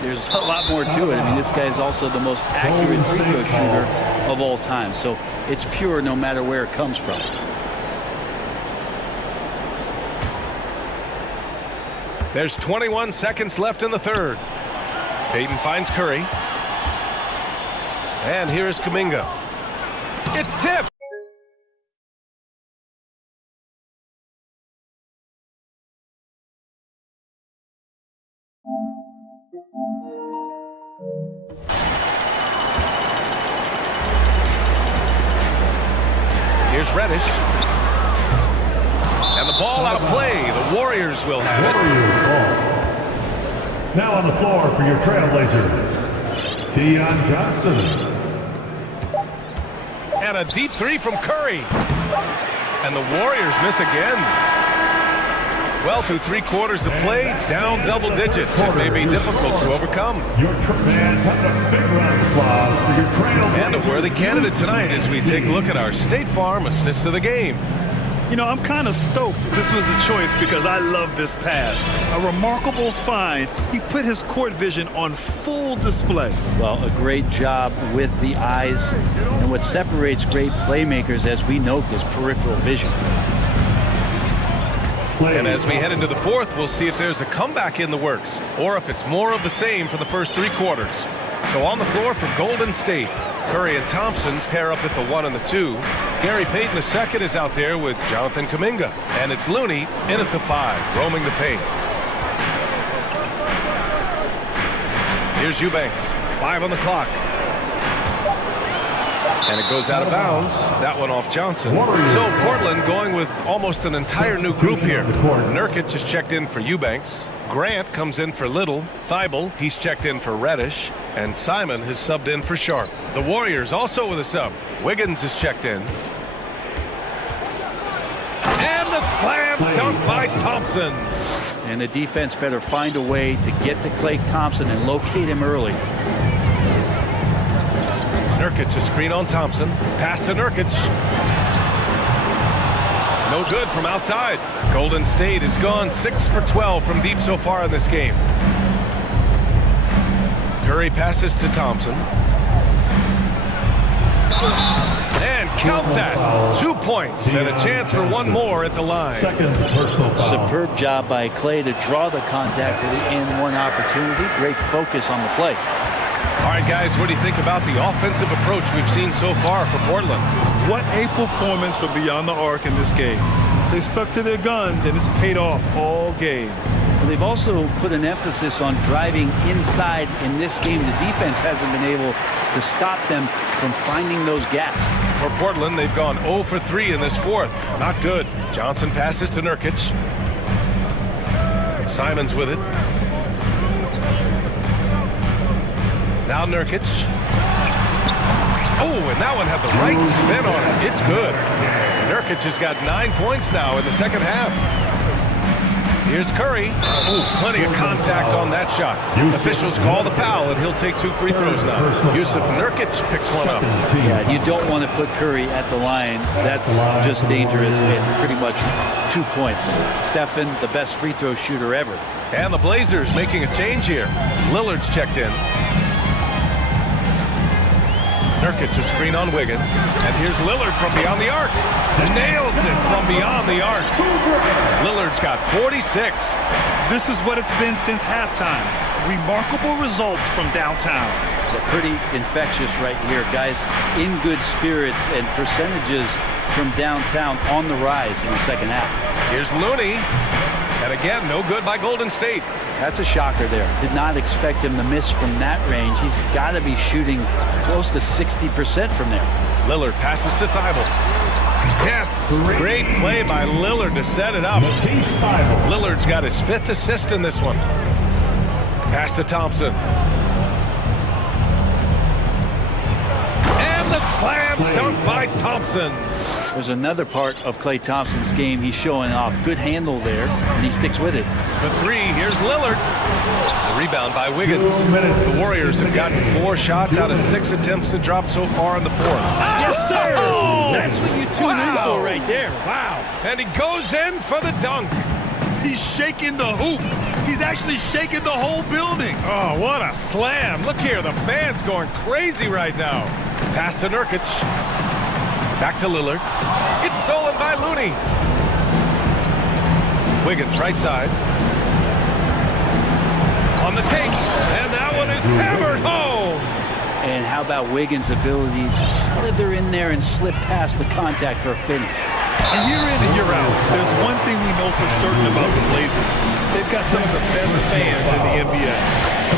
there's a lot more to it. I mean, this guy is also the most accurate free throw shooter of all time. So it's pure no matter where it comes from. There's 21 seconds left in the third. Payton finds Curry. And here's Kuminga. It's tipped. Here's Reddish. And the ball out of play. The Warriors will have it. Now on the floor for your Trailblazers, Keon Johnson. And a deep three from Curry. And the Warriors miss again. Well, through 3 quarters of play, down double digits. It may be difficult to overcome. Man, have a big round of applause for your Trailblazers. And a worthy candidate tonight as we take a look at our State Farm assist of the game. You know, I'm kind of stoked this was a choice because I love this pass. A remarkable find. He put his court vision on full display. Well, a great job with the eyes. And what separates great playmakers, as we note, is peripheral vision. And as we head into the fourth, we'll see if there's a comeback in the works or if it's more of the same for the first 3 quarters. So on the floor for Golden State, Curry and Thompson pair up at the 1 and the 2. Gary Payton II is out there with Jonathan Kuminga. And it's Looney in at the 5, roaming the paint. Here's Eubanks, 5 on the clock. And it goes out of bounds. That one off Johnson. So Portland going with almost an entire new group here. Nurkic has checked in for Eubanks. Grant comes in for Little. Thibault, he's checked in for Reddish. And Simon has subbed in for Sharp. The Warriors also with a sub. Wiggins is checked in. And the slam dunk by Thompson. And the defense better find a way to get to Klay Thompson and locate him early. Nurkic, a screen on Thompson. Pass to Nurkic. No good from outside. Golden State has gone 6 for 12 from deep so far in this game. Curry passes to Thompson. And count that. 2 points and a chance for one more at the line. Superb job by Klay to draw the contact for the N1 opportunity. Great focus on the play. All right, guys, what do you think about the offensive approach we've seen so far for Portland? What a performance for Beyond the Arc in this game. They stuck to their guns, and it's paid off all game. Well, they've also put an emphasis on driving inside in this game. The defense hasn't been able to stop them from finding those gaps. For Portland, they've gone 0 for 3 in this fourth. Not good. Johnson passes to Nurkic. Simon's with it. Now Nurkic. Oh, and that one had the right spin on it. It's good. Nurkic has got 9 points now in the second half. Here's Curry. Ooh, plenty of contact on that shot. Officials call the foul, and he'll take 2 free throws now. Yusuf Nurkic picks one up. Yeah, you don't want to put Curry at the line. That's just dangerous, and pretty much 2 points. Stephen, the best free throw shooter ever. And the Blazers making a change here. Lillard's checked in. Nurkic a screen on Wiggins. And here's Lillard from beyond the arc. Nails it from beyond the arc. Lillard's got 46. This is what it's been since halftime. Remarkable results from downtown. They're pretty infectious right here, guys. In good spirits and percentages from downtown on the rise in the second half. Here's Looney. And again, no good by Golden State. That's a shocker there. Did not expect him to miss from that range. He's got to be shooting close to 60% from there. Lillard passes to Thibault. Yes, great play by Lillard to set it up. Lillard's got his 5th assist in this one. Pass to Thompson. And the slam dunk by Thompson. There's another part of Klay Thompson's game he's showing off. Good handle there, and he sticks with it. For 3, here's Lillard. The rebound by Wiggins. The Warriors have gotten 4 shots out of 6 attempts to drop so far in the 4th. Yes, sir! Oh! That's what you tune in for right there. Wow. And he goes in for the dunk. He's shaking the hoop. He's actually shaking the whole building. Oh, what a slam. Look here, the fans going crazy right now. Pass to Nurkic. Back to Lillard. It's stolen by Looney. Wiggins right side. On the take. And that one is hammered home. And how about Wiggins' ability to slither in there and slip past the contact for a finish? And year in and year out, there's one thing we know for certain about the Blazers. They've got some of the best fans in the NBA.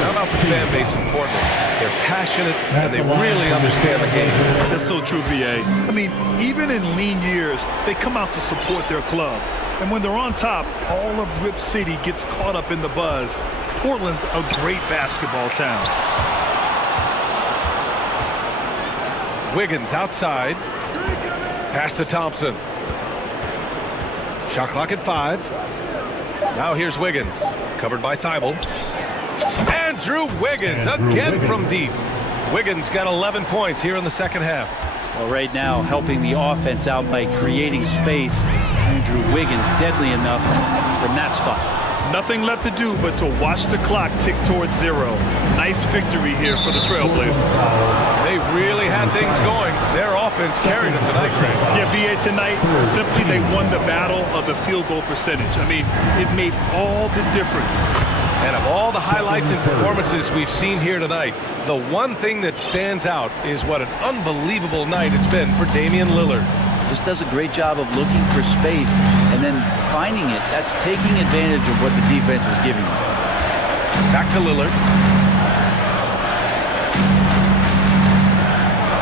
How about the fan base in Portland? They're passionate and they really understand the game. That's so true, VA. I mean, even in lean years, they come out to support their club. And when they're on top, all of Rip City gets caught up in the buzz. Portland's a great basketball town. Wiggins outside. Pass to Thompson. Shot clock at 5. Now here's Wiggins. Covered by Thibault. Andrew Wiggins again from deep. Wiggins got 11 points here in the second half. Well, right now, helping the offense out by creating space. Andrew Wiggins deadly enough from that spot. Nothing left to do but to watch the clock tick towards 0. Nice victory here for the Trailblazers. They really had things going. Their offense carried them tonight, Greg. Yeah, BA, tonight, simply they won the battle of the field goal percentage. I mean, it made all the difference. And of all the highlights and performances we've seen here tonight, the one thing that stands out is what an unbelievable night it's been for Damian Lillard. Just does a great job of looking for space and then finding it. That's taking advantage of what the defense is giving him. Back to Lillard.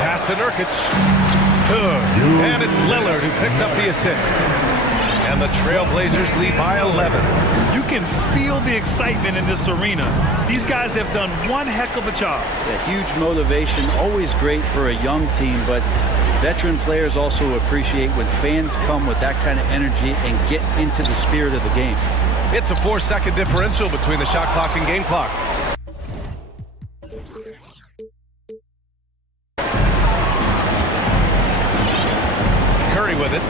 Pass to Nurkic. And it's Lillard who picks up the assist. And the Trailblazers lead by 11. You can feel the excitement in this arena. These guys have done one heck of a job. Yeah, huge motivation, always great for a young team, but veteran players also appreciate when fans come with that kind of energy and get into the spirit of the game. It's a 4-second differential between the shot clock and game clock. Curry with it.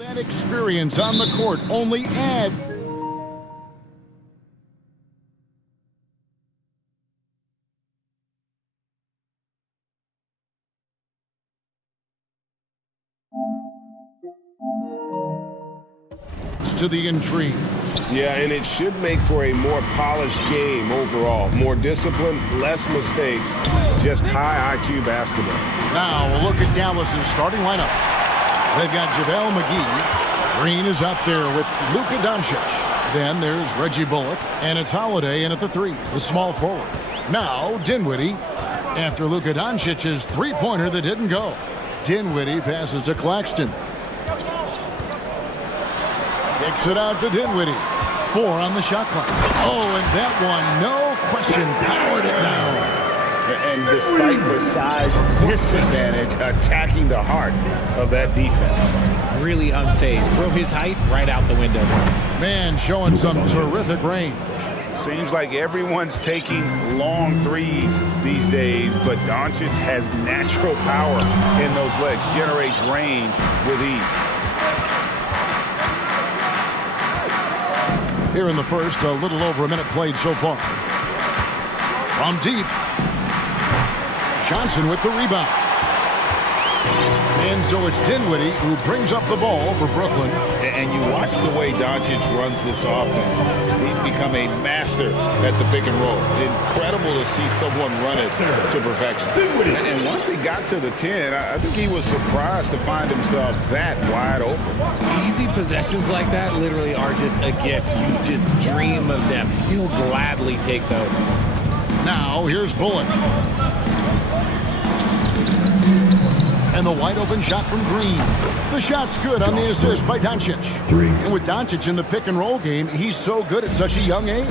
That experience on the court only add. To the intrigue. Yeah, and it should make for a more polished game overall. More discipline, less mistakes, just high IQ basketball. Now we'll look at Dallas's starting lineup. They've got JaVale McGee. Green is out there with Luka Doncic. Then there's Reggie Bullock, and it's Holiday in at the 3, the small forward. Now Dinwiddie, after Luka Doncic's three-pointer that didn't go. Dinwiddie passes to Claxton. Kicks it out to Dinwiddie. 4 on the shot clock. Oh, and that one, no question, powered it down. And despite the size disadvantage, attacking the heart of that defense. Really unfazed. Throw his height right out the window. Man showing some terrific range. Seems like everyone's taking long threes these days, but Doncic has natural power in those legs, generates range with ease. Here in the first, a little over a minute played so far. From deep, Johnson with the rebound. And so it's Dinwiddie who brings up the ball for Brooklyn. And you watch the way Doncic runs this offense. He's become a master at the pick and roll. Incredible to see someone run it to perfection. And once he got to the 10, I think he was surprised to find himself that wide open. Easy possessions like that literally are just a gift. You just dream of them. You'll gladly take those. Now here's Bullock. And the wide open shot from Green. The shot's good on the assist by Doncic. And with Doncic in the pick and roll game, he's so good at such a young age.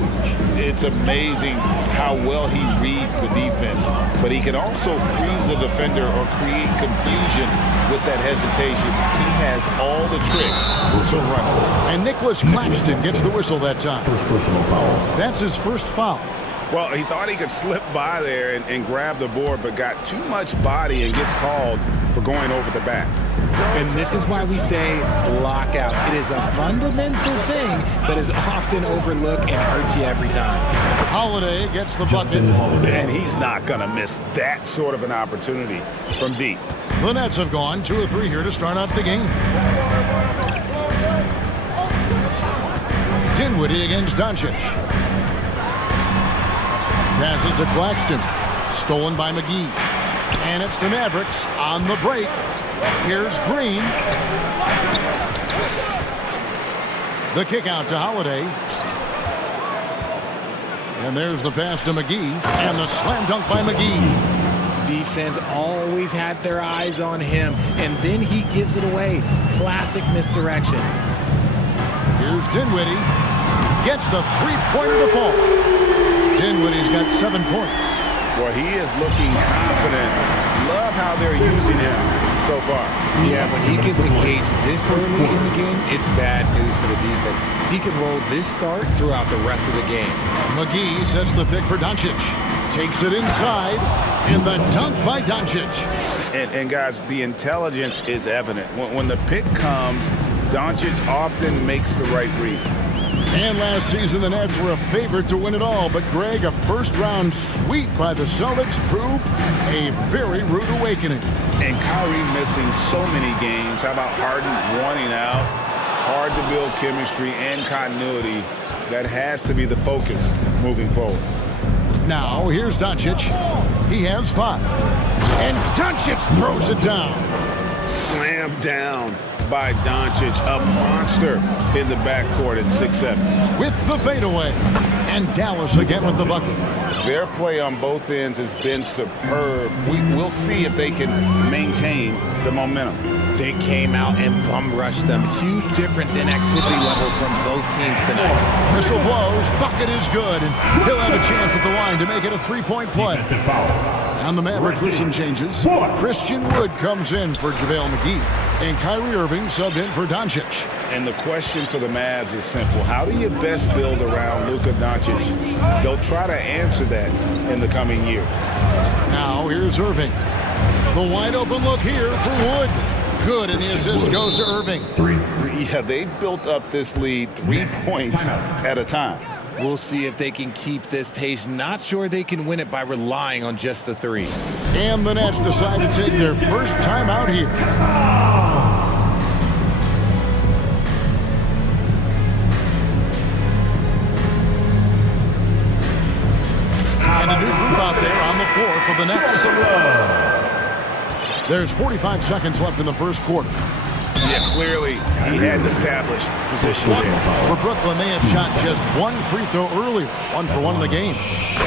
It's amazing how well he reads the defense, but he can also freeze the defender or create confusion with that hesitation. He has all the tricks to run. And Nicholas Claxton gets the whistle that time. First personal foul. That's his first foul. Well, he thought he could slip by there and grab the board, but got too much body and gets called for going over the back. And this is why we say lockout. It is a fundamental thing that is often overlooked and hurts you every time. Holiday gets the bucket. And he's not going to miss that sort of an opportunity from deep. The Nets have gone 2 of 3 here to start out the game. Dinwiddie against Doncic. Passes to Claxton. Stolen by McGee. And it's the Mavericks on the break. Here's Green. The kick out to Holiday. And there's the pass to McGee. And the slam dunk by McGee. Defense always had their eyes on him. And then he gives it away. Classic misdirection. Here's Dinwiddie. Gets the three-pointer to fall. Dinwiddie's got 7 points. Well, he is looking confident. Love how they're using him so far. Yeah, when he gets engaged this early in the game, it's bad news for the defense. He can roll this start throughout the rest of the game. McGee sets the pick for Doncic. Takes it inside, and the dunk by Doncic. And guys, the intelligence is evident. When the pick comes, Doncic often makes the right read. And last season, the Nets were a favorite to win it all. But, Greg, a first-round sweep by the Celtics proved a very rude awakening. And Kyrie missing so many games. How about Harden wanting out? Hard to build chemistry and continuity. That has to be the focus moving forward. Now, here's Doncic. He has 5. And Doncic throws it down. Slammed down by Doncic, a monster in the backcourt at 6'7". With the fadeaway. And Dallas again with the bucket. Their play on both ends has been superb. We'll see if they can maintain the momentum. They came out and bum rushed them. Huge difference in activity level from both teams tonight. Whistle blows, bucket is good, and he'll have a chance at the line to make it a 3-point play. And the Mavericks with some changes. Christian Wood comes in for JaVale McGee, and Kyrie Irving subbed in for Doncic. And the question for the Mavs is simple. How do you best build around Luka Doncic? They'll try to answer that in the coming years. Now here's Irving. The wide open look here for Wood. Good, and the assist goes to Irving. Yeah, they've built up this lead 3 points at a time. We'll see if they can keep this pace. Not sure they can win it by relying on just the three. And the Nets decide to take their first time out here. And a new group out there on the floor for the Nets. There's 45 seconds left in the first quarter. Yeah, clearly he had an established position there. For Brooklyn, they have shot just one free throw earlier, 1 for 1 in the game.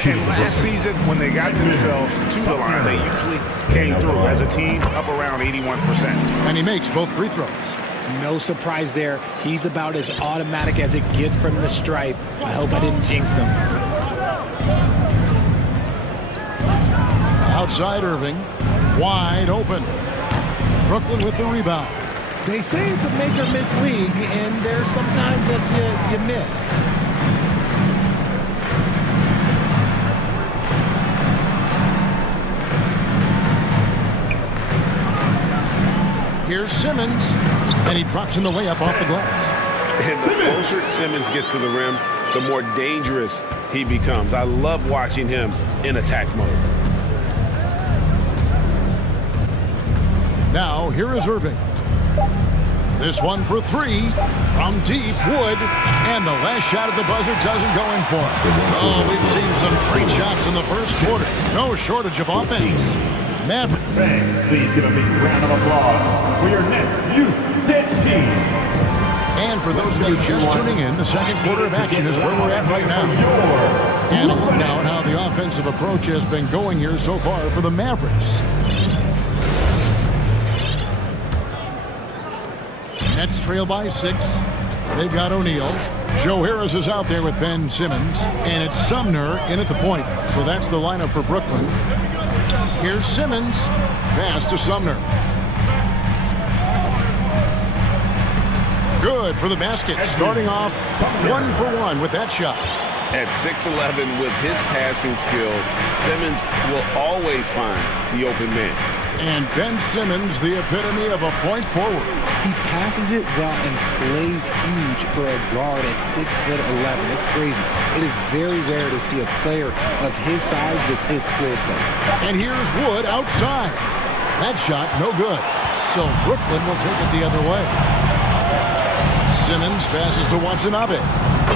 And last season, when they got themselves to the line, they usually came through as a team up around 81%. And he makes both free throws. No surprise there. He's about as automatic as it gets from the stripe. I hope I didn't jinx him. Outside Irving, wide open. Brooklyn with the rebound. They say it's a make-or-miss league, and there's sometimes that you miss. Here's Simmons, and he drops in the layup off the glass. And the closer Simmons gets to the rim, the more dangerous he becomes. I love watching him in attack mode. Now, here is Irving. This one for 3 from deep. Wood, and the last shot at the buzzer doesn't go in for it. Oh, we've seen some great shots in the first quarter. No shortage of offense. Maverick. Fans, please give a big round of applause for your next youth team. And for those of you just tuning in, the second quarter of action is where we're at right now. And a look now at how the offensive approach has been going here so far for the Mavericks. Nets trail by 6. They've got O'Neal. Joe Harris is out there with Ben Simmons. And it's Sumner in at the point. So that's the lineup for Brooklyn. Here's Simmons. Pass to Sumner. Good for the basket. Starting off 1 for 1 with that shot. At 6'11", with his passing skills, Simmons will always find the open man. And Ben Simmons, the epitome of a point forward. He passes it well and plays huge for a guard at 6'11". It's crazy. It is very rare to see a player of his size with his skill set. And here's Wood outside. That shot, no good. So Brooklyn will take it the other way. Simmons passes to Watanabe.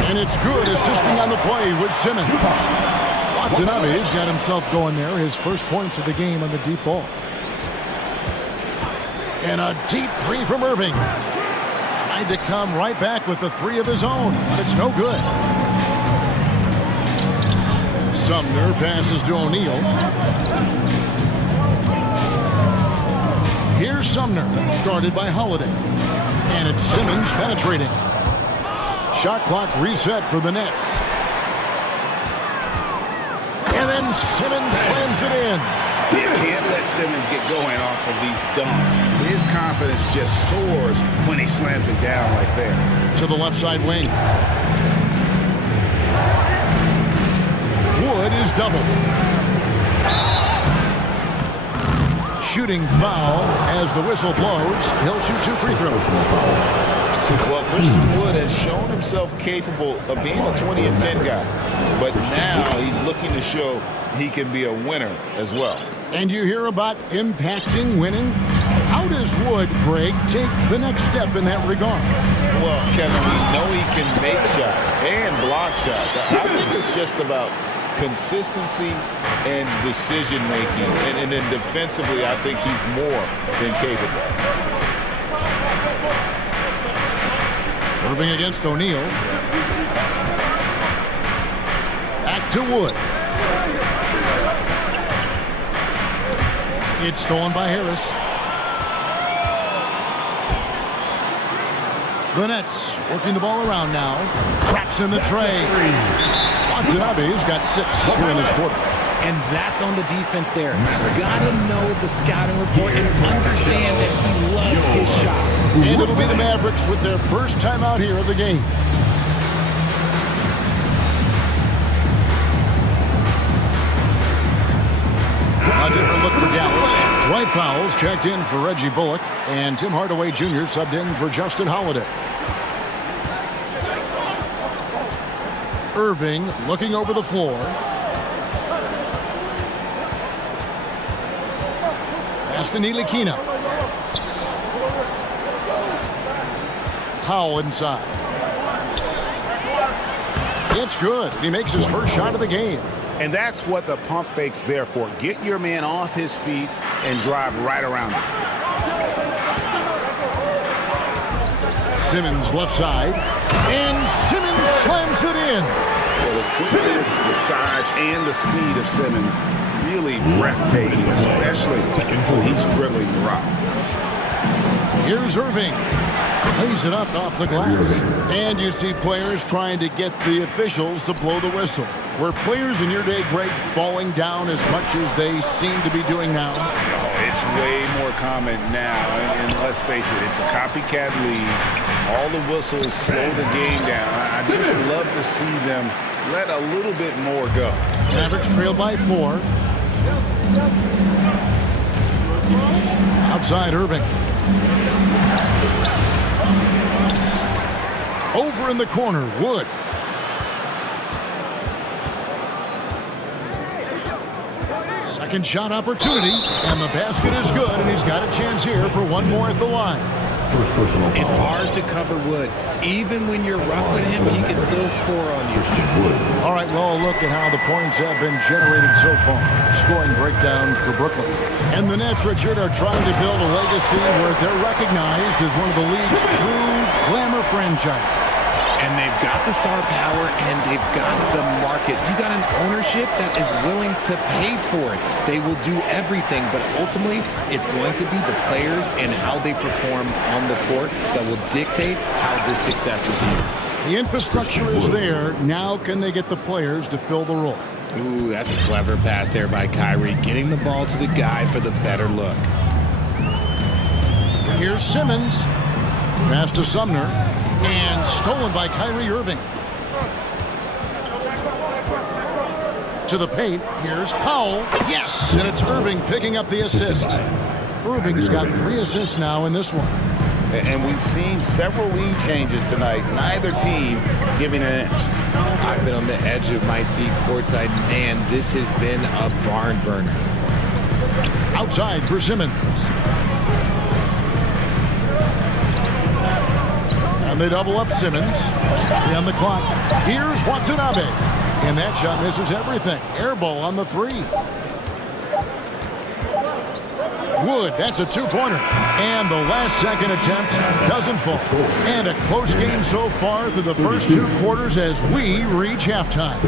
And it's good, assisting on the play with Simmons. Watanabe's got himself going there. His first points of the game on the deep ball. And a deep three from Irving. Tried to come right back with the 3 of his own. It's no good. Sumner passes to O'Neal. Here's Sumner, guarded by Holiday. And it's Simmons penetrating. Shot clock reset for the Nets. And then Simmons slams it in. You can't let Simmons get going off of these dunks. His confidence just soars when he slams it down like that. To the left side wing. Wood is doubled. Shooting foul as the whistle blows. He'll shoot 2 free throws. Well, Christian Wood has shown himself capable of being a 20 and 10 guy. But now he's looking to show he can be a winner as well. And you hear about impacting winning? How does Wood, Greg, take the next step in that regard? Well, Kevin, we know he can make shots and block shots. I think it's just about consistency and decision-making. And then defensively, I think he's more than capable. Irving against O'Neal. Back to Wood. It's stolen by Harris. The Nets working the ball around now. Traps in the tray. Watanabe's got 6 here in this quarter. And that's on the defense there. Gotta know the scouting report and understand that he loves his shot. And it'll be the Mavericks with their first time out here of the game. A different look for Dallas. Dwight Powell's checked in for Reggie Bullock, and Tim Hardaway Jr. subbed in for Justin Holiday. Irving looking over the floor. Pass to Ntilikina. Powell inside. It's good. He makes his first shot of the game. And that's what the pump fake's there for. Get your man off his feet and drive right around him. Simmons left side. And Simmons slams it in. Well, the quickness, the size, and the speed of Simmons really breathtaking, especially when he's dribbling the rock. Here's Irving. Lays it up off the glass. And you see players trying to get the officials to blow the whistle. Were players in your day, Greg, falling down as much as they seem to be doing now? It's way more common now, and let's face it, it's a copycat league. All the whistles slow the game down. I just love to see them let a little bit more go. Mavericks trail by 4. Outside Irving. Over in the corner, Wood. Second shot opportunity, and the basket is good, and he's got a chance here for one more at the line. It's hard to cover Wood. Even when you're rough with him, he can still score on you. All right, well, look at how the points have been generated so far. Scoring breakdown for Brooklyn. And the Nets, Richard, are trying to build a legacy where they're recognized as one of the league's true glamour franchises. And they've got the star power, and they've got the market. You got an ownership that is willing to pay for it. They will do everything, but ultimately, it's going to be the players and how they perform on the court that will dictate how this success is viewed. The infrastructure is there. Now can they get the players to fill the role? Ooh, that's a clever pass there by Kyrie, getting the ball to the guy for the better look. Here's Simmons. Pass to Sumner. And stolen by Kyrie Irving. To the paint. Here's Powell. Yes! And it's Irving picking up the assist. Irving's got 3 assists now in this one. And we've seen several lead changes tonight. Neither team giving an inch. I've been on the edge of my seat courtside. Man, this has been a barn burner. Outside for Simmons. And they double up Simmons. On the clock. Here's Watanabe. And that shot misses everything. Air ball on the 3. Wood, that's a 2-pointer. And the last second attempt doesn't fall. And a close game so far through the first 2 quarters as we reach halftime.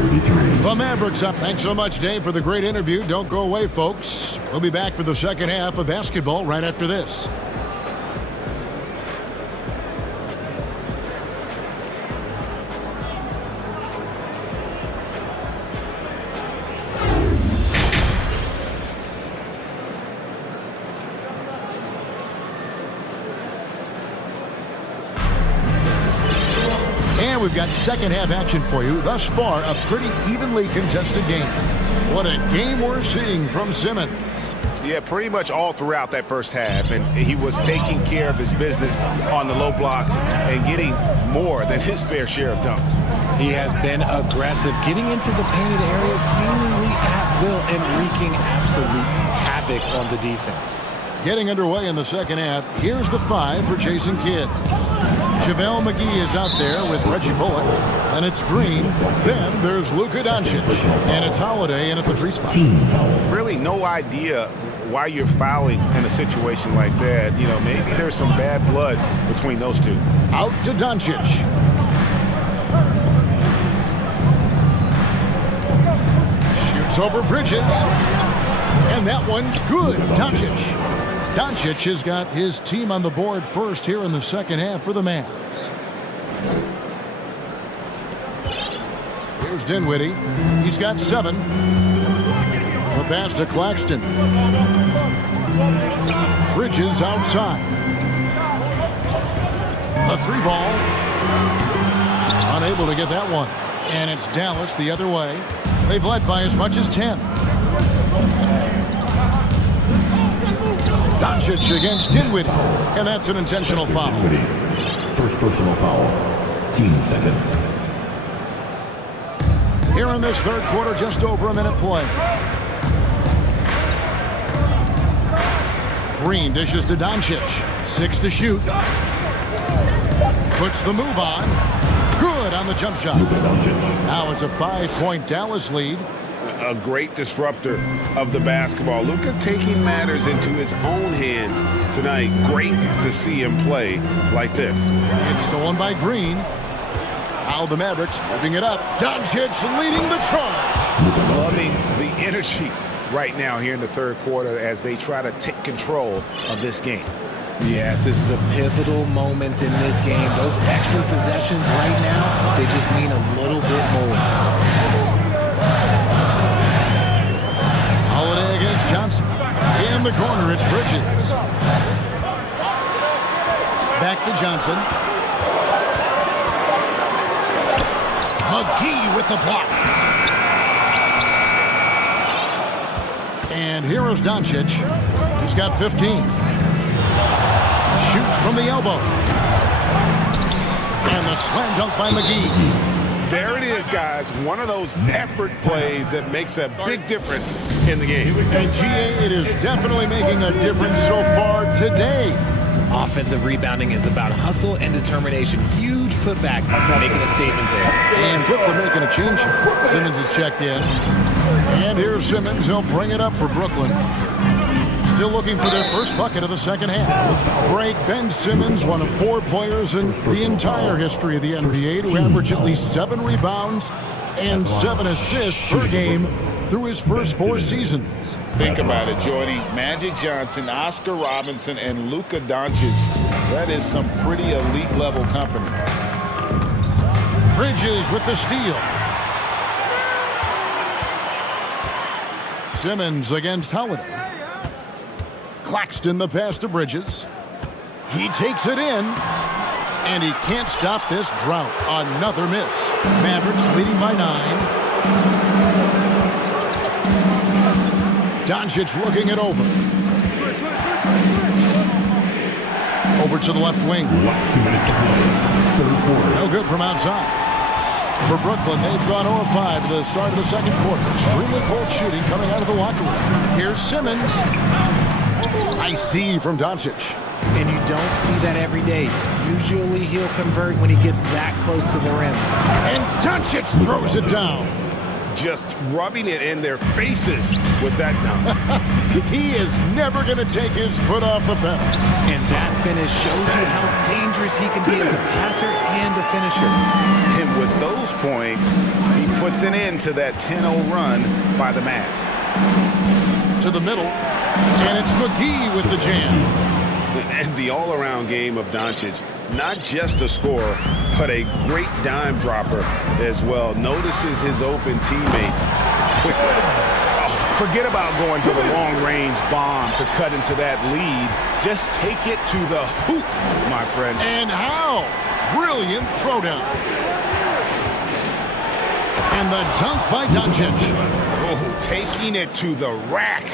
The Mavericks up. Thanks so much, Dave, for the great interview. Don't go away, folks. We'll be back for the second half of basketball right after this. We've got second half action for you. Thus far, a pretty evenly contested game. What a game we're seeing from Simmons. Yeah, pretty much all throughout that first half. And he was taking care of his business on the low blocks and getting more than his fair share of dunks. He has been aggressive, getting into the painted area seemingly at will and wreaking absolute havoc on the defense. Getting underway in the second half. Here's the 5 for Jason Kidd. JaVale McGee is out there with Reggie Bullock. And it's Green. Then there's Luka Doncic. And it's Holiday in at the 3 spot. Really no idea why you're fouling in a situation like that. You know, maybe there's some bad blood between those two. Out to Doncic. Shoots over Bridges. And that one's good. Doncic has got his team on the board first here in the second half for the Mavs. Here's Dinwiddie. He's got 7. The pass to Claxton. Bridges outside. A 3-ball. Unable to get that one. And it's Dallas the other way. They've led by as much as 10. Doncic against Dinwiddie, and that's an intentional foul. First personal foul. 10 seconds. Here in this third quarter, just over a minute play. Green dishes to Doncic. 6 to shoot. Puts the move on. Good on the jump shot. Now it's a 5-point Dallas lead. A great disruptor of the basketball. Luka taking matters into his own hands tonight. Great to see him play like this. It's stolen by Green. Now the Mavericks moving it up. Doncic leading the charge. Loving the energy right now here in the third quarter as they try to take control of this game. Yes, this is a pivotal moment in this game. Those extra possessions right now, they just mean a little bit more. Holiday against Johnson. In the corner, it's Bridges. Back to Johnson. McGee with the block. And here is Doncic. He's got 15. Shoots from the elbow. And the slam dunk by McGee. There it is, guys. One of those effort plays that makes a big difference in the game. And GA, it is definitely making a difference so far today. Offensive rebounding is about hustle and determination. Huge putback, making a statement there. And Brooklyn making a change here. Simmons is checked in. And here's Simmons. He'll bring it up for Brooklyn. Still looking for their first bucket of the second half. Break. Ben Simmons, one of 4 players in the entire history of the NBA to average at least 7 rebounds and 7 assists per game through his first 4 seasons. Think about it, Jordy. Magic Johnson, Oscar Robinson, and Luka Doncic. That is some pretty elite level company. Bridges with the steal. Simmons against Holiday. Claxton the pass to Bridges. He takes it in. And he can't stop this drought. Another miss. Mavericks leading by 9. Doncic looking it over. Over to the left wing. No good from outside. For Brooklyn, they've gone 0-5 at the start of the second quarter. Extremely cold shooting coming out of the locker room. Here's Simmons. Nice D from Doncic. And you don't see that every day. Usually he'll convert when he gets that close to the rim. And Doncic throws it down. Just rubbing it in their faces with that dunk. He is never going to take his foot off the pedal. And that finish shows you how dangerous he can be as a passer and a finisher. And with those points, he puts an end to that 10-0 run by the Mavs. To the middle, and it's McGee with the jam. And the all-around game of Doncic, not just a scorer, but a great dime dropper as well. Notices his open teammates quickly. Forget about going for the long-range bomb to cut into that lead. Just take it to the hoop, my friend. And how? Brilliant throwdown. And the dunk by Doncic. Oh, taking it to the rack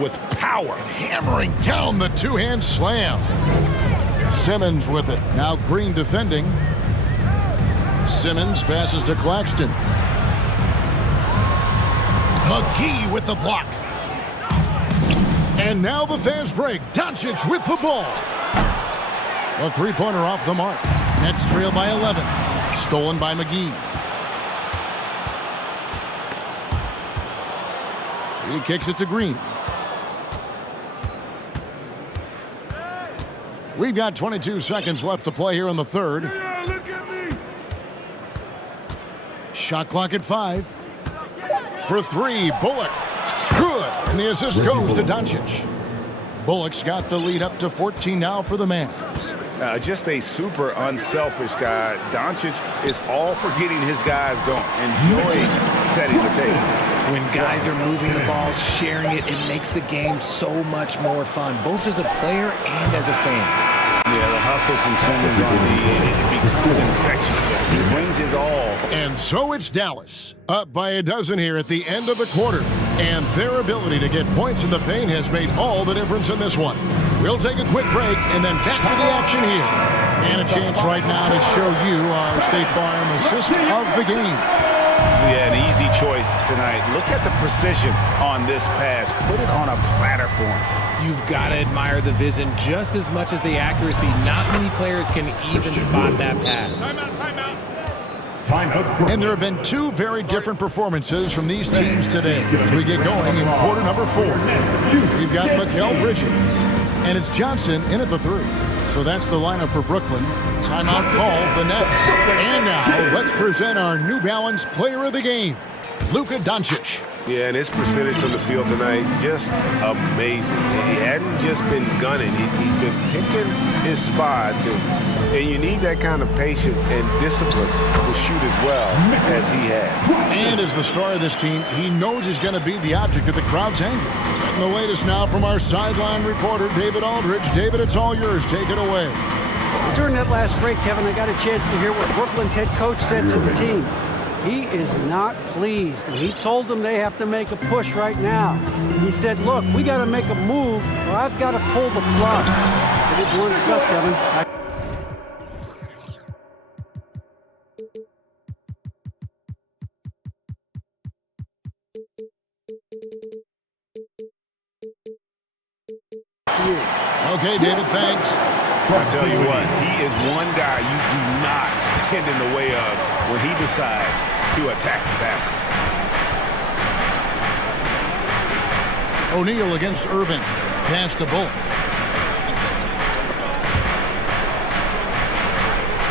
with power. Hammering down the two-hand slam. Simmons with it. Now Green defending. Simmons passes to Claxton. McGee with the block. And now the fast break. Doncic with the ball. A three-pointer off the mark. Nets trail by 11. Stolen by McGee. He kicks it to Green. We've got 22 seconds left to play here in the third. Look at me. Shot clock at 5. For 3, Bullock. Good. And the assist goes to Doncic. Bullock's got the lead up to 14 now for the Mavs. Just a super unselfish guy. Doncic is all for getting his guys going. Enjoys setting the table. When guys are moving the ball, sharing it, it makes the game so much more fun, both as a player and as a fan. Yeah, the hustle from Simmons on it becomes infectious. He brings his all. And so it's Dallas, up by a dozen here at the end of the quarter. And their ability to get points in the paint has made all the difference in this one. We'll take a quick break and then back to the action here. And a chance right now to show you our State Farm assist of the game. Yeah, an easy choice tonight. Look at the precision on this pass. Put it on a platter for him. You've got to admire the vision just as much as the accuracy. Not many players can even spot that pass. And there have been two very different performances from these teams today as we get going in quarter number 4. We've got Mikal Bridges, and it's Johnson in at the 3. So that's the lineup for Brooklyn. Timeout called, the Nets. And now let's present our New Balance player of the game, Luka Doncic. Yeah, and his percentage from the field tonight, just amazing. He hadn't just been gunning. He's been picking his spots, and you need that kind of patience and discipline to shoot as well as he had. And as the star of this team, he knows he's going to be the object of the crowd's anger. And the latest now from our sideline reporter, David Aldridge. David, it's all yours. Take it away. During that last break, Kevin, I got a chance to hear what Brooklyn's head coach said to the team. He is not pleased, and he told them they have to make a push right now. He said, look, we got to make a move, or I've got to pull the plug. Pretty blunt stuff, Kevin. Okay, David, thanks. I tell you what, he is one guy you do not stand in the way of when he decides to attack the basket. O'Neal against Irving. Pass to Bullock.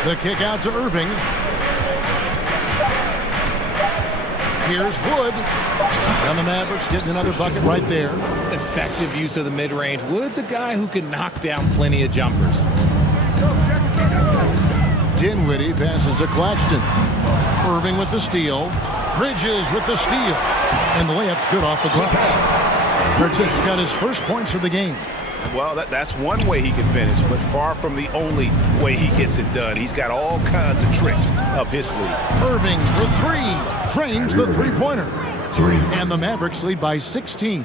The kick out to Irving. Here's Wood. And the Mavericks getting another bucket right there. Effective use of the mid-range. Wood's a guy who can knock down plenty of jumpers. Dinwiddie passes to Claxton. Irving with the steal. Bridges with the steal. And the layup's good off the glass. Bridges got his first points of the game. Well, that's one way he can finish, but far from the only way he gets it done. He's got all kinds of tricks up his sleeve. Irving for 3. Drains the three-pointer. And the Mavericks lead by 16.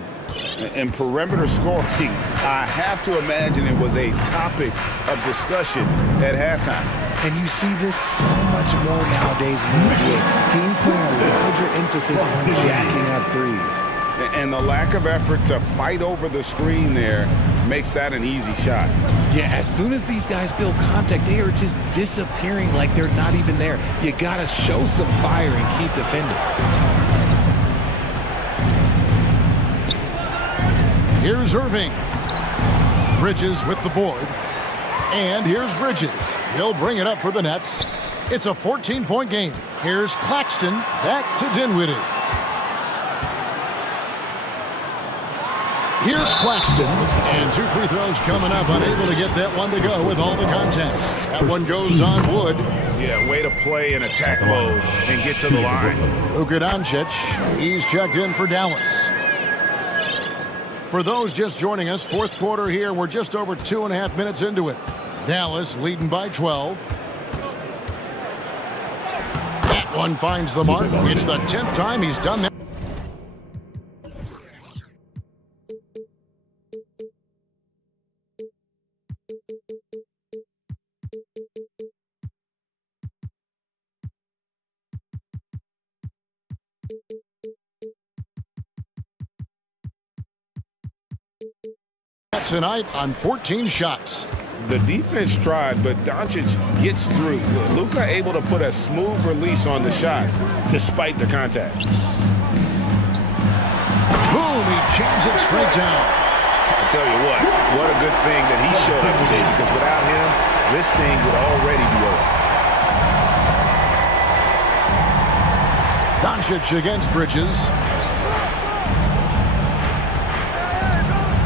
And perimeter scoring, I have to imagine it was a topic of discussion at halftime. And you see this so much more nowadays in the NBA. Teams putting a larger emphasis on jacking up threes. And the lack of effort to fight over the screen there makes that an easy shot. Yeah, as soon as these guys feel contact, they are just disappearing like they're not even there. You got to show some fire and keep defending. Here's Irving. Bridges with the board. And here's Bridges. He'll bring it up for the Nets. It's a 14-point game. Here's Claxton. Back to Dinwiddie. Here's Claxton. And 2 free throws coming up. Unable to get that one to go with all the contact. That one goes on Wood. Yeah, way to play in attack mode and get to the line. Luka Doncic. He's checked in for Dallas. For those just joining us, fourth quarter here. We're just over 2.5 minutes into it. Dallas leading by 12. That one finds the mark. It's the 10th time he's done that. Tonight on 14 shots. The defense tried, but Doncic gets through. Luka able to put a smooth release on the shot despite the contact. Boom, he jams it straight down. I tell you what a good thing that he showed up today, because without him, this thing would already be over. Doncic against Bridges.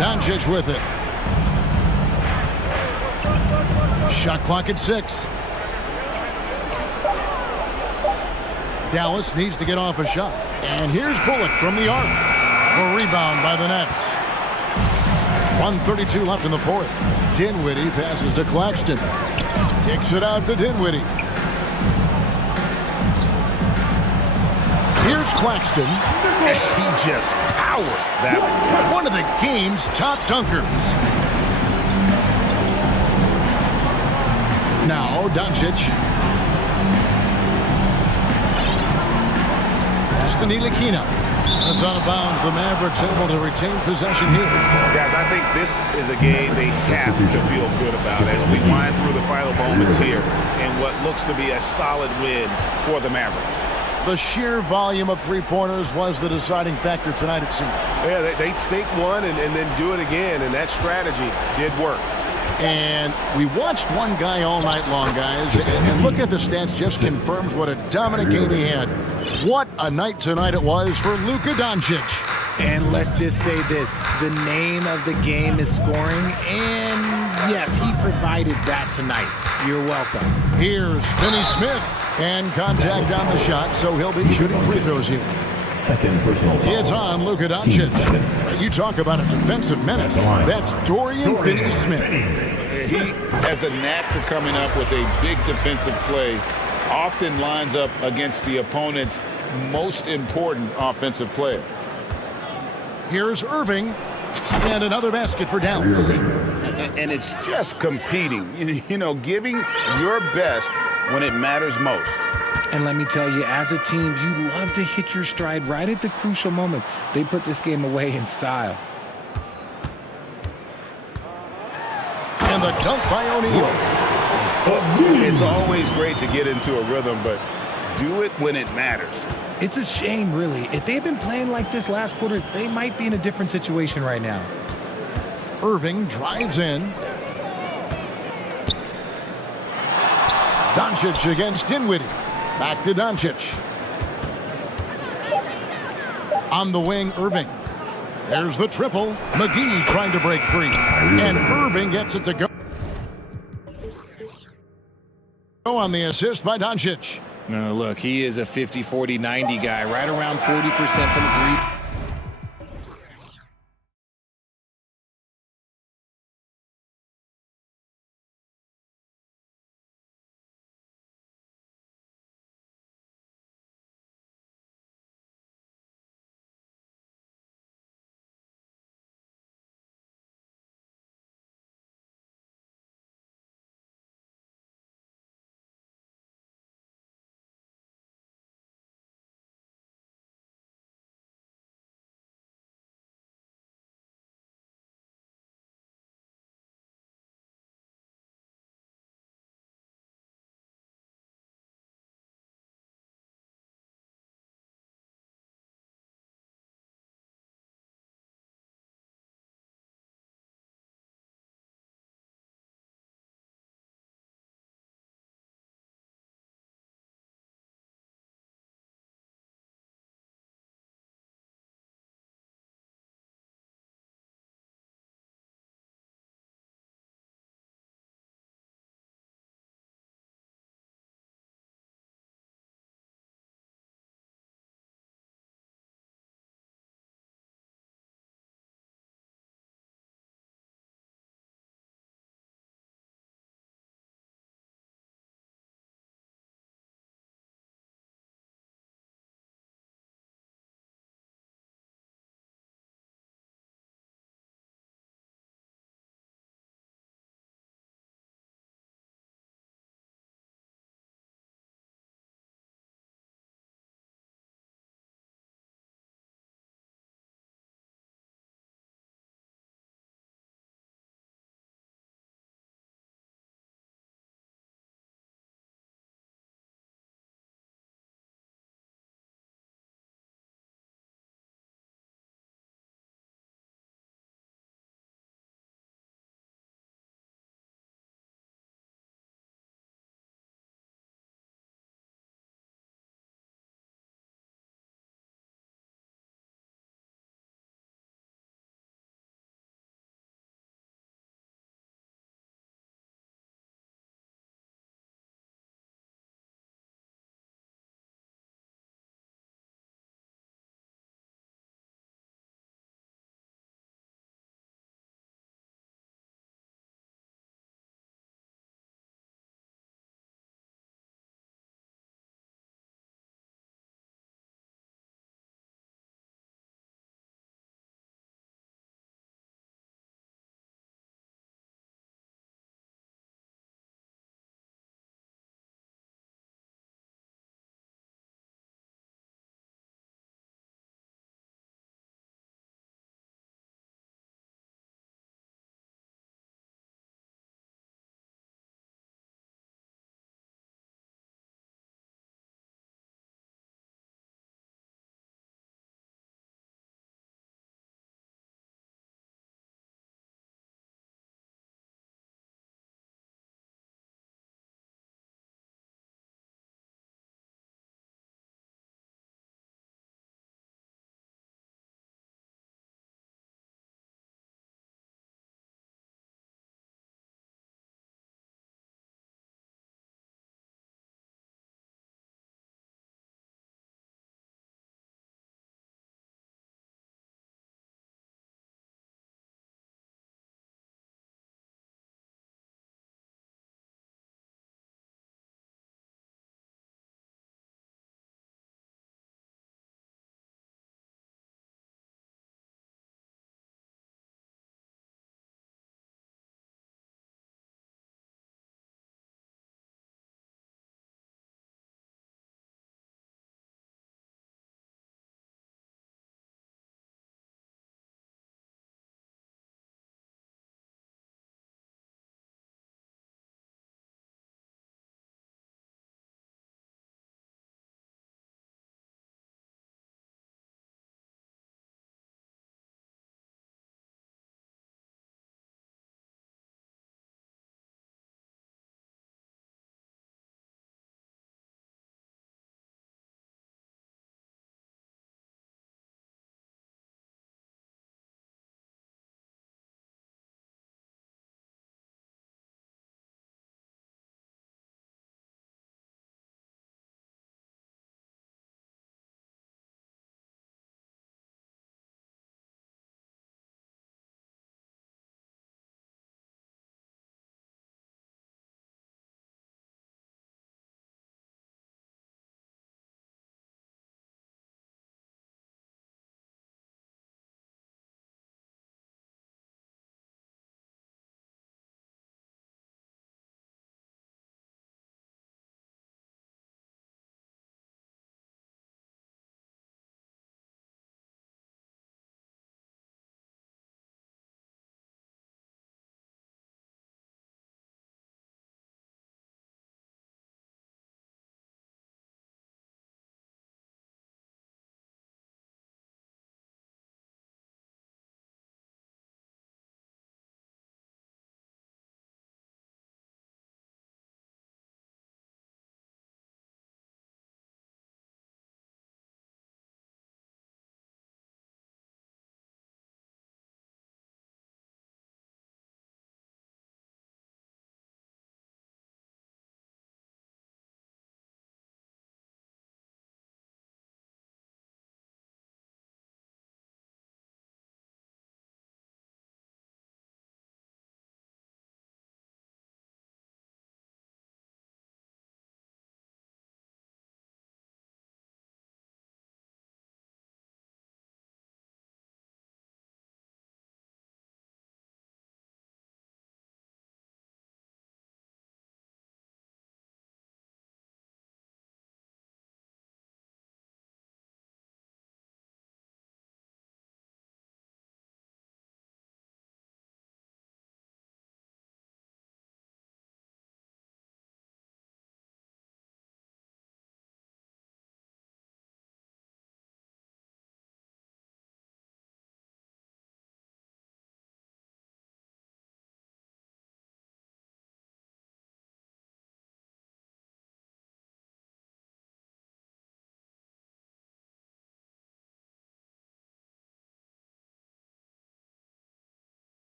Doncic with it. Shot clock at 6. Dallas needs to get off a shot. And here's Bullock from the arc. A rebound by the Nets. 1:32 left in the fourth. Dinwiddie passes to Claxton. Kicks it out to Dinwiddie. Here's Claxton. He just powered that one. One of the game's top dunkers. Now Doncic. Pass to Ntilikina. That's out of bounds. The Mavericks able to retain possession here. Guys, I think this is a game they have to feel good about as we wind through the final moments here in what looks to be a solid win for the Mavericks. The sheer volume of three-pointers was the deciding factor tonight, it seemed. Yeah, they sink one and then do it again, and that strategy did work. And we watched one guy all night long, guys, and look at the stats, just confirms what a dominant game he had. What a night tonight it was for Luka Doncic. And let's just say this, the name of the game is scoring, and yes, he provided that tonight. You're welcome. Here's Finney Smith, and contact on the shot, so he'll be shooting free throws here. Second personal foul. It's on Luka Doncic. You talk about a defensive menace. That's Dorian Finney-Smith. He has a knack for coming up with a big defensive play, often lines up against the opponent's most important offensive player. Here's Irving, and another basket for Dallas. And it's just competing, you know, giving your best when it matters most. And let me tell you, as a team, you love to hit your stride right at the crucial moments. They put this game away in style. And the dunk by O'Neal. It's always great to get into a rhythm, but do it when it matters. It's a shame, really. If they had been playing like this last quarter, they might be in a different situation right now. Irving drives in. Doncic against Dinwiddie. Back to Doncic. On the wing, Irving. There's the triple. McGee trying to break free. And Irving gets it to go. On the assist by Doncic. Look, he is a 50, 40, 90 guy, right around 40% from the three.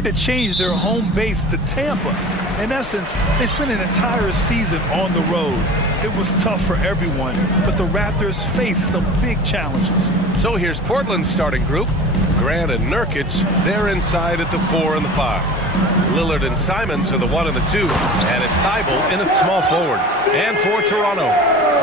had to change their home base to Tampa. In essence, they spent an entire season on the road. It was tough for everyone, but the Raptors faced some big challenges. So here's Portland's starting group. Grant and Nurkic, they're inside at the 4 and the 5. Lillard and Simons are the 1 and the 2, and it's Thibault in at small forward. And for Toronto,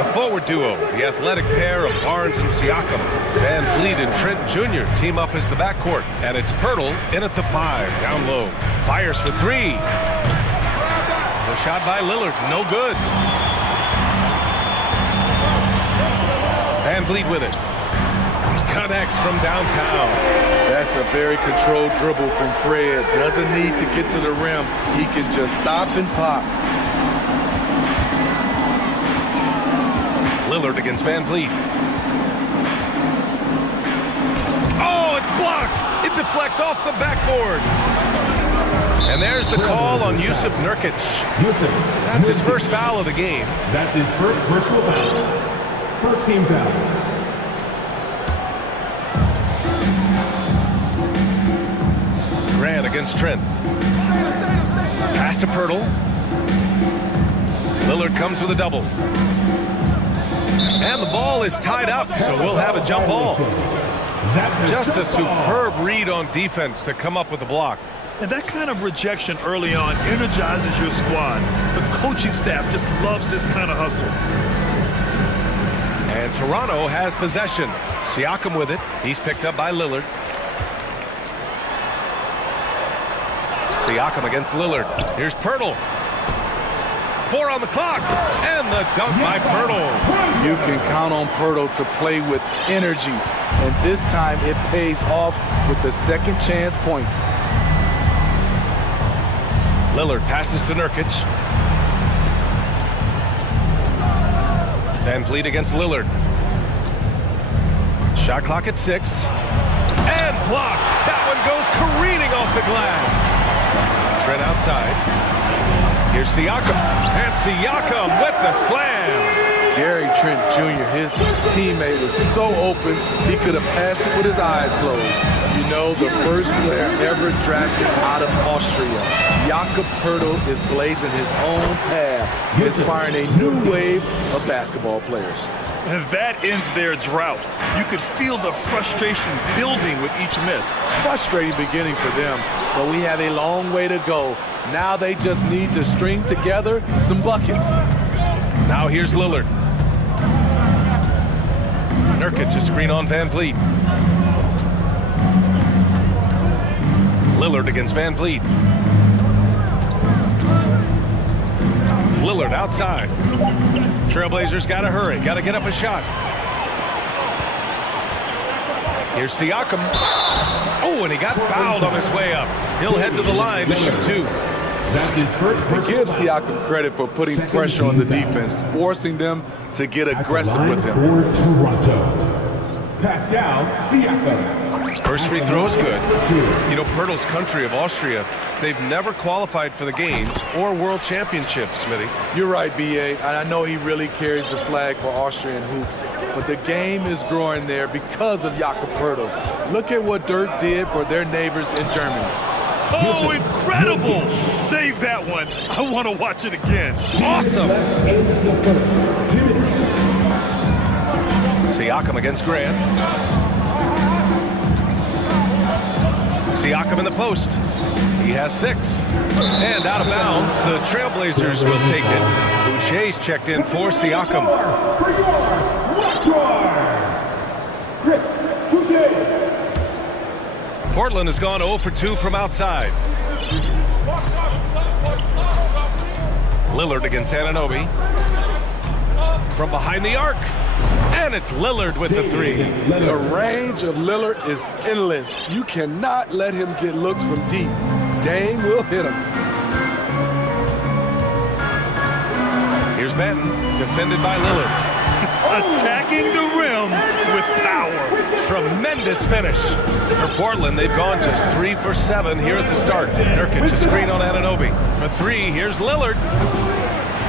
the forward duo, the athletic pair of Barnes and Siakam. Van Vliet and Trent Jr. team up as the backcourt, and it's Pirtle in at the 5, down low. Fires for 3. The shot by Lillard, no good. Van Vliet with it. Connects from downtown. That's a very controlled dribble from Fred. Doesn't need to get to the rim. He can just stop and pop. Lillard against Van Vliet. Oh, it's blocked. It deflects off the backboard. And there's the call on Yusuf Nurkic. That's his first foul of the game. That's his first personal foul. First team foul. Grant against Trent. Pass to Pirtle. Lillard comes with a double. And the ball is tied up, so we'll have a jump ball. Just a superb read on defense to come up with the block. And that kind of rejection early on energizes your squad. The coaching staff just loves this kind of hustle. And Toronto has possession. Siakam with it. He's picked up by Lillard. Siakam against Lillard. Here's Pirtle. 4 on the clock. And the dunk by Pirtle. You can count on Pirtle to play with energy. And this time it pays off with the second chance points. Lillard passes to Nurkic. Van Vliet against Lillard. Shot clock at 6. And blocked. That one goes careening off the glass. Trent outside. Here's Siakam. And Siakam with the slam. Gary Trent Jr., his teammate, was so open he could have passed it with his eyes closed. You know, the first player ever drafted out of Austria. Jakob Pirtle is blazing his own path, inspiring a new wave of basketball players. And that ends their drought. You could feel the frustration building with each miss. Frustrating beginning for them, but we have a long way to go. Now they just need to string together some buckets. Now here's Lillard. Nurkic a screen on Van Vliet. Lillard against Van Vliet. Lillard outside. Trailblazers got to hurry. Got to get up a shot. Here's Siakam. Oh, and he got fouled on his way up. He'll head to the line to shoot 2. That's his first. Give Siakam credit for putting pressure on the defense, forcing them to get aggressive with him. For Toronto, Pascal Siakam. First free throw is good. You know, Pirtle's country of Austria, they've never qualified for the games or world championships, Smitty. You're right, B.A. And I know he really carries the flag for Austrian hoops. But the game is growing there because of Jakob Pirtle. Look at what Dirk did for their neighbors in Germany. Oh, incredible! Save that one. I want to watch it again. Awesome! Siakam against Grant. Siakam in the post. He has 6. And out of bounds, the Trailblazers will take it. Boucher's checked in for Siakam. Portland has gone 0 for 2 from outside. Lillard against Anunoby. From behind the arc. And it's Lillard with the 3. The range of Lillard is endless. You cannot let him get looks from deep. Dame will hit him. Here's Benton, defended by Lillard. Attacking the rim with power. Tremendous finish. For Portland, they've gone just 3 for 7 here at the start. Nurkic a screen on Anunoby. For 3, here's Lillard.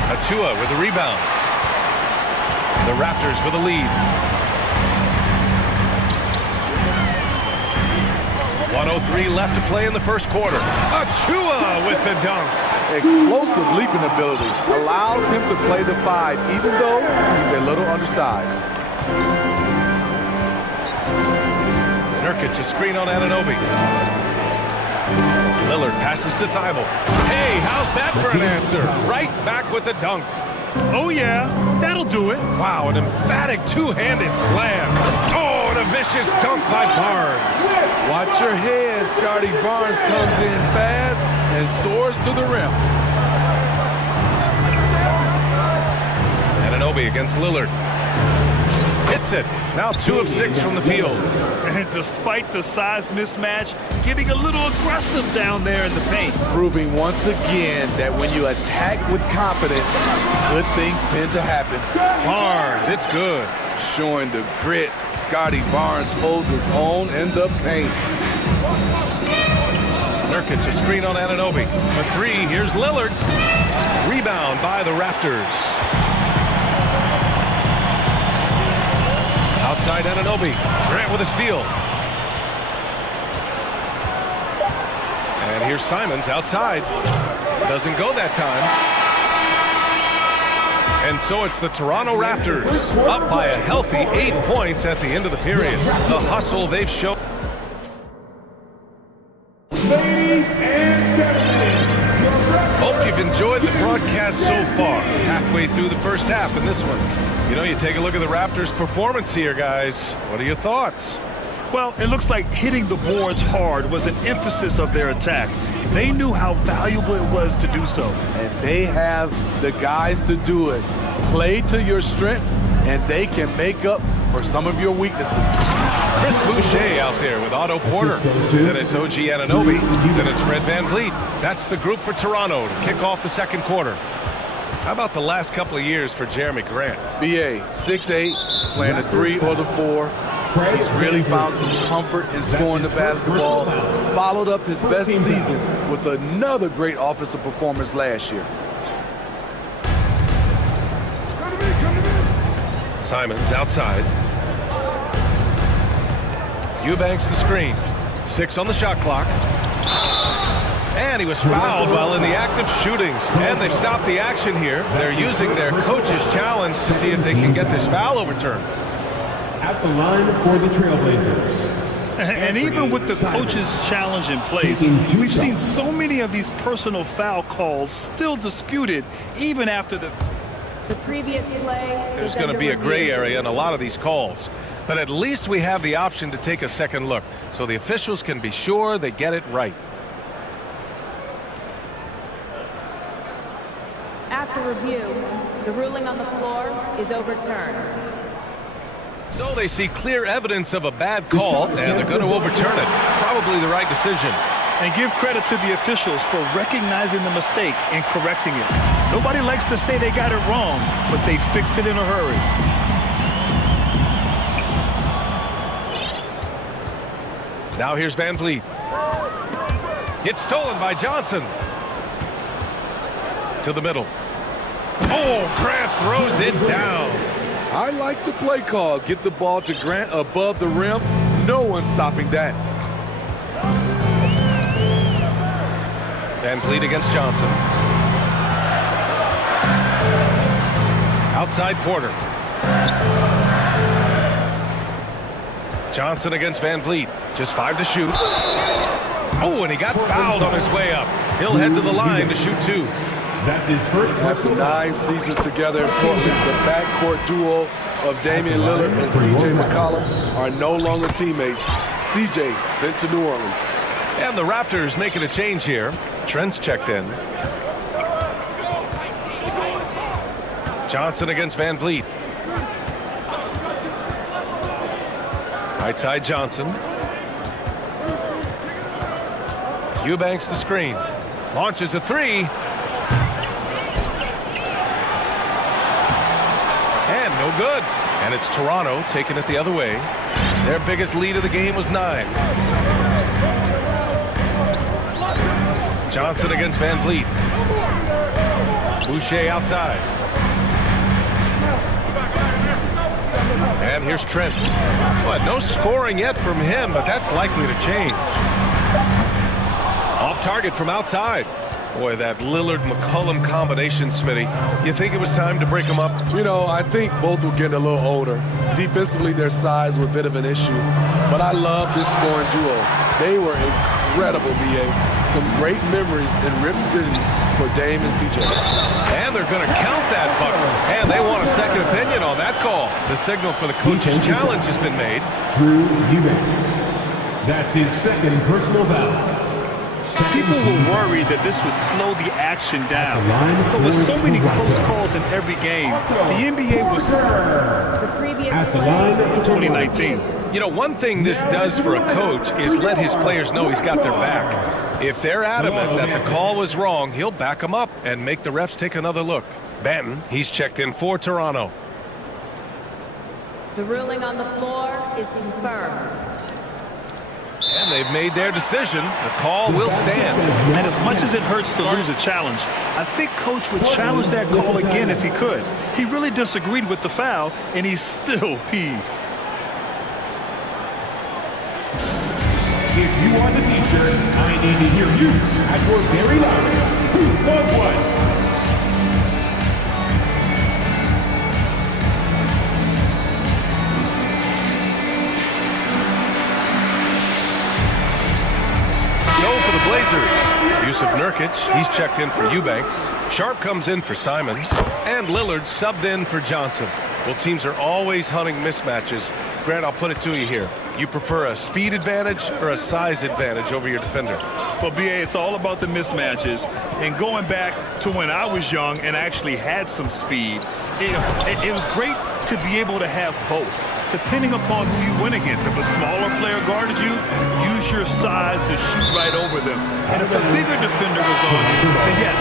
Achua with a rebound. The Raptors with a lead. 1:03 left to play in the first quarter. Achua with the dunk. Explosive leaping ability allows him to play the 5, even though he's a little undersized. Nurkic, a screen on Anunoby. Lillard passes to Thibault. Hey, how's that for an answer? Right back with the dunk. Oh, yeah, that'll do it. Wow, an emphatic two-handed slam. Oh, and a vicious dunk by Barnes. Watch your head. Scotty Barnes comes in fast and soars to the rim. Anunoby against Lillard. Hits it. Now 2 of 6 from the field. And despite the size mismatch, getting a little aggressive down there in the paint. Proving once again that when you attack with confidence, good things tend to happen. Barnes, it's good. Showing the grit. Scotty Barnes holds his own in the paint. Nurkic, a screen on Anunoby. A 3, here's Lillard. Rebound by the Raptors. Outside Anunoby. Grant with a steal. And here's Simons outside. Doesn't go that time. And so it's the Toronto Raptors up by a healthy 8 points at the end of the period. The hustle they've shown. Ladies and gentlemen, Hope you've enjoyed the broadcast so far. Halfway through the first half in this one. You know, you take a look at the Raptors' performance here, guys. What are your thoughts? Well, it looks like hitting the boards hard was an emphasis of their attack. They knew how valuable it was to do so. And they have the guys to do it. Play to your strengths, and they can make up for some of your weaknesses. Chris Boucher out there with Otto Porter. Then it's OG Anunoby. Then it's Fred VanVleet. That's the group for Toronto to kick off the second quarter. How about the last couple of years for Jeremy Grant? BA, 6'8", playing the 3 or the 4. He's really found some comfort in scoring the basketball. Followed up his best season with another great offensive performance last year. Simons outside. Eubanks the screen. 6 on the shot clock. And he was fouled while in the act of shootings. And they've stopped the action here. They're using their coach's challenge to see if they can get this foul overturned. At the line for the Trailblazers. And even with the coach's challenge in place, we've seen so many of these personal foul calls still disputed even after the previous play. There's going to be a gray area in a lot of these calls. But at least we have the option to take a second look, so the officials can be sure they get it right. After review, the ruling on the floor is overturned. So they see clear evidence of a bad call, and they're going to overturn it. Probably the right decision. And give credit to the officials for recognizing the mistake and correcting it. Nobody likes to say they got it wrong, but they fixed it in a hurry. Now here's VanVleet. It's stolen by Johnson. To the middle. Oh, Grant throws it down. I like the play call. Get the ball to Grant above the rim. No one's stopping that. VanVleet against Johnson. Outside Porter. Johnson against VanVleet. Just 5 to shoot. Oh, and he got fouled on his way up. He'll head to the line to shoot 2. That's his first. After 9 seasons together in Portland, the backcourt duo of Damian Lillard and C.J. McCollum are no longer teammates. C.J. sent to New Orleans. And the Raptors making a change here. Trent's checked in. Johnson against VanVleet. Right side Johnson. Eubanks the screen. Launches a 3. And no good. And it's Toronto taking it the other way. Their biggest lead of the game was 9. Johnson against VanVleet. Boucher outside. And here's Trent. But no scoring yet from him, but that's likely to change. Off target from outside. Boy, that Lillard-McCollum combination, Smitty. You think it was time to break them up? You know, I think both were getting a little older. Defensively, their size was a bit of an issue. But I love this scoring duo. They were incredible, BA. Some great memories in Rip City for Dame and CJ. And they're going to count that bucket. And they want a second opinion on that call. The signal for the coach's challenge has been made. Drew Eubanks. That's his second personal foul. People were worried that this would slow the action down. But with so many close calls in every game, the NBA was at the line of 2019. You know, one thing this does for a coach is let his players know he's got their back. If they're adamant that the call was wrong, he'll back them up and make the refs take another look. Banton, he's checked in for Toronto. The ruling on the floor is confirmed. And they've made their decision. The call will stand. And as much as it hurts to lose a challenge, I think Coach would challenge that call again if he could. He really disagreed with the foul, and he's still peeved. If you are the teacher, I need to hear you at your very loudest. Who was what? For the Blazers, Yusuf Nurkic, he's checked in for Eubanks. Sharp comes in for Simons. And Lillard subbed in for Johnson. Well, teams are always hunting mismatches. Grant, I'll put it to you here. You prefer a speed advantage or a size advantage over your defender? Well, BA, it's all about the mismatches. And going back to when I was young and actually had some speed, it was great to be able to have both, depending upon who you went against. If a smaller player guarded you, use your size to shoot right over them. And if a bigger defender was on you, then yes,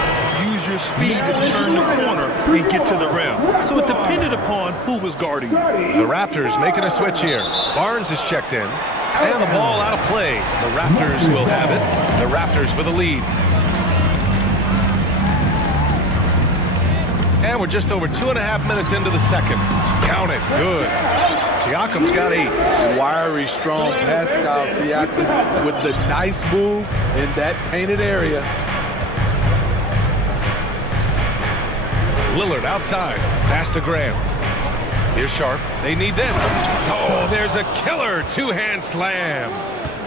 use your speed to turn the corner and get to the rim. So it depended upon who was guarding you. The Raptors making a switch here. Barnes is checked in. And the ball out of play. The Raptors will have it. The Raptors with a lead. And we're just over 2.5 minutes into the second. Count it. Good. Siakam's got 8. Wiry, strong Pascal Siakam with the nice move in that painted area. Lillard outside. Pass to Graham. Here's Sharp. They need this. Oh, there's a killer two-hand slam.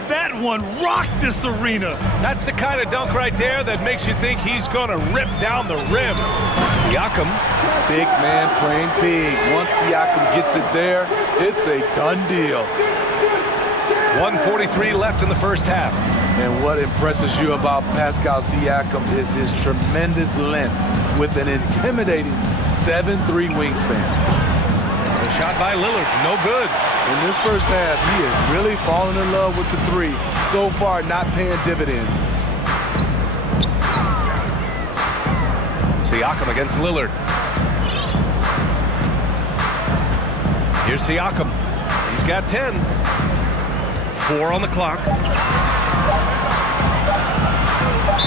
That one rocked this arena. That's the kind of dunk right there that makes you think he's going to rip down the rim. Siakam. Big man playing big. Once Siakam gets it there, it's a done deal. 1:43 left in the first half. And what impresses you about Pascal Siakam is his tremendous length with an intimidating 7'3" wingspan. A shot by Lillard, no good. In this first half, he is really falling in love with the three. So far, not paying dividends. Siakam against Lillard. Here's Siakam. He's got 10. 4 on the clock.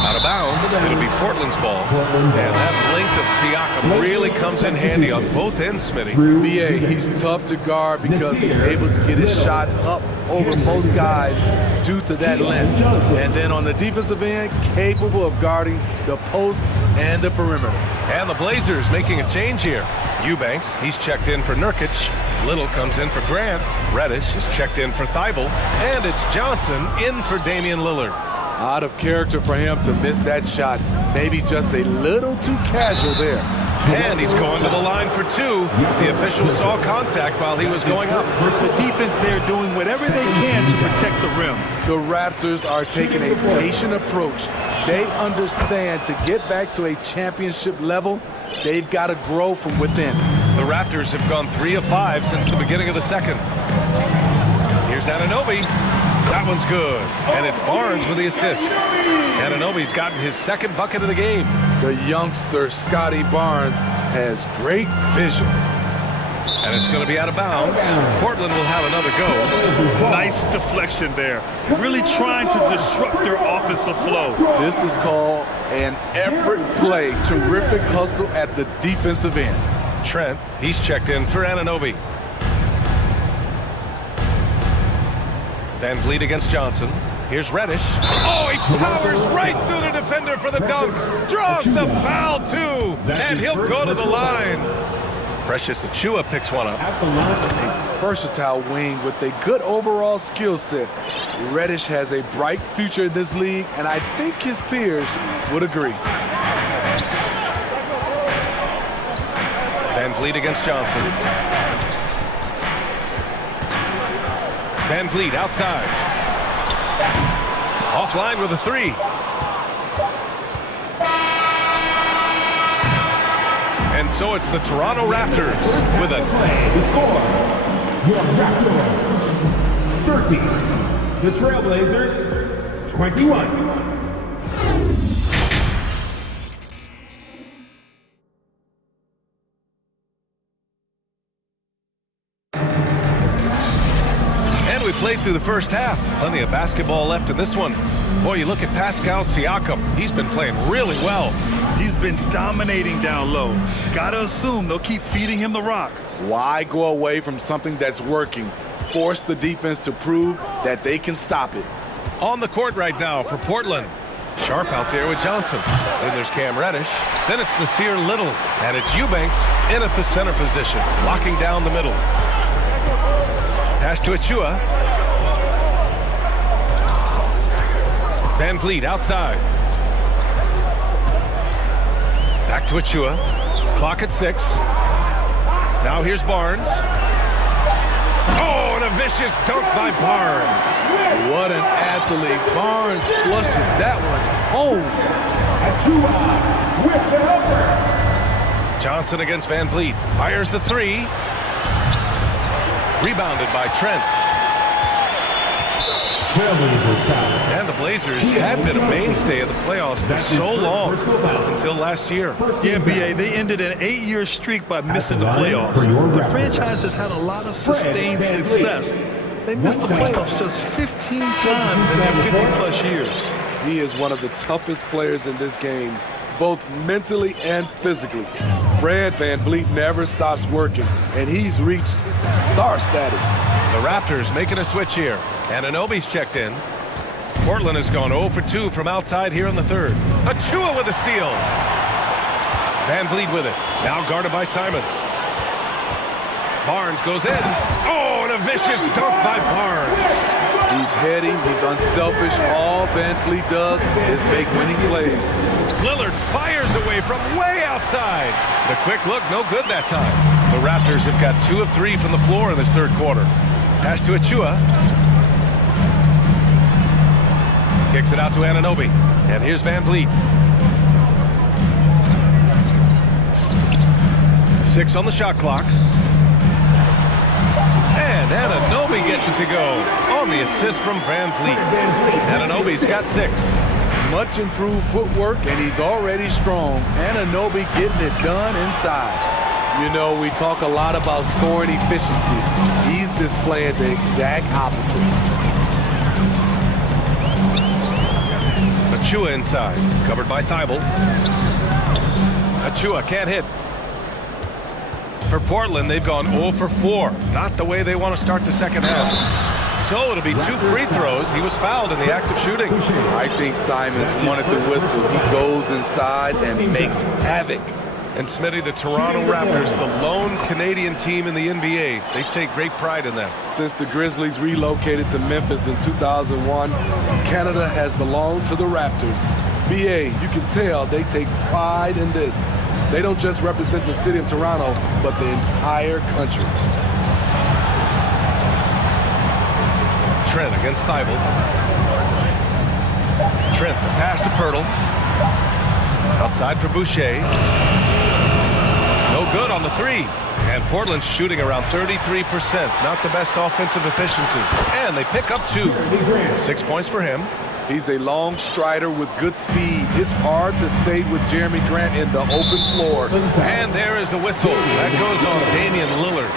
Out of bounds. It'll be Portland's ball. And that length of Siakam really comes in handy on both ends, Smitty. BA, he's tough to guard because he's able to get his shots up over most guys due to that length. And then on the defensive end, capable of guarding the post and the perimeter. And the Blazers making a change here. Eubanks, he's checked in for Nurkic. Little comes in for Grant. Reddish is checked in for Thibault. And it's Johnson in for Damian Lillard. Out of character for him to miss that shot. Maybe just a little too casual there. And he's going to the line for 2. The official saw contact while he was going up. The defense there doing whatever they can to protect the rim. The Raptors are taking a patient approach. They understand to get back to a championship level, they've got to grow from within. The Raptors have gone 3 of 5 since the beginning of the second. Here's Anunoby. That one's good. And it's Barnes with the assist. Anunoby's gotten his second bucket of the game. The youngster, Scotty Barnes, has great vision. And it's going to be out of bounds. Portland will have another go. Nice deflection there. Really trying to disrupt their offensive flow. This is called an effort play. Terrific hustle at the defensive end. Trent, he's checked in for Anunoby. Van Vliet against Johnson. Here's Reddish. Oh, he powers right through the defender for the dunk. Draws the foul, too. And he'll go to the line. Precious Achua picks one up. A versatile wing with a good overall skill set. Reddish has a bright future in this league, and I think his peers would agree. Van Vliet against Johnson. Van Vliet outside. Offline with a three. And so it's the Toronto Raptors with a... The score, your Raptors 30, the Trailblazers 21. We played through the first half. Plenty of basketball left in this one. Boy, you look at Pascal Siakam. He's been playing really well. He's been dominating down low. Gotta assume they'll keep feeding him the rock. Why go away from something that's working? Force the defense to prove that they can stop it. On the court right now for Portland. Sharp out there with Johnson. Then there's Cam Reddish. Then it's Nasir Little. And it's Eubanks in at the center position, locking down the middle. Pass to Achua. Van Vliet outside. Back to Achua. Clock at 6. Now here's Barnes. Oh, and a vicious dunk by Barnes. What an athlete. Barnes flushes that one home. Achua with the helper. Johnson against Van Vliet. Fires the three. Rebounded by Trent. And the Blazers had been a mainstay of the playoffs for so long, until last year. Yeah, B.A., they ended an 8-year streak by missing the playoffs. The franchise has had a lot of sustained success. They missed the playoffs just 15 times in their 50-plus years. He is one of the toughest players in this game, both mentally and physically. Fred Van Vliet never stops working, and he's reached star status. The Raptors making a switch here. Anunoby's checked in. Portland has gone 0 for 2 from outside here in the third. Achua with a steal. Van Vliet with it. Now guarded by Simons. Barnes goes in. Oh, and a vicious dunk by Barnes. He's heady, he's unselfish. All Van Vliet does is make winning plays. Lillard fires away from way outside. The quick look, no good that time. The Raptors have got 2 of 3 from the floor in this third quarter. Pass to Achua. Kicks it out to Anunoby. And here's Van Vliet. 6 on the shot clock. And Anunoby gets it to go on the assist from Van Vliet. Anunoby's got 6. Much improved footwork, and he's already strong. Anunoby getting it done inside. You know, we talk a lot about scoring efficiency. He's displaying the exact opposite. Achua inside, covered by Thibault. Achua can't hit. For Portland, they've gone 0 for 4. Not the way they want to start the second half. So it'll be 2 free throws. He was fouled in the act of shooting. I think Simons wanted the whistle. He goes inside and makes havoc. And Smitty, the Toronto Raptors, the lone Canadian team in the NBA. They take great pride in that. Since the Grizzlies relocated to Memphis in 2001, Canada has belonged to the Raptors. BA, you can tell they take pride in this. They don't just represent the city of Toronto, but the entire country. Trent against Thibault. Trent, the pass to Pirtle. Outside for Boucher. No good on the three. And Portland's shooting around 33%. Not the best offensive efficiency. And they pick up 2. 6 points for him. He's a long strider with good speed. It's hard to stay with Jeremy Grant in the open floor. And there is the whistle. That goes on Damian Lillard.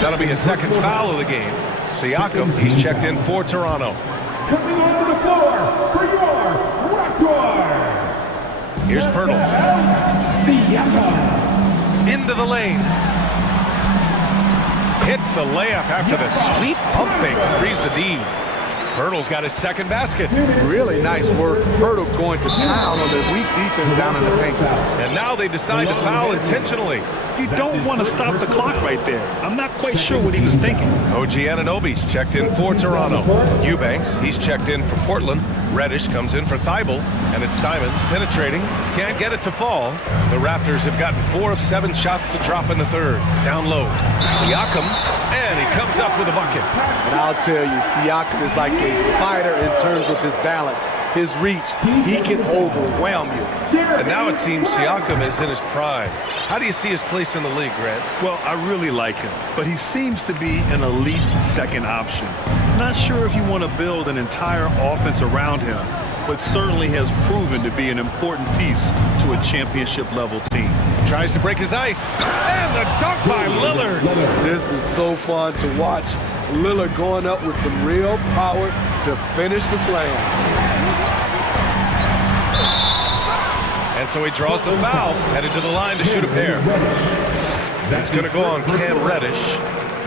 That'll be his second foul of the game. Siakam, he's checked in for Toronto. Coming onto the floor for your Raptors. Here's Pirtle. Siakam. Into the lane. Hits the layup after the sweet pump fake to freeze the D. Pirtle's got his second basket. Really nice work. Pirtle going to town on the weak defense down in the paint. And now they decide to foul intentionally. You don't want to stop the clock right there. I'm not quite sure what he was thinking. OG Anunoby's checked in for Toronto. Eubanks, he's checked in for Portland. Reddish comes in for Thibault, and it's Simons penetrating. Can't get it to fall. The Raptors have gotten 4 of 7 shots to drop in the third. Down low. Siakam, and he comes up with a bucket. And I'll tell you, Siakam is like a spider in terms of his balance, his reach. He can overwhelm you. And now it seems Siakam is in his prime. How do you see his place in the league, Grant? Well, I really like him, but he seems to be an elite second option. Not sure if you want to build an entire offense around him, but certainly has proven to be an important piece to a championship-level team. Tries to break his ice, and the dunk by Lillard. This is so fun to watch. Lillard going up with some real power to finish the slam. And so he draws the foul, headed to the line to shoot a pair. It's going to go on Cam Reddish.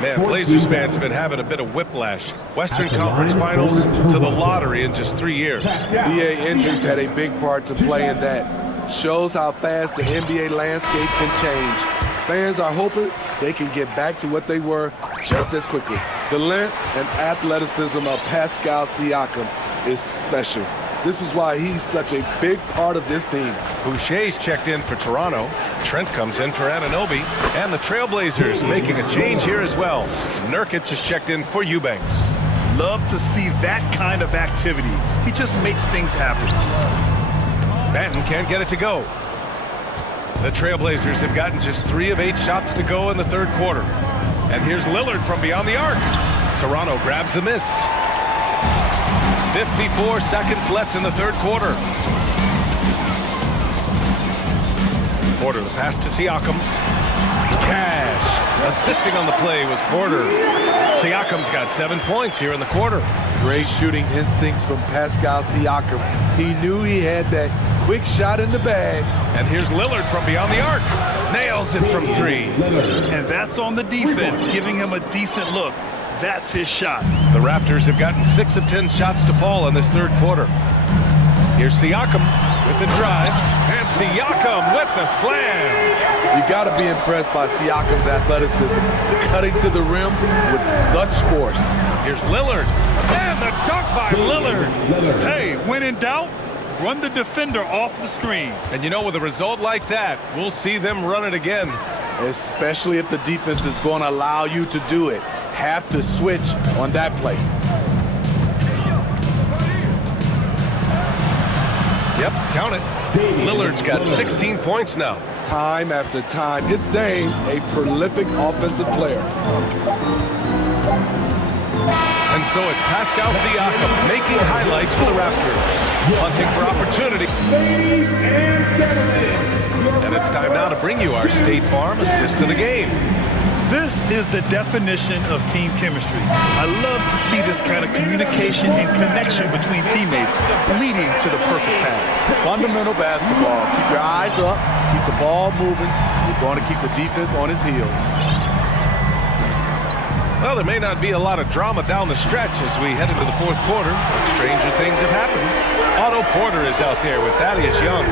Man, Blazers fans have been having a bit of whiplash. Western Conference Finals to the lottery in just 3 years. NBA injuries had a big part to play in that. Shows how fast the NBA landscape can change. Fans are hoping they can get back to what they were just as quickly. The length and athleticism of Pascal Siakam is special. This is why he's such a big part of this team. Boucher's checked in for Toronto. Trent comes in for Anunoby. And the Trailblazers making a change here as well. Nurkic is checked in for Eubanks. Love to see that kind of activity. He just makes things happen. Banton can't get it to go. The Trailblazers have gotten just 3 of 8 shots to go in the third quarter. And here's Lillard from beyond the arc. Toronto grabs the miss. 54 seconds left in the third quarter. Porter, the pass to Siakam. Cash. Assisting on the play was Porter. Siakam's got 7 points here in the quarter. Great shooting instincts from Pascal Siakam. He knew he had that quick shot in the bag. And here's Lillard from beyond the arc. Nails it from 3. And that's on the defense, giving him a decent look. That's his shot. The Raptors have gotten 6 of 10 shots to fall in this third quarter. Here's Siakam with the drive. And Siakam with the slam. You got to be impressed by Siakam's athleticism, cutting to the rim with such force. Here's Lillard. And the dunk by Lillard. Hey, when in doubt, run the defender off the screen. And you know, with a result like that, we'll see them run it again. Especially if the defense is going to allow you to do it. Have to switch on that play. Yep, count it. Lillard's got 16 points now. Time after time, it's Dame, a prolific offensive player. And so it's Pascal Siakam making highlights for the Raptors. Hunting for opportunity. Ladies and gentlemen. And it's time now to bring you our State Farm assist to the game. This is the definition of team chemistry. I love to see this kind of communication and connection between teammates leading to the perfect pass. Fundamental basketball. Keep your eyes up, keep the ball moving. You're going to keep the defense on his heels. Well, there may not be a lot of drama down the stretch as we head into the fourth quarter, but stranger things have happened. Otto Porter is out there with Thaddeus Young.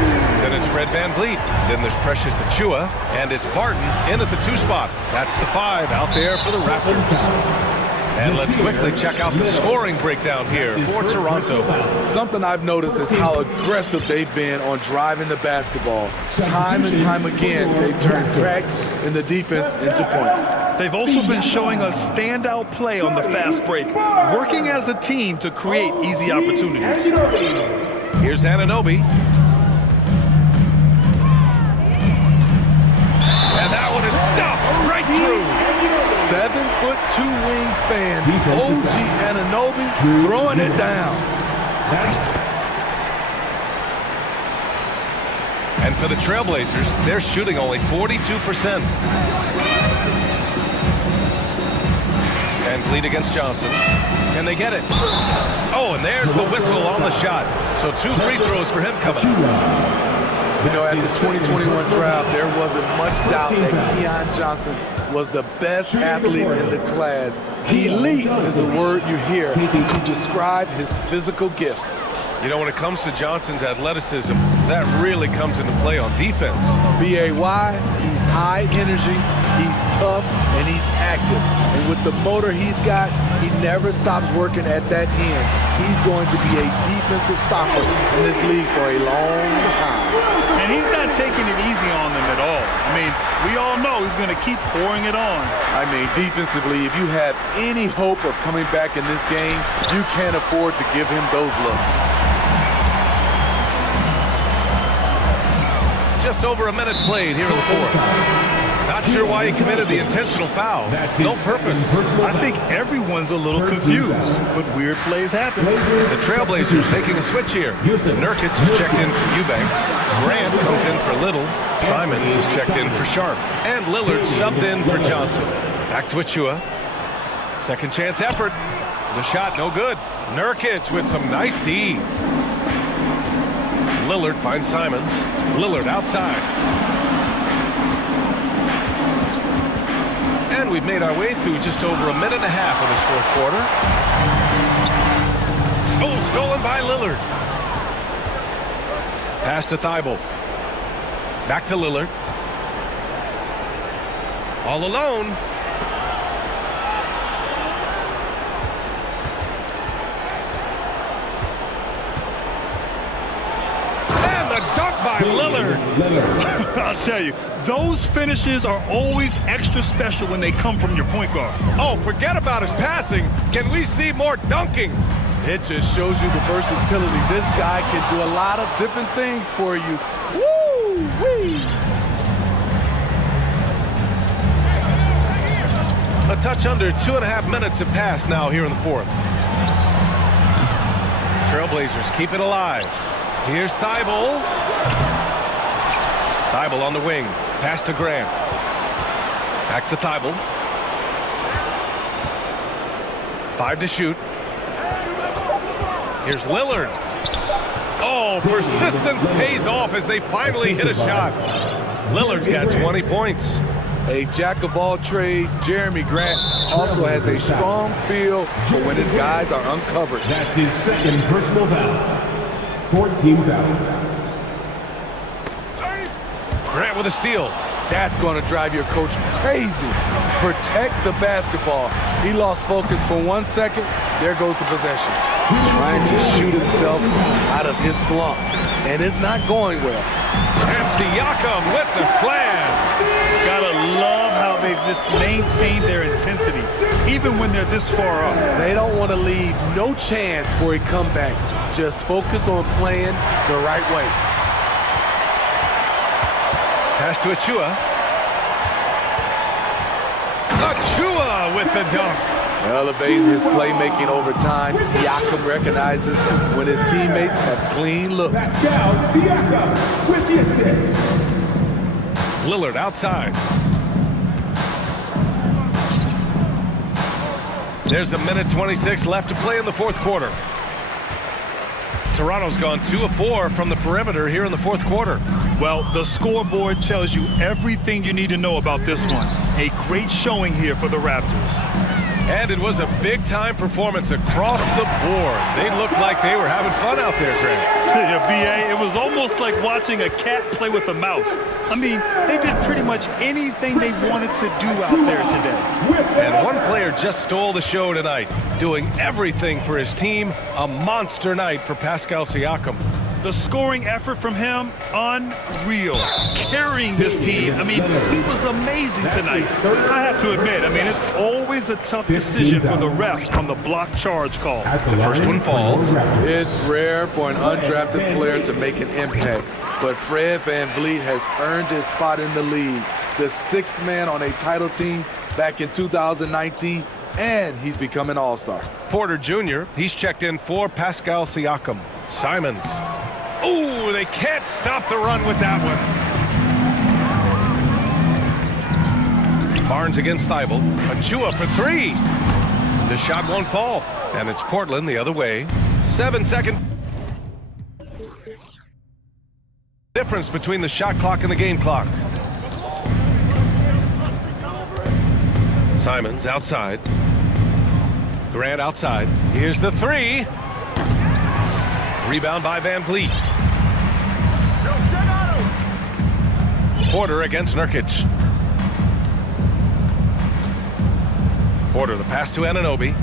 Then it's Fred VanVleet. Then there's Precious Achiuwa. And it's Barton in at the 2 spot. That's the 5 out there for the Raptors. And let's quickly check out the scoring breakdown here for Toronto. Something I've noticed is how aggressive they've been on driving the basketball. Time and time again, they've turned cracks in the defense into points. They've also been showing us standout play on the fast break, working as a team to create easy opportunities. Here's Anunoby. And that one is stuffed right through. 7'2" wingspan. OG Anunoby throwing it down. And for the Trailblazers, they're shooting only 42%. VanVleet against Johnson. Can they get it? Oh, and there's the whistle on the shot. So 2 free throws for him coming. You know, at the 2021 draft, there wasn't much doubt that Keon Johnson was the best athlete in the class. Elite is the word you hear to describe his physical gifts. You know, when it comes to Johnson's athleticism, that really comes into play on defense. B-A-Y, he's high energy, he's tough, and he's active. And with the motor he's got, he never stops working at that end. He's going to be a defensive stopper in this league for a long time. And he's not taking it easy on them at all. I mean, we all know he's going to keep pouring it on. I mean, defensively, if you have any hope of coming back in this game, you can't afford to give him those looks. Just over a minute played here in the fourth. Not sure why he committed the intentional foul. No purpose. I think everyone's a little confused, but weird plays happen. The Trailblazers making a switch here. Nurkic is checked in for Eubanks. Grant comes in for Little. Simons is checked in for Sharp. And Lillard subbed in for Johnson. Back to Achua. Second chance effort. The shot no good. Nurkic with some nice D. Lillard finds Simons. Lillard outside. And we've made our way through just over a minute and a half of this fourth quarter. Oh, stolen by Lillard. Pass to Thibault. Back to Lillard. All alone. By Lillard. I'll tell you, those finishes are always extra special when they come from your point guard. Oh, forget about his passing. Can we see more dunking? It just shows you the versatility. This guy can do a lot of different things for you. Woo-wee! A touch under 2.5 minutes have passed now here in the fourth. Trailblazers keep it alive. Here's Thibault. Thibault on the wing. Pass to Grant. Back to Thibault. 5 to shoot. Here's Lillard. Oh, persistence pays off as they finally hit a shot. Lillard's got 20 points. A jack of all trades, Jeremy Grant also has a strong feel for when his guys are uncovered. That's his second personal foul. 14 foul. Grant with a steal. That's going to drive your coach crazy. Protect the basketball. He lost focus for 1 second. There goes the possession. Trying to shoot himself out of his slump. And it's not going well. And Siakam with the slam. Gotta love how they've just maintained their intensity, even when they're this far up. They don't want to leave no chance for a comeback. Just focus on playing the right way. Pass to Achua. Achua with the dunk. Elevating his playmaking over time, Siakam recognizes when his teammates have clean looks. Pascal Siakam with the assist. Lillard outside. There's 1:26 left to play in the fourth quarter. Toronto's gone 2 of 4 from the perimeter here in the fourth quarter. Well, the scoreboard tells you everything you need to know about this one. A great showing here for the Raptors. And it was a big-time performance across the board. They looked like they were having fun out there, Grant. Yeah, B.A., it was almost like watching a cat play with a mouse. I mean, they did pretty much anything they wanted to do out there today. And one player just stole the show tonight, doing everything for his team. A monster night for Pascal Siakam. The scoring effort from him, unreal. Carrying this team. I mean, he was amazing tonight. I have to admit, I mean, it's always a tough decision for the ref on the block charge call. The first one falls. It's rare for an undrafted player to make an impact, but Fred VanVleet has earned his spot in the league. The 6th man on a title team back in 2019, and he's become an all-star. Porter Jr., he's checked in for Pascal Siakam. Simons. Ooh, they can't stop the run with that one. Barnes against Thibault. Achua for 3. The shot won't fall. And it's Portland the other way. 7-second difference between the shot clock and the game clock. Simons outside. Grant outside. Here's the three. Rebound by Van Vliet. Porter against Nurkic. Porter, the pass to Anunoby.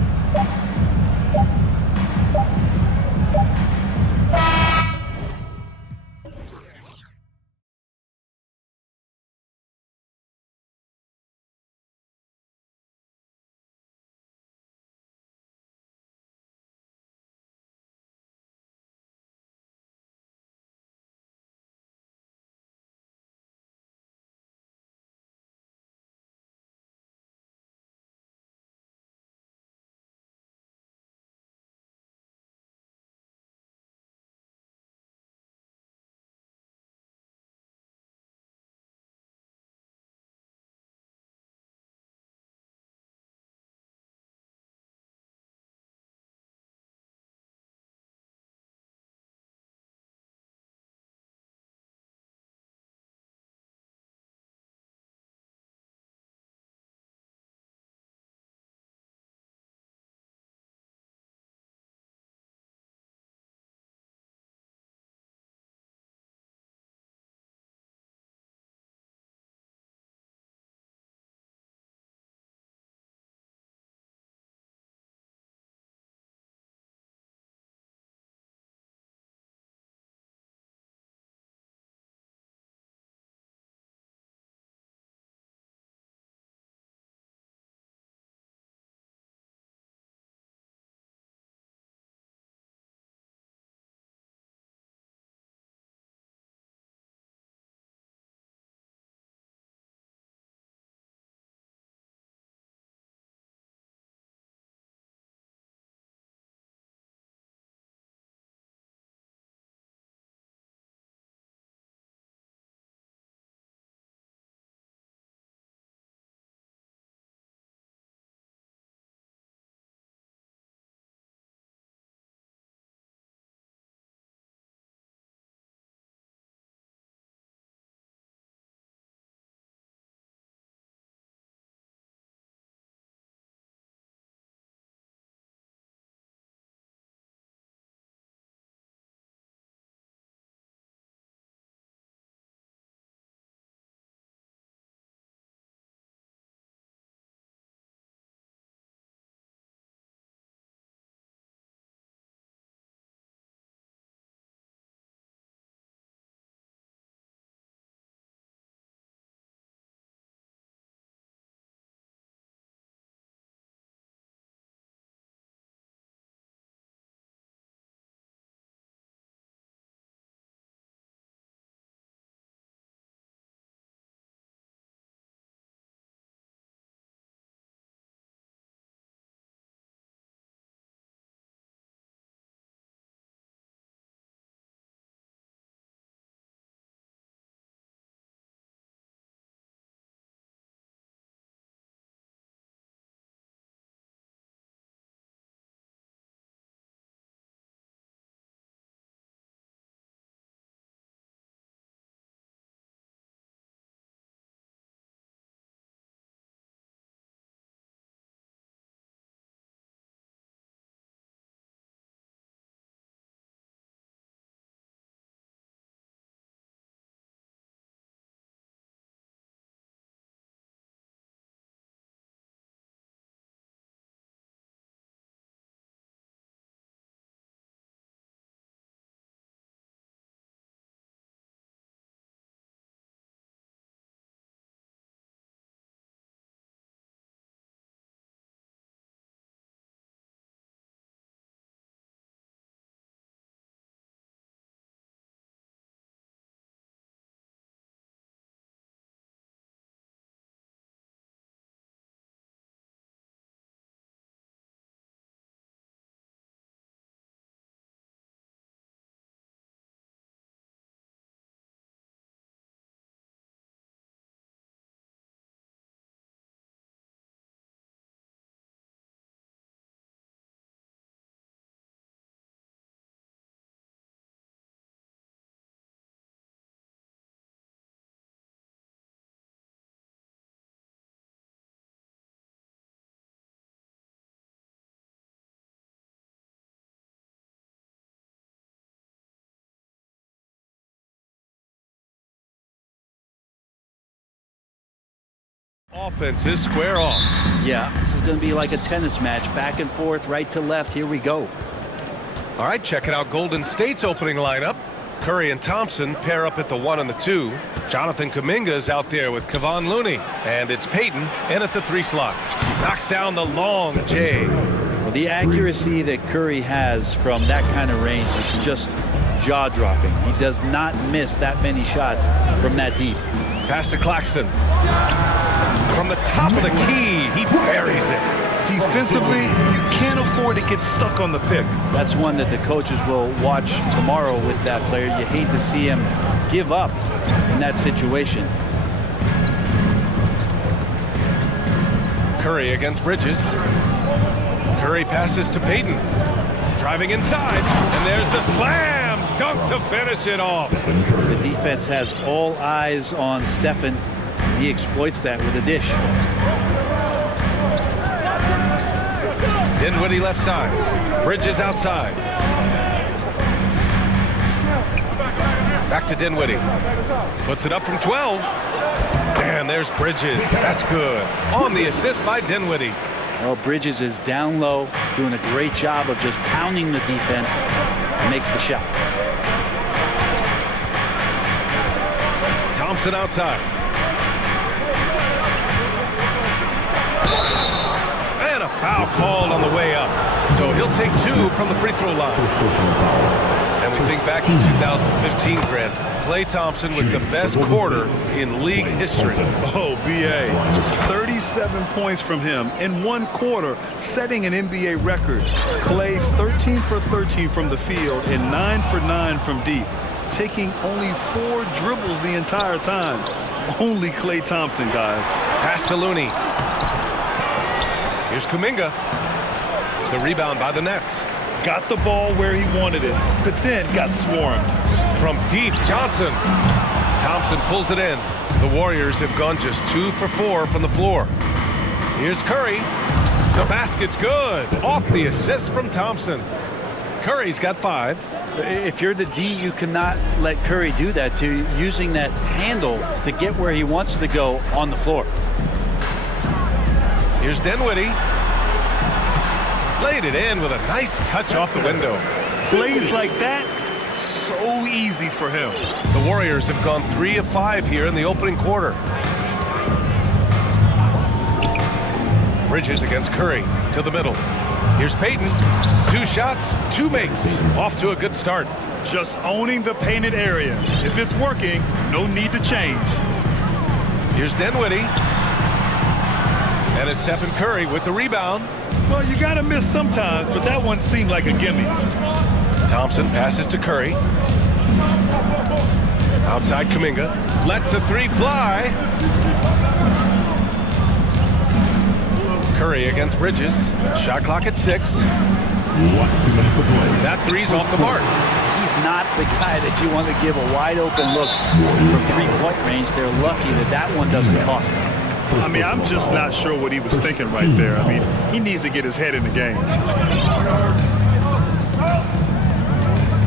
Offense is square off. Yeah, this is going to be like a tennis match, back and forth, right to left. Here we go. All right, checking out Golden State's opening lineup. Curry and Thompson pair up at the 1 and the 2. Jonathan Kuminga is out there with Kevon Looney. And it's Payton in at the 3 slot. Knocks down the long J. Well, the accuracy that Curry has from that kind of range is just jaw-dropping. He does not miss that many shots from that deep. Pass to Claxton. From the top of the key, he buries it. Defensively, you can't afford to get stuck on the pick. That's one that the coaches will watch tomorrow with that player. You hate to see him give up in that situation. Curry against Bridges. Curry passes to Payton. Driving inside, and there's the slam dunk to finish it off. The defense has all eyes on Stephen. He exploits that with a dish. Dinwiddie left side. Bridges outside. Back to Dinwiddie. Puts it up from 12. And there's Bridges. That's good. On the assist by Dinwiddie. Well, Bridges is down low, doing a great job of just pounding the defense. Makes the shot. Thompson outside. And a foul called on the way up. So he'll take 2 from the free throw line. And we think back to 2015, Grant. Klay Thompson with the best quarter in league history. Oh, B.A. 37 points from him in 1 quarter, setting an NBA record. Klay 13 for 13 from the field and 9 for 9 from deep, taking only 4 dribbles the entire time. Only Klay Thompson, guys. Pass to Looney. Here's Kuminga. The rebound by the Nets. Got the ball where he wanted it, but then got swarmed. From deep, Johnson. Thompson pulls it in. The Warriors have gone just 2 for 4 from the floor. Here's Curry. The basket's good. Off the assist from Thompson. Curry's got 5. If you're the D, you cannot let Curry do that to you, using that handle to get where he wants to go on the floor. Here's Dinwiddie. Laid it in with a nice touch off the window. Plays like that, so easy for him. The Warriors have gone 3 of 5 here in the opening quarter. Bridges against Curry to the middle. Here's Payton. 2 shots, 2 makes. Off to a good start. Just owning the painted area. If it's working, no need to change. Here's Dinwiddie. And it's Stephen Curry with the rebound. Well, you got to miss sometimes, but that one seemed like a gimme. Thompson passes to Curry. Outside Kuminga. Lets the 3 fly. Curry against Bridges. Shot clock at 6. That 3's off the mark. He's not the guy that you want to give a wide open look from 3-point range. They're lucky that that one doesn't cost them. I mean, I'm just not sure what he was thinking right there. I mean, he needs to get his head in the game.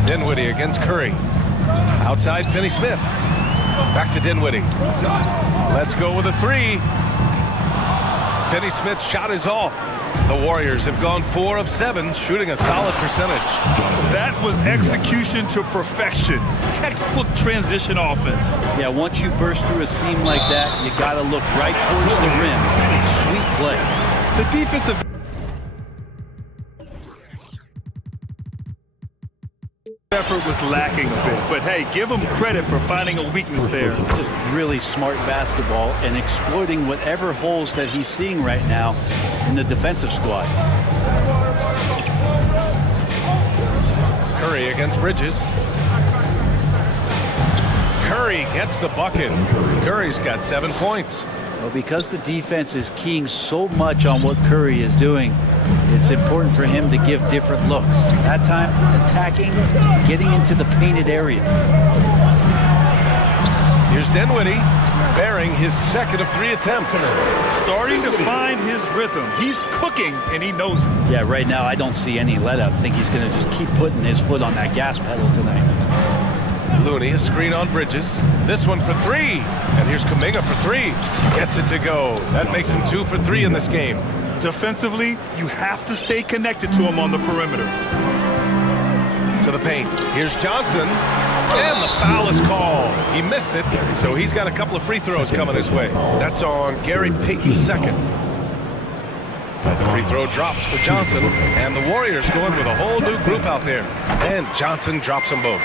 Dinwiddie against Curry. Outside Finney-Smith. Back to Dinwiddie. Let's go with a 3. Finney-Smith's shot is off. The Warriors have gone 4 of 7, shooting a solid percentage. That was execution to perfection. Textbook transition offense. Yeah, once you burst through a seam like that, you got to look right towards the rim. Sweet play. The defensive effort was lacking a bit, but hey, give him credit for finding a weakness there. Just really smart basketball and exploiting whatever holes that he's seeing right now in the defensive squad. Curry against Bridges. Curry gets the bucket. Curry's got 7 points. Well, because the defense is keying so much on what Curry is doing, it's important for him to give different looks. That time, attacking, getting into the painted area. Here's Dinwiddie, bearing his 2nd of 3 attempts. Starting to find his rhythm. He's cooking, and he knows it. Yeah, right now, I don't see any let up. I think he's going to just keep putting his foot on that gas pedal tonight. Looney, a screen on Bridges. This one for three. And here's Kuminga for three. Gets it to go. That makes him 2 for 3 in this game. Defensively, you have to stay connected to him on the perimeter. To the paint. Here's Johnson. And the foul is called. He missed it, so he's got a couple of free throws coming his way. That's on Gary Payton second. The free throw drops for Johnson, and the Warriors go in with a whole new group out there. And Johnson drops them both.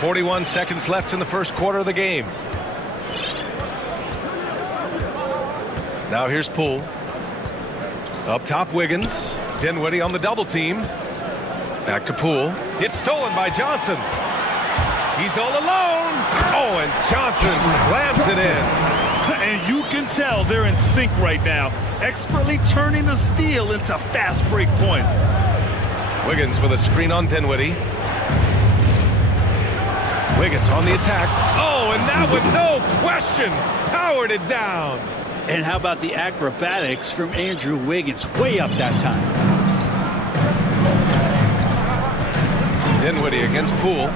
41 seconds left in the first quarter of the game. Now here's Poole. Up top, Wiggins. Dinwiddie on the double team. Back to Poole. It's stolen by Johnson. He's all alone. Oh, and Johnson slams it in. And you can tell they're in sync right now, expertly turning the steal into fast break points. Wiggins with a screen on Dinwiddie. Wiggins on the attack. Oh, and that one, no question, powered it down. And how about the acrobatics from Andrew Wiggins? Way up that time. Dinwiddie against Poole.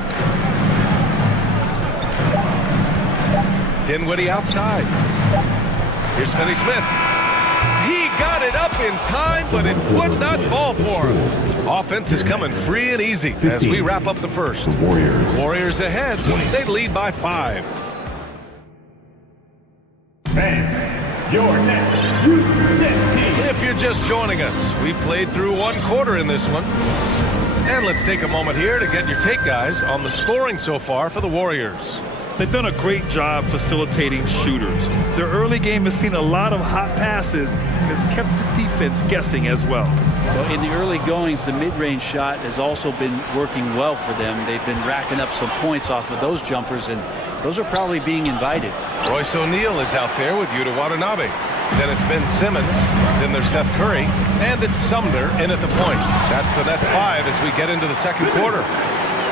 Dinwiddie outside. Here's Finney-Smith. He got it up in time, but it would not fall for him. Offense is coming free and easy as we wrap up the first. Warriors ahead. They lead by 5. Your next If you're just joining us, we played through 1 quarter in this one. And let's take a moment here to get your take, guys, on the scoring so far for the Warriors. They've done a great job facilitating shooters. Their early game has seen a lot of hot passes and has kept the defense guessing as well. Well, in the early goings, the mid-range shot has also been working well for them. They've been racking up some points off of those jumpers, and those are probably being invited. Royce O'Neal is out there with Yuta Watanabe. Then it's Ben Simmons. Then there's Seth Curry. And it's Sumner in at the point. That's the Nets 5 as we get into the second quarter.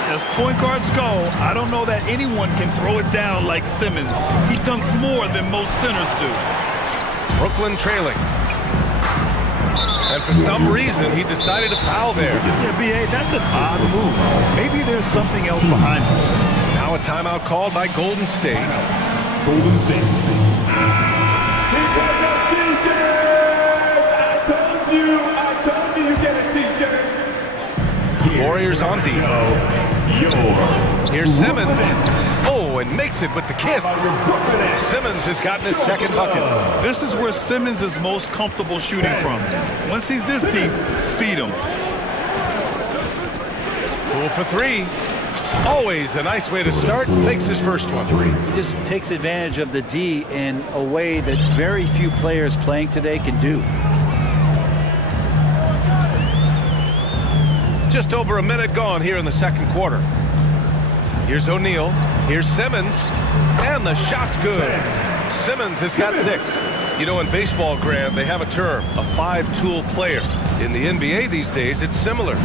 As point guards go, I don't know that anyone can throw it down like Simmons. He dunks more than most centers do. Brooklyn trailing. And for some reason, he decided to foul there. Yeah, B.A., that's an odd move. Maybe there's something else behind it. Now a timeout called by Golden State. Golden State. I told you get a t-shirt. Warriors on D. Here's Simmons. Oh, and makes it with the kiss. Simmons has gotten his second bucket. This is where Simmons is most comfortable shooting from. Once he's this deep, feed him. Poole for 3. Always a nice way to start. Makes his first one. He just takes advantage of the D in a way that very few players playing today can do. Just over a minute gone here in the second quarter. Here's O'Neal. Here's Simmons. And the shot's good. Simmons has got 6. You know, in baseball, Graham, they have a term, a 5-tool player. In the NBA these days, it's similar.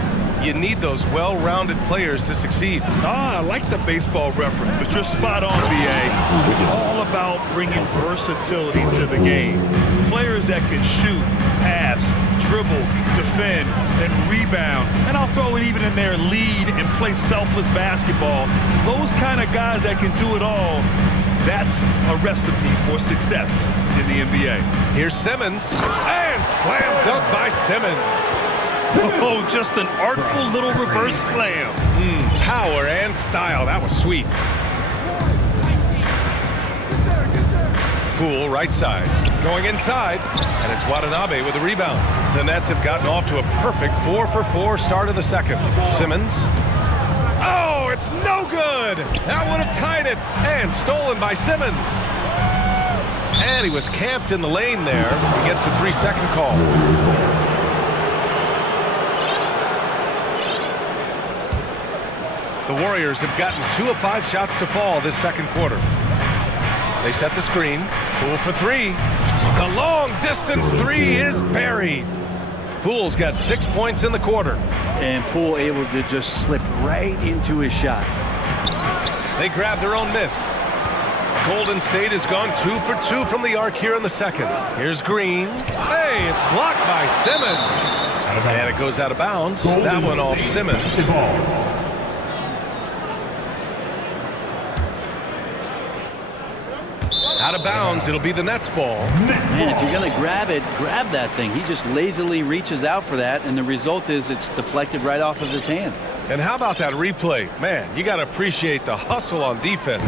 You need those well-rounded players to succeed. I like the baseball reference, but you're spot on, B.A. It's all about bringing versatility to the game. Players that can shoot, pass, dribble, defend, and rebound. And I'll throw it even in there, lead and play selfless basketball. Those kind of guys that can do it all, that's a recipe for success in the NBA. Here's Simmons. And slam dunk by Simmons. Oh, just an artful little reverse slam. Power and style. That was sweet. Poole right side. Going inside. And it's Watanabe with a rebound. The Nets have gotten off to a perfect 4-for-4 start of the second. Simmons. Oh, it's no good. That would have tied it. And stolen by Simmons. And he was camped in the lane there. He gets a 3-second call. The Warriors have gotten 2 of 5 shots to fall this second quarter. They set the screen. Poole for 3. The long distance 3 is buried. Poole's got 6 points in the quarter. And Poole able to just slip right into his shot. They grab their own miss. Golden State has gone 2 for 2 from the arc here in the second. Here's Green. Hey, it's blocked by Simmons. And it goes out of bounds. That one off Simmons. of bounds. It'll be the Nets ball. Man, if you're going to grab it, grab that thing. He just lazily reaches out for that, and the result is it's deflected right off of his hand. And how about that replay? Man, you got to appreciate the hustle on defense.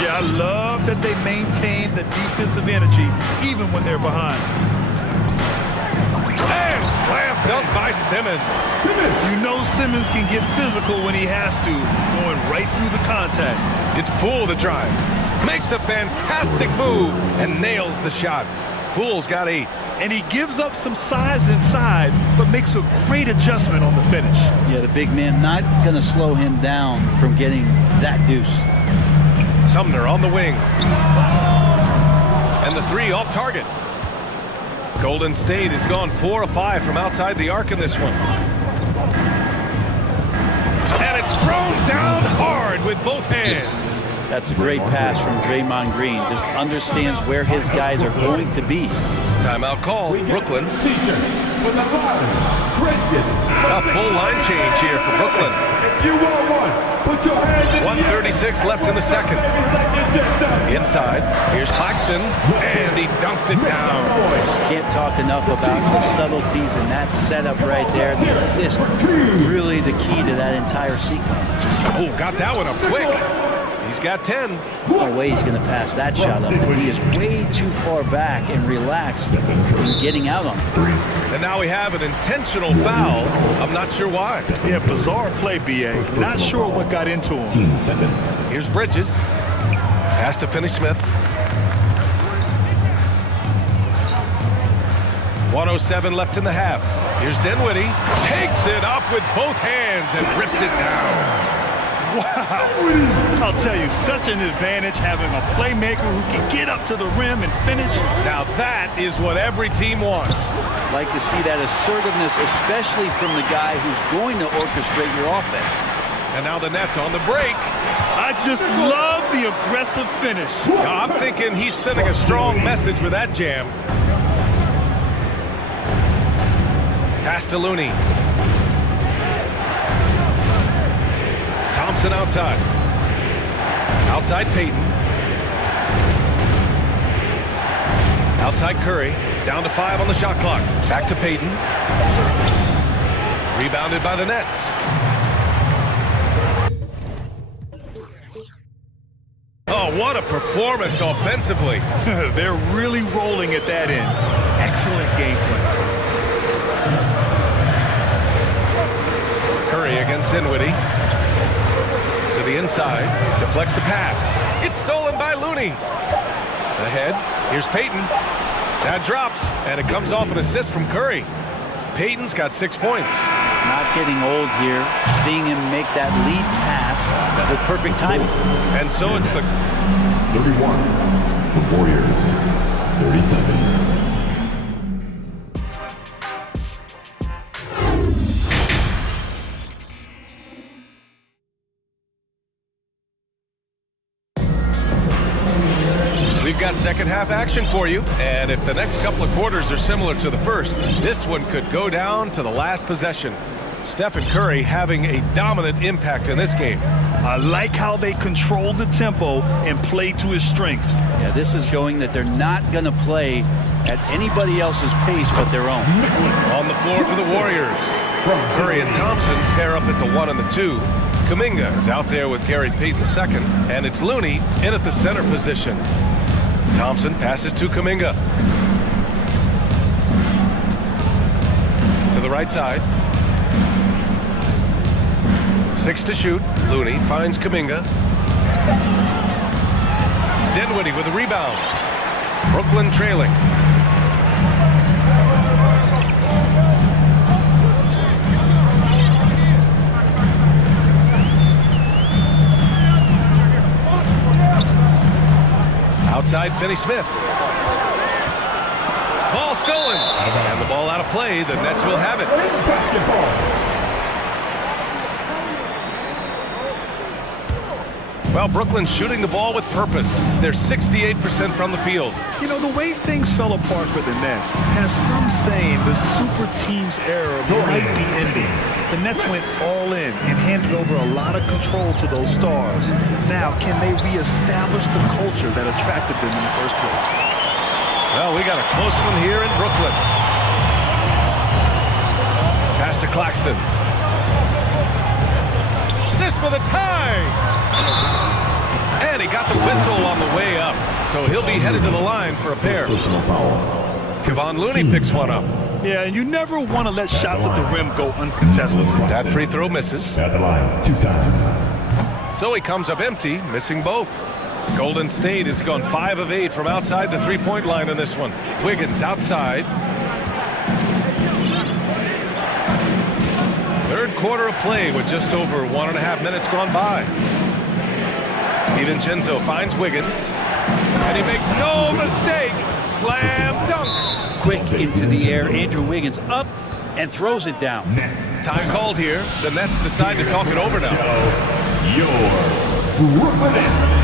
Yeah, I love that they maintain the defensive energy even when they're behind. And slam dunk by Simmons. You know Simmons can get physical when he has to, going right through the contact. It's Poole to drive. Makes a fantastic move and nails the shot. Poole's got 8. And he gives up some size inside, but makes a great adjustment on the finish. Yeah, the big man not going to slow him down from getting that deuce. Sumner on the wing. And the 3 off target. Golden State has gone 4 of 5 from outside the arc in this one. And it's thrown down hard with both hands. That's a great pass from Draymond Green. Just understands where his guys are going to be. Timeout call, Brooklyn. A full line change here for Brooklyn. You want one? Put your hands in 1:36 left in the second. Inside, here's Claxton, and he dunks it down. Can't talk enough about the subtleties in that setup right there. The assist, really the key to that entire sequence. Oh, got that one up quick. He's got 10. No way he's going to pass that shot up. He is way too far back and relaxed in getting out on it. And now we have an intentional foul. I'm not sure why. Yeah, bizarre play, B.A. Not sure what got into him. Here's Bridges. Pass to Finney-Smith. 1:07 left in the half. Here's Dinwiddie. Takes it up with both hands and rips it down. Wow. I'll tell you, such an advantage having a playmaker who can get up to the rim and finish. Now that is what every team wants. Like to see that assertiveness, especially from the guy who's going to orchestrate your offense. And now the Nets on the break. I just love the aggressive finish. Now, I'm thinking he's sending a strong message with that jam. Pass to Looney. Thompson outside. Outside Payton. Outside Curry. Down to 5 on the shot clock. Back to Payton. Rebounded by the Nets. Oh, what a performance offensively. They're really rolling at that end. Excellent game plan. Curry against Dinwiddie. To the inside, deflects the pass. It's stolen by Looney. Ahead, here's Payton. That drops, and it comes off an assist from Curry. Payton's got 6 points. Not getting old here. Seeing him make that lead pass with perfect timing. And so it's the 31, the Warriors, 37. We've got second half action for you, and if the next couple of quarters are similar to the first, this one could go down to the last possession. Stephen Curry having a dominant impact in this game. I like how they control the tempo and play to his strengths. Yeah, this is showing that they're not going to play at anybody else's pace but their own. On the floor for the Warriors. Curry and Thompson pair up at the 1 and the 2. Kuminga is out there with Gary Payton II, and it's Looney in at the center position. Thompson passes to Kuminga. To the right side. 6 to shoot. Looney finds Kuminga. Dinwiddie with a rebound. Brooklyn trailing. Outside Finney-Smith. Ball stolen. And the ball out of play. The Nets will have it. Well, Brooklyn's shooting the ball with purpose. They're 68% from the field. You know, the way things fell apart for the Nets has some saying the super team's era might be ending. The Nets went all in and handed over a lot of control to those stars. Now, can they reestablish the culture that attracted them in the first place? Well, we got a close one here in Brooklyn. Pass to Claxton. This for the tie! And he got the whistle on the way up, so he'll be headed to the line for a pair. Kevon Looney picks one up. Yeah, and you never want to let shots at the rim go uncontested. That free throw misses. At the line, 2 times. So he comes up empty, missing both. Golden State has gone 5 of 8 from outside the three-point line in this one. Wiggins outside. Third quarter of play with just over 1.5 minutes gone by. DiVincenzo finds Wiggins, and he makes no mistake. Slam dunk. Quick into the air. Andrew Wiggins up and throws it down. Time called here. The Nets decide to talk it over now. Your Brooklyn Nets.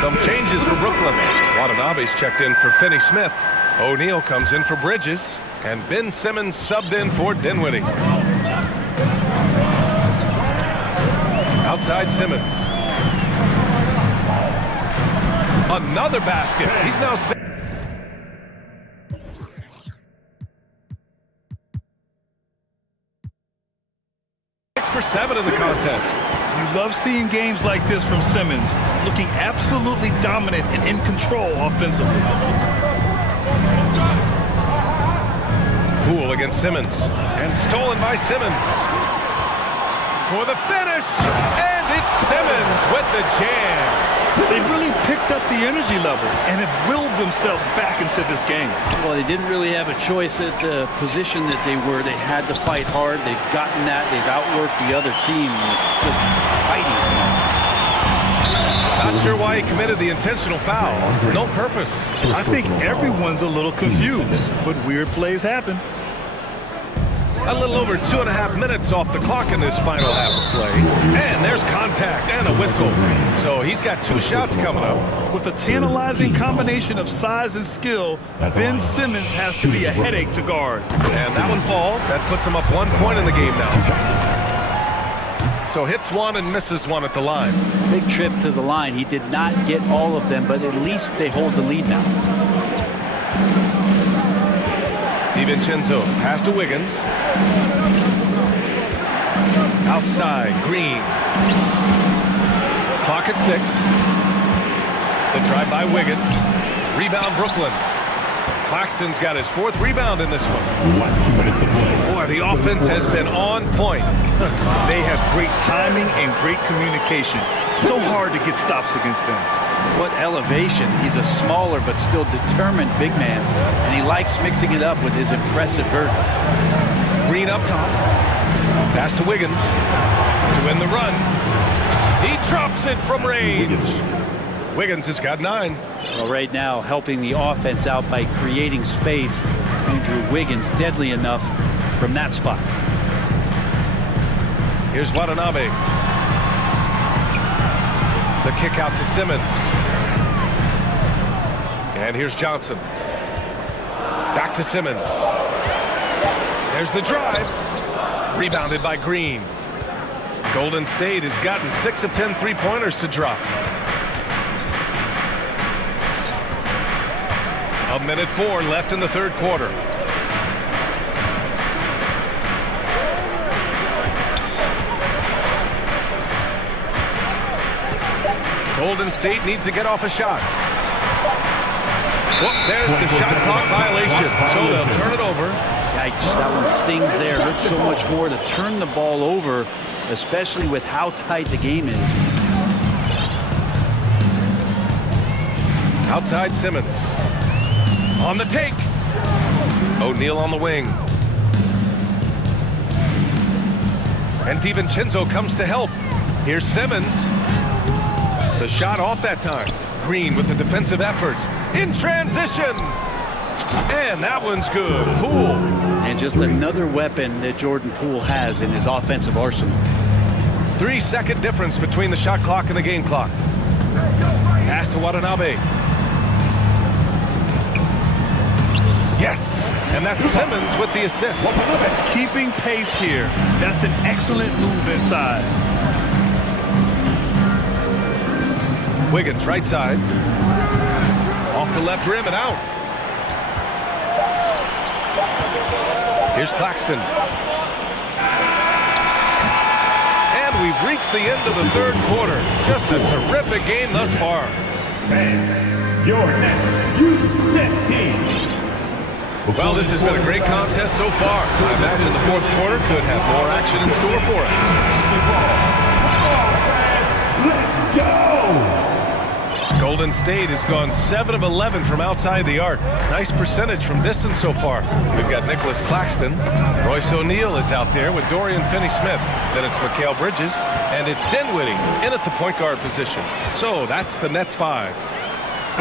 Some changes for Brooklyn. Watanabe's checked in for Finney Smith. O'Neal comes in for Bridges. And Ben Simmons subbed in for Dinwiddie. Outside Simmons. Another basket. He's now 6 for 7 in the contest. You love seeing games like this from Simmons, looking absolutely dominant and in control offensively. Poole against Simmons. And stolen by Simmons. For the finish. And it's Simmons with the jam. They really picked up the energy level and have willed themselves back into this game. Well, they didn't really have a choice at the position that they were. They had to fight hard. They've gotten that. They've outworked the other team. Just fighting. Not sure why he committed the intentional foul. No purpose. I think everyone's a little confused, but weird plays happen. A little over 2.5 minutes off the clock in this final half of play. And there's contact and a whistle. So he's got 2 shots coming up. With a tantalizing combination of size and skill, Ben Simmons has to be a headache to guard. And that one falls. That puts him up 1 point in the game now. So hits one and misses one at the line. Big trip to the line. He did not get all of them, but at least they hold the lead now. DiVincenzo, pass to Wiggins. Outside, Green. Clock at 6. The drive by Wiggins. Rebound, Brooklyn. Claxton's got his 4th rebound in this one. Boy, the offense has been on point. They have great timing and great communication. So hard to get stops against them. What elevation. He's a smaller but still determined big man, and he likes mixing it up with his impressive vert. Green up top. Pass to Wiggins to win the run. He drops it from range. Wiggins has got 9. Well, right now, helping the offense out by creating space. Andrew Wiggins deadly enough from that spot. Here's Watanabe. The kick out to Simmons. And here's Johnson. Back to Simmons. There's the drive. Rebounded by Green. Golden State has gotten 6 of 10 three-pointers to drop. 1:04 left in the third quarter. Golden State needs to get off a shot. Well, there's the shot clock violation, so they'll turn it over. Yikes, that one stings there. Hurts so much more to turn the ball over, especially with how tight the game is. Outside Simmons. On the take. O'Neal on the wing. And DiVincenzo comes to help. Here's Simmons. The shot off that time. Green with the defensive effort. In transition. And that one's good. Poole. And just another weapon that Jordan Poole has in his offensive arsenal. 3-second difference between the shot clock and the game clock. Pass to Watanabe. Yes, and that's Simmons with the assist. Keeping pace here. That's an excellent move inside. Wiggins, right side. Off the left rim and out. Here's Claxton. And we've reached the end of the third quarter. Just a terrific game thus far. And your next next team. Well, this has been a great contest so far. I imagine the fourth quarter could have more action in store for us. Let's go! Golden State has gone 7 of 11 from outside the arc. Nice percentage from distance so far. We've got Nicholas Claxton. Royce O'Neal is out there with Dorian Finney-Smith. Then it's Mikal Bridges. And it's Dinwiddie in at the point guard position. So that's the Nets 5.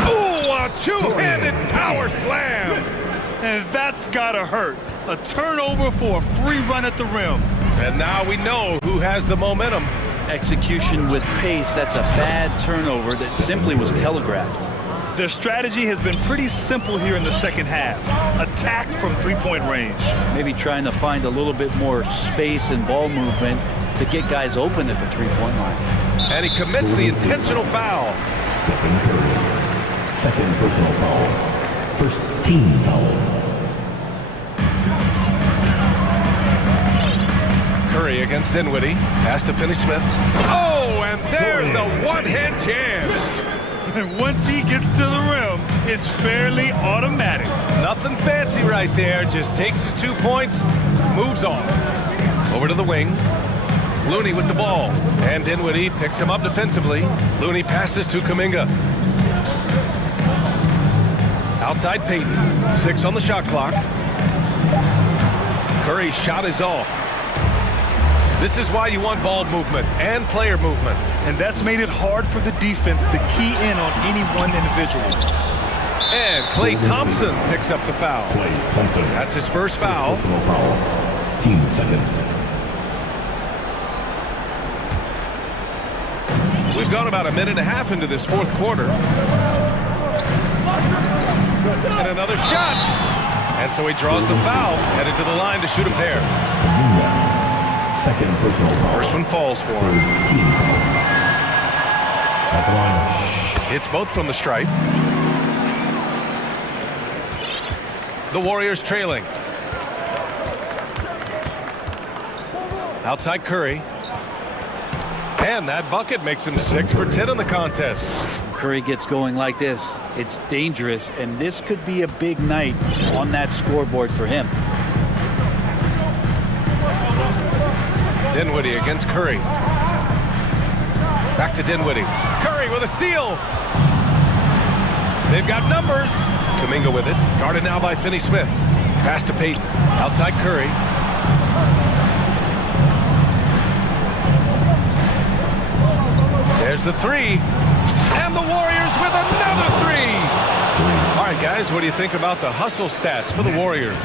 Ooh, a two-handed power slam! And that's gotta hurt. A turnover for a free run at the rim. And now we know who has the momentum. Execution with pace, that's a bad turnover that simply was telegraphed. Their strategy has been pretty simple here in the second half. Attack from three-point range. Maybe trying to find a little bit more space and ball movement to get guys open at the three-point line. And he commits the intentional foul. Stephen Curry. Second personal foul. First team foul. Curry against Dinwiddie. Pass to Finney-Smith. Oh, and there's a one-hand jam. And once he gets to the rim, it's fairly automatic. Nothing fancy right there. Just takes his 2 points, moves on. Over to the wing. Looney with the ball. And Dinwiddie picks him up defensively. Looney passes to Kuminga. Outside Payton. 6 on the shot clock. Curry's shot is off. This is why you want ball movement and player movement. And that's made it hard for the defense to key in on any one individual. And Klay Thompson picks up the foul. Klay Thompson. That's his first foul. Personal foul. Team second. We've gone about a minute and a half into this fourth quarter. And another shot. And so he draws the foul, headed to the line to shoot a pair. Second personal foul. First one falls for him. Team foul. At the line. It's both from the stripe. The Warriors trailing. Outside Curry. And that bucket makes him 6 for 10 in the contest. Curry gets going like this, it's dangerous, and this could be a big night on that scoreboard for him. Dinwiddie against Curry. Back to Dinwiddie. Curry with a steal. They've got numbers. Kuminga with it. Guarded now by Finney-Smith. Pass to Payton. Outside Curry. There's the three. And the Warriors with another three. All right, guys, what do you think about the hustle stats for the Warriors?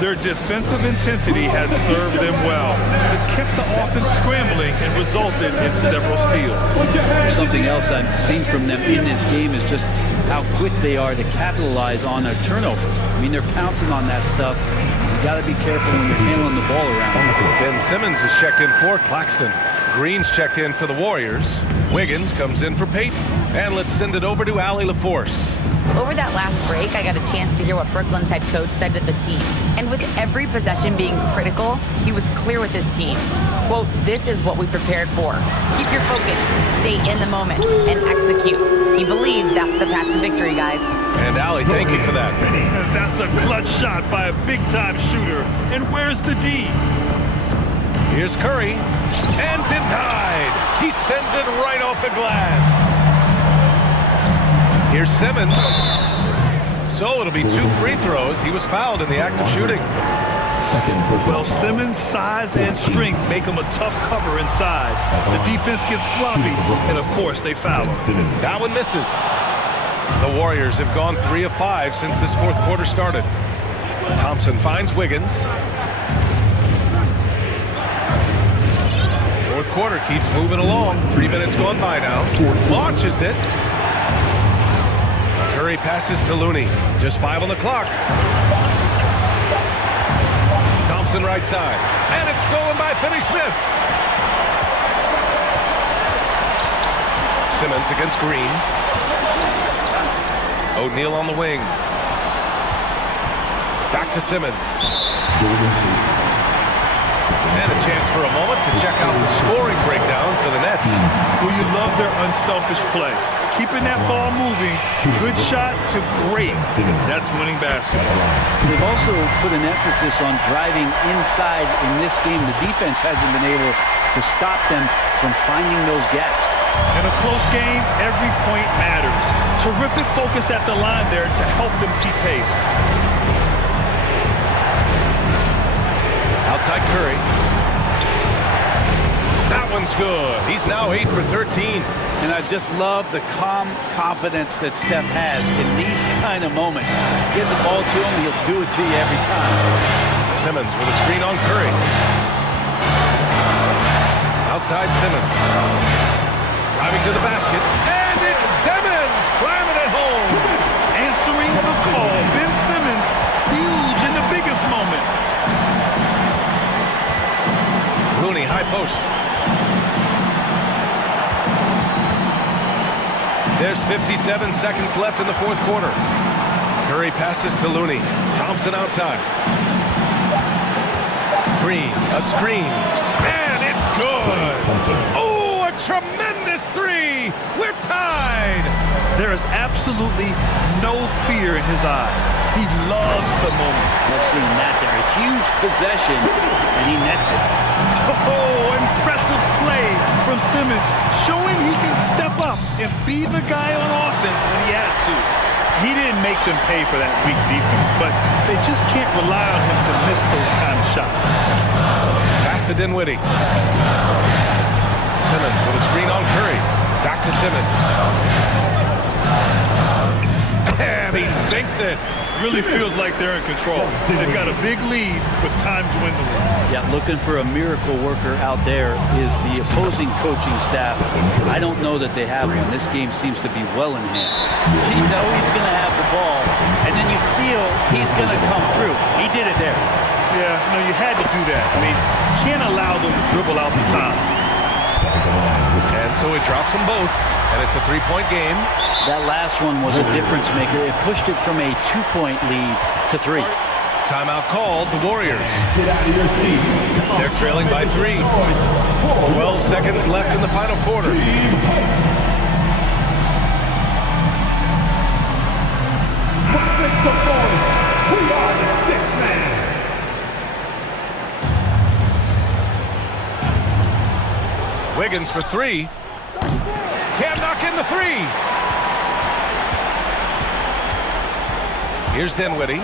Their defensive intensity has served them well. It kept the offense scrambling and resulted in several steals. Something else I've seen from them in this game is just how quick they are to capitalize on a turnover. I mean, they're pouncing on that stuff. You got to be careful when you're handling the ball around. Ben Simmons is checked in for Claxton. Green's checked in for the Warriors. Wiggins comes in for Payton. And let's send it over to Allie LaForce. Over that last break, I got a chance to hear what Brooklyn's head coach said to the team. And with every possession being critical, he was clear with his team. Quote, "This is what we prepared for. Keep your focus, stay in the moment, and execute." He believes that's the path to victory, guys. And Allie, thank you for that. That's a clutch shot by a big-time shooter. And where's the D? Here's Curry. And denied. He sends it right off the glass. Here's Simmons. So it'll be 2 free throws. He was fouled in the act of shooting. Well, Simmons' size and strength make him a tough cover inside. The defense gets sloppy, and of course, they foul him. That one misses. The Warriors have gone 3 of 5 since this fourth quarter started. Thompson finds Wiggins. Fourth quarter keeps moving along. 3 minutes gone by now. Launches it. Curry passes to Looney. Just 5 on the clock. Thompson right side. And it's stolen by Finney-Smith. Simmons against Green. O'Neal on the wing. Back to Simmons. And a chance for a moment to check out the scoring breakdown for the Nets. Well, you love their unselfish play. Keeping that ball moving, good shot to great. That's winning basketball. They've also put an emphasis on driving inside in this game. The defense hasn't been able to stop them from finding those gaps. In a close game, every point matters. Terrific focus at the line there to help them keep pace. Outside Curry. That one's good. He's now 8 for 13. And I just love the calm confidence that Steph has in these kind of moments. Give the ball to him, he'll do it to you every time. Simmons with a screen on Curry. Outside Simmons. Driving to the basket. And it's Simmons slamming it home. Answering the call. Ben Simmons, huge in the biggest moment. Looney, high post. There's 57 seconds left in the fourth quarter. Curry passes to Looney. Thompson outside. Green, a screen. And it's good. Oh, a tremendous three. We're tied. There is absolutely no fear in his eyes. He loves the moment. I've seen that there. A huge possession, and he nets it. Oh, impressive play from Simmons, showing he can step up and be the guy on offense when he has to. He didn't make them pay for that weak defense, but they just can't rely on him to miss those kind of shots. Pass to Dinwiddie. Simmons with a screen on Curry. Back to Simmons. And he sinks it. Really feels like they're in control. They've got a big lead with time dwindling. Yeah, looking for a miracle worker out there is the opposing coaching staff. I don't know that they have one. This game seems to be well in hand. You know he's going to have the ball, and then you feel he's going to come through. He did it there. Yeah, no, you had to do that. I mean, you can't allow them to dribble out the time. And so he drops them both, and it's a three-point game. That last one was a difference maker. It pushed it from a 2-point lead to 3. Timeout called, the Warriors. They're trailing by 3. 12 seconds left in the final quarter. We are the sixth man. Wiggins for 3. Can't knock in the 3. Here's Dinwiddie.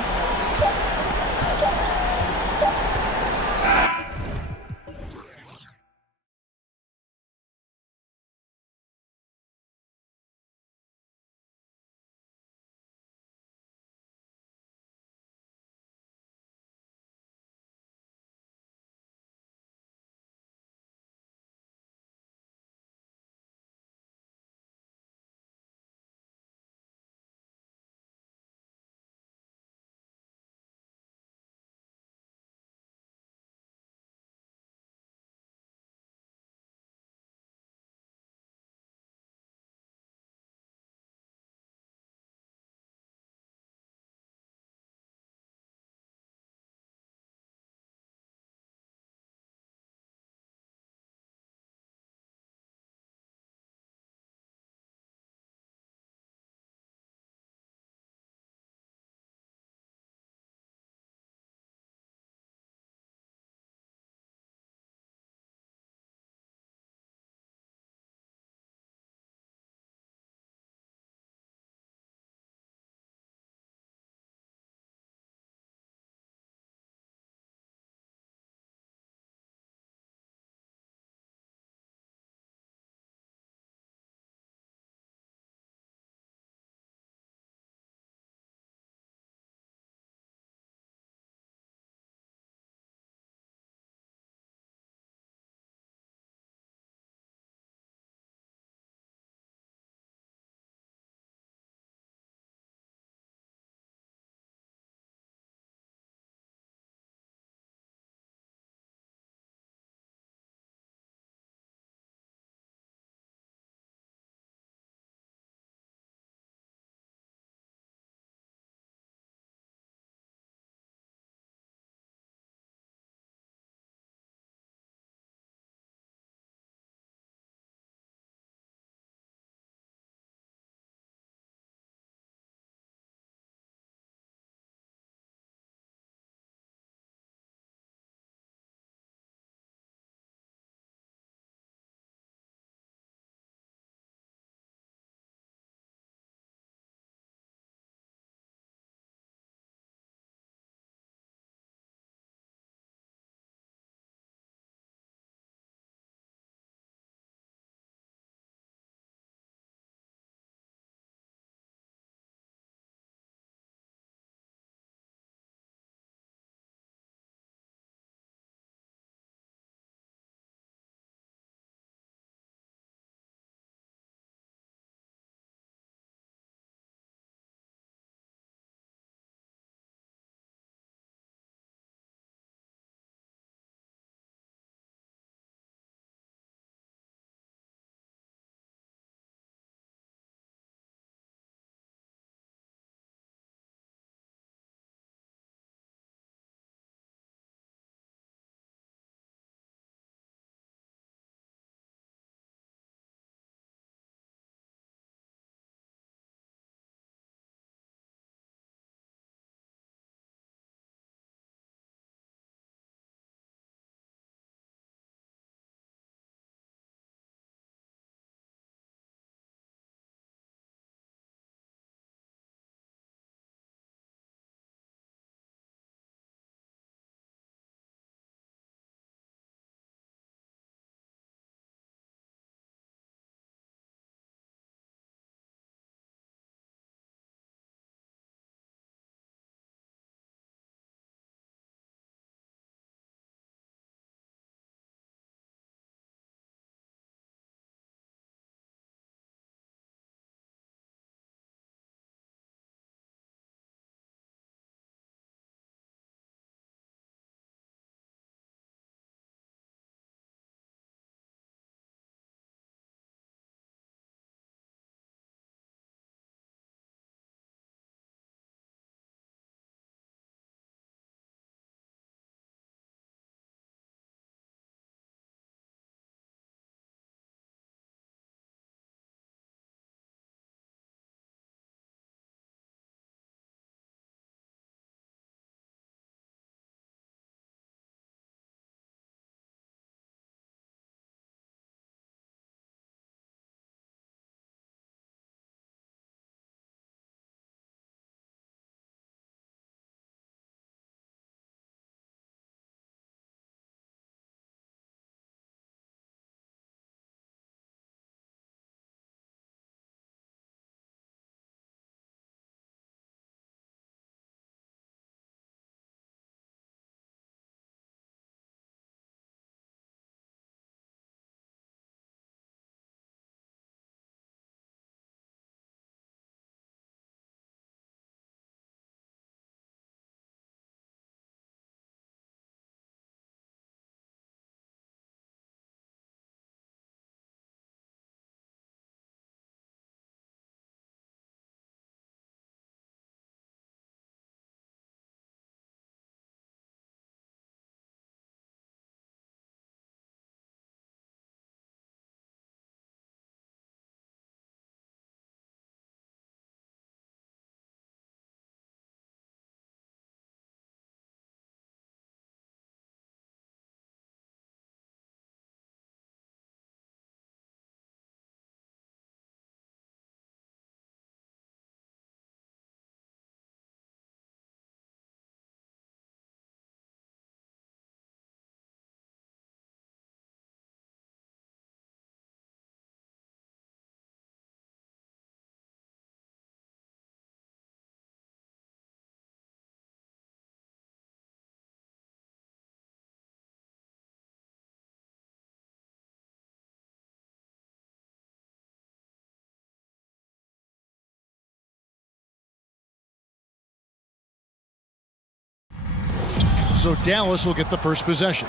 So Dallas will get the first possession.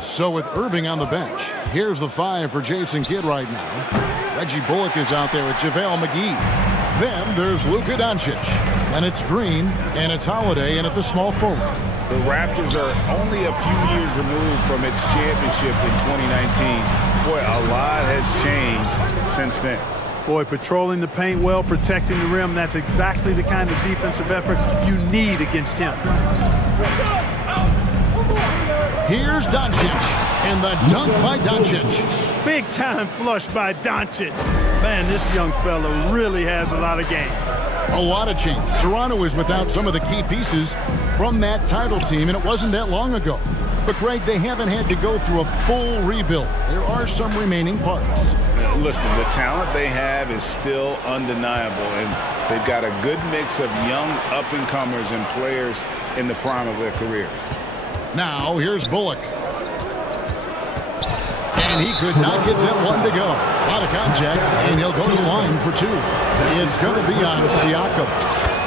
So with Irving on the bench, here's the 5 for Jason Kidd right now. Reggie Bullock is out there with JaVale McGee. Then there's Luka Doncic. And it's Green, and it's Holiday, and at the small forward. The Raptors are only a few years removed from its championship in 2019. Boy, a lot has changed since then. Boy, patrolling the paint well, protecting the rim, that's exactly the kind of defensive effort you need against him. Here's Doncic, and the dunk by Doncic. Big time flush by Doncic. Man, this young fella really has a lot of game. A lot of change. Toronto is without some of the key pieces from that title team, and it wasn't that long ago. But, Greg, they haven't had to go through a full rebuild. There are some remaining parts. Listen, the talent they have is still undeniable, and they've got a good mix of young up-and-comers and players in the prime of their careers. Now, here's Bullock. And he could not get that one to go. A lot of contact, and he'll go to the line for 2. It's going to be on Siakam.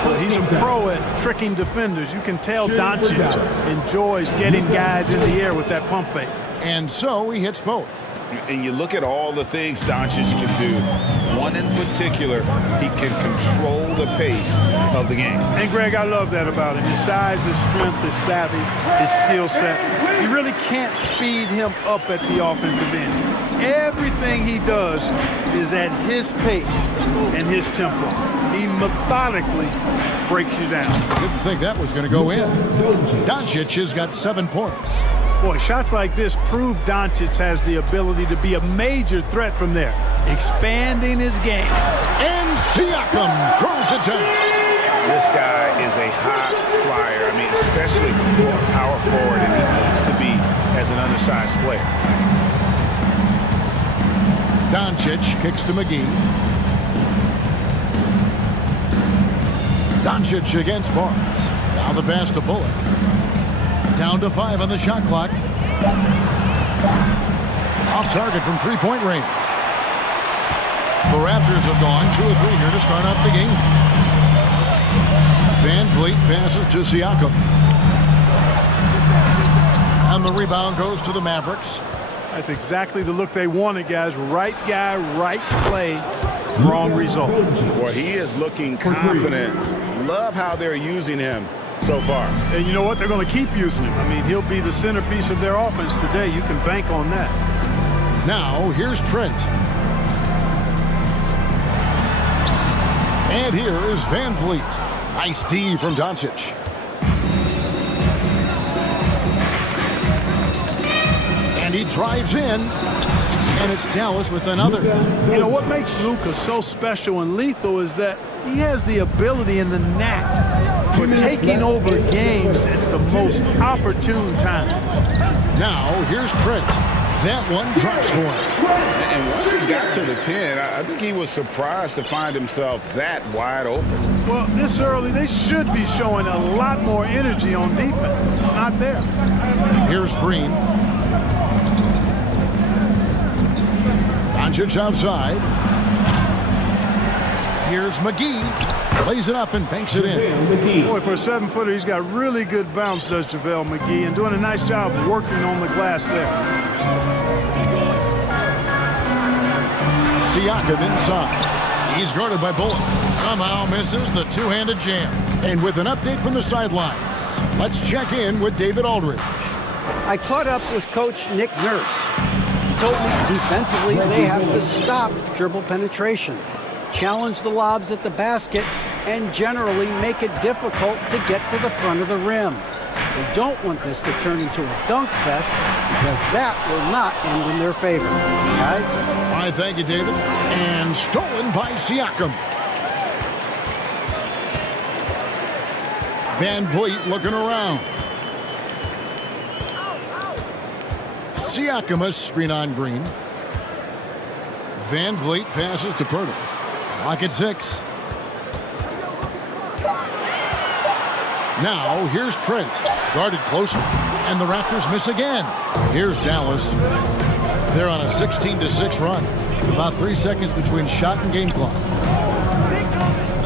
Well, he's a pro at tricking defenders. You can tell Doncic enjoys getting guys in the air with that pump fake. And so he hits both. And you look at all the things Doncic can do. One in particular, he can control the pace of the game. And, Greg, I love that about him. His size, his strength, his savvy, his skill set. You really can't speed him up at the offensive end. Everything he does is at his pace and his tempo. He methodically breaks you down. Didn't think that was going to go in. Doncic has got 7 points. Boy, shots like this prove Doncic has the ability to be a major threat from there, expanding his game. And Siakam throws it down. This guy is a hot flyer. I mean, especially for a power forward, and he needs to be as an undersized player. Doncic kicks to McGee. Doncic against Barnes. Now the pass to Bullock. Down to 5 on the shot clock. Off target from 3-point range. The Raptors have gone 2 of 3 here to start off the game. Van Vliet passes to Siakam. And the rebound goes to the Mavericks. That's exactly the look they wanted, guys. Right guy, right play, wrong result. Well, he is looking confident. Love how they're using him so far. And you know what? They're going to keep using him. I mean, he'll be the centerpiece of their offense today. You can bank on that. Now, here's Trent. And here is Van Vliet. Nice D from Doncic. And he drives in. And it's Dallas with another. You know, what makes Luka so special and lethal is that he has the ability and the knack for taking over games at the most opportune time. Now, here's Trent. That one drops for him. And once he got to the 10, I think he was surprised to find himself that wide open. Well, this early, they should be showing a lot more energy on defense. It's not there. Here's Green. Doncic outside. Here's McGee. Plays it up and banks it in. Boy, for a 7-footer, he's got really good bounce, does JaVale McGee, and doing a nice job working on the glass there. Siakam inside. He's guarded by Bullock. Somehow misses the two-handed jam. And with an update from the sidelines, let's check in with David Aldridge. I caught up with Coach Nick Nurse. He told me defensively they have to stop dribble penetration, challenge the lobs at the basket, and generally make it difficult to get to the front of the rim. They don't want this to turn into a dunk fest because that will not end in their favor. Guys? All right, thank you, David. And stolen by Siakam. Van Vliet looking around. Siakam a screen on Green. Van Vliet passes to Pirtle. Clock at 6. Now, here's Trent. Guarded closer. And the Raptors miss again. Here's Dallas. They're on a 16-6 run. About 3 seconds between shot and game clock.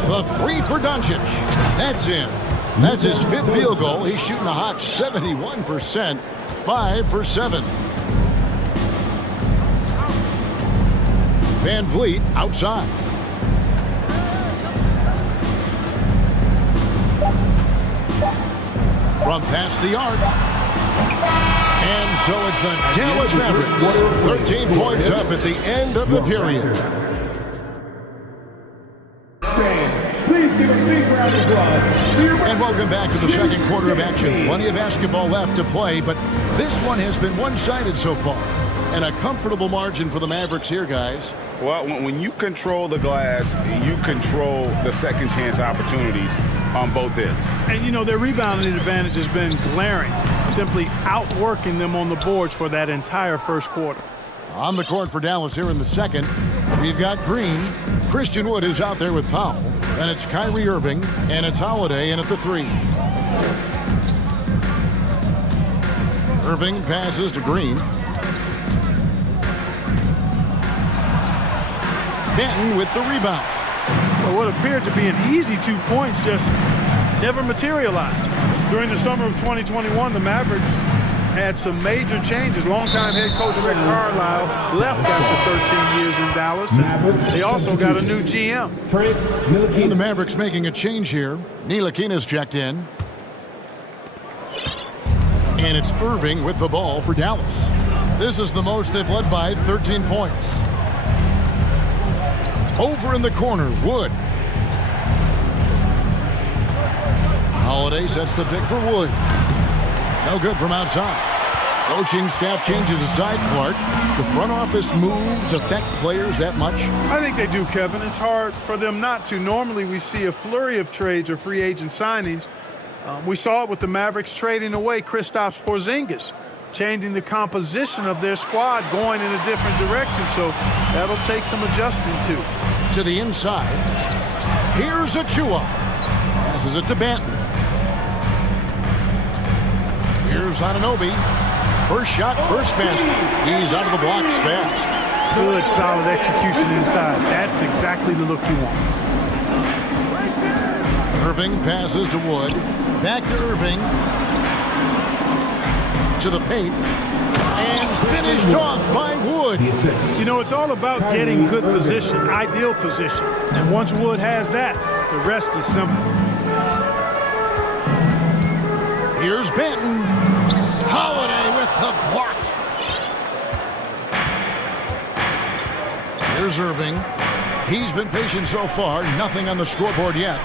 The three for Doncic. That's in. That's his 5th field goal. He's shooting a hot 71%, 5 for 7. Van Vliet outside. From past the arc. And so it's the Dallas Mavericks. 13 points up at the end of the period. Please give a big round of applause. And welcome back to the second quarter of action. Plenty of basketball left to play, but this one has been one-sided so far. And a comfortable margin for the Mavericks here, guys. Well, when you control the glass, you control the second chance opportunities on both ends. And, you know, their rebounding advantage has been glaring, simply outworking them on the boards for that entire first quarter. On the court for Dallas here in the second, we've got Green. Christian Wood is out there with Powell. And it's Kyrie Irving, and it's Holiday in at the 3. Irving passes to Green. Benton with the rebound. Well, what appeared to be an easy 2 points just never materialized. During the summer of 2021, the Mavericks had some major changes. Longtime head coach Rick Carlisle left after 13 years in Dallas. And they also got a new GM. And the Mavericks making a change here. Ntilikina's checked in. And it's Irving with the ball for Dallas. This is the most they've led by, 13 points. Over in the corner, Wood. Holiday sets the pick for Wood. No good from outside. Coaching staff changes aside, Clark. The front office moves affect players that much? I think they do, Kevin. It's hard for them not to. Normally we see a flurry of trades or free agent signings. We saw it with the Mavericks trading away Kristaps Porzingis, changing the composition of their squad, going in a different direction. So that'll take some adjusting too. To the inside. Here's Achua. Passes it to Benton. Here's Anunoby. First shot, first basket. He's out of the blocks fast. Good, solid execution inside. That's exactly the look you want. Irving passes to Wood. Back to Irving. To the paint. And finished off by Wood. You know, it's all about getting good position, ideal position. And once Wood has that, the rest is simple. Here's Benton. Holiday with the block. Here's Irving. He's been patient so far. Nothing on the scoreboard yet.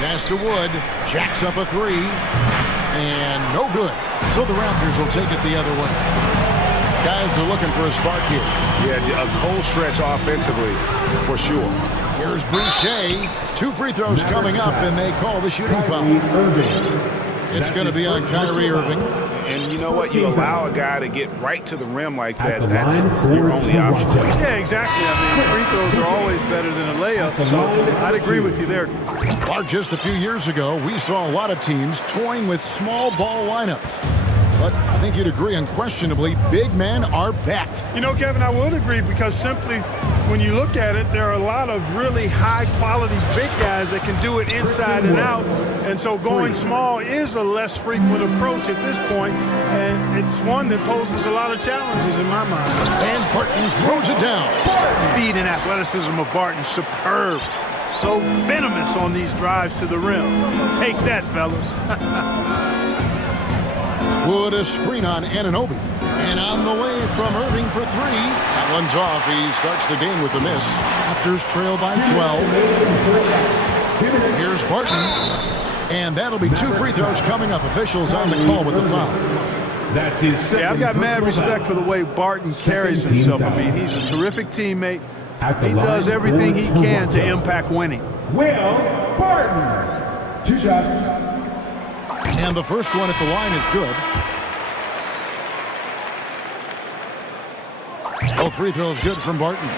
Pass to Wood. Jacks up a 3. And no good. So the Raptors will take it the other way. Guys are looking for a spark here. Yeah, a cold stretch offensively, for sure. Here's Boucher. 2 free throws coming up, and they call the shooting foul. It's going to be on Kyrie Irving. And you know what? You allow a guy to get right to the rim like that. That's your only option. Yeah, exactly. I mean, free throws are always better than a layup. So I'd agree with you there. Clark, just a few years ago, we saw a lot of teams toying with small ball lineups. But I think you'd agree unquestionably, big men are back. You know, Kevin, I would agree because simply when you look at it, there are a lot of really high-quality big guys that can do it inside and out. And so going small is a less frequent approach at this point, and it's one that poses a lot of challenges in my mind. And Barton throws it down. Speed and athleticism of Barton, superb. So venomous on these drives to the rim. Take that, fellas. Wood a screen on Anunoby. And on the way from Irving for 3. That one's off. He starts the game with a miss. Raptors trail by 12. Here's Barton. And that'll be 2 free throws coming up. Officials on the call with the foul. That's his second. Yeah, I've got mad respect for the way Barton carries himself. I mean, he's a terrific teammate. He does everything he can to impact winning. Will Barton. 2 shots. And the first one at the line is good. Both free throws good from Barton.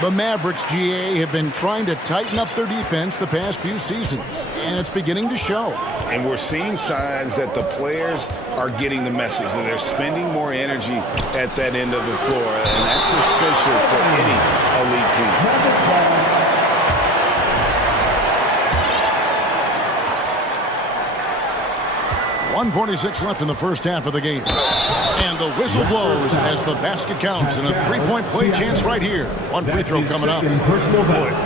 The Mavericks, GA, have been trying to tighten up their defense the past few seasons, and it's beginning to show. And we're seeing signs that the players are getting the message, and they're spending more energy at that end of the floor, and that's essential for any elite team. 1:46 left in the first half of the game. And the whistle blows as the basket counts, and a three-point play chance right here. One free throw coming up.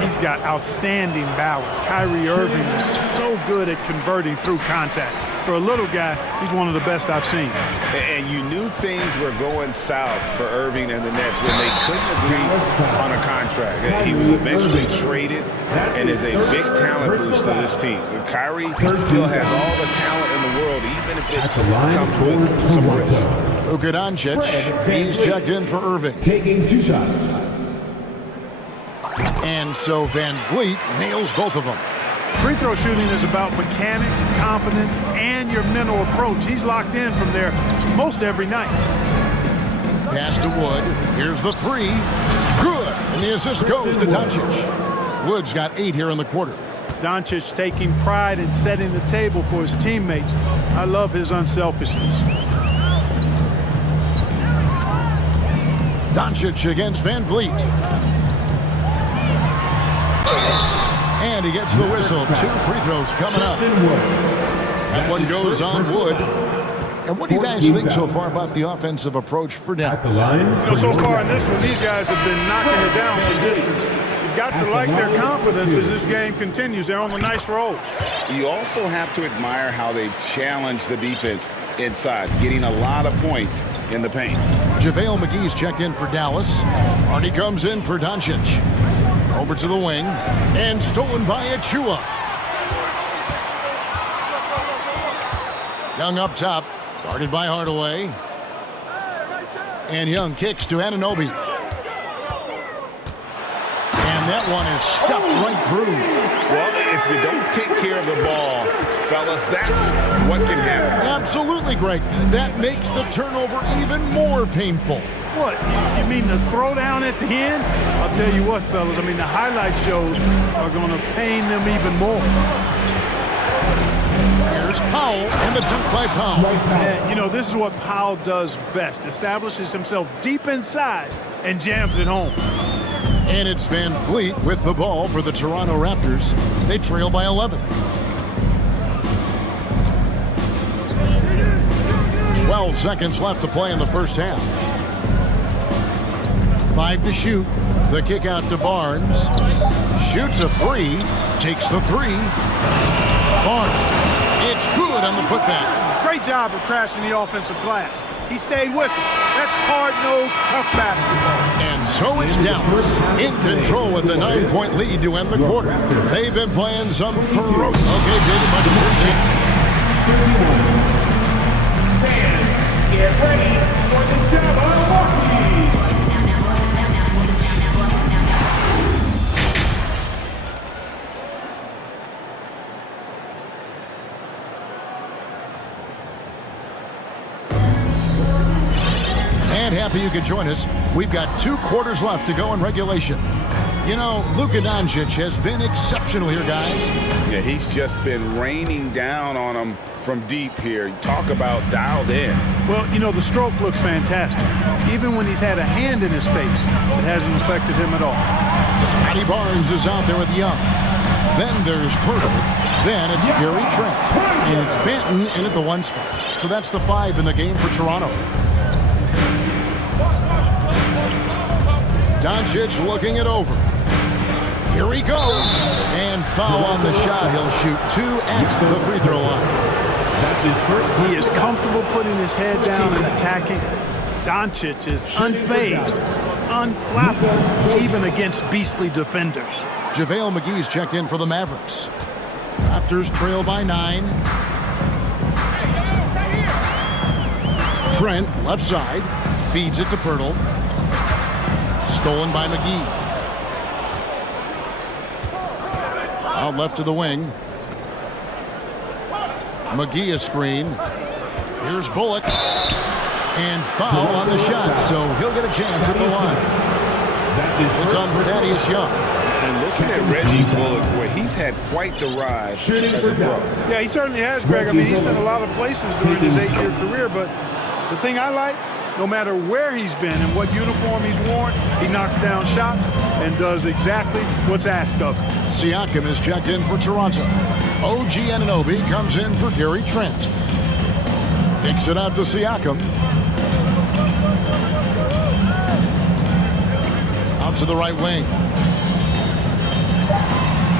He's got outstanding balance. Kyrie Irving is so good at converting through contact. For a little guy, he's one of the best I've seen. And you knew things were going south for Irving and the Nets when they couldn't agree on a contract. He was eventually traded and is a big talent boost to this team. Kyrie still has all the talent in the world, even if it comes with some risk. Luka Doncic, he's checked in for Irving. Taking 2 shots. And so Van Vliet nails both of them. Free throw shooting is about mechanics, confidence, and your mental approach. He's locked in from there most every night. Pass to Wood. Here's the three. Good. And the assist goes to Doncic. Wood's got 8 here in the quarter. Doncic taking pride in setting the table for his teammates. I love his unselfishness. Doncic against Van Vliet. And he gets the whistle. 2 free throws coming up. That one goes on Wood. And what do you guys think so far about the offensive approach for Dallas? So far in this one, these guys have been knocking it down from distance. You've got to like their confidence as this game continues. They're on a nice roll. You also have to admire how they've challenged the defense inside, getting a lot of points in the paint. JaVale McGee's checked in for Dallas. Arnie comes in for Doncic. Over to the wing, and stolen by Achua. Young up top, guarded by Hardaway. And Young kicks to Anunoby. And that one is stuffed right through. Well, if you don't take care of the ball, fellas, that's what can happen. Absolutely, Greg. That makes the turnover even more painful. What, you mean the throwdown at the end? I'll tell you what, fellas, I mean, the highlight shows are going to pain them even more. Here's Powell, and the dunk by Powell. And, you know, this is what Powell does best. Establishes himself deep inside and jams it home. And it's Van Vliet with the ball for the Toronto Raptors. They trail by 11. 12 seconds left to play in the first half. 5 to shoot. The kick out to Barnes. Shoots a 3. Takes the 3. Barnes. It's good on the putback. Great job of crashing the offensive glass. He stayed with it. That's hard-nosed, tough basketball. And so it's Dallas in control with the 9-point lead to end the quarter. They've been playing some ferocious. Okay, David, much appreciated. Get ready for the Jabberwocky! And happy you could join us. We've got 2 quarters left to go in regulation. You know, Luka Doncic has been exceptional here, guys. Yeah, he's just been raining down on them from deep here. Talk about dialed in. Well, you know, the stroke looks fantastic. Even when he's had a hand in his face, it hasn't affected him at all. Scotty Barnes is out there with Young. Then there's Pirtle. Then it's Gary Trent. And it's Benton in at the 1 spot. So that's the 5 in the game for Toronto. Doncic looking it over. Here he goes. And foul on the shot. He'll shoot 2 at the free throw line. He is comfortable putting his head down and attacking. Doncic is unfazed, unflappable, even against beastly defenders. JaVale McGee's checked in for the Mavericks. Raptors trail by 9. Trent, left side, feeds it to Pirtle. Stolen by McGee. Out left to the wing. McGee a screen. Here's Bullock. And foul on the shot, so he'll get a chance at the line. It's on Thaddeus Young. And looking at Reggie Bullock, where he's had quite the ride as a pro. Yeah, he certainly has, Greg. I mean, he's been a lot of places during his 8-year career, but the thing I like, no matter where he's been and what uniform he's worn, he knocks down shots and does exactly what's asked of him. Siakam is checked in for Toronto. OG Anunoby comes in for Gary Trent. Kicks it out to Siakam. Out to the right wing.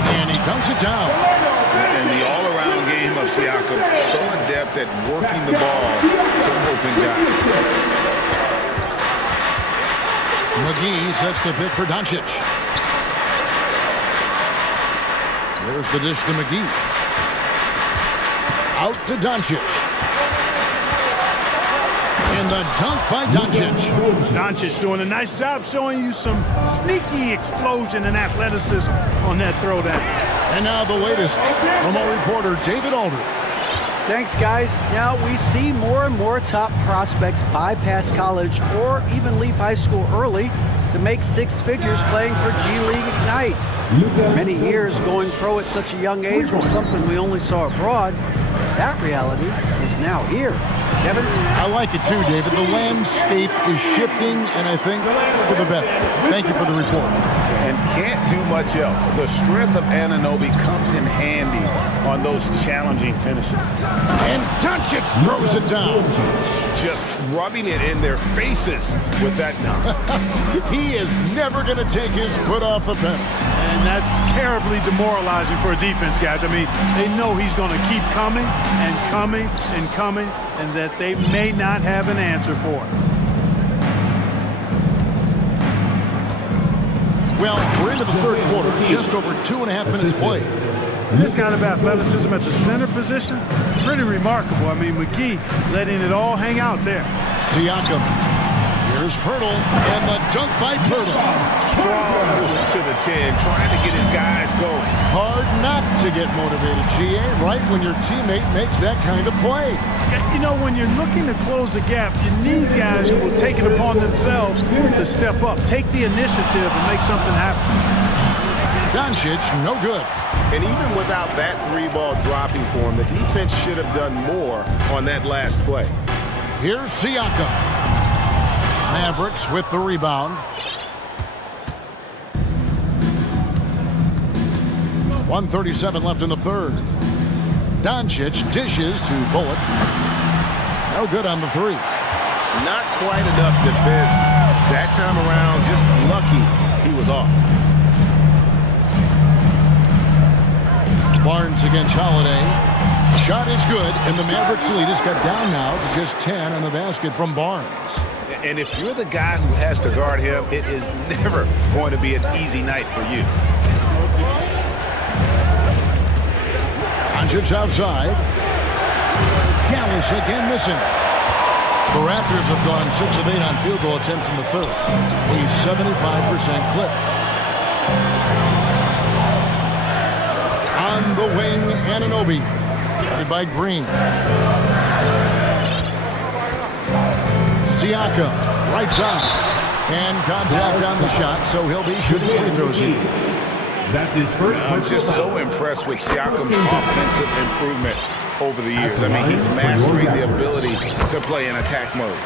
And he dunks it down. And the all-around game of Siakam, so adept at working the ball to open guys. McGee sets the pick for Doncic. There's the dish to McGee. Out to Doncic. And the dunk by Doncic. Doncic doing a nice job showing you some sneaky explosion and athleticism on that throwdown. And now the latest from our reporter, David Aldridge. Thanks, guys. Now we see more and more top prospects bypass college or even leave high school early to make six figures playing for G League Ignite. For many years, going pro at such a young age was something we only saw abroad. That reality is now here. Kevin? I like it too, David. The landscape is shifting, and I think for the better. Thank you for the report. And can't do much else. The strength of Anunoby comes in handy on those challenging finishes. And Doncic throws it down. Just rubbing it in their faces with that dunk. He is never going to take his foot off the pedal. And that's terribly demoralizing for a defense, guys. I mean, they know he's going to keep coming and coming and coming, and that they may not have an answer for it. Well, we're into the third quarter, just over 2.5 minutes played. This kind of athleticism at the center position, pretty remarkable. I mean, McGee letting it all hang out there. Siakam. Here's Pirtle, and the dunk by Pirtle. Strong move to the 10, trying to get his guys going. Hard not to get motivated, GA, right when your teammate makes that kind of play. You know, when you're looking to close the gap, you need guys who will take it upon themselves to step up, take the initiative, and make something happen. Doncic, no good. And even without that three-ball dropping for him, the defense should have done more on that last play. Here's Siakam. Mavericks with the rebound. 1:37 left in the third. Doncic dishes to Bullock. No good on the three. Not quite enough defense. That time around, just lucky he was off. Barnes against Holiday. Shot is good, and the Mavericks lead has got down now to just 10 on the basket from Barnes. And if you're the guy who has to guard him, it is never going to be an easy night for you. Doncic outside. Dallas again missing. The Raptors have gone 6 of 8 on field goal attempts in the third. A 75% clip. On the wing, Anunoby. Guarded by Green. Siakam, right side. And contact on the shot, so he'll be shooting free throws here. That's his first. I'm just so impressed with Siakam's offensive improvement over the years. I mean, he's mastering the ability to play in attack mode.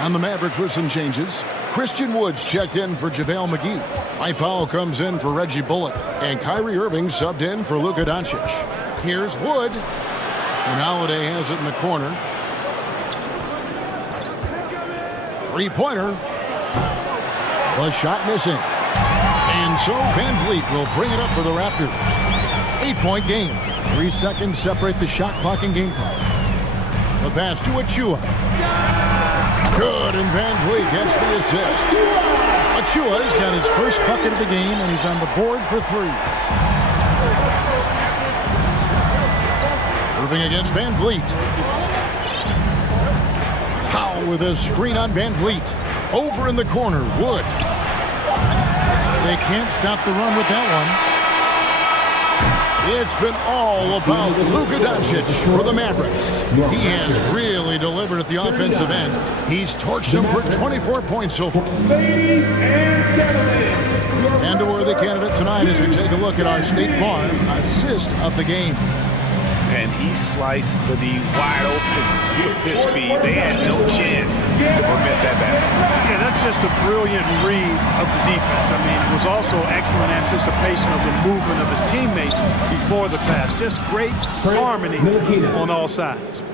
On the Mavericks with some changes. Christian Woods checked in for JaVale McGee. Mike Powell comes in for Reggie Bullock. And Kyrie Irving subbed in for Luka Doncic. Here's Wood. And Holiday has it in the corner. Three-pointer. The shot missing. And so Van Vliet will bring it up for the Raptors. 8-point game. 3 seconds separate the shot clock and game clock. The pass to Achua. Good, and Van Vliet gets the assist. Achua's got his first bucket of the game, and he's on the board for 3. Irving against Van Vliet. Powell with a screen on Van Vliet. Over in the corner, Wood. They can't stop the run with that one. It's been all about Luka Doncic for the Mavericks. He has really delivered at the offensive end. He's torched them for 24 points so far. And a worthy candidate tonight as we take a look at our State Farm assist of the game. And he sliced the D wide open with his feet. They had no chance to prevent that basket. Yeah, that's just a brilliant read of the defense. I mean, it was also excellent anticipation of the movement of his teammates before the pass. Just great harmony on all sides.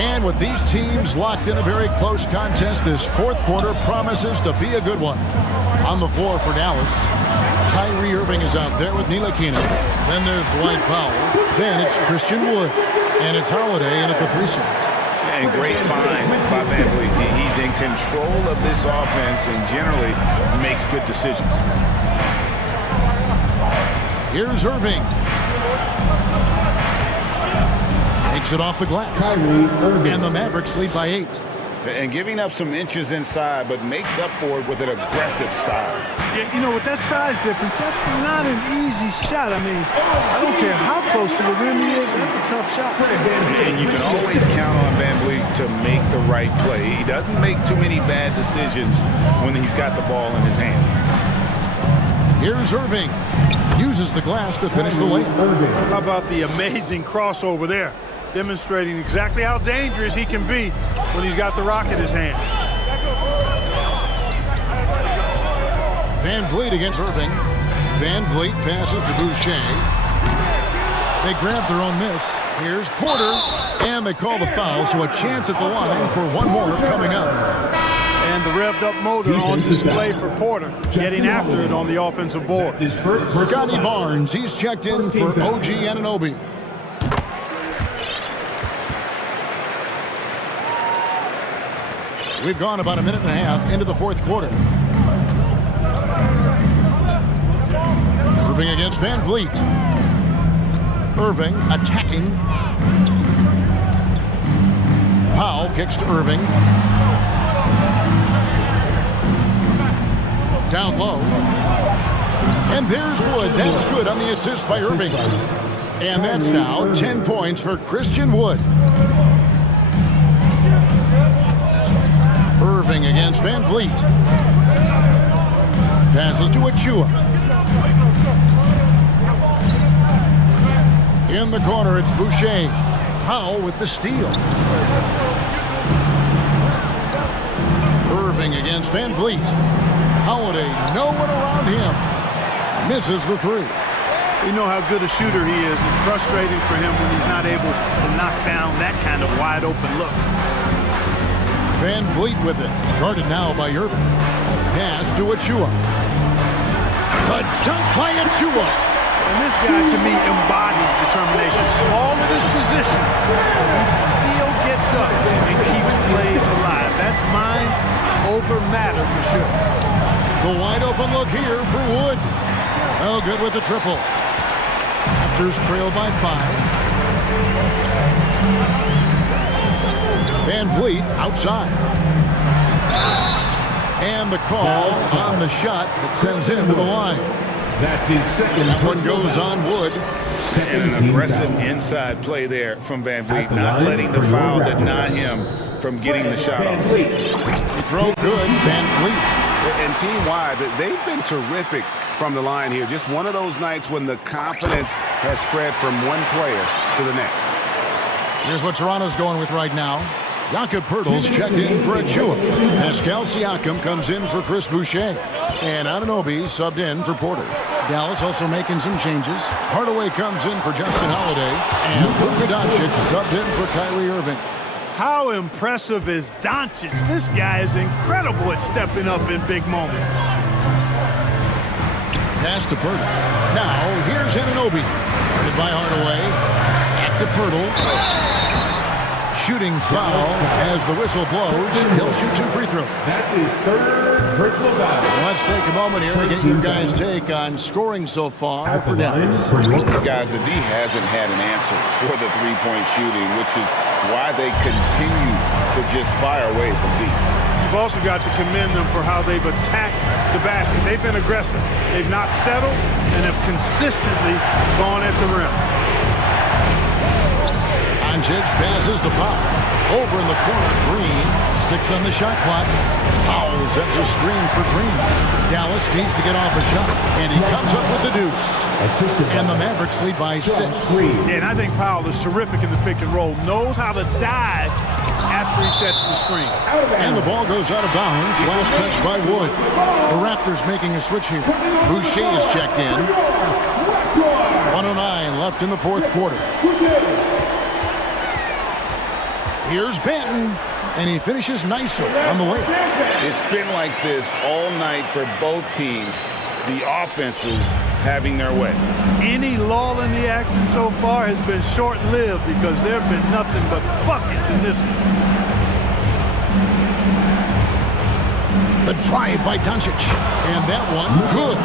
And with these teams locked in a very close contest, this fourth quarter promises to be a good one. On the floor for Dallas, Kyrie Irving is out there with Ntilikina. Then there's Dwight Powell. Then it's Christian Wood. And it's Holiday in at the 3 slot. And great find by Van Vliet. He's in control of this offense and generally makes good decisions. Here's Irving. Takes it off the glass. And the Mavericks lead by 8. And giving up some inches inside, but makes up for it with an aggressive style. Yeah, you know, with that size difference, that's not an easy shot. I mean, I don't care how close to the rim he is, that's a tough shot. And you can always count on Van Vliet to make the right play. He doesn't make too many bad decisions when he's got the ball in his hands. Here's Irving. Uses the glass to finish the layup. How about the amazing crossover there? Demonstrating exactly how dangerous he can be when he's got the rock in his hand. Van Vliet against Irving. Van Vliet passes to Boucher. They grab their own miss. Here's Porter. And they call the foul, so a chance at the line for one more coming up. And the revved up motor on display for Porter, getting after it on the offensive board. Scotty Barnes, he's checked in for OG Anunoby. We've gone about a minute and a half into the fourth quarter. Irving against Van Vliet. Irving attacking. Powell kicks to Irving. Down low. And there's Wood. That's good on the assist by Irving. And that's now 10 points for Christian Wood. Irving against Van Vliet. Passes to Achua. In the corner, it's Boucher. Powell with the steal. Irving against Van Vliet. Holiday, no one around him. Misses the 3. You know how good a shooter he is. It's frustrating for him when he's not able to knock down that kind of wide open look. Van Vliet with it. Guarded now by Irving. Pass to Achua. A dunk by Achua. And this guy, to me, embodies determination. Small in his position, he still gets up and keeps plays alive. That's mind over matter for sure. The wide open look here for Wood. Oh, good with the triple. Raptors trail by 5. Van Vliet outside. And the call on the shot that sends him to the line. That's his second. That one goes on Wood. And an aggressive inside play there from Van Vliet, not letting the foul deny him from getting the shot off. Throw good, Van Vliet. And team-wide, they've been terrific from the line here. Just one of those nights when the confidence has spread from one player to the next. Here's what Toronto's going with right now. Jakob Poeltl's checked in for Achua. Pascal Siakam comes in for Chris Boucher. And Anunoby subbed in for Porter. Dallas also making some changes. Hardaway comes in for Justin Holiday. And Luka Doncic subbed in for Kyrie Irving. How impressive is Doncic? This guy is incredible at stepping up in big moments. Pass to Poeltl. Now, here's Anunoby. Guarded by Hardaway. Back to Poeltl. Shooting foul as the whistle blows. He'll shoot 2 free throws. That is third personal foul. Let's take a moment here to get your guys' take on scoring so far for Dallas. Guys, the D hasn't had an answer for the three-point shooting, which is why they continue to just fire away from deep. You've also got to commend them for how they've attacked the basket. They've been aggressive. They've not settled and have consistently gone at the rim. Doncic passes to Powell. Over in the corner, Green. 6 on the shot clock. Powell sets a screen for Green. Dallas needs to get off a shot, and he comes up with the deuce. And the Mavericks lead by 6. Yeah, and I think Powell is terrific in the pick and roll. Knows how to dive after he sets the screen. And the ball goes out of bounds. Last touch by Wood. The Raptors making a switch here. Boucher is checked in. 1:09 left in the fourth quarter. Here's Benton, and he finishes nicely on the way. It's been like this all night for both teams. The offenses having their way. Any lull in the action so far has been short-lived because there have been nothing but buckets in this one. The drive by Doncic, and that one good.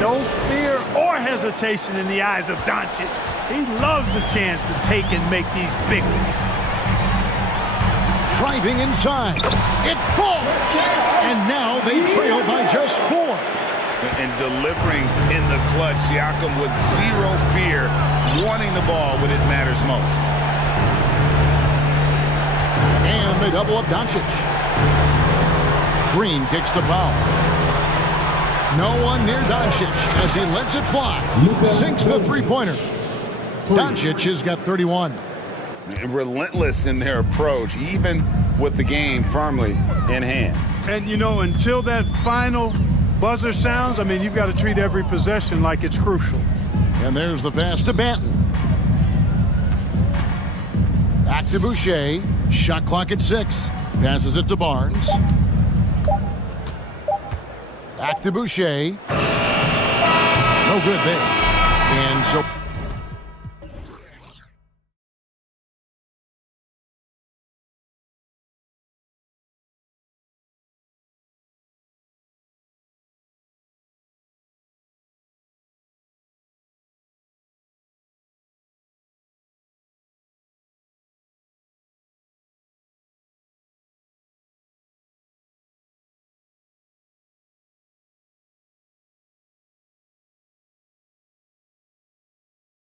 No fear or hesitation in the eyes of Doncic. He loves the chance to take and make these big ones. Driving inside. It falls. And now they trail by just 4. And delivering in the clutch, Siakam with zero fear, wanting the ball when it matters most. And they double up Doncic. Green kicks to foul. No one near Doncic as he lets it fly. Sinks the three-pointer. Doncic has got 31. Relentless in their approach, even with the game firmly in hand. And, you know, until that final buzzer sounds, I mean, you've got to treat every possession like it's crucial. And there's the pass to Banton. Back to Boucher. Shot clock at 6. Passes it to Barnes. Back to Boucher. No good there. And so